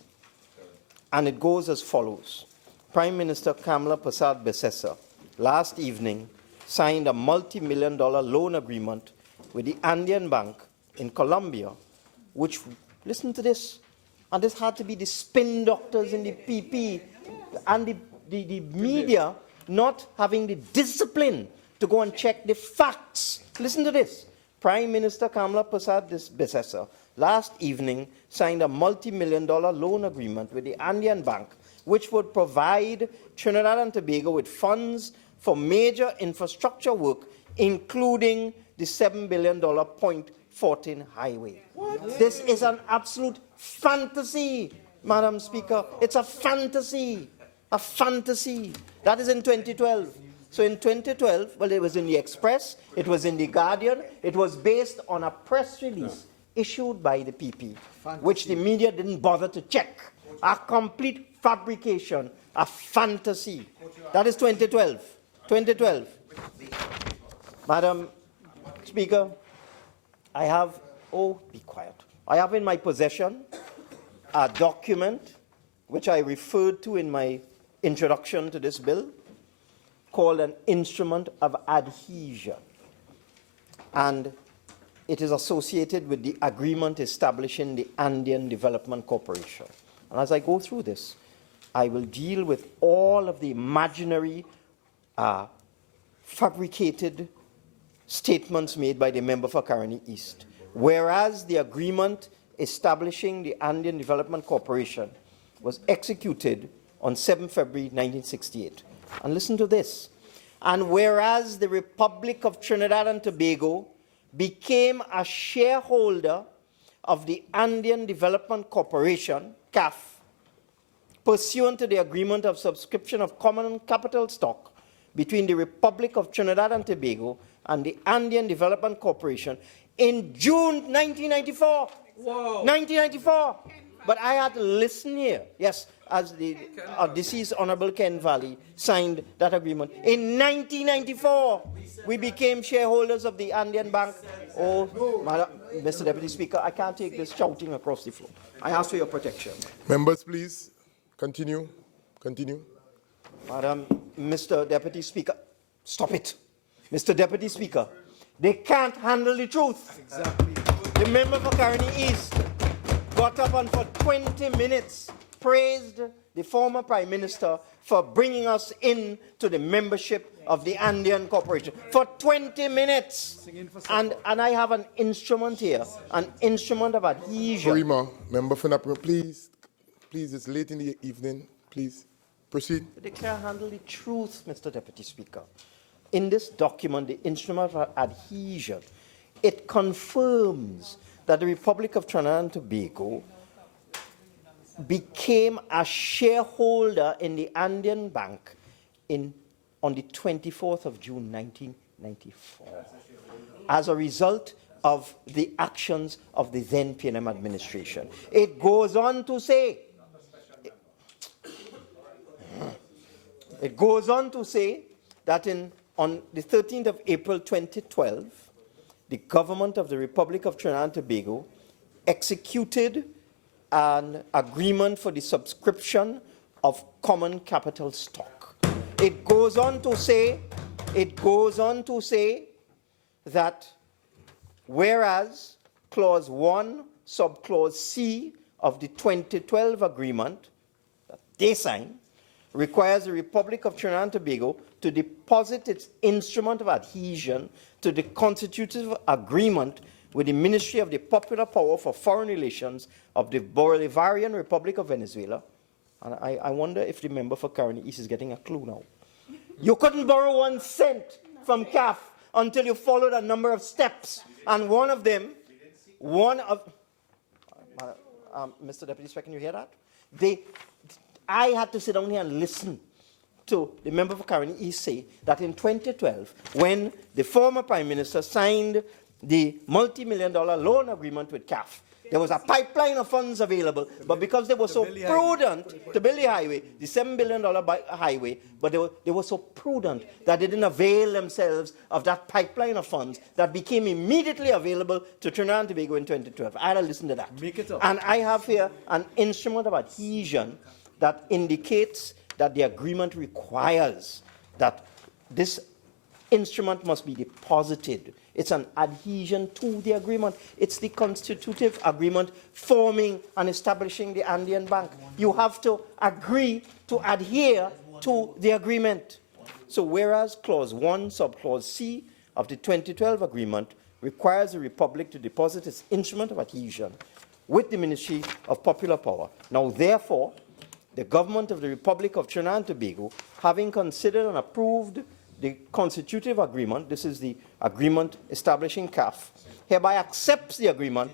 And it goes as follows. Prime Minister Kamla Persad Besessa last evening signed a multi-million-dollar loan agreement with the Andean Bank in Colombia, which, listen to this, and this had to be the spin doctors in the PP and the media not having the discipline to go and check the facts. Listen to this. Prime Minister Kamla Persad Besessa last evening signed a multi-million-dollar loan agreement with the Andean Bank, which would provide Trinidad and Tobago with funds for major infrastructure work, including the $7 billion Point 14 highway. What? This is an absolute fantasy, Madam Speaker. It's a fantasy. A fantasy. That is in 2012. So in 2012, well, it was in the Express, it was in the Guardian, it was based on a press release issued by the PP, which the media didn't bother to check. A complete fabrication, a fantasy. That is 2012. 2012. Madam Speaker, I have, be quiet. I have in my possession a document which I referred to in my introduction to this bill, called an instrument of adhesion. And it is associated with the agreement establishing the Andean Development Corporation. And as I go through this, I will deal with all of the imaginary, fabricated statements made by the member for Caroni East. Whereas the agreement establishing the Andean Development Corporation was executed on 7 February 1968. And listen to this. And whereas the Republic of Trinidad and Tobago became a shareholder of the Andean Development Corporation, CAF, pursuant to the agreement of subscription of common capital stock between the Republic of Trinidad and Tobago and the Andean Development Corporation in June 1994. Whoa. 1994. But I had to listen here. Yes, as the deceased Honorable Ken Valley signed that agreement. In 1994, we became shareholders of the Andean Bank. Oh, Mr. Deputy Speaker, I can't take this shouting across the floor. I ask for your protection. Members, please continue. Continue. Madam, Mr. Deputy Speaker, stop it. Mr. Deputy Speaker, they can't handle the truth. Exactly. The member for Caroni East got up and for 20 minutes praised the former Prime Minister for bringing us into the membership of the Andean Corporation. For 20 minutes. And I have an instrument here, an instrument of adhesion. Rima, member for Napper, please, it's late in the evening. Please, proceed. They can't handle the truth, Mr. Deputy Speaker. In this document, the instrument of adhesion, it confirms that the Republic of Trinidad and Tobago became a shareholder in the Andean Bank on the 24th of June 1994 as a result of the actions of the then PNM administration. It goes on to say, that on the 13th of April 2012, the government of the Republic of Trinidad and Tobago executed an agreement for the subscription of common capital stock. It goes on to say that whereas clause 1, subclause C of the 2012 agreement that they signed requires the Republic of Trinidad and Tobago to deposit its instrument of adhesion to the constitutive agreement with the Ministry of the Popular Power for Foreign Relations of the Bolivarian Republic of Venezuela. And I wonder if the member for Caroni East is getting a clue now. You couldn't borrow 1 cent from CAF until you followed a number of steps. And Mr. Deputy Speaker, can you hear that? I had to sit down here and listen to the member for Caroni East say that in 2012, when the former Prime Minister signed the multi-million-dollar loan agreement with CAF, there was a pipeline of funds available, but because they were so prudent to build the highway, the $7 billion highway, but they were so prudent that they didn't avail themselves of that pipeline of funds that became immediately available to Trinidad and Tobago in 2012. I had to listen to that. Make it up. And I have here an instrument of adhesion that indicates that the agreement requires that this instrument must be deposited. It's an adhesion to the agreement. It's the constitutive agreement forming and establishing the Andean Bank. You have to agree to adhere to the agreement. So whereas clause 1, subclause C of the 2012 agreement requires the Republic to deposit its instrument of adhesion with the Ministry of Popular Power. Now, therefore, the government of the Republic of Trinidad and Tobago, having considered and approved the constitutive agreement, this is the agreement establishing CAF, hereby accepts the agreement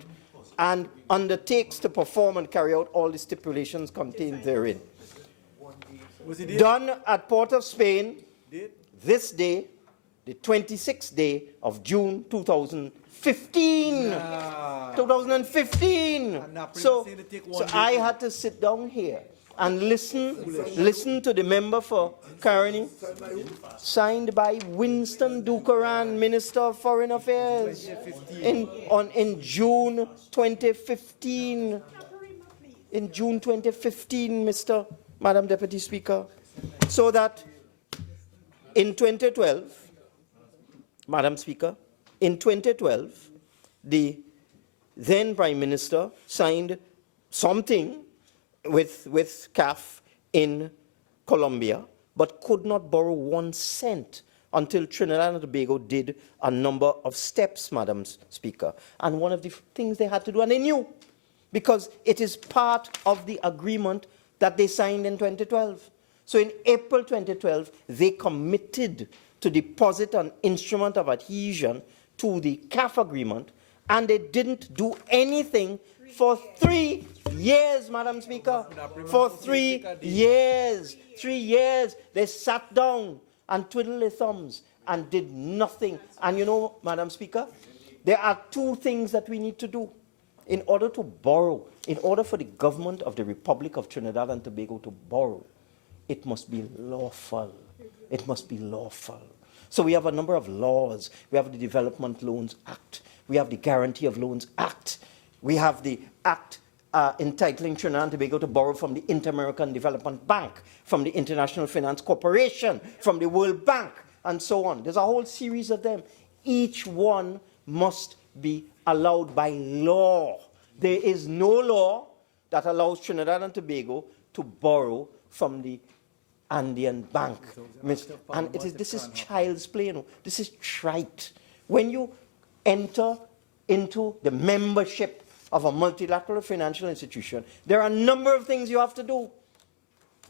and undertakes to perform and carry out all the stipulations contained therein. Done at Port of Spain, this day, the 26th day of June 2015. 2015. So I had to sit down here and listen to the member for Caroni, signed by Winston Ducaran, Minister of Foreign Affairs, in June 2015. In June 2015, Madam Deputy Speaker. So that in 2012, Madam Speaker, in 2012, the then Prime Minister signed something with CAF in Colombia, but could not borrow 1 cent until Trinidad and Tobago did a number of steps, Madam Speaker. And one of the things they had to do, and they knew, because it is part of the agreement that they signed in 2012. So in April 2012, they committed to deposit an instrument of adhesion to the CAF agreement, and they didn't do anything for 3 years, Madam Speaker. For 3 years. 3 years. They sat down and twiddled their thumbs and did nothing. And you know, Madam Speaker, there are 2 things that we need to do. in order to borrow, in order for the government of the Republic of Trinidad and Tobago to borrow, it must be lawful. It must be lawful. So we have a number of laws. We have the Development Loans Act. We have the Guarantee of Loans Act. We have the Act entitling Trinidad and Tobago to borrow from the Inter-American Development Bank, from the International Finance Corporation, from the World Bank, and so on. There's a whole series of them. Each one must be allowed by law. There is no law that allows Trinidad and Tobago to borrow from the Andean Bank. And this is child's play. You know. This is trite. When you enter into the membership of a multilateral financial institution, there are a number of things you have to do.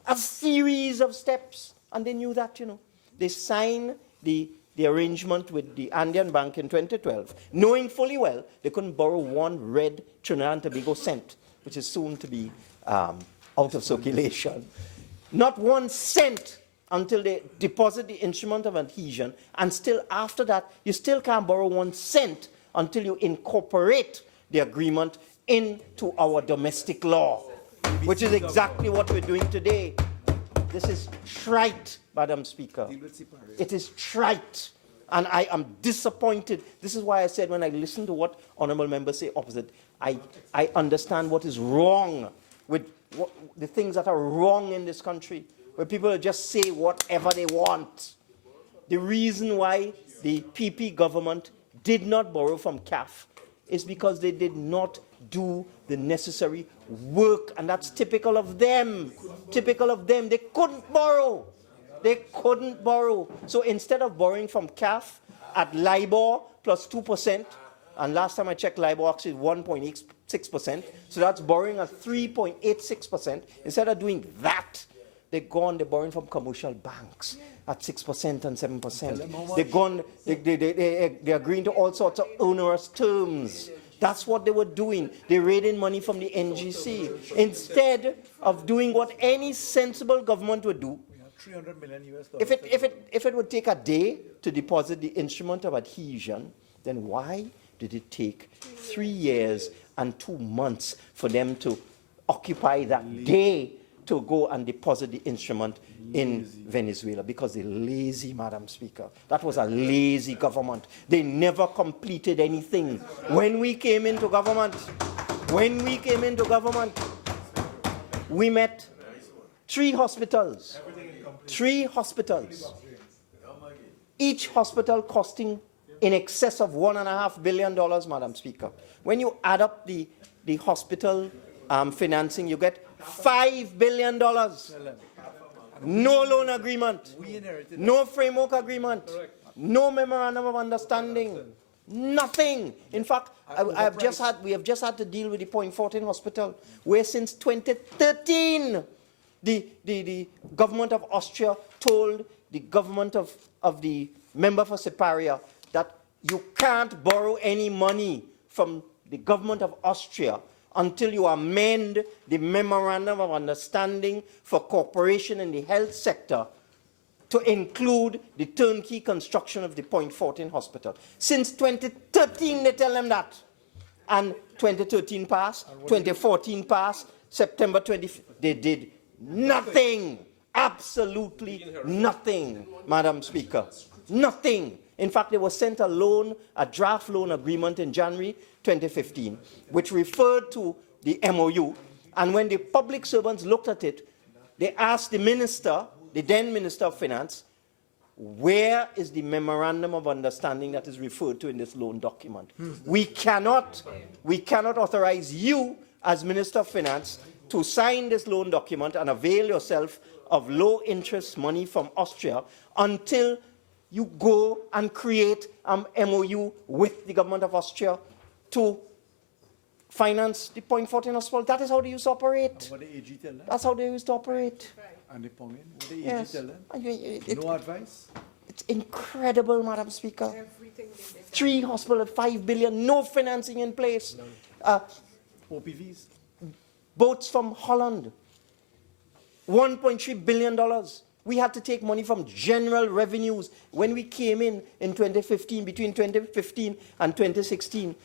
A series of steps. And they knew that, you know. They signed the arrangement with the Andean Bank in 2012, knowing fully well they couldn't borrow one red Trinidad and Tobago cent, which is soon to be out of circulation. Not 1 cent until they deposit the instrument of adhesion, and still after that, you still can't borrow 1 cent until you incorporate the agreement into our domestic law, which is exactly what we're doing today. This is trite, Madam Speaker. It is trite. And I am disappointed. This is why I said when I listen to what honourable members say opposite, I understand what is wrong with the things that are wrong in this country, where people just say whatever they want. The reason why the PP government did not borrow from CAF is because they did not do the necessary work, and that's typical of them. Typical of them. They couldn't borrow. They couldn't borrow. So instead of borrowing from CAF at LIBOR plus 2%, and last time I checked, LIBOR actually is 1.86%, so that's borrowing at 3.86%. Instead of doing that, they're borrowing from commercial banks at 6% and 7%. They're agreeing to all sorts of onerous terms. That's what they were doing. They're raiding money from the NGC. Instead of doing what any sensible government would do, $300 million. If it would take a day to deposit the instrument of adhesion, then why did it take 3 years and 2 months for them to occupy that day to go and deposit the instrument in Venezuela? Because they're lazy, Madam Speaker. That was a lazy government. They never completed anything. When we came into government, we met 3 hospitals. 3 hospitals. Each hospital costing in excess of $1.5 billion, Madam Speaker. When you add up the hospital financing, you get $5 billion. No loan agreement. No framework agreement. No memorandum of understanding. Nothing. In fact, we have just had to deal with the Point 14 hospital, where since 2013, the government of Austria told the government of the member for Siparia that you can't borrow any money from the government of Austria until you amend the memorandum of understanding for cooperation in the health sector to include the turnkey construction of the Point 14 hospital. Since 2013, they tell them that. And 2013 passed, 2014 passed, September 20, they did nothing. Absolutely nothing, Madam Speaker. Nothing. In fact, they were sent a draft loan agreement in January 2015, which referred to the MOU. And when the public servants looked at it, they asked the minister, the then Minister of Finance, where is the memorandum of understanding that is referred to in this loan document? We cannot authorize you as Minister of Finance to sign this loan document and avail yourself of low interest money from Austria until you go and create an MOU with the government of Austria to finance the Point 14 hospital. That is how they used to operate. That's how they used to operate. And the Pongin, what the Yes. tell them? No advice? It's incredible, Madam Speaker. 3 hospitals, 5 billion, no financing in place. OPVs? Boats from Holland, $1.3 billion. We had to take money from general revenues. When we came in 2015, between 2015 and 2016,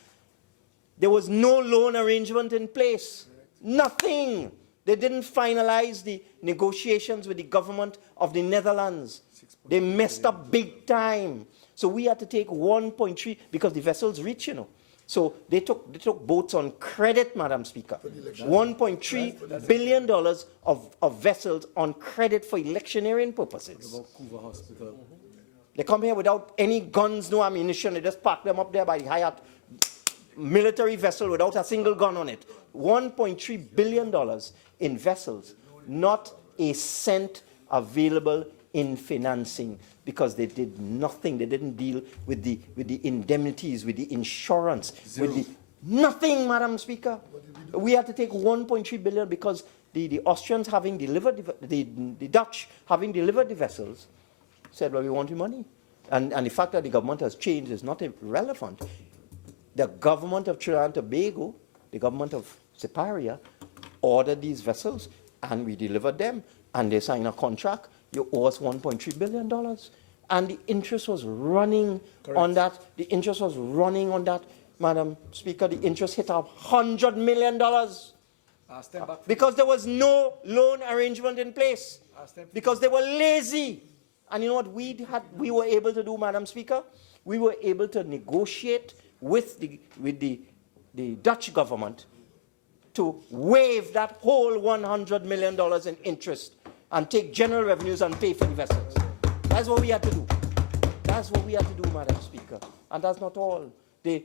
There was no loan arrangement in place. Nothing. They didn't finalize the negotiations with the government of the Netherlands. They messed up big time. So we had to take 1.3 because the vessels reach, you know. So they took boats on credit, Madam Speaker. $1.3 billion of vessels on credit for electioneering purposes. They come here without any guns, no ammunition. They just park them up there by the Hyatt military vessel without a single gun on it. $1.3 billion in vessels, not a cent available in financing, because they did nothing. They didn't deal with the indemnities, with the insurance, with the nothing, Madam Speaker. We had to take 1.3 billion because the Austrians, having delivered the Dutch having delivered the vessels, said, well, we want your money. And the fact that the government has changed is not irrelevant. The government of Trinidad and Tobago, the government of Siparia, ordered these vessels, and we delivered them, and they signed a contract. You owe us $1.3 billion. And the interest was running on that. The interest was running on that, Madam Speaker. The interest hit $100 million because there was no loan arrangement in place, because they were lazy. And you know what we were able to do, Madam Speaker? We were able to negotiate with the Dutch government to waive that whole $100 million in interest and take general revenues and pay for the vessels. That's what we had to do. That's what we had to do, Madam Speaker. And that's not all. The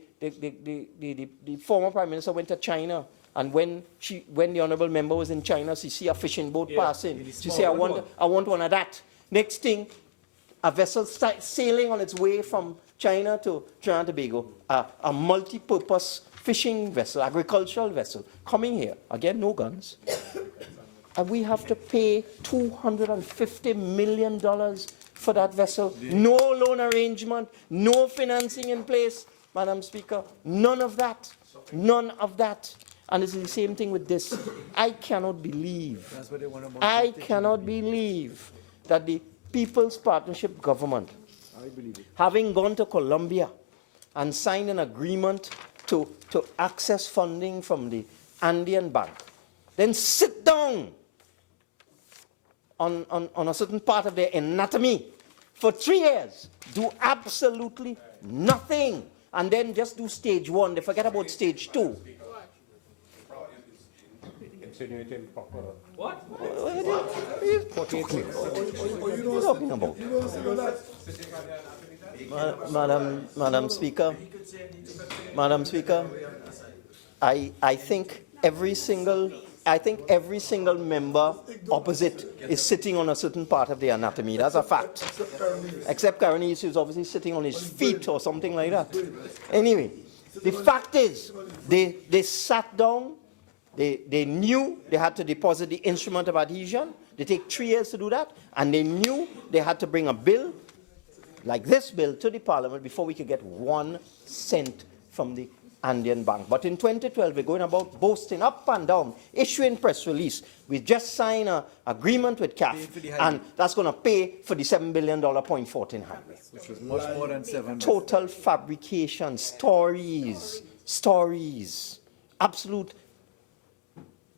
former Prime Minister went to China, and when the honourable member was in China, she see a fishing boat passing. She said, I want one of that. Next thing, a vessel sailing on its way from China to Trinidad and Tobago, a multi-purpose fishing vessel, agricultural vessel, coming here. Again, no guns. And we have to pay $250 million for that vessel. No loan arrangement, no financing in place, Madam Speaker. None of that. None of that. And it's the same thing with this. I cannot believe that the People's Partnership Government, having gone to Colombia and signed an agreement to access funding from the Andean Bank, then sit down on a certain part of their anatomy for 3 years, do absolutely nothing, and then just do stage 1. They forget about stage 2. What? What are you talking about? Madam Speaker, I think every single member opposite is sitting on a certain part of the anatomy. That's a fact. Except Karani, who's obviously sitting on his feet or something like that. Anyway, the fact is, they sat down, they knew they had to deposit the instrument of adhesion. They take 3 years to do that, and they knew they had to bring a bill, like this bill, to the Parliament before we could get 1 cent from the Andean Bank. But in 2012, we're going about boasting up and down, issuing press release. We just signed an agreement with CAF, and that's going to pay for the $7 billion Point 14 highway. Which was much more than 7. Total fabrication, stories, absolute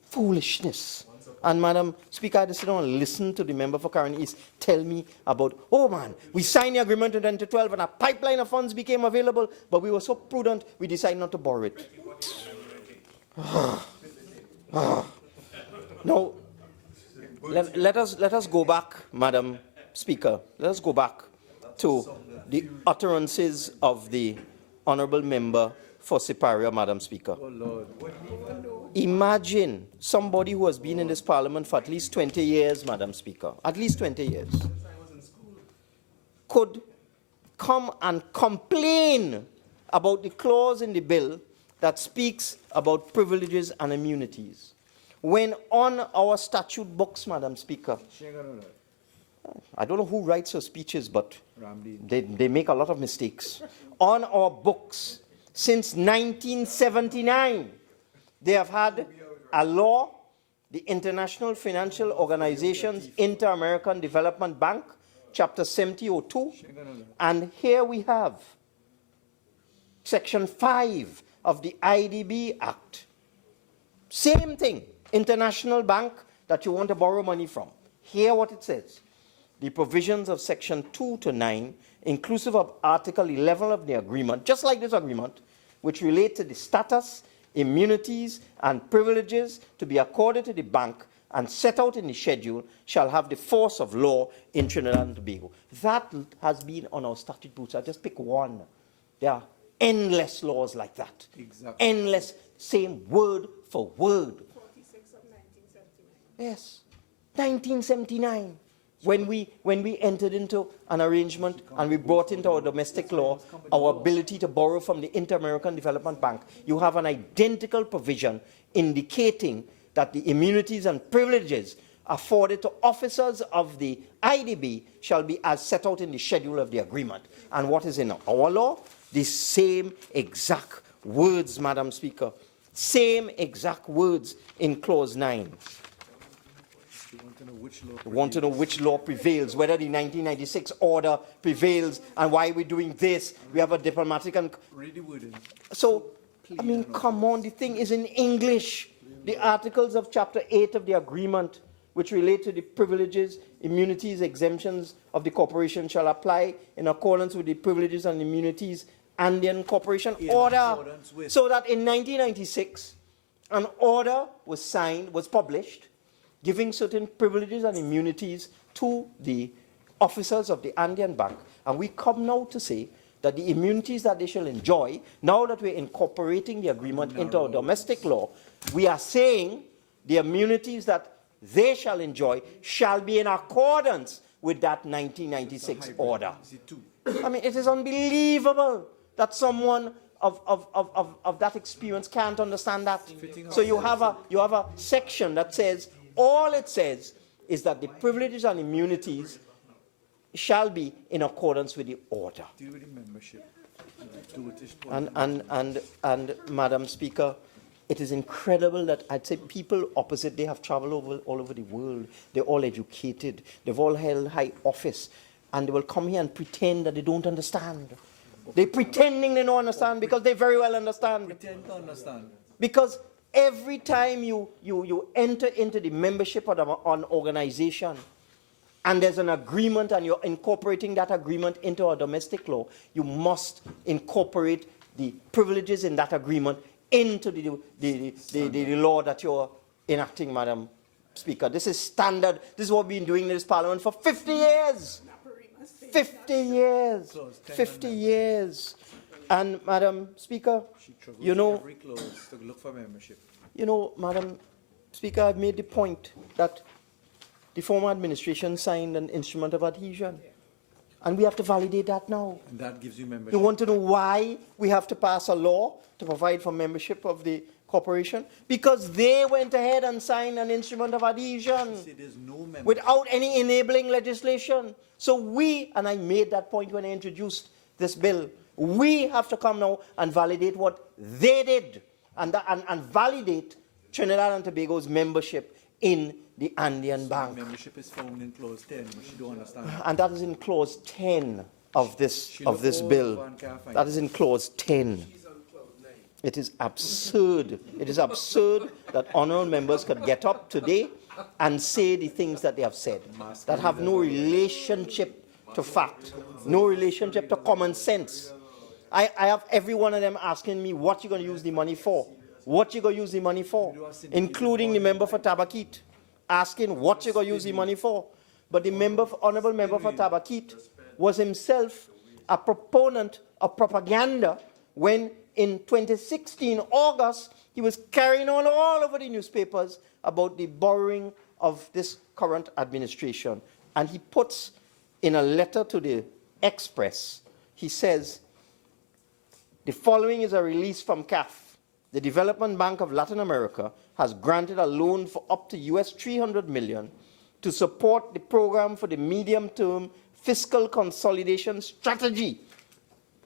foolishness. And Madam Speaker, I had to sit down and listen to the member for Karen East tell me about, oh man, we signed the agreement in 2012 and a pipeline of funds became available, but we were so prudent, we decided not to borrow it. Now, let us go back, Madam Speaker. Let us go back to the utterances of the honourable member for Siparia, Madam Speaker. Oh, Lord. Imagine somebody who has been in this Parliament for at least 20 years, Madam Speaker, at least 20 years, could come and complain about the clause in the bill that speaks about privileges and immunities, when on our statute books, Madam Speaker, I don't know who writes her speeches, but they make a lot of mistakes. On our books, since 1979, they have had a law, the International Financial Organization's Inter-American Development Bank, Chapter 7002, and here we have Section 5 of the IDB Act. Same thing, international bank that you want to borrow money from. Hear what it says. The provisions of section 2 to 9, inclusive of article 11 of the agreement, just like this agreement, which relate to the status, immunities, and privileges to be accorded to the bank and set out in the schedule, shall have the force of law in Trinidad and Tobago. That has been on our statute books. I just pick one. There are endless laws like that. Exactly. Endless, same word for word. 46 of 1979. Yes, 1979. When we entered into an arrangement and we brought into our domestic law our ability to borrow from the Inter-American Development Bank, you have an identical provision indicating that the immunities and privileges afforded to officers of the IDB shall be as set out in the schedule of the agreement. And what is in our law? The same exact words, Madam Speaker. Same exact words in clause 9. We want to know which law prevails, whether the 1996 order prevails, and why we're doing this. We have a diplomatic and... So, I mean, come on, the thing is in English. The articles of Chapter 8 of the agreement, which relate to the privileges, immunities, exemptions of the corporation, shall apply in accordance with the privileges and immunities and the incorporation order. So that in 1996, an order was signed, was published, giving certain privileges and immunities to the officers of the Andean Bank. And we come now to say that the immunities that they shall enjoy, now that we're incorporating the agreement into our domestic law, we are saying the immunities that they shall enjoy shall be in accordance with that 1996 order. I mean, it is unbelievable that someone of that experience can't understand that. So you have a section that says, all it says is that the privileges and immunities shall be in accordance with the order. And Madam Speaker, it is incredible that I'd say people opposite, they have traveled all over the world. They're all educated. They've all held high office. And they will come here and pretend that they don't understand. They're pretending they don't understand because they very well understand. Pretend to understand. Because every time you enter into the membership of an organization and there's an agreement and you're incorporating that agreement into our domestic law, you must incorporate the privileges in that agreement into the law that you're enacting, Madam Speaker. This is standard. This is what we've been doing in this Parliament for 50 years. 50 years. 50 years. And, Madam Speaker, you know, every clause to look for membership. You know, Madam Speaker, I've made the point that the former administration signed an instrument of adhesion. And we have to validate that now. And that gives you membership. You want to know why we have to pass a law to provide for membership of the corporation? Because they went ahead and signed an instrument of adhesion without any enabling legislation. So we, and I made that point when I introduced this bill, we have to come now and validate what they did and validate Trinidad and Tobago's membership in the Andean Bank. Membership is found in clause 10, which you don't understand. And that is in clause 10 of this bill. That is in clause 10. It is absurd. It is absurd that honourable members could get up today and say the things that they have said that have no relationship to fact, no relationship to common sense. I have every one of them asking me what you're going to use the money for. What you're going to use the money for, including the member for Tabakit, asking what you're going to use the money for. But the honourable member for Tabakit was himself a proponent of propaganda when in 2016, August, he was carrying on all over the newspapers about the borrowing of this current administration. And he puts in a letter to the Express, he says, the following is a release from CAF. The Development Bank of Latin America has granted a loan for up to US $300 million to support the program for the medium-term fiscal consolidation strategy,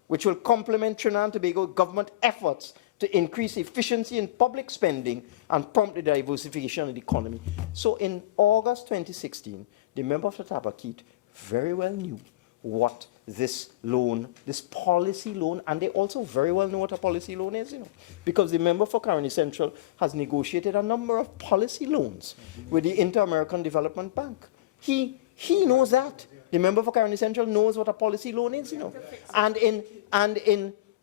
which will complement Trinidad and Tobago government efforts to increase efficiency in public spending and prompt the diversification of the economy. So in August 2016, the member of the Tabakit very well knew what this loan, this policy loan, and they also very well know what a policy loan is, because the member for Caroni Central has negotiated a number of policy loans with the Inter-American Development Bank. He knows that. The member for Caroni Central knows what a policy loan is, And in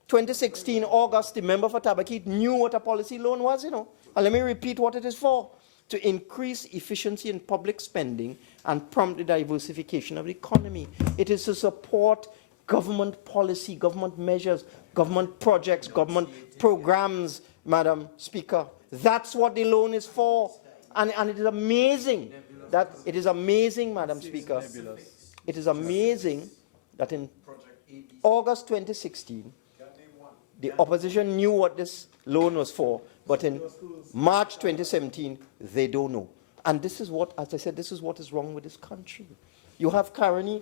2016, August, the member for Tabakit knew what a policy loan was, And let me repeat what it is for: to increase efficiency in public spending and prompt the diversification of the economy. It is to support government policy, government measures, government projects, government programs, Madam Speaker. That's what the loan is for. And it is amazing Madam Speaker, it is amazing that in August 2016, the opposition knew what this loan was for, but in March 2017, they don't know. And this is what, as I said, this is what is wrong with this country. You have Caroni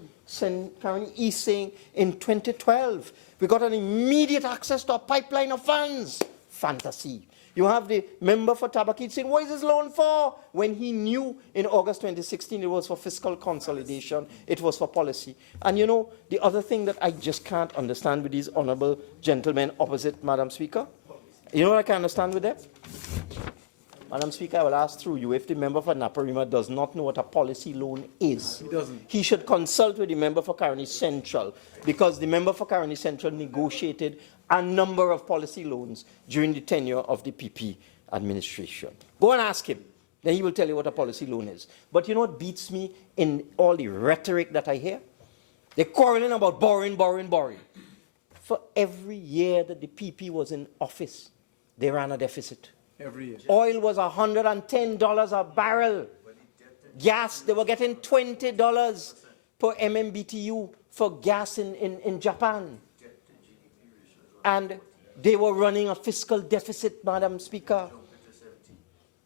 East saying in 2012, we got an immediate access to a pipeline of funds. Fantasy. You have the member for Tabakit saying, what is this loan for? When he knew in August 2016 it was for fiscal consolidation, it was for policy. And the other thing that I just can't understand with these honorable gentlemen opposite, Madam Speaker, you know what I can understand with them? Madam Speaker, I will ask through you, if the member for Naparima does not know what a policy loan is, he should consult with the member for Caroni Central, because the member for Caroni Central negotiated a number of policy loans during the tenure of the PP administration. Go and ask him. Then he will tell you what a policy loan is. But you know what beats me in all the rhetoric that I hear? They're quarreling about borrowing. For every year that the PP was in office, they ran a deficit. Every year. Oil was $110 a barrel. Gas, they were getting $20 per MMBTU for gas in Japan. And they were running a fiscal deficit, Madam Speaker.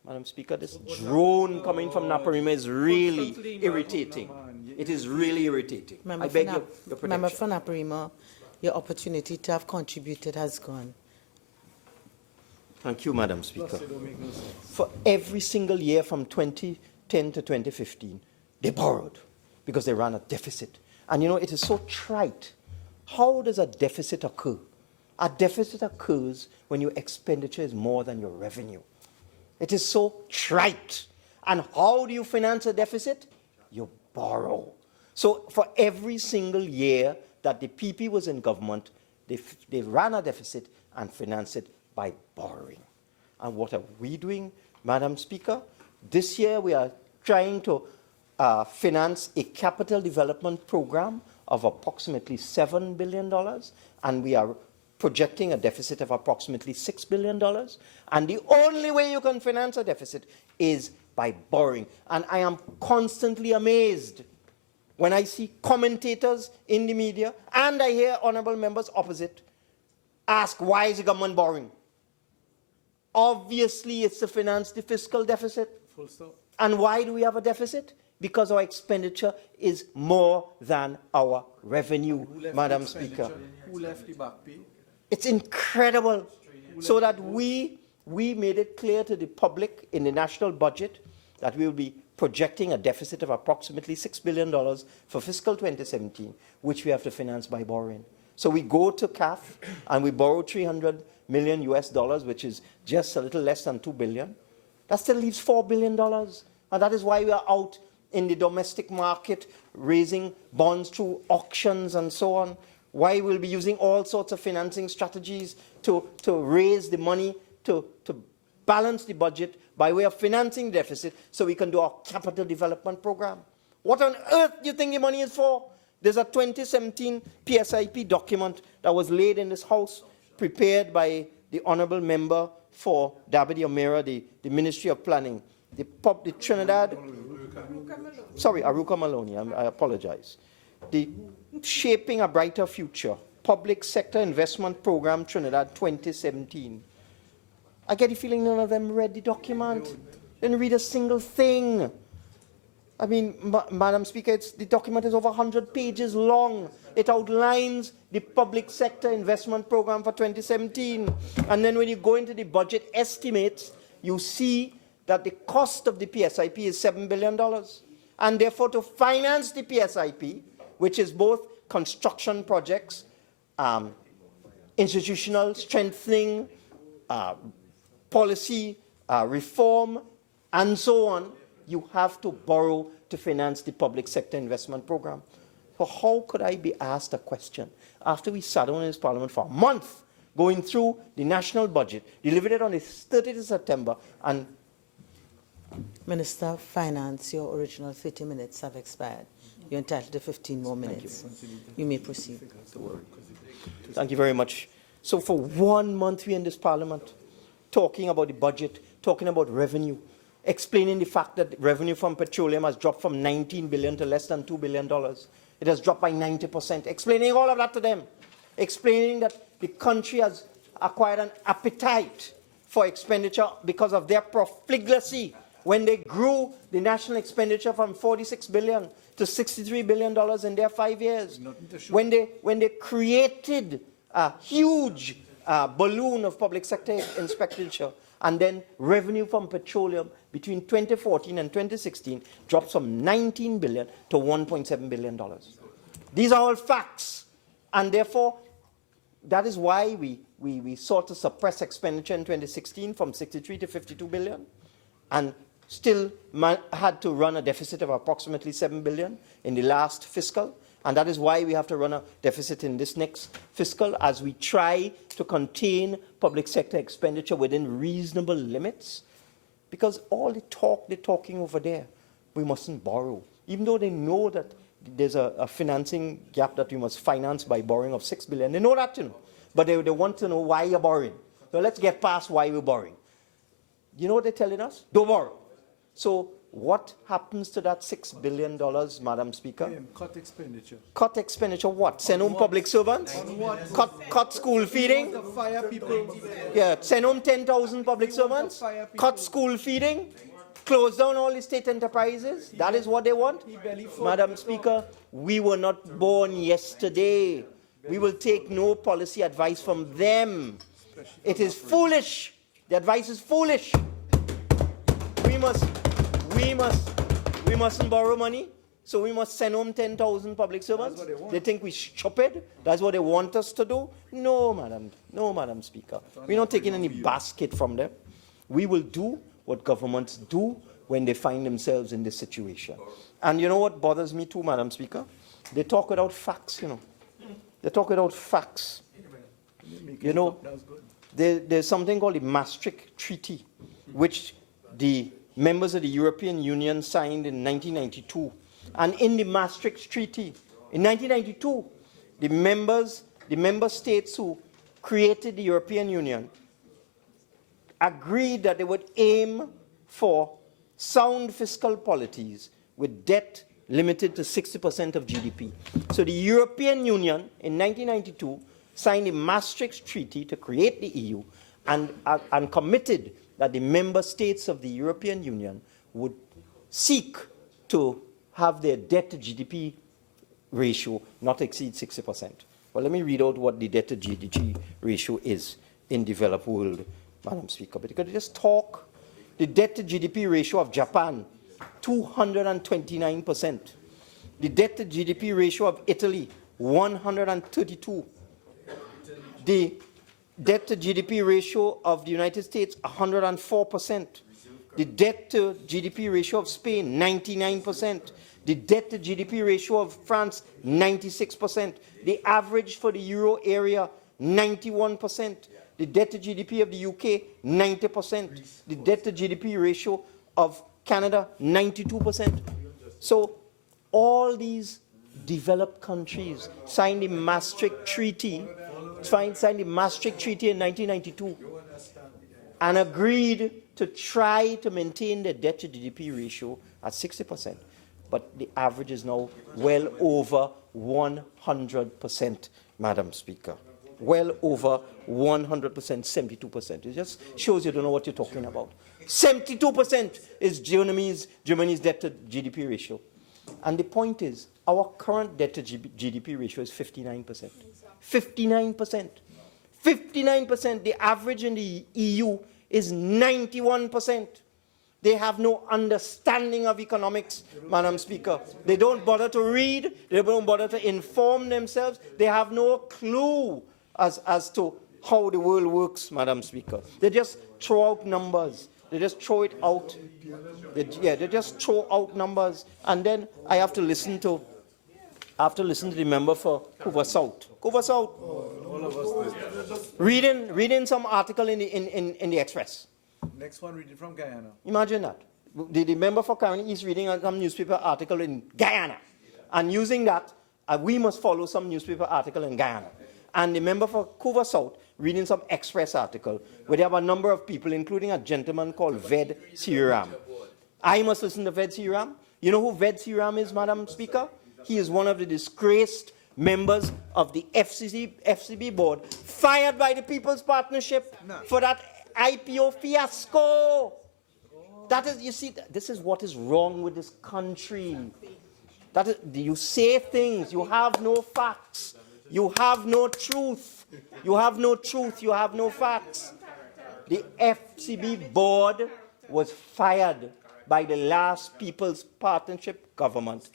Madam Speaker, this drone coming from Naparima is really irritating. It is really irritating. I beg your protection. Member for Naparima, your opportunity to have contributed has gone. Thank you, Madam Speaker. For every single year from 2010 to 2015, they borrowed because they ran a deficit. And it is so trite. How does a deficit occur? A deficit occurs when your expenditure is more than your revenue. It is so trite. And how do you finance a deficit? You borrow. So for every single year that the PP was in government, they ran a deficit and financed it by borrowing. And what are we doing, Madam Speaker? This year we are trying to finance a capital development program of approximately $7 billion, and we are projecting a deficit of approximately $6 billion. And the only way you can finance a deficit is by borrowing. And I am constantly amazed when I see commentators in the media, and I hear honorable members opposite ask, why is the government borrowing? Obviously, it's to finance the fiscal deficit. Full stop. And why do we have a deficit? Because our expenditure is more than our revenue, Madam Speaker. Who left the back pay? It's incredible. So that we made it clear to the public in the national budget that we will be projecting a deficit of approximately $6 billion for fiscal 2017, which we have to finance by borrowing. So we go to CAF and we borrow $300 million US, which is just a little less than $2 billion. That still leaves $4 billion. And that is why we are out in the domestic market raising bonds through auctions and so on. Why we'll be using all sorts of financing strategies to raise the money to balance the budget by way of financing deficit so we can do our capital development program. What on earth do you think the money is for? There's a 2017 PSIP document that was laid in this House, prepared by the honorable member for Dabidi Omera, the Ministry of Planning, the Trinidad, Aruka Maloney, I apologize. The Shaping a Brighter Future, Public Sector Investment Program Trinidad 2017. I get the feeling none of them read the document. Didn't read a single thing. I mean, Madam Speaker, the document is over 100 pages long. It outlines the public sector investment program for 2017. And then when you go into the budget estimates, you see that the cost of the PSIP is $7 billion. And therefore, to finance the PSIP, which is both construction projects, institutional strengthening, policy reform, and so on, you have to borrow to finance the public sector investment program. So how could I be asked a question after we sat down in this parliament for a month going through the national budget, delivered it on the 30th of September, and Minister of Finance, your original 30 minutes have expired. You're entitled to 15 more minutes. You may proceed. Thank you very much. So for 1 month we're in this parliament talking about the budget, talking about revenue, explaining the fact that revenue from petroleum has dropped from $19 billion to less than $2 billion. It has dropped by 90%. Explaining all of that to them. Explaining that the country has acquired an appetite for expenditure because of their profligacy when they grew the national expenditure from $46 billion to $63 billion in their 5 years. When they created a huge balloon of public sector expenditure, and then revenue from petroleum between 2014 and 2016 drops from $19 billion to $1.7 billion. These are all facts, and therefore, that is why we sought to suppress expenditure in 2016 from 63 to 52 billion, and still had to run a deficit of approximately 7 billion in the last fiscal. And that is why we have to run a deficit in this next fiscal as we try to contain public sector expenditure within reasonable limits. Because all the talk they're talking over there, we mustn't borrow. Even though they know that there's a financing gap that we must finance by borrowing of 6 billion. They know that, you know. But they want to know why you're borrowing. So let's get past why we're borrowing. You know what they're telling us? Don't borrow. So what happens to that $6 billion, Madam Speaker? Cut expenditure. Cut expenditure what? Send home public servants? Cut school feeding? Fire people. Yeah, send home 10,000 public servants? Cut school feeding? Close down all the state enterprises? That is what they want? Madam Speaker, we were not born yesterday. We will take no policy advice from them. It is foolish. The advice is foolish. We mustn't borrow money, so we must send home 10,000 public servants. They think we're stupid. That's what they want us to do. No, Madam Speaker. We're not taking any basket from them. We will do what governments do when they find themselves in this situation. And you know what bothers me too, Madam Speaker? They talk without facts, you know. They talk without facts. You know, there's something called the Maastricht Treaty, which the members of the European Union signed in 1992. And in the Maastricht Treaty, in 1992, the member states who created the European Union agreed that they would aim for sound fiscal policies with debt limited to 60% of GDP. So the European Union in 1992 signed the Maastricht Treaty to create the EU and committed that the member states of the European Union would seek to have their debt to GDP ratio not exceed 60%. Well, let me read out what the debt to GDP ratio is in developed world, Madam Speaker. But you could just talk. The debt to GDP ratio of Japan, 229%. The debt to GDP ratio of Italy, 132. The debt to GDP ratio of the United States, 104%. The debt to GDP ratio of Spain, 99%. The debt to GDP ratio of France, 96%. The average for the euro area, 91%. The debt to GDP of the UK, 90%. The debt to GDP ratio of Canada, 92%. So all these developed countries signed the Maastricht Treaty, signed the Maastricht Treaty in 1992 and agreed to try to maintain the debt to GDP ratio at 60%. But the average is now well over 100%, Madam Speaker. Well over 100%, 72%. It just shows you don't know what you're talking about. 72% is Germany's debt to GDP ratio. And the point is, our current debt to GDP ratio is 59%. 59%. 59%. The average in the EU is 91%. They have no understanding of economics, Madam Speaker. They don't bother to read. They don't bother to inform themselves. They have no clue as to how the world works, Madam Speaker. They just throw out numbers. They just throw it out. They just throw out numbers. And then I have to listen to the member for Coover South. Coover South. Reading some article in the Express. Next one, reading from Guyana. Imagine that. The member for Caroni is reading some newspaper article in Guyana. And using that, we must follow some newspaper article in Guyana. And the member for Coover South reading some Express article where they have a number of people, including a gentleman called Ved Siram. I must listen to Ved Siram. You know who Ved Siram is, Madam Speaker? He is one of the disgraced members of the FCB board, fired by the People's Partnership for that IPO fiasco. That is, you see, this is what is wrong with this country. That is, you say things, you have no facts, you have no truth, you have no truth, you have no facts. The FCB board was fired by the last People's Partnership government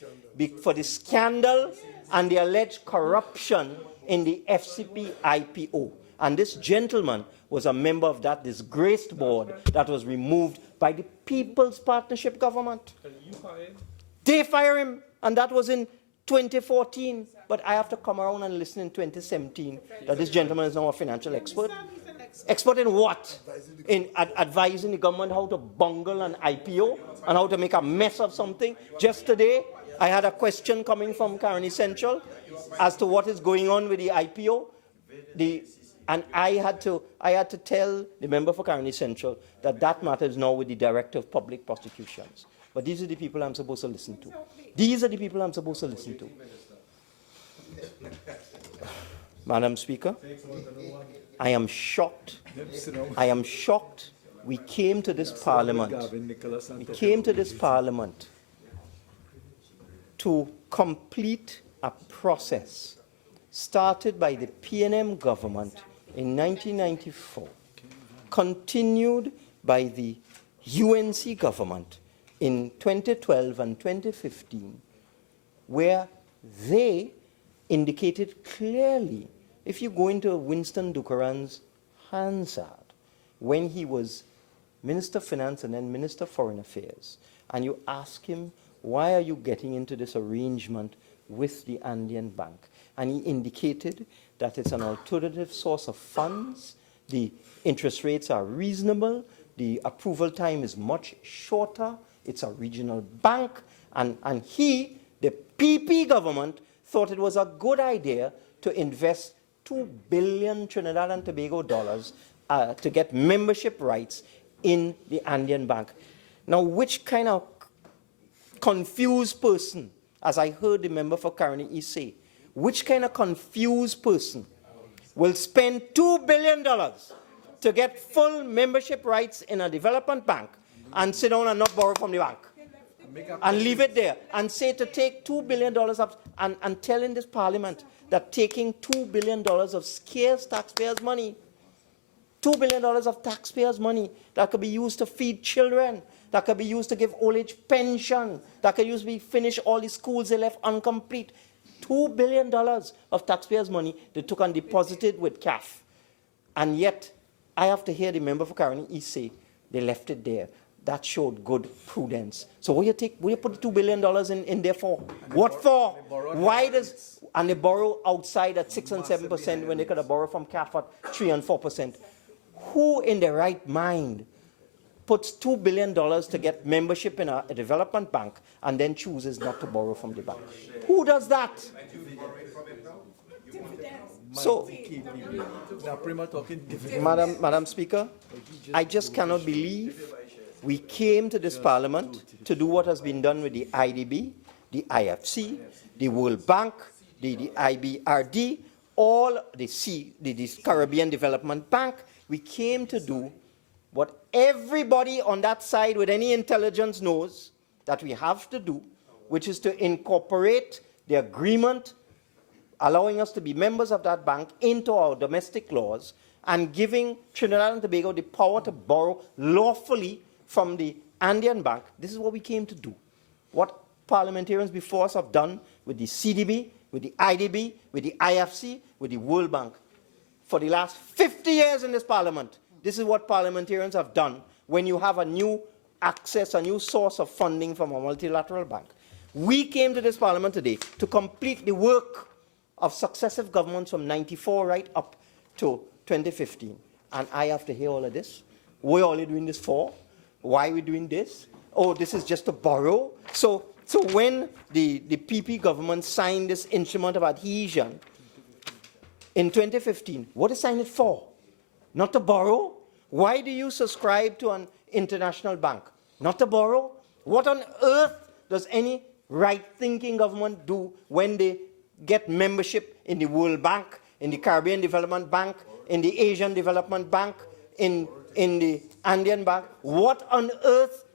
for the scandal and the alleged corruption in the FCP IPO. And this gentleman was a member of that disgraced board that was removed by the People's Partnership government. They fire him, and that was in 2014. But I have to come around and listen in 2017 that this gentleman is now a financial expert. Expert in what? In advising the government how to bungle an IPO and how to make a mess of something. Just today, I had a question coming from Caroni Central as to what is going on with the IPO. And I had to tell the member for Caroni Central that that matter is now with the Director of Public Prosecutions. But these are the people I'm supposed to listen to. These are the people I'm supposed to listen to. Madam Speaker, I am shocked. I am shocked. We came to this parliament. We came to this parliament to complete a process started by the PNM government in 1994, continued by the UNC government in 2012 and 2015, where they indicated clearly, if you go into Winston Dukaran's Hansard, when he was Minister of Finance and then Minister of Foreign Affairs, and you ask him, why are you getting into this arrangement with the Andean Bank? And he indicated that it's an alternative source of funds, the interest rates are reasonable, the approval time is much shorter, it's a regional bank, and he, the PP government, thought it was a good idea to invest $2 billion Trinidad and Tobago dollars to get membership rights in the Andean Bank. Now, which kind of confused person, as I heard the member for Caroni East say, which kind of confused person will spend $2 billion to get full membership rights in a development bank and sit down and not borrow from the bank and leave it there and say to take $2 billion up and tell in this parliament that taking $2 billion of scarce taxpayers' money, $2 billion of taxpayers' money that could be used to feed children, that could be used to give old age pension, that could use to finish all the schools they left incomplete. $2 billion of taxpayers' money they took and deposited with CAF. And yet, I have to hear the member for Caroni East say they left it there. That showed good prudence. So what you put the $2 billion in there for? What for? Why does, and they borrow outside at 6 and 7% when they could have borrowed from CAF at 3 and 4%. Who in their right mind puts $2 billion to get membership in a development bank and then chooses not to borrow from the bank? Who does that? So, Madam Speaker, I just cannot believe we came to this parliament to do what has been done with the IDB, the IFC, the World Bank, the IBRD, all the Caribbean Development Bank. We came to do what everybody on that side with any intelligence knows that we have to do, which is to incorporate the agreement allowing us to be members of that bank into our domestic laws and giving Trinidad and Tobago the power to borrow lawfully from the Andean Bank, this is what we came to do. What parliamentarians before us have done with the CDB, with the IDB, with the IFC, with the World Bank. For the last 50 years in this parliament, this is what parliamentarians have done when you have a new access, a new source of funding from a multilateral bank. We came to this parliament today to complete the work of successive governments from 94 right up to 2015. And I have to hear all of this. What are you doing this for? Why are we doing this? Oh, this is just to borrow. So when the PP government signed this instrument of adhesion in 2015, what is sign it for? Not to borrow? Why do you subscribe to an international bank? Not to borrow? What on earth does any right-thinking government do when they get membership in the World Bank, in the Caribbean Development Bank, in the Asian Development Bank, in the Andean Bank? What on earth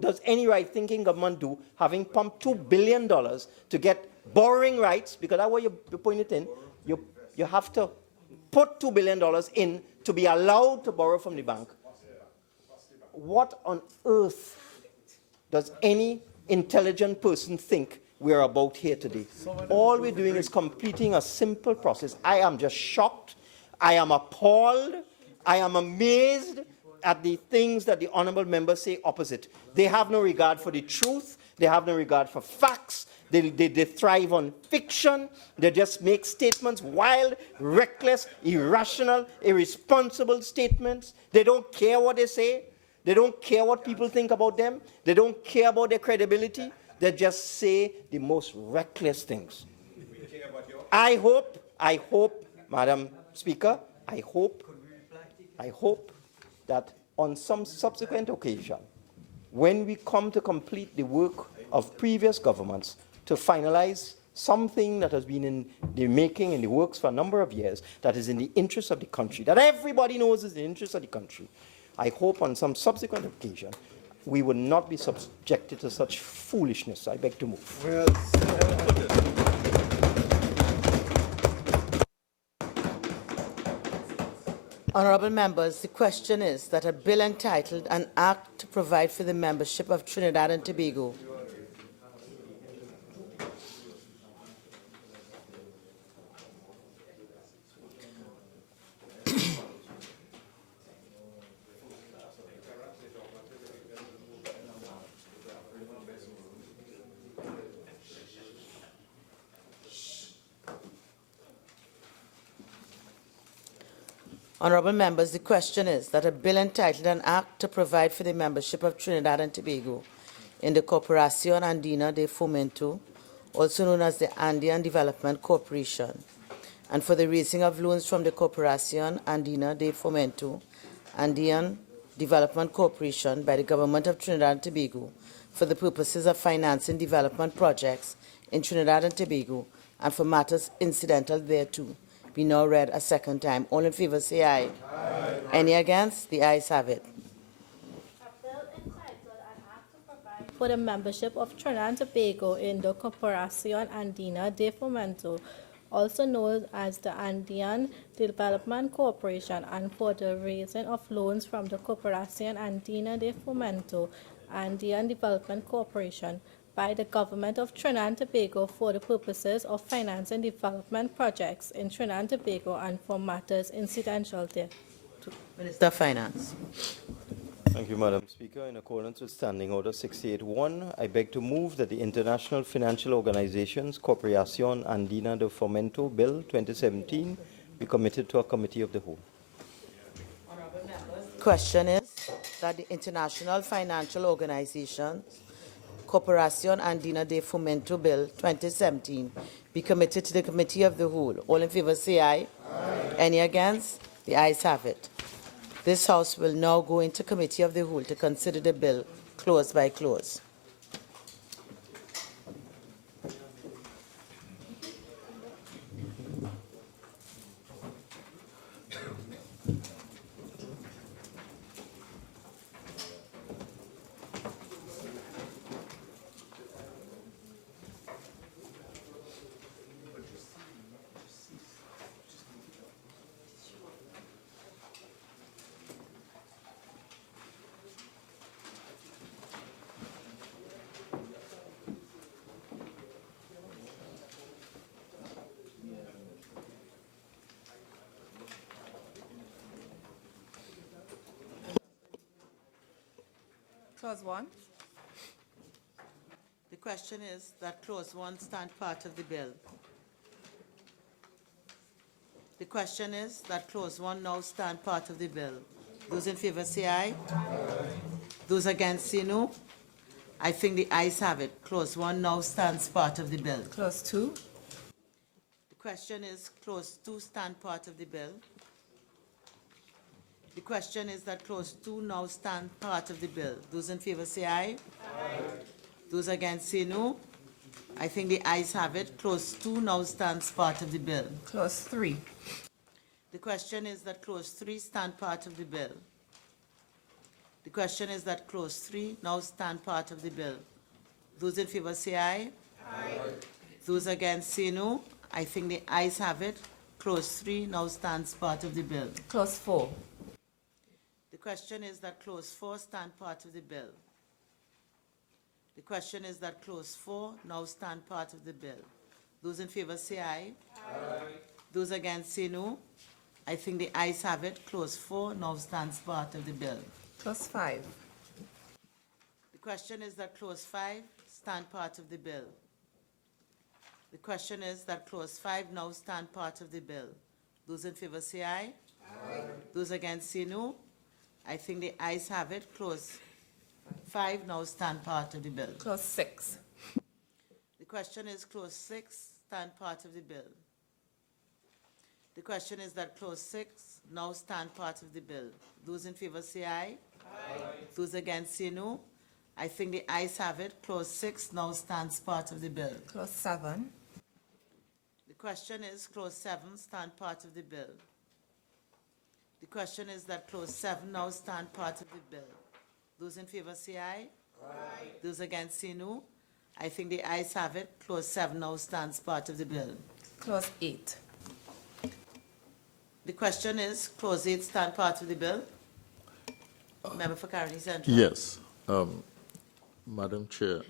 does any right-thinking government do, having pumped $2 billion to get borrowing rights? Because that's what you put it in. You have to put $2 billion in to be allowed to borrow from the bank. What on earth does any intelligent person think we're about here today? All we're doing is completing a simple process. I am just shocked. I am appalled. I am amazed at the things that the honorable members say opposite. They have no regard for the truth. They have no regard for facts. They thrive on fiction. They just make statements, wild, reckless, irrational, irresponsible statements. They don't care what they say. They don't care what people think about them. They don't care about their credibility. They just say the most reckless things. I hope, Madam Speaker, I hope that on some subsequent occasion, when we come to complete the work of previous governments to finalize something that has been in the making, in the works for a number of years, that is in the interest of the country, that everybody knows is in the interest of the country, I hope on some subsequent occasion we will not be subjected to such foolishness. I beg to move. Honourable members, the question is that a bill entitled An Act to Provide for the Membership of Trinidad and Tobago Honourable members, the question is that a bill entitled An Act to Provide for the Membership of Trinidad and Tobago in the Corporación Andina de Fomento, also known as the Andean Development Corporation, and for the raising of loans from the Corporación Andina de Fomento, Andean Development Corporation by the Government of Trinidad and Tobago for the purposes of financing development projects in Trinidad and Tobago and for matters incidental thereto, be now read a second time. All in favor say aye. Aye. Any against? The ayes have it. A bill entitled An Act to Provide for the Membership of Trinidad and Tobago in the Corporación Andina de Fomento, also known as the Andean Development Corporation, and for the raising of loans from the Corporación Andina de Fomento, Andean Development Corporation, by the Government of Trinidad and Tobago for the purposes of financing development projects in Trinidad and Tobago and for matters incidental thereto. Minister of Finance. Thank you, Madam Speaker. In accordance with Standing Order 681, I beg to move that the International Financial Organizations Corporación Andina de Fomento Bill 2017 be committed to a committee of the whole. Question is that the International Financial Organization Corporación Andina de Fomento Bill 2017 be committed to the committee of the whole. All in favor say aye. Aye. Any against? The ayes have it. This House will now go into committee of the whole to consider the bill clause by clause. Clause 1. The question is that clause 1 stand part of the bill. The question is that clause 1 now stand part of the bill. Those in favor say aye. Those against say no. I think the ayes have it. Clause 1 now stands part of the bill. Clause 2. The question is clause 2 stand part of the bill. The question is that clause 2 now stand part of the bill. Those in favor say aye. Those against say no. I think the ayes have it. Clause 2 now stands part of the bill. Clause 3. The question is that clause 3 stand part of the bill. The question is that clause 3 now stand part of the bill. Those in favor say aye. Those against say no. I think the ayes have it. Clause 3 now stands part of the bill. Clause 4. The question is that clause 4 stand part of the bill. The question is that clause 4 now stand part of the bill. Those in favor say aye. Those against say no. I think the ayes have it. Clause 4 now stands part of the bill. Clause 5. The question is that clause 5 stand part of the bill. The question is that clause 5 now stand part of the bill. Those in favor say aye. Those against say no. I think the ayes have it. Clause 5 now stand part of the bill. Clause 6. The question is clause 6 stand part of the bill. The question is that clause 6 now stand part of the bill. Those in favor say aye. Those against say no. I think the ayes have it. Clause 6 now stands part of the bill. Clause 7. The question is clause 7 stand part of the bill. The question is that clause 7 now stand part of the bill. Those in favor say aye. Those against say no. I think the ayes have it. Clause 7 now stands part of the bill. Clause 8. The question is clause 8 stand part of the bill. Member for Caroni Central. Yes. Madam Chair,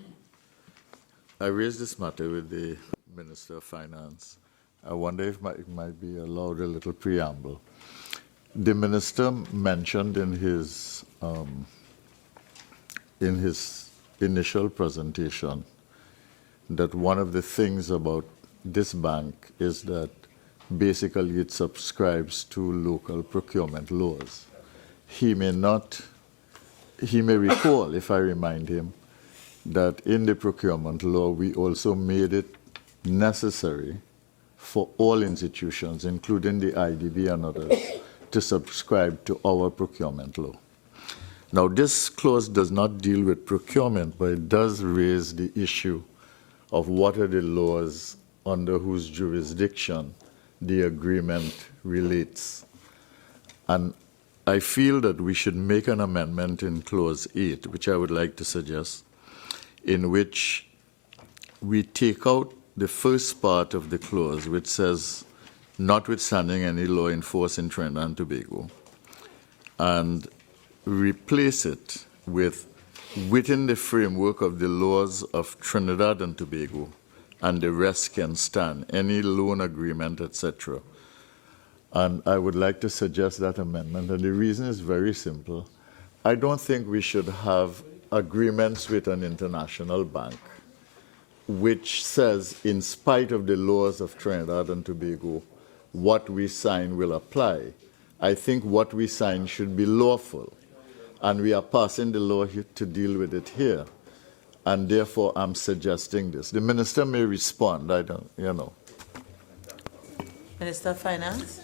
I raised this matter with the Minister of Finance. I wonder if it might be allowed a little preamble. The Minister mentioned in his initial presentation that one of the things about this bank is that basically it subscribes to local procurement laws. He may recall, if I remind him, that in the procurement law we also made it necessary for all institutions, including the IDB and others, to subscribe to our procurement law. Now, this clause does not deal with procurement, but it does raise the issue of what are the laws under whose jurisdiction the agreement relates. And I feel that we should make an amendment in Clause 8, which I would like to suggest, in which we take out the first part of the clause, which says, notwithstanding any law in force in Trinidad and Tobago, and replace it with, within the framework of the laws of Trinidad and Tobago, and the rest can stand, any loan agreement, etc. And I would like to suggest that amendment, and the reason is very simple. I don't think we should have agreements with an international bank which says, in spite of the laws of Trinidad and Tobago, what we sign will apply. I think what we sign should be lawful, and we are passing the law to deal with it here. And therefore, I'm suggesting this. The minister may respond, I don't, Minister of Finance.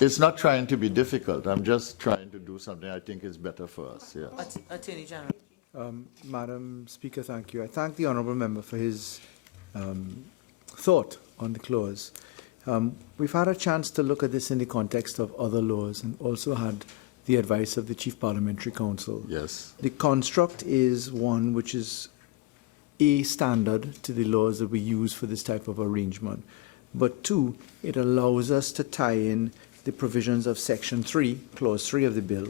It's not trying to be difficult. I'm just trying to do something I think is better for us, yes. Attorney General. Madam Speaker, thank you. I thank the honourable member for his thought on the clause. We've had a chance to look at this in the context of other laws and also had the advice of the Chief Parliamentary Counsel. Yes. The construct is one which is a standard to the laws that we use for this type of arrangement. But two, it allows us to tie in the provisions of Section 3, Clause 3 of the bill,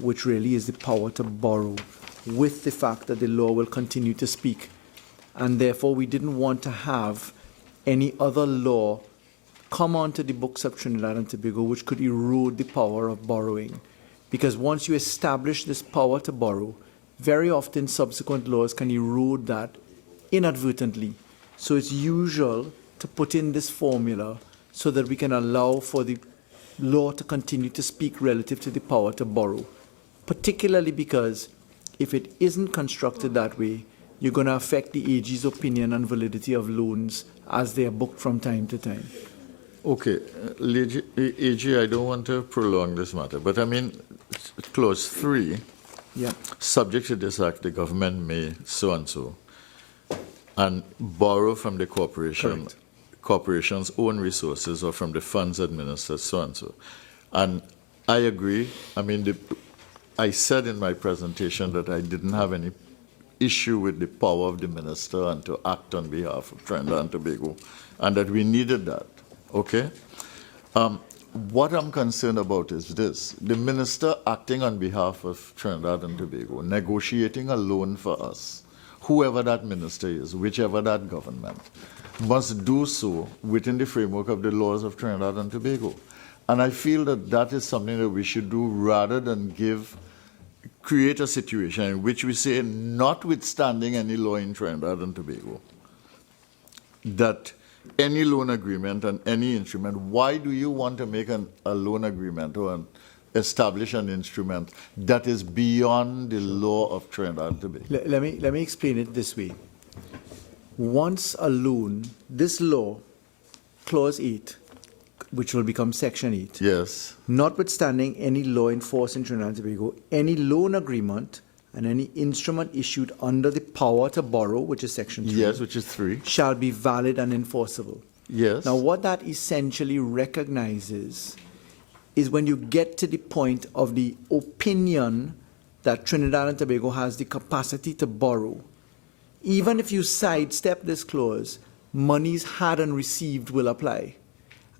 which really is the power to borrow, with the fact that the law will continue to speak. And therefore, we didn't want to have any other law come onto the books of Trinidad and Tobago which could erode the power of borrowing. Because once you establish this power to borrow, very often subsequent laws can erode that inadvertently. So it's usual to put in this formula so that we can allow for the law to continue to speak relative to the power to borrow, particularly because if it isn't constructed that way, you're going to affect the AG's opinion and validity of loans as they are booked from time to time. Okay, AG, I don't want to prolong this matter, but I mean, clause 3, subject to this act, the government may so-and-so, and borrow from the corporation's own resources or from the funds administered so-and-so. And I agree. I mean, I said in my presentation that I didn't have any issue with the power of the minister and to act on behalf of Trinidad and Tobago, and that we needed that. Okay? What I'm concerned about is this. The minister acting on behalf of Trinidad and Tobago, negotiating a loan for us, whoever that minister is, whichever that government, must do so within the framework of the laws of Trinidad and Tobago. And I feel that that is something that we should do rather than create a situation in which we say, notwithstanding any law in Trinidad and Tobago, that any loan agreement and any instrument, why do you want to make a loan agreement or establish an instrument that is beyond the law of Trinidad and Tobago? Let me explain it this way. Once a loan, this law, clause 8, which will become section 8. Yes. Notwithstanding any law in force in Trinidad and Tobago, any loan agreement and any instrument issued under the power to borrow, which is section 3. Yes, which is 3. Shall be valid and enforceable. Yes. Now, what that essentially recognizes is when you get to the point of the opinion that Trinidad and Tobago has the capacity to borrow, even if you sidestep this clause, monies had and received will apply.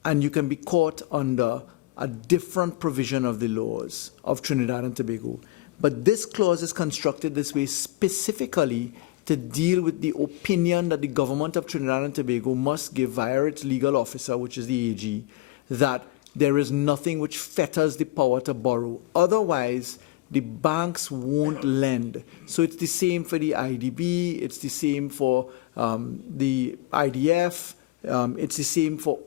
And you can be caught under a different provision of the laws of Trinidad and Tobago. But this clause is constructed this way specifically to deal with the opinion that the government of Trinidad and Tobago must give via its legal officer, which is the AG, that there is nothing which fetters the power to borrow. Otherwise, the banks won't lend. So it's the same for the IDB, it's the same for the IDF, it's the same for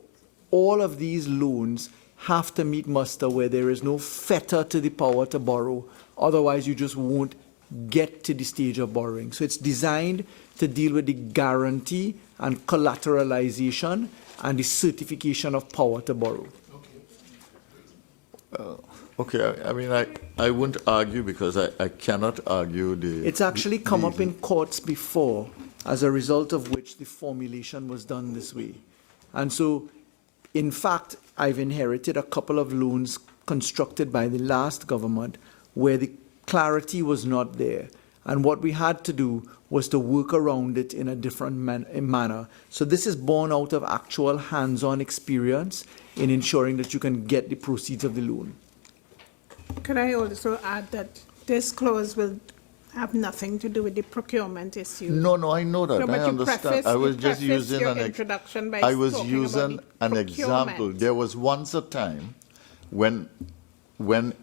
all of these loans have to meet muster where there is no fetter to the power to borrow. Otherwise, you just won't get to the stage of borrowing. So it's designed to deal with the guarantee and collateralization and the certification of power to borrow. Okay, I mean, I wouldn't argue because I cannot argue the... It's actually come up in courts before, as a result of which the formulation was done this way. And so, in fact, I've inherited a couple of loans constructed by the last government where the clarity was not there. And what we had to do was to work around it in a different manner. So this is born out of actual hands-on experience in ensuring that you can get the proceeds of the loan. Could I also add that this clause will have nothing to do with the procurement issue? No, I know that. No, but I understand. I was just using your introduction by I was talking using about the an example. procurement. There was once a time when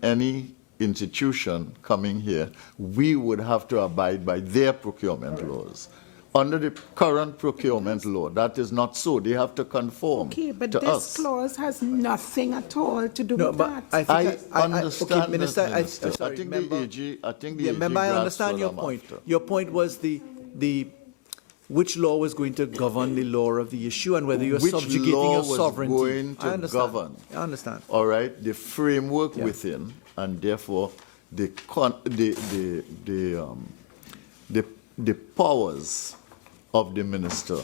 any institution coming here, we would have to abide by their procurement laws. Under the current procurement law, that is not so. They have to conform Okay, but to this us. clause has nothing at all to do No, with but that. I understand okay, Minister, that, Minister. sorry, I think member, the AG, I think the yeah, AG member, I grasped understand what your I'm point. after. Your point was the which law was going to govern the law of the issue and whether you're Which subjugating law your was sovereignty. going to I understand. govern. I understand. All right, the framework Yeah. within, and therefore the powers of the minister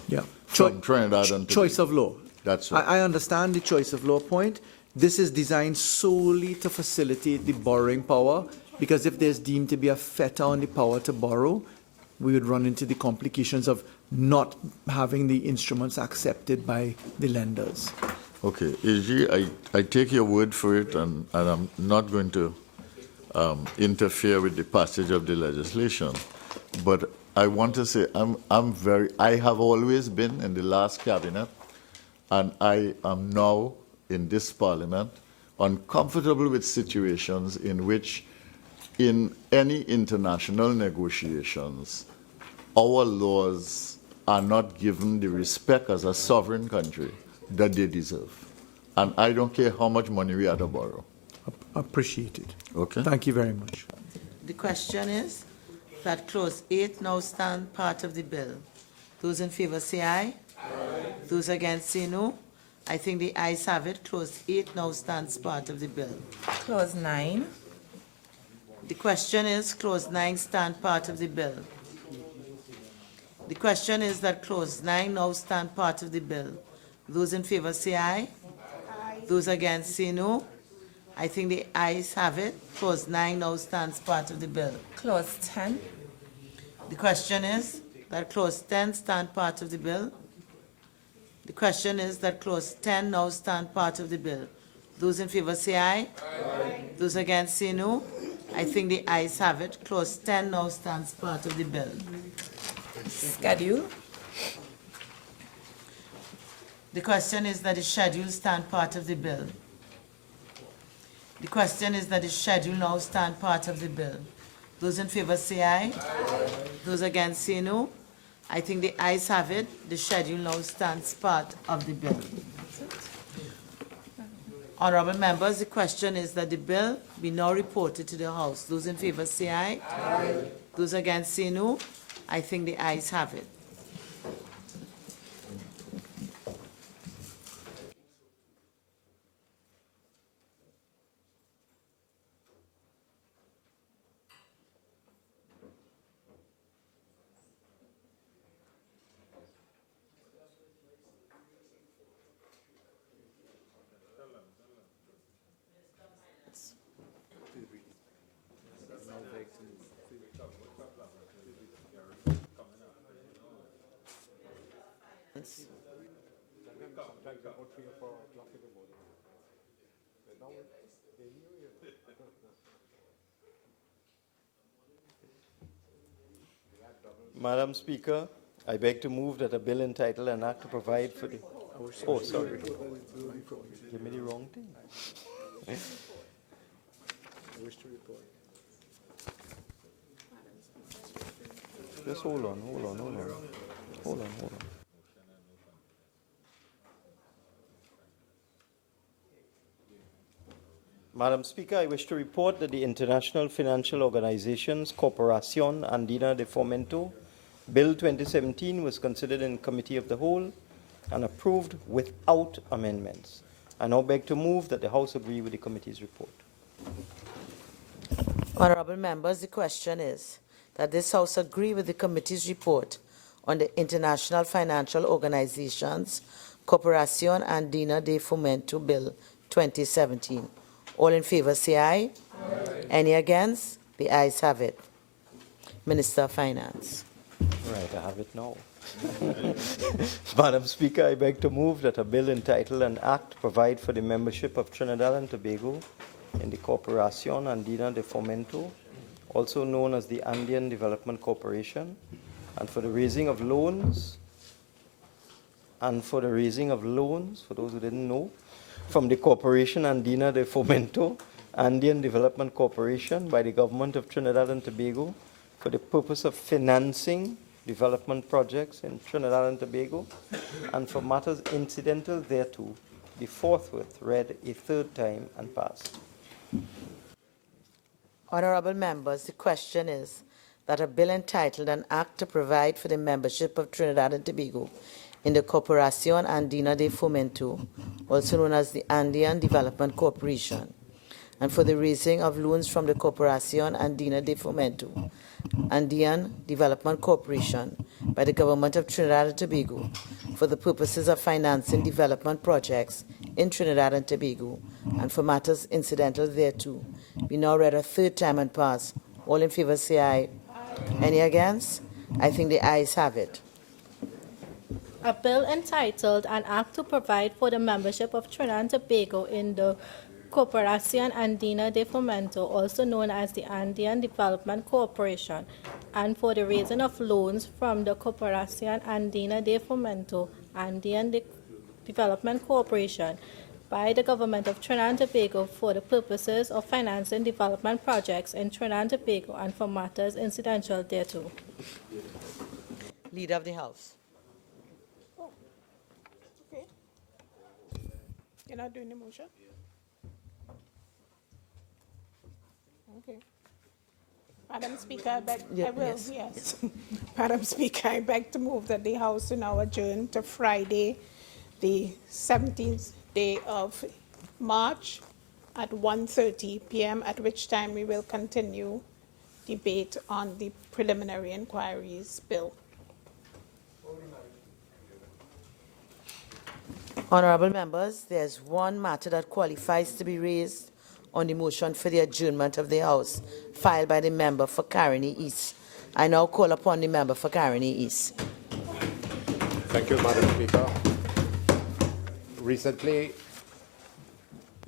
from Trinidad and Tobago. Choice of law. That's right. I understand the choice of law point. This is designed solely to facilitate the borrowing power, because if there's deemed to be a fetter on the power to borrow, we would run into the complications of not having the instruments accepted by the lenders. Okay, AG, I take your word for it, and I'm not going to interfere with the passage of the legislation, but I want to say I have always been in the last cabinet, and I am now in this parliament uncomfortable with situations in which in any international negotiations, our laws are not given the respect as a sovereign country that they deserve. And I don't care how much money we had to borrow. Appreciate it. Okay? Thank you very much. The question is that clause 8 now stand part of the bill. Those in favor say aye. Those against say no. I think the ayes have it. Clause 8 now stands part of the bill. Clause 9. The question is, clause 9 stand part of the bill. The question is that clause 9 now stand part of the bill. Those in favor say aye. Those against say no. I think the ayes have it. Clause 9 now stands part of the bill. Clause 10. The question is that clause 10 stand part of the bill. The question is that clause 10 now stand part of the bill. Those in favor say aye. Those against say no. I think the ayes have it. Clause 10 now stands part of the bill. Schedule. The question is that the schedule stand part of the bill. The question is that the schedule now stand part of the bill. Those in favor say aye. Those against say no. I think the ayes have it. The schedule now stands part of the bill. Honorable members, the question is that the bill be now reported to the House. Those in favor say aye. Those against say no. I think the ayes have it. Madam Speaker, I beg to move that a bill entitled an act to provide for the... Oh, sorry. Give me the wrong thing. Just hold on. Madam Speaker, I wish to report that the International Financial Organizations Corporación Andina de Fomento Bill 2017 was considered in Committee of the Whole and approved without amendments. I now beg to move that the House agree with the committee's report. Honorable members, the question is that this House agree with the committee's report on the International Financial Organizations Corporación Andina de Fomento Bill 2017. All in favor say aye. Any against? The ayes have it. Minister of Finance. Right, I have it now. Madam Speaker, I beg to move that a bill entitled an act to provide for the membership of Trinidad and Tobago in the Corporación Andina de Fomento, also known as the Andean Development Corporation, and for the raising of loans, for those who didn't know, from the Corporation Andina de Fomento, Andean Development Corporation, by the Government of Trinidad and Tobago for the purpose of financing development projects in Trinidad and Tobago and for matters incidental thereto, be forthwith read a third time and passed. Honorable members, the question is that a bill entitled an act to provide for the membership of Trinidad and Tobago in the Corporación Andina de Fomento, also known as the Andean Development Corporation, and for the raising of loans from the Corporación Andina de Fomento, Andean Development Corporation, by the Government of Trinidad and Tobago for the purposes of financing development projects in Trinidad and Tobago and for matters incidental thereto, be now read a third time and passed. All in favor say aye. Any against? I think the ayes have it. A bill entitled an act to provide for the membership of Trinidad and Tobago in the Corporación Andina de Fomento, also known as the Andean Development Corporation, and for the raising of loans from the Corporación Andina de Fomento, Andean Development Corporation, by the Government of Trinidad and Tobago for the purposes of financing development projects in Trinidad and Tobago and for matters incidental thereto. Leader of the House. Okay. You're not doing the motion? Okay. Madam Speaker, I beg, Yeah, I will, yes, yes. Madam Speaker, I beg to move that the House will now adjourn to Friday, the 17th day of March at 1:30 p.m., at which time we will continue debate on the preliminary inquiries bill. Honorable members, there's one matter that qualifies to be raised on the motion for the adjournment of the House, filed by the member for Caroni East. I now call upon the member for Caroni East. Thank you, Madam Speaker. Recently,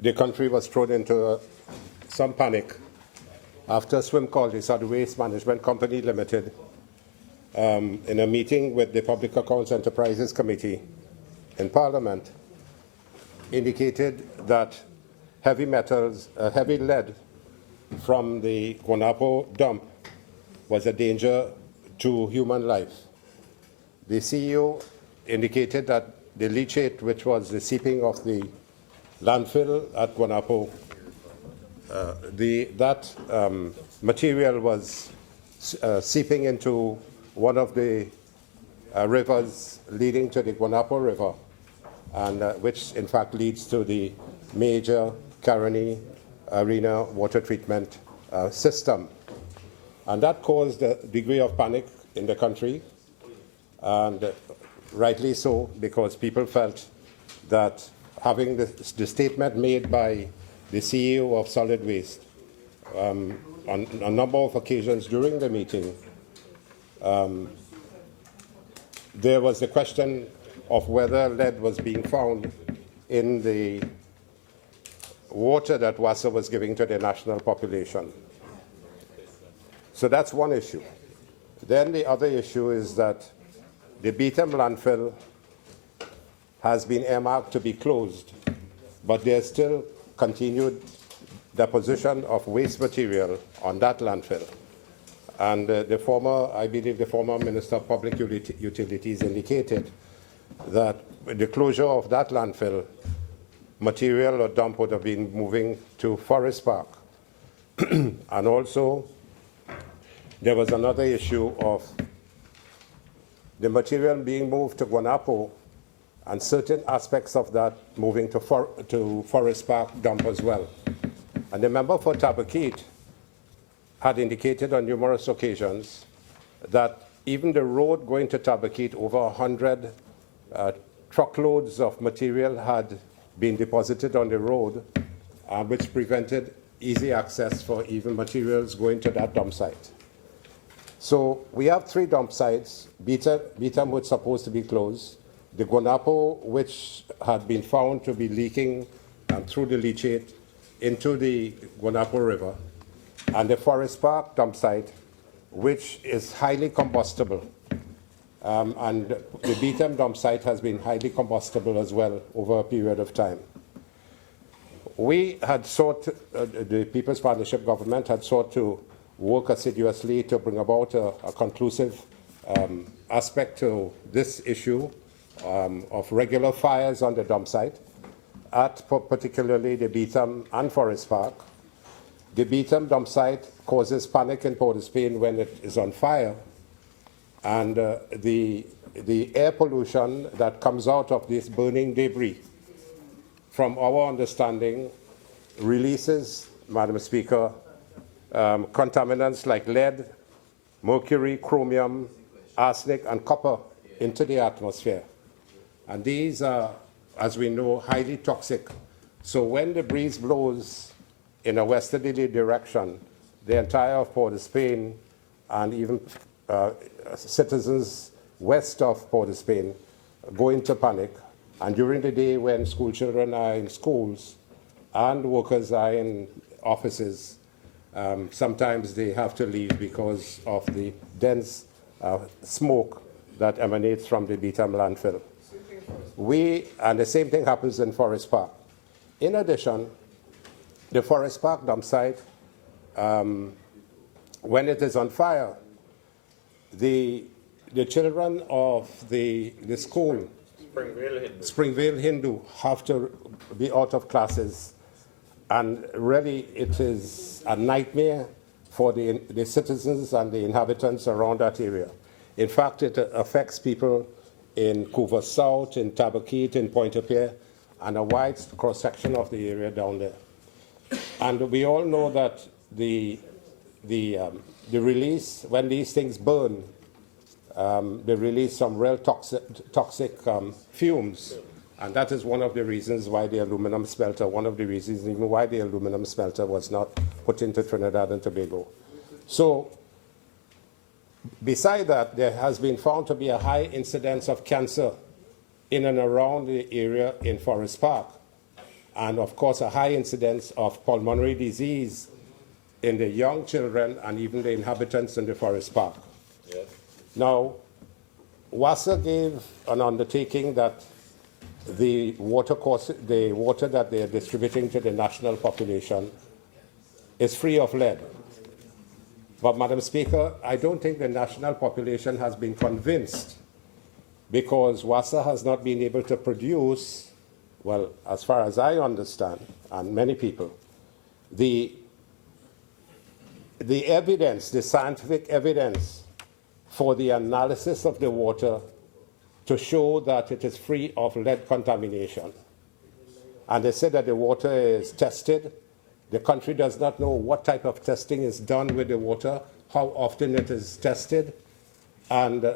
the country was thrown into some panic after a swim called the Solid Waste Management Company Limited, in a meeting with the Public Accounts Enterprises Committee in Parliament, indicated that heavy metals, heavy lead from the Guanapo dump was a danger to human life. The CEO indicated that the leachate, which was the seeping of the landfill at Guanapo, that material was seeping into one of the rivers leading to the Guanapo River, and which in fact leads to the major Caroni Arena water treatment system. And that caused a degree of panic in the country, and rightly so, because people felt that having the statement made by the CEO of Solid Waste on a number of occasions during the meeting, there was the question of whether lead was being found in the water that WASA was giving to the national population. So that's one issue. Then the other issue is that the Beetham landfill has been earmarked to be closed, but there's still continued deposition of waste material on that landfill. And I believe the former Minister of Public Utilities indicated that with the closure of that landfill, material or dump would have been moving to Forest Park. And also, there was another issue of the material being moved to Guanapo and certain aspects of that moving to Forest Park dump as well. And the member for Tabakit had indicated on numerous occasions that even the road going to Tabakit, over 100 truckloads of material had been deposited on the road, which prevented easy access for even materials going to that dump site. So we have 3 dump sites. Beetham was supposed to be closed. The Guanapo, which had been found to be leaking through the leachate into the Guanapo River, and the Forest Park dump site, which is highly combustible. And the Beetham dump site has been highly combustible as well over a period of time. We had sought, the People's Partnership Government had sought to work assiduously to bring about a conclusive aspect to this issue of regular fires on the dump site, at particularly the Beetham and Forest Park. The Beetham dump site causes panic in Port of Spain when it is on fire, and the air pollution that comes out of this burning debris, from our understanding, releases, Madam Speaker, contaminants like lead, mercury, chromium, arsenic, and copper into the atmosphere. And these are, as we know, highly toxic. So when the breeze blows in a westerly direction, the entire of Port of Spain and even citizens west of Port of Spain go into panic. And during the day when school children are in schools and workers are in offices, sometimes they have to leave because of the dense smoke that emanates from the Beetham landfill. And the same thing happens in Forest Park. In addition, the Forest Park dump site, when it is on fire, the children of the school, Springvale Hindu, have to be out of classes. And really, it is a nightmare for the citizens and the inhabitants around that area. In fact, it affects people in Couva South, in Tabaquite, in Pointe-a-Pierre, and a wide cross-section of the area down there. And we all know that the release, when these things burn, they release some real toxic fumes. And that is one of the reasons why the aluminum smelter, one of the reasons even why the aluminum smelter was not put into Trinidad and Tobago. So, beside that, there has been found to be a high incidence of cancer in and around the area in Forest Park. And of course, a high incidence of pulmonary disease in the young children and even the inhabitants in the Forest Park. Yes. Now, WASA gave an undertaking that the water that they are distributing to the national population is free of lead. But, Madam Speaker, I don't think the national population has been convinced, because WASA has not been able to produce, well, as far as I understand, and many people, the evidence, the scientific evidence for the analysis of the water to show that it is free of lead contamination. And they said that the water is tested. The country does not know what type of testing is done with the water, how often it is tested. And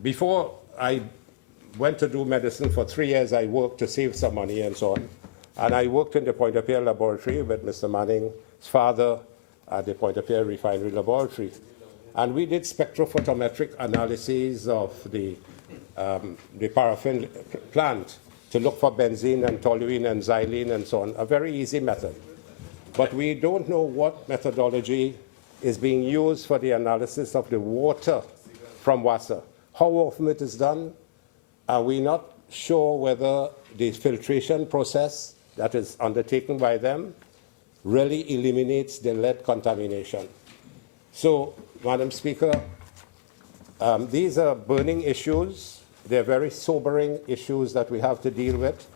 before I went to do medicine for 3 years, I worked to save some money and so on. And I worked in the Pointe-a-Pierre laboratory with Mr. Manning's father at the Pointe-a-Pierre refinery laboratory. And we did spectrophotometric analyses of the paraffin plant to look for benzene and toluene and xylene and so on, a very easy method. But we don't know what methodology is being used for the analysis of the water from WASA. How often it is done, are we not sure whether the filtration process that is undertaken by them really eliminates the lead contamination. So, Madam Speaker, these are burning issues. They're very sobering issues that we have to deal with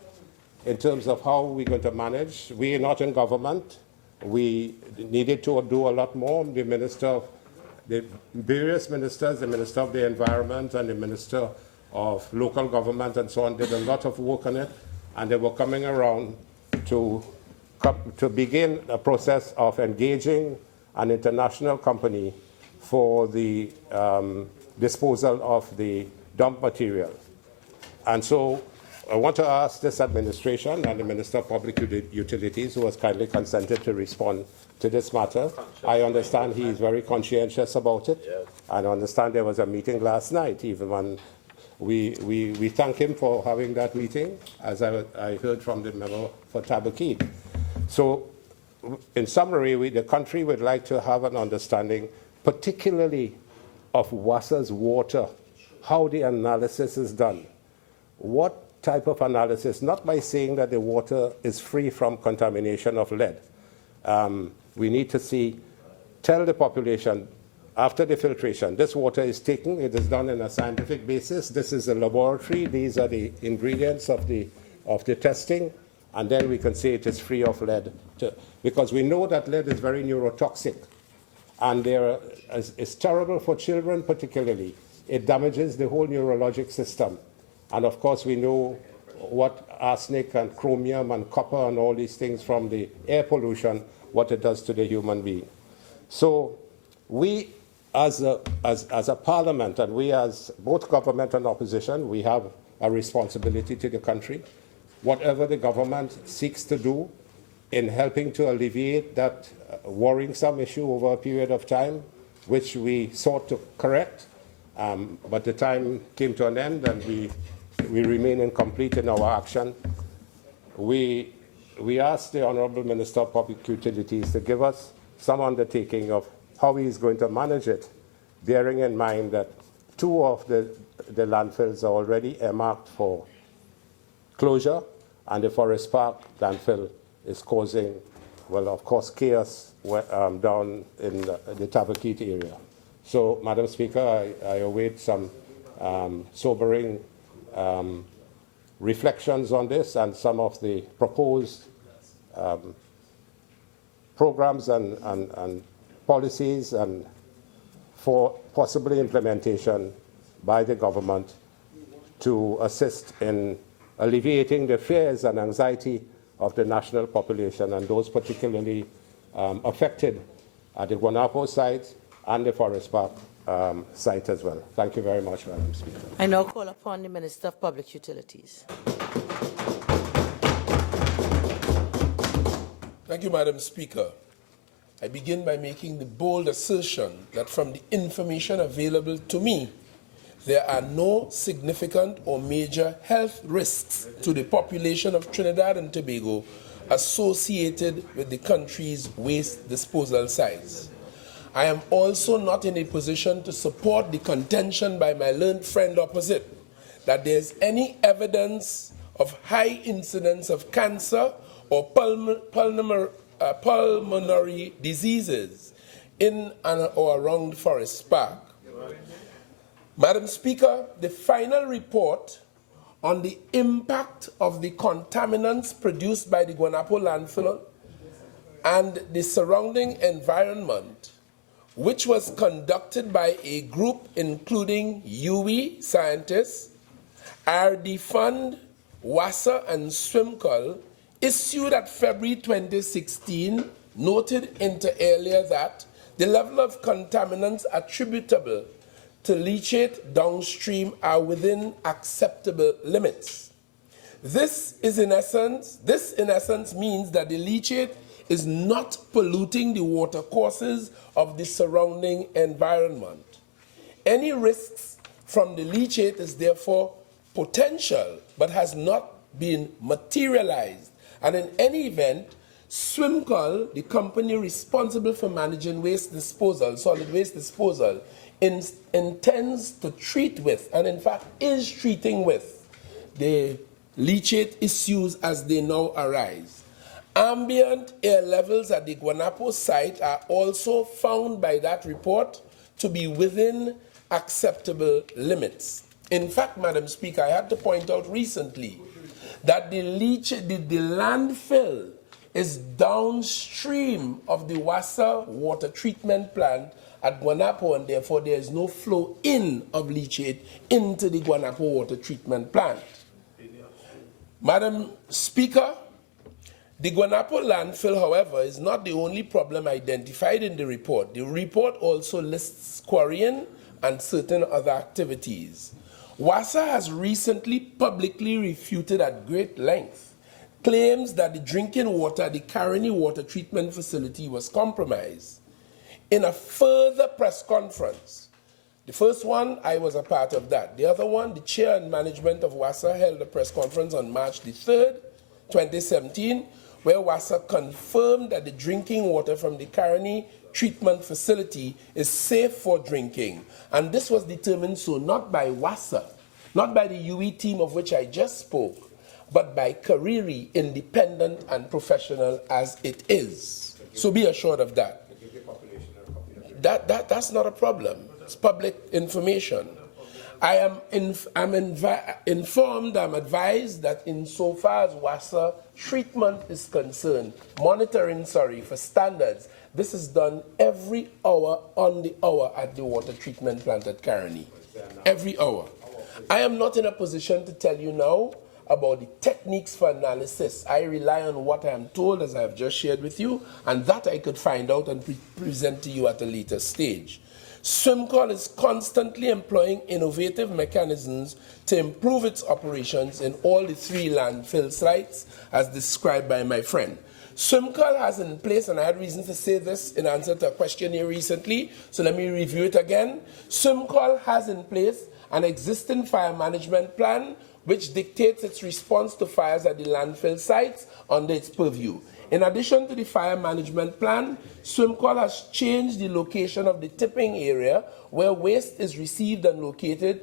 in terms of how we're going to manage. We are not in government. We needed to do a lot more. The various ministers, the Minister of the Environment and the Minister of Local Government and so on, did a lot of work on it, and they were coming around to begin a process of engaging an international company for the disposal of the dump material. And so I want to ask this administration and the Minister of Public Utilities, who has kindly consented to respond to this matter. I understand he is very conscientious about it. Yes. And I understand there was a meeting last night, even when we thank him for having that meeting, as I heard from the member for Tabaquite. So, in summary, the country would like to have an understanding, particularly of WASA's water, how the analysis is done. What type of analysis, not by saying that the water is free from contamination of lead. We need to tell the population, after the filtration, this water is taken, it is done on a scientific basis, this is a laboratory, these are the ingredients of the testing, and then we can say it is free of lead. Because we know that lead is very neurotoxic, and it's terrible for children particularly. It damages the whole neurologic system. And of course we know what arsenic and chromium and copper and all these things from the air pollution, what it does to the human being. So we as a parliament, and we as both government and opposition, we have a responsibility to the country. Whatever the government seeks to do in helping to alleviate that worrisome issue over a period of time, which we sought to correct, but the time came to an end and we remain incomplete in our action. We asked the Honourable Minister of Public Utilities to give us some undertaking of how he is going to manage it, bearing in mind that 2 of the landfills are already earmarked for closure, and the Forest Park landfill is causing, well, of course, chaos down in the Tabaquite area. So, Madam Speaker, I await some sobering reflections on this and some of the proposed programs and policies and for possibly implementation by the government to assist in alleviating the fears and anxiety of the national population and those particularly affected at the Guanapo site and the Forest Park site as well. Thank you very much, Madam Speaker. I now call upon the Minister of Public Utilities. Thank you, Madam Speaker. I begin by making the bold assertion that from the information available to me, there are no significant or major health risks to the population of Trinidad and Tobago associated with the country's waste disposal sites. I am also not in a position to support the contention by my learned friend opposite that there is any evidence of high incidence of cancer or pulmonary diseases in and or around Forest Park. Madam Speaker, the final report on the impact of the contaminants produced by the Guanapo landfill and the surrounding environment, which was conducted by a group including UE scientists, RD Fund, WASA, and SWIMCOL, issued at February 2016, noted inter alia that the level of contaminants attributable to leachate downstream are within acceptable limits. This in essence means that the leachate is not polluting the watercourses of the surrounding environment. Any risks from the leachate is therefore potential, but has not been materialized. And in any event, SWIMCOL, the company responsible for managing waste disposal, solid waste disposal, intends to treat with, and in fact is treating with, the leachate issues as they now arise. Ambient air levels at the Guanapo site are also found by that report to be within acceptable limits. In fact, Madam Speaker, I had to point out recently that the landfill is downstream of the WASA water treatment plant at Guanapo, and therefore there is no flow in of leachate into the Guanapo water treatment plant. Madam Speaker, the Guanapo landfill, however, is not the only problem identified in the report. The report also lists quarrying and certain other activities. WASA has recently publicly refuted at great length claims that the drinking water at the Caroni water treatment facility was compromised. In a further press conference, the first one, I was a part of that. The other one, the chair and management of WASA held a press conference on March the 3rd, 2017, where WASA confirmed that the drinking water from the Caroni treatment facility is safe for drinking. And this was determined so not by WASA, not by the UE team of which I just spoke, but by Kariri, independent and professional as it is. So be assured of that. That's not a problem. It's public information. I'm informed, I'm advised that insofar as WASA treatment is concerned, monitoring, for standards, this is done every hour on the hour at the water treatment plant at Caroni. Every hour. I am not in a position to tell you now about the techniques for analysis. I rely on what I am told, as I have just shared with you, and that I could find out and present to you at a later stage. SWIMCOL is constantly employing innovative mechanisms to improve its operations in all the 3 landfill sites, as described by my friend. SWIMCOL has in place, and I had reason to say this in answer to a question here recently, so let me review it again. SWIMCOL has in place an existing fire management plan which dictates its response to fires at the landfill sites under its purview. In addition to the fire management plan, SWIMCOL has changed the location of the tipping area where waste is received and located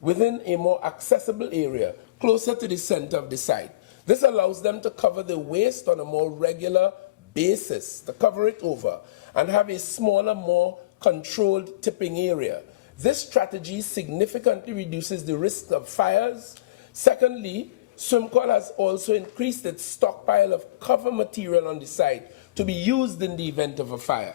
within a more accessible area, closer to the center of the site. This allows them to cover the waste on a more regular basis, to cover it over, and have a smaller, more controlled tipping area. This strategy significantly reduces the risk of fires. Secondly, SWIMCOL has also increased its stockpile of cover material on the site to be used in the event of a fire.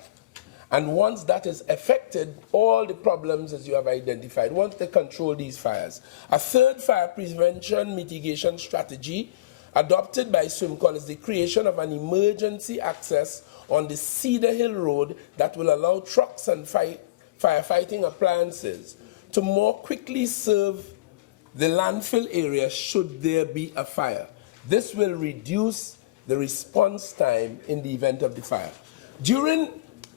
And once that is affected, all the problems as you have identified, once they control these fires. A third fire prevention mitigation strategy adopted by SWIMCOL is the creation of an emergency access on the Cedar Hill Road that will allow trucks and firefighting appliances to more quickly serve the landfill area should there be a fire. This will reduce the response time in the event of the fire. During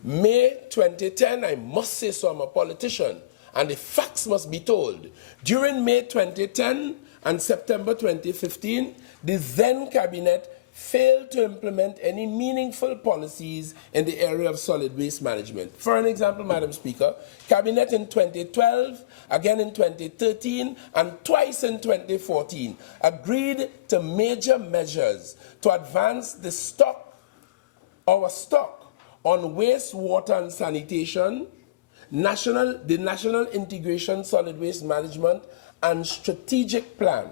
May 2010, I must say so, I'm a politician, and the facts must be told. During May 2010 and September 2015, the then cabinet failed to implement any meaningful policies in the area of solid waste management. For an example, Madam Speaker, Cabinet in 2012, again in 2013, and twice in 2014, agreed to major measures to advance the our stock on wastewater and sanitation, the National Integration Solid Waste Management and Strategic Plan.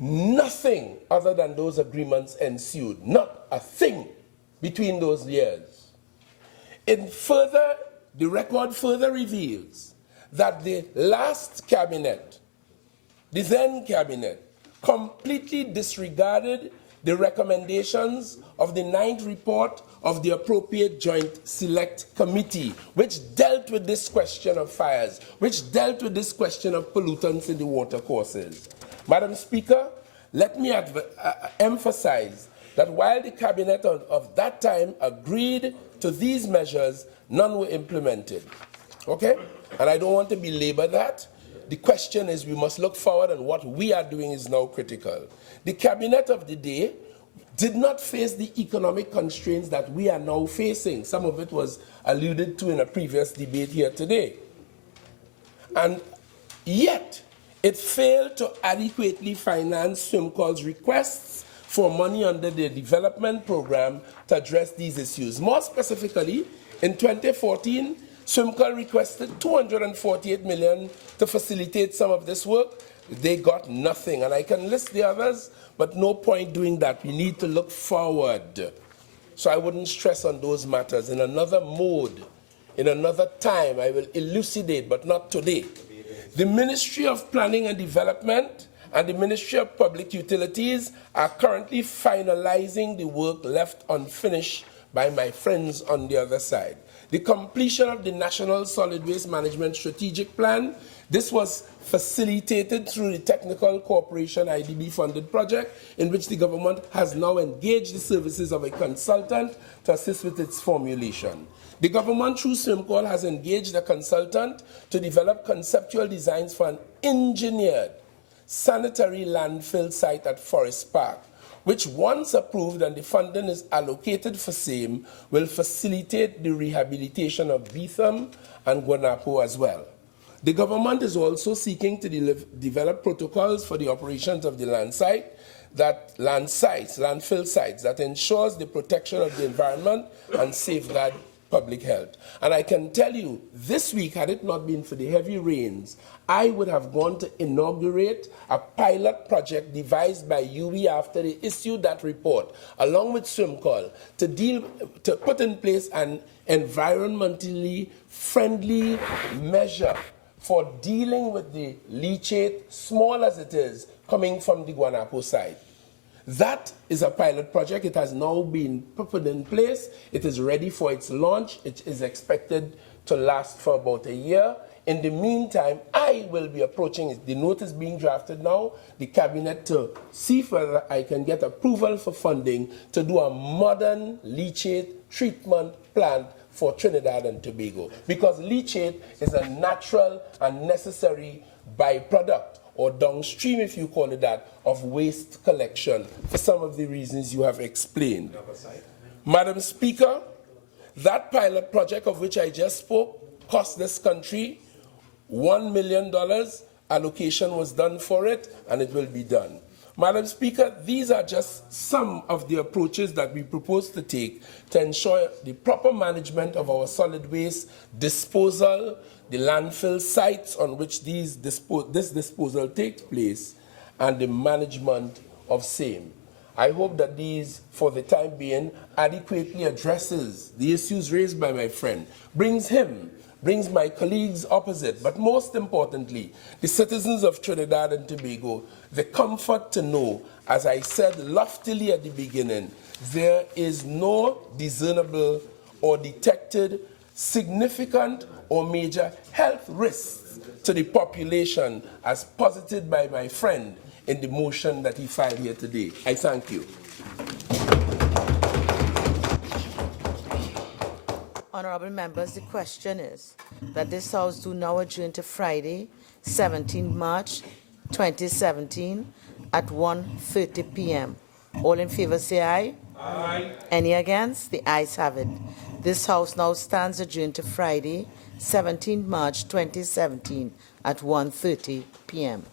Nothing other than those agreements ensued, not a thing between those years. The record further reveals that the last cabinet, the then cabinet, completely disregarded the recommendations of the 9th report of the appropriate Joint Select Committee, which dealt with this question of fires, which dealt with this question of pollutants in the water courses. Madam Speaker, let me emphasize that while the cabinet of that time agreed to these measures, none were implemented. Okay? And I don't want to belabor that. The question is we must look forward, and what we are doing is now critical. The cabinet of the day did not face the economic constraints that we are now facing. Some of it was alluded to in a previous debate here today. And yet, it failed to adequately finance SWIMCOL's requests for money under the development program to address these issues. More specifically, in 2014, SWIMCOL requested $248 million to facilitate some of this work. They got nothing, and I can list the others, but no point doing that. We need to look forward. So I wouldn't stress on those matters. In another mode, in another time, I will elucidate, but not today. The Ministry of Planning and Development and the Ministry of Public Utilities are currently finalizing the work left unfinished by my friends on the other side. The completion of the National Solid Waste Management Strategic Plan, this was facilitated through the Technical Cooperation IDB-funded project, in which the government has now engaged the services of a consultant to assist with its formulation. The government, through SWIMCOL, has engaged a consultant to develop conceptual designs for an engineered sanitary landfill site at Forest Park, which, once approved and the funding is allocated for same, will facilitate the rehabilitation of Beetham and Guanapo as well. The government is also seeking to develop protocols for the operations of the landfill sites that ensures the protection of the environment and safeguard public health. And I can tell you, this week, had it not been for the heavy rains, I would have gone to inaugurate a pilot project devised by UE after they issued that report, along with SWIMCOL, to put in place an environmentally friendly measure for dealing with the leachate, small as it is, coming from the Guanapo side. That is a pilot project. It has now been put in place. It is ready for its launch. It is expected to last for about a year. In the meantime, I will be approaching the notice being drafted now, the cabinet, to see whether I can get approval for funding to do a modern leachate treatment plant for Trinidad and Tobago. Because leachate is a natural and necessary byproduct, or downstream, if you call it that, of waste collection, for some of the reasons you have explained. Madam Speaker, that pilot project of which I just spoke cost this country $1 million. Allocation was done for it, and it will be done. Madam Speaker, these are just some of the approaches that we propose to take to ensure the proper management of our solid waste disposal, the landfill sites on which this disposal takes place, and the management of same. I hope that these, for the time being, adequately addresses the issues raised by my friend, brings my colleagues opposite, but most importantly, the citizens of Trinidad and Tobago, the comfort to know, as I said loftily at the beginning, there is no discernible or detected significant or major health risks to the population as posited by my friend in the motion that he filed here today. I thank you. Honourable members, the question is that this House do now adjourn to Friday, 17 March 2017 at 1:30 p.m. All in favour say aye. Aye. Any against? The ayes have it. This House now stands adjourned to Friday, 17 March 2017 at 1:30 p.m.